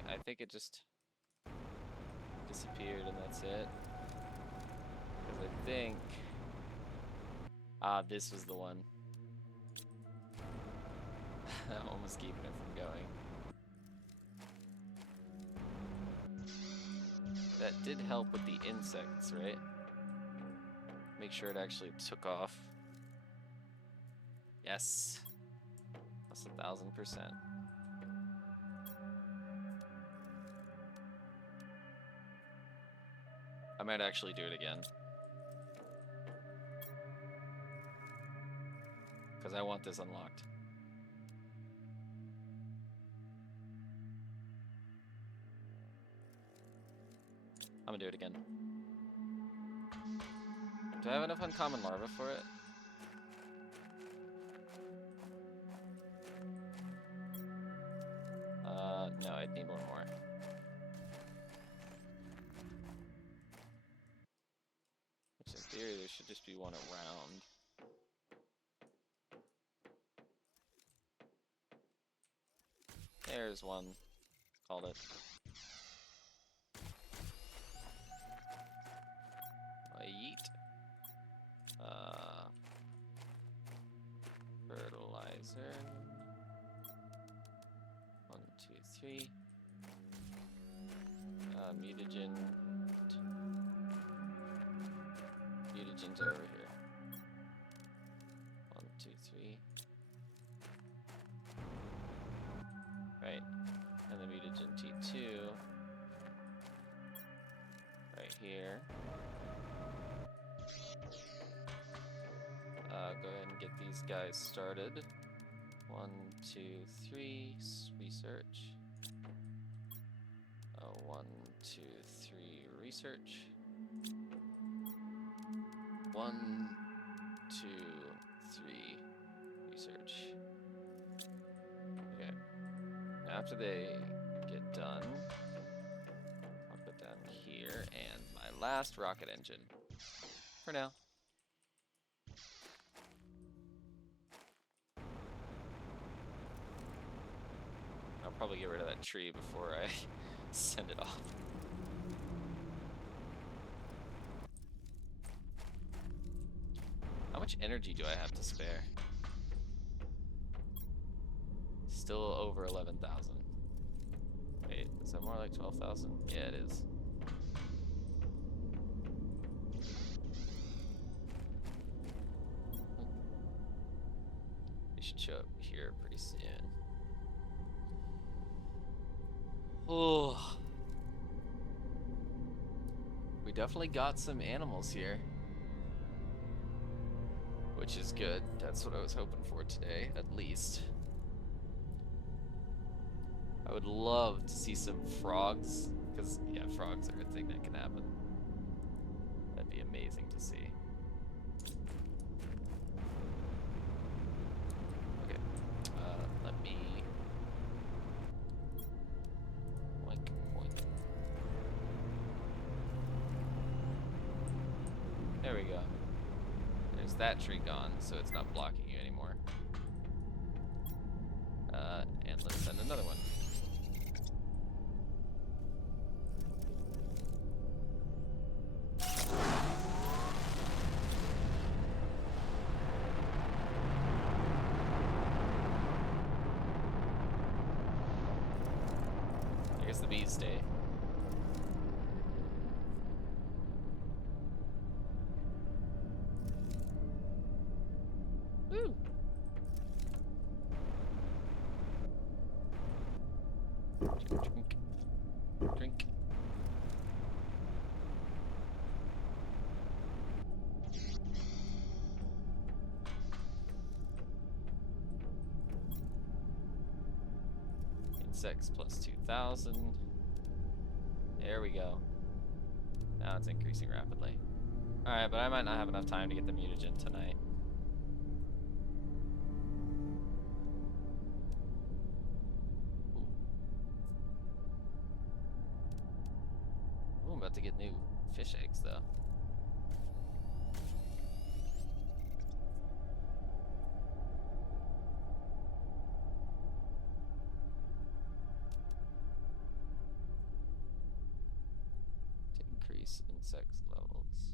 I think it just disappeared and that's it. Because I think... this was the one. I'm almost keeping it from going. That did help with the insects, right? Make sure it actually took off. Yes. Plus 1,000%. I might actually do it again. Because I want this unlocked. I'm gonna do it again. Do I have enough uncommon larvae for it? No, I'd need one more. Which in theory, there should just be one around. There's one. Called it. 3. Mutagen. Mutagen's over here. 1, 2, 3. Right. And the mutagen T2. Right here. Go ahead and get these guys started. 1, 2, 3. Research. 1, 2, 3. Research. 1, 2, 3. Research. Okay. After they get done, I'll put down here and my last rocket engine. For now. I'll probably get rid of that tree before I send it off. How much energy do I have to spare? Still over 11,000. Wait, is that more like 12,000? Yeah, it is. It should show up here pretty soon. Oh, we definitely got some animals here, which is good. That's what I was hoping for today, at least. I would love to see some frogs, because, yeah, frogs are a thing that can happen. That'd be amazing to see. Okay, let me... Oink, oink. There we go. There's that tree gone, so it's not blocking you anymore. And let's send another one. Here's the bees stay. Woo! Drink. Drink. Insects plus 2,000. There we go. Now it's increasing rapidly. Alright, but I might not have enough time to get the mutagen tonight. Ooh, I'm about to get new fish eggs though. To increase insects levels.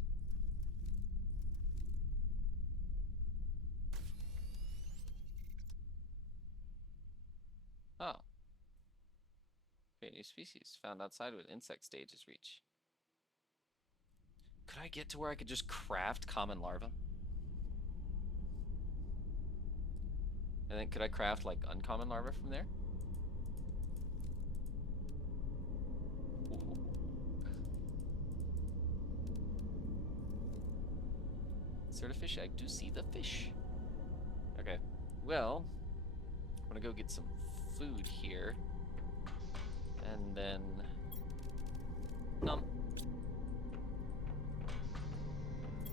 Oh. Create new species found outside when insect stage is reached. Could I get to where I could just craft common larvae? And then could I craft like uncommon larvae from there? Ooh. Insert a fish egg to see the fish. Okay, well, I'm gonna go get some food here. And then... Nom.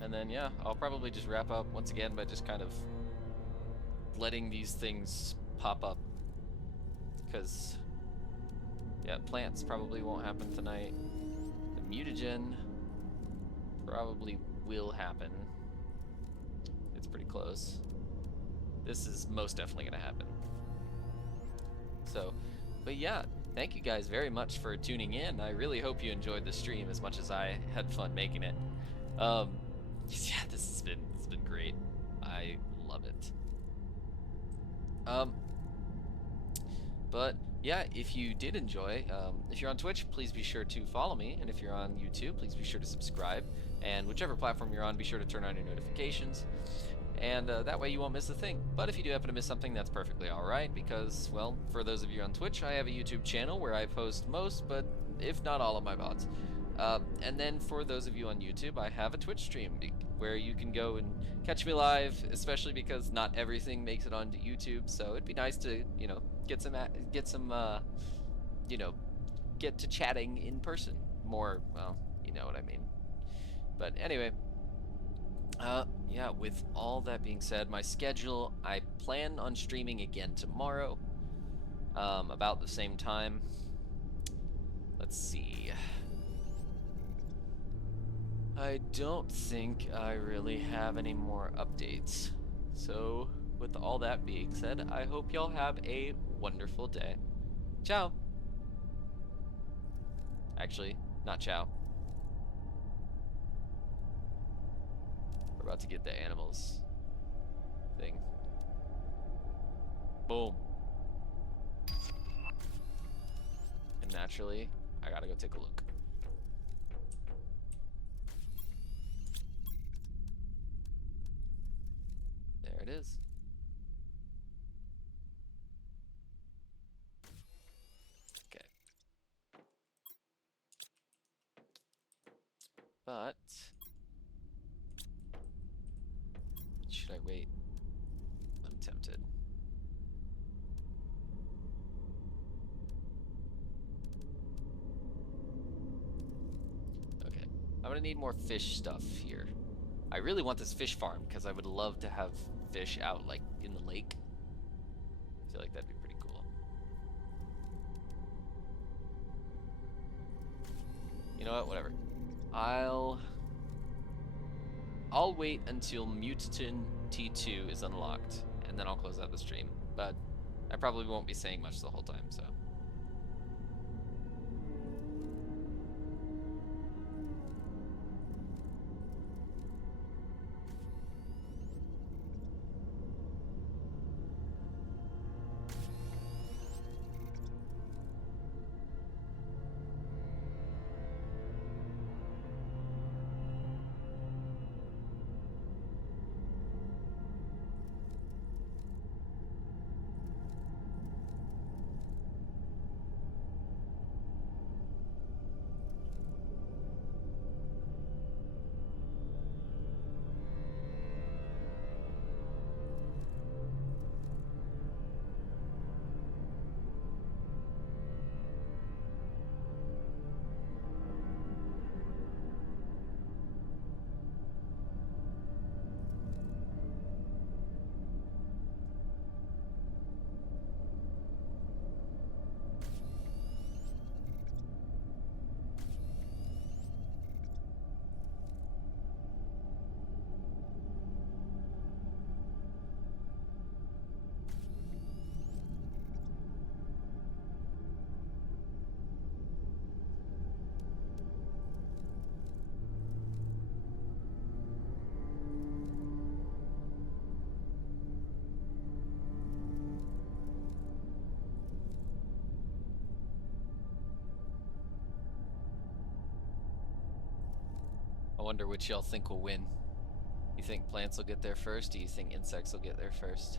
And then, yeah, I'll probably just wrap up once again by just kind of letting these things pop up. Because, yeah, plants probably won't happen tonight. The mutagen probably will happen. It's pretty close. This is most definitely gonna happen. So, but yeah, thank you guys very much for tuning in. I really hope you enjoyed the stream as much as I had fun making it. Yeah, this has been great. I love it. But yeah, if you did enjoy, if you're on Twitch, please be sure to follow me, and if you're on YouTube, please be sure to subscribe, and whichever platform you're on, be sure to turn on your notifications, and that way you won't miss a thing. But if you do happen to miss something, that's perfectly alright, because, well, for those of you on Twitch, I have a YouTube channel where I post most, but if not all of my VODs. And then for those of you on YouTube, I have a Twitch stream where you can go and catch me live, especially because not everything makes it onto YouTube, so it'd be nice to, you know, get some, you know, get to chatting in person more. Well, you know what I mean. But anyway, yeah, with all that being said, my schedule, I plan on streaming again tomorrow, about the same time. Let's see. I don't think I really have any more updates. So, with all that being said, I hope y'all have a wonderful day. Ciao! Actually, not ciao. We're about to get the animals thing. Boom. And naturally, I gotta go take a look. There it is. Okay. But should I wait? I'm tempted. Okay. I'm gonna need more fish stuff here. I really want this fish farm because I would love to have fish out like in the lake. I feel like that'd be pretty cool. You know what? Whatever. I'll wait until Mutant T2 is unlocked, and then I'll close out the stream. But I probably won't be saying much the whole time, so. I wonder which y'all think will win. You think plants will get there first? Do you think insects will get there first?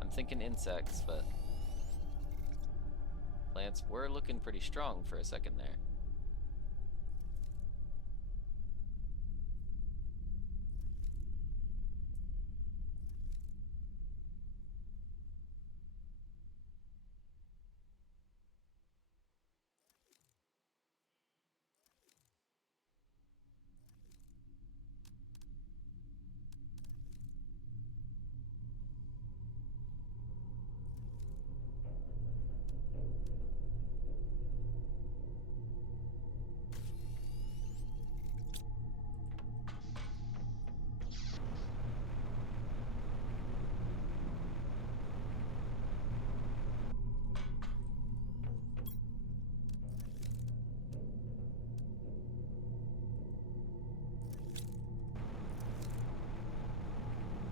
I'm thinking insects, but plants were looking pretty strong for a second there.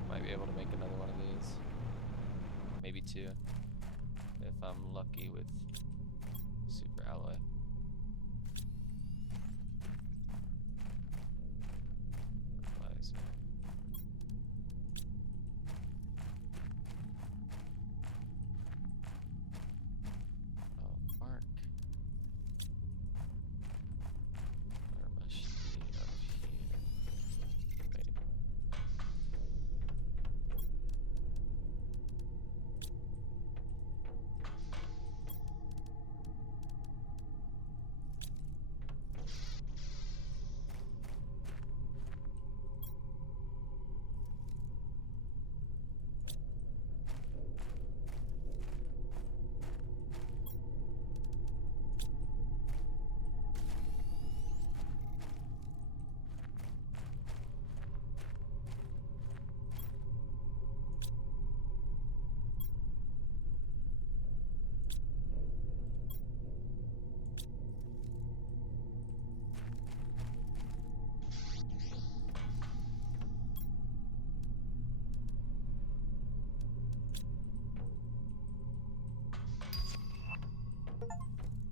Might be able to make another one of these. Maybe two. If if I'm lucky with super alloy. Fertilizer. Oh, mark. Where must she be? Up here. Wait.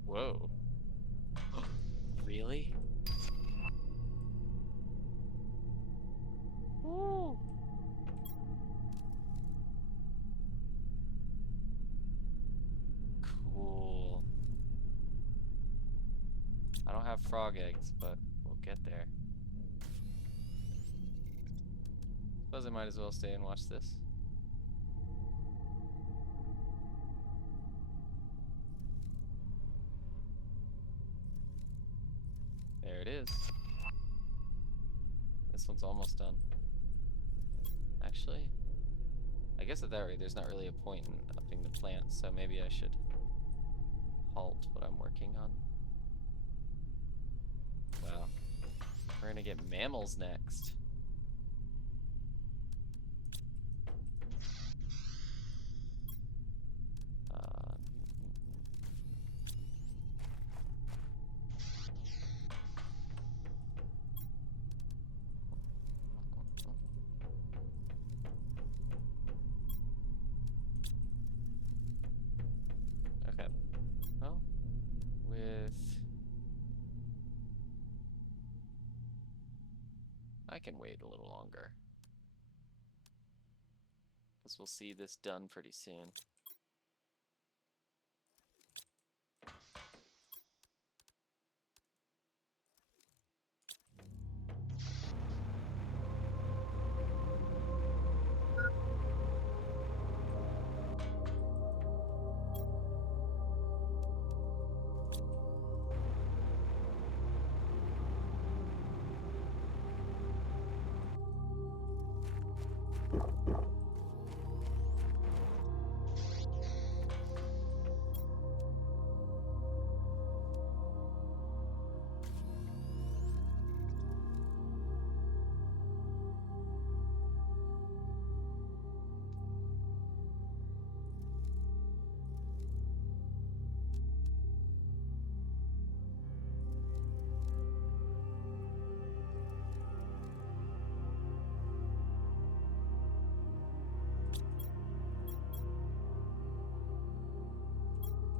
Whoa. Really? Woo. Cool. I don't have frog eggs, but we'll get there. Suppose I might as well stay and watch this. There it is. This one's almost done. Actually, I guess at that rate, there's not really a point in upping the plants, so maybe I should halt what I'm working on. Wow. We're gonna get mammals next. Okay. Well, I can wait a little longer, because we'll see this done pretty soon.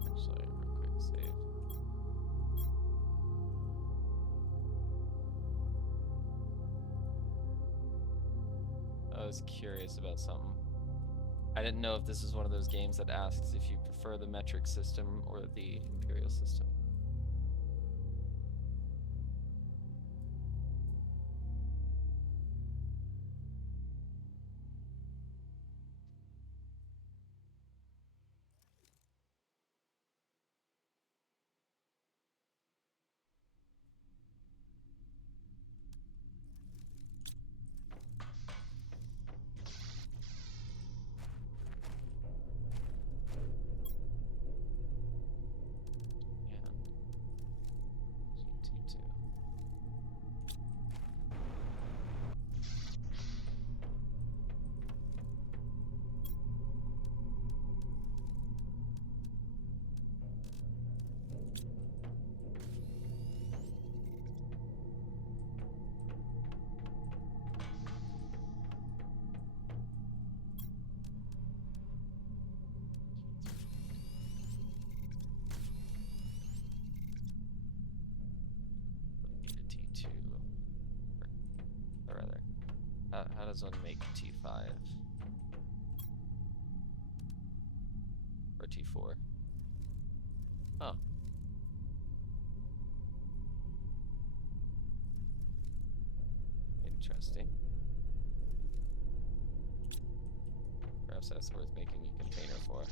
Actually, real quick save. I was curious about something. I didn't know if this is one of those games that asks if you prefer the metric system or the imperial system. Yeah. T5 or T4. Oh. Interesting. Perhaps that's worth making a container for.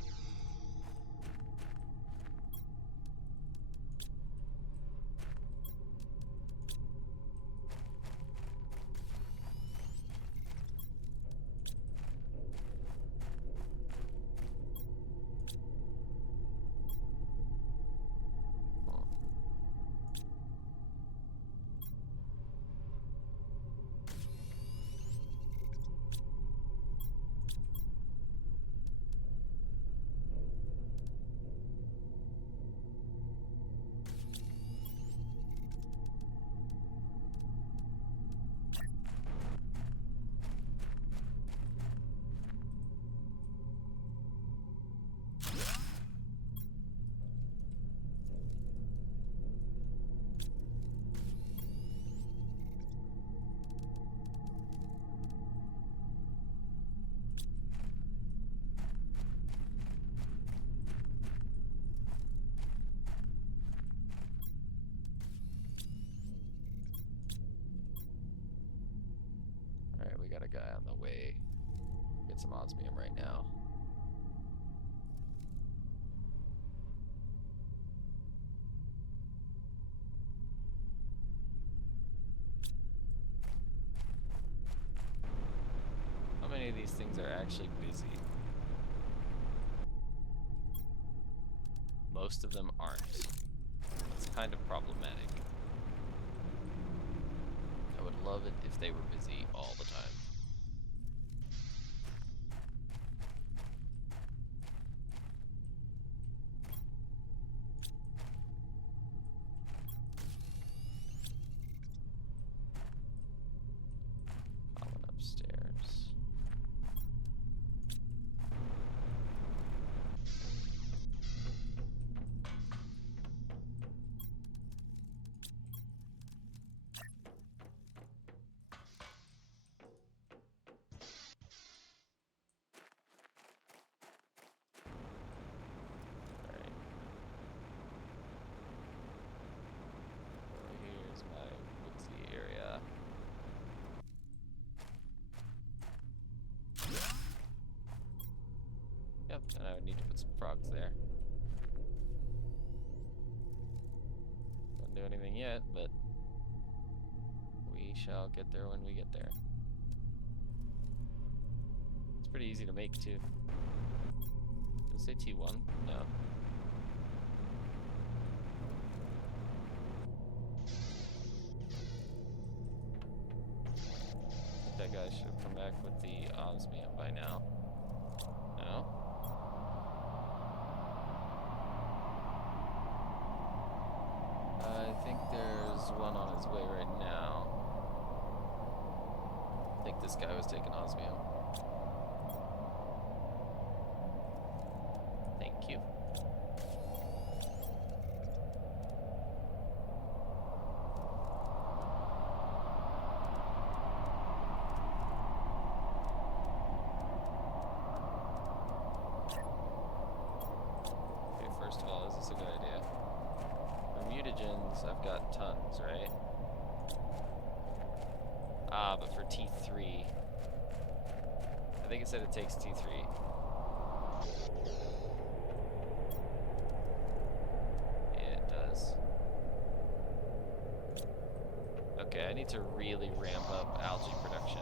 Alright, we got a guy on the way. Get some osmium right now. How many of these things are actually busy? Most of them aren't. It's kind of problematic. I would love it if they were busy all the time. Common upstairs. Here's my woodsy area. Yep, and I would need to put some frogs there. Don't do anything yet, but we shall get there when we get there. It's pretty easy to make too. Did it say T1? No. That guy should have come back with the osmium by now. No? I think there's one on his way right now. I think this guy was taking osmium. Thank you. First of all, is this a good idea? For mutagens, I've got tons, right? Ah, but for T3, I think it said it takes T3. Yeah, it does. Okay, I need to really ramp up algae production.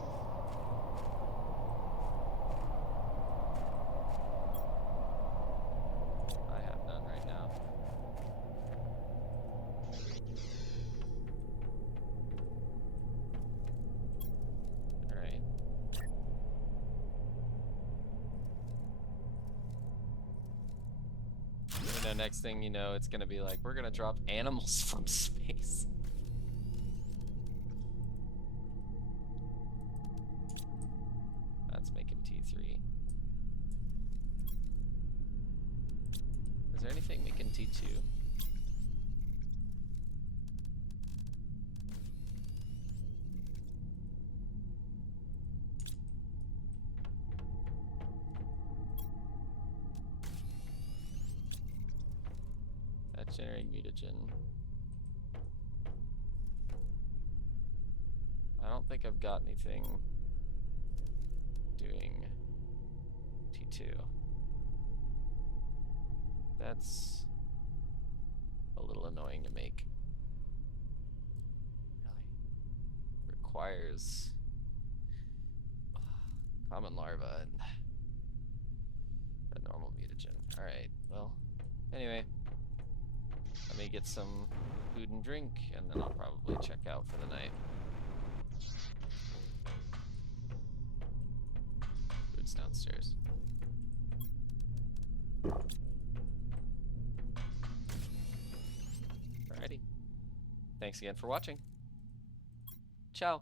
Next thing you know, it's gonna be like, we're gonna drop animals from space. That's making T3. Is there anything making T2? generating mutagen. I don't think I've got anything doing T2. That's a little annoying to make. Really requires common larva and a normal mutagen. Alright, well, anyway, let me get some food and drink, and then I'll probably check out for the night. Food's downstairs. Alrighty. Thanks again for watching. Ciao.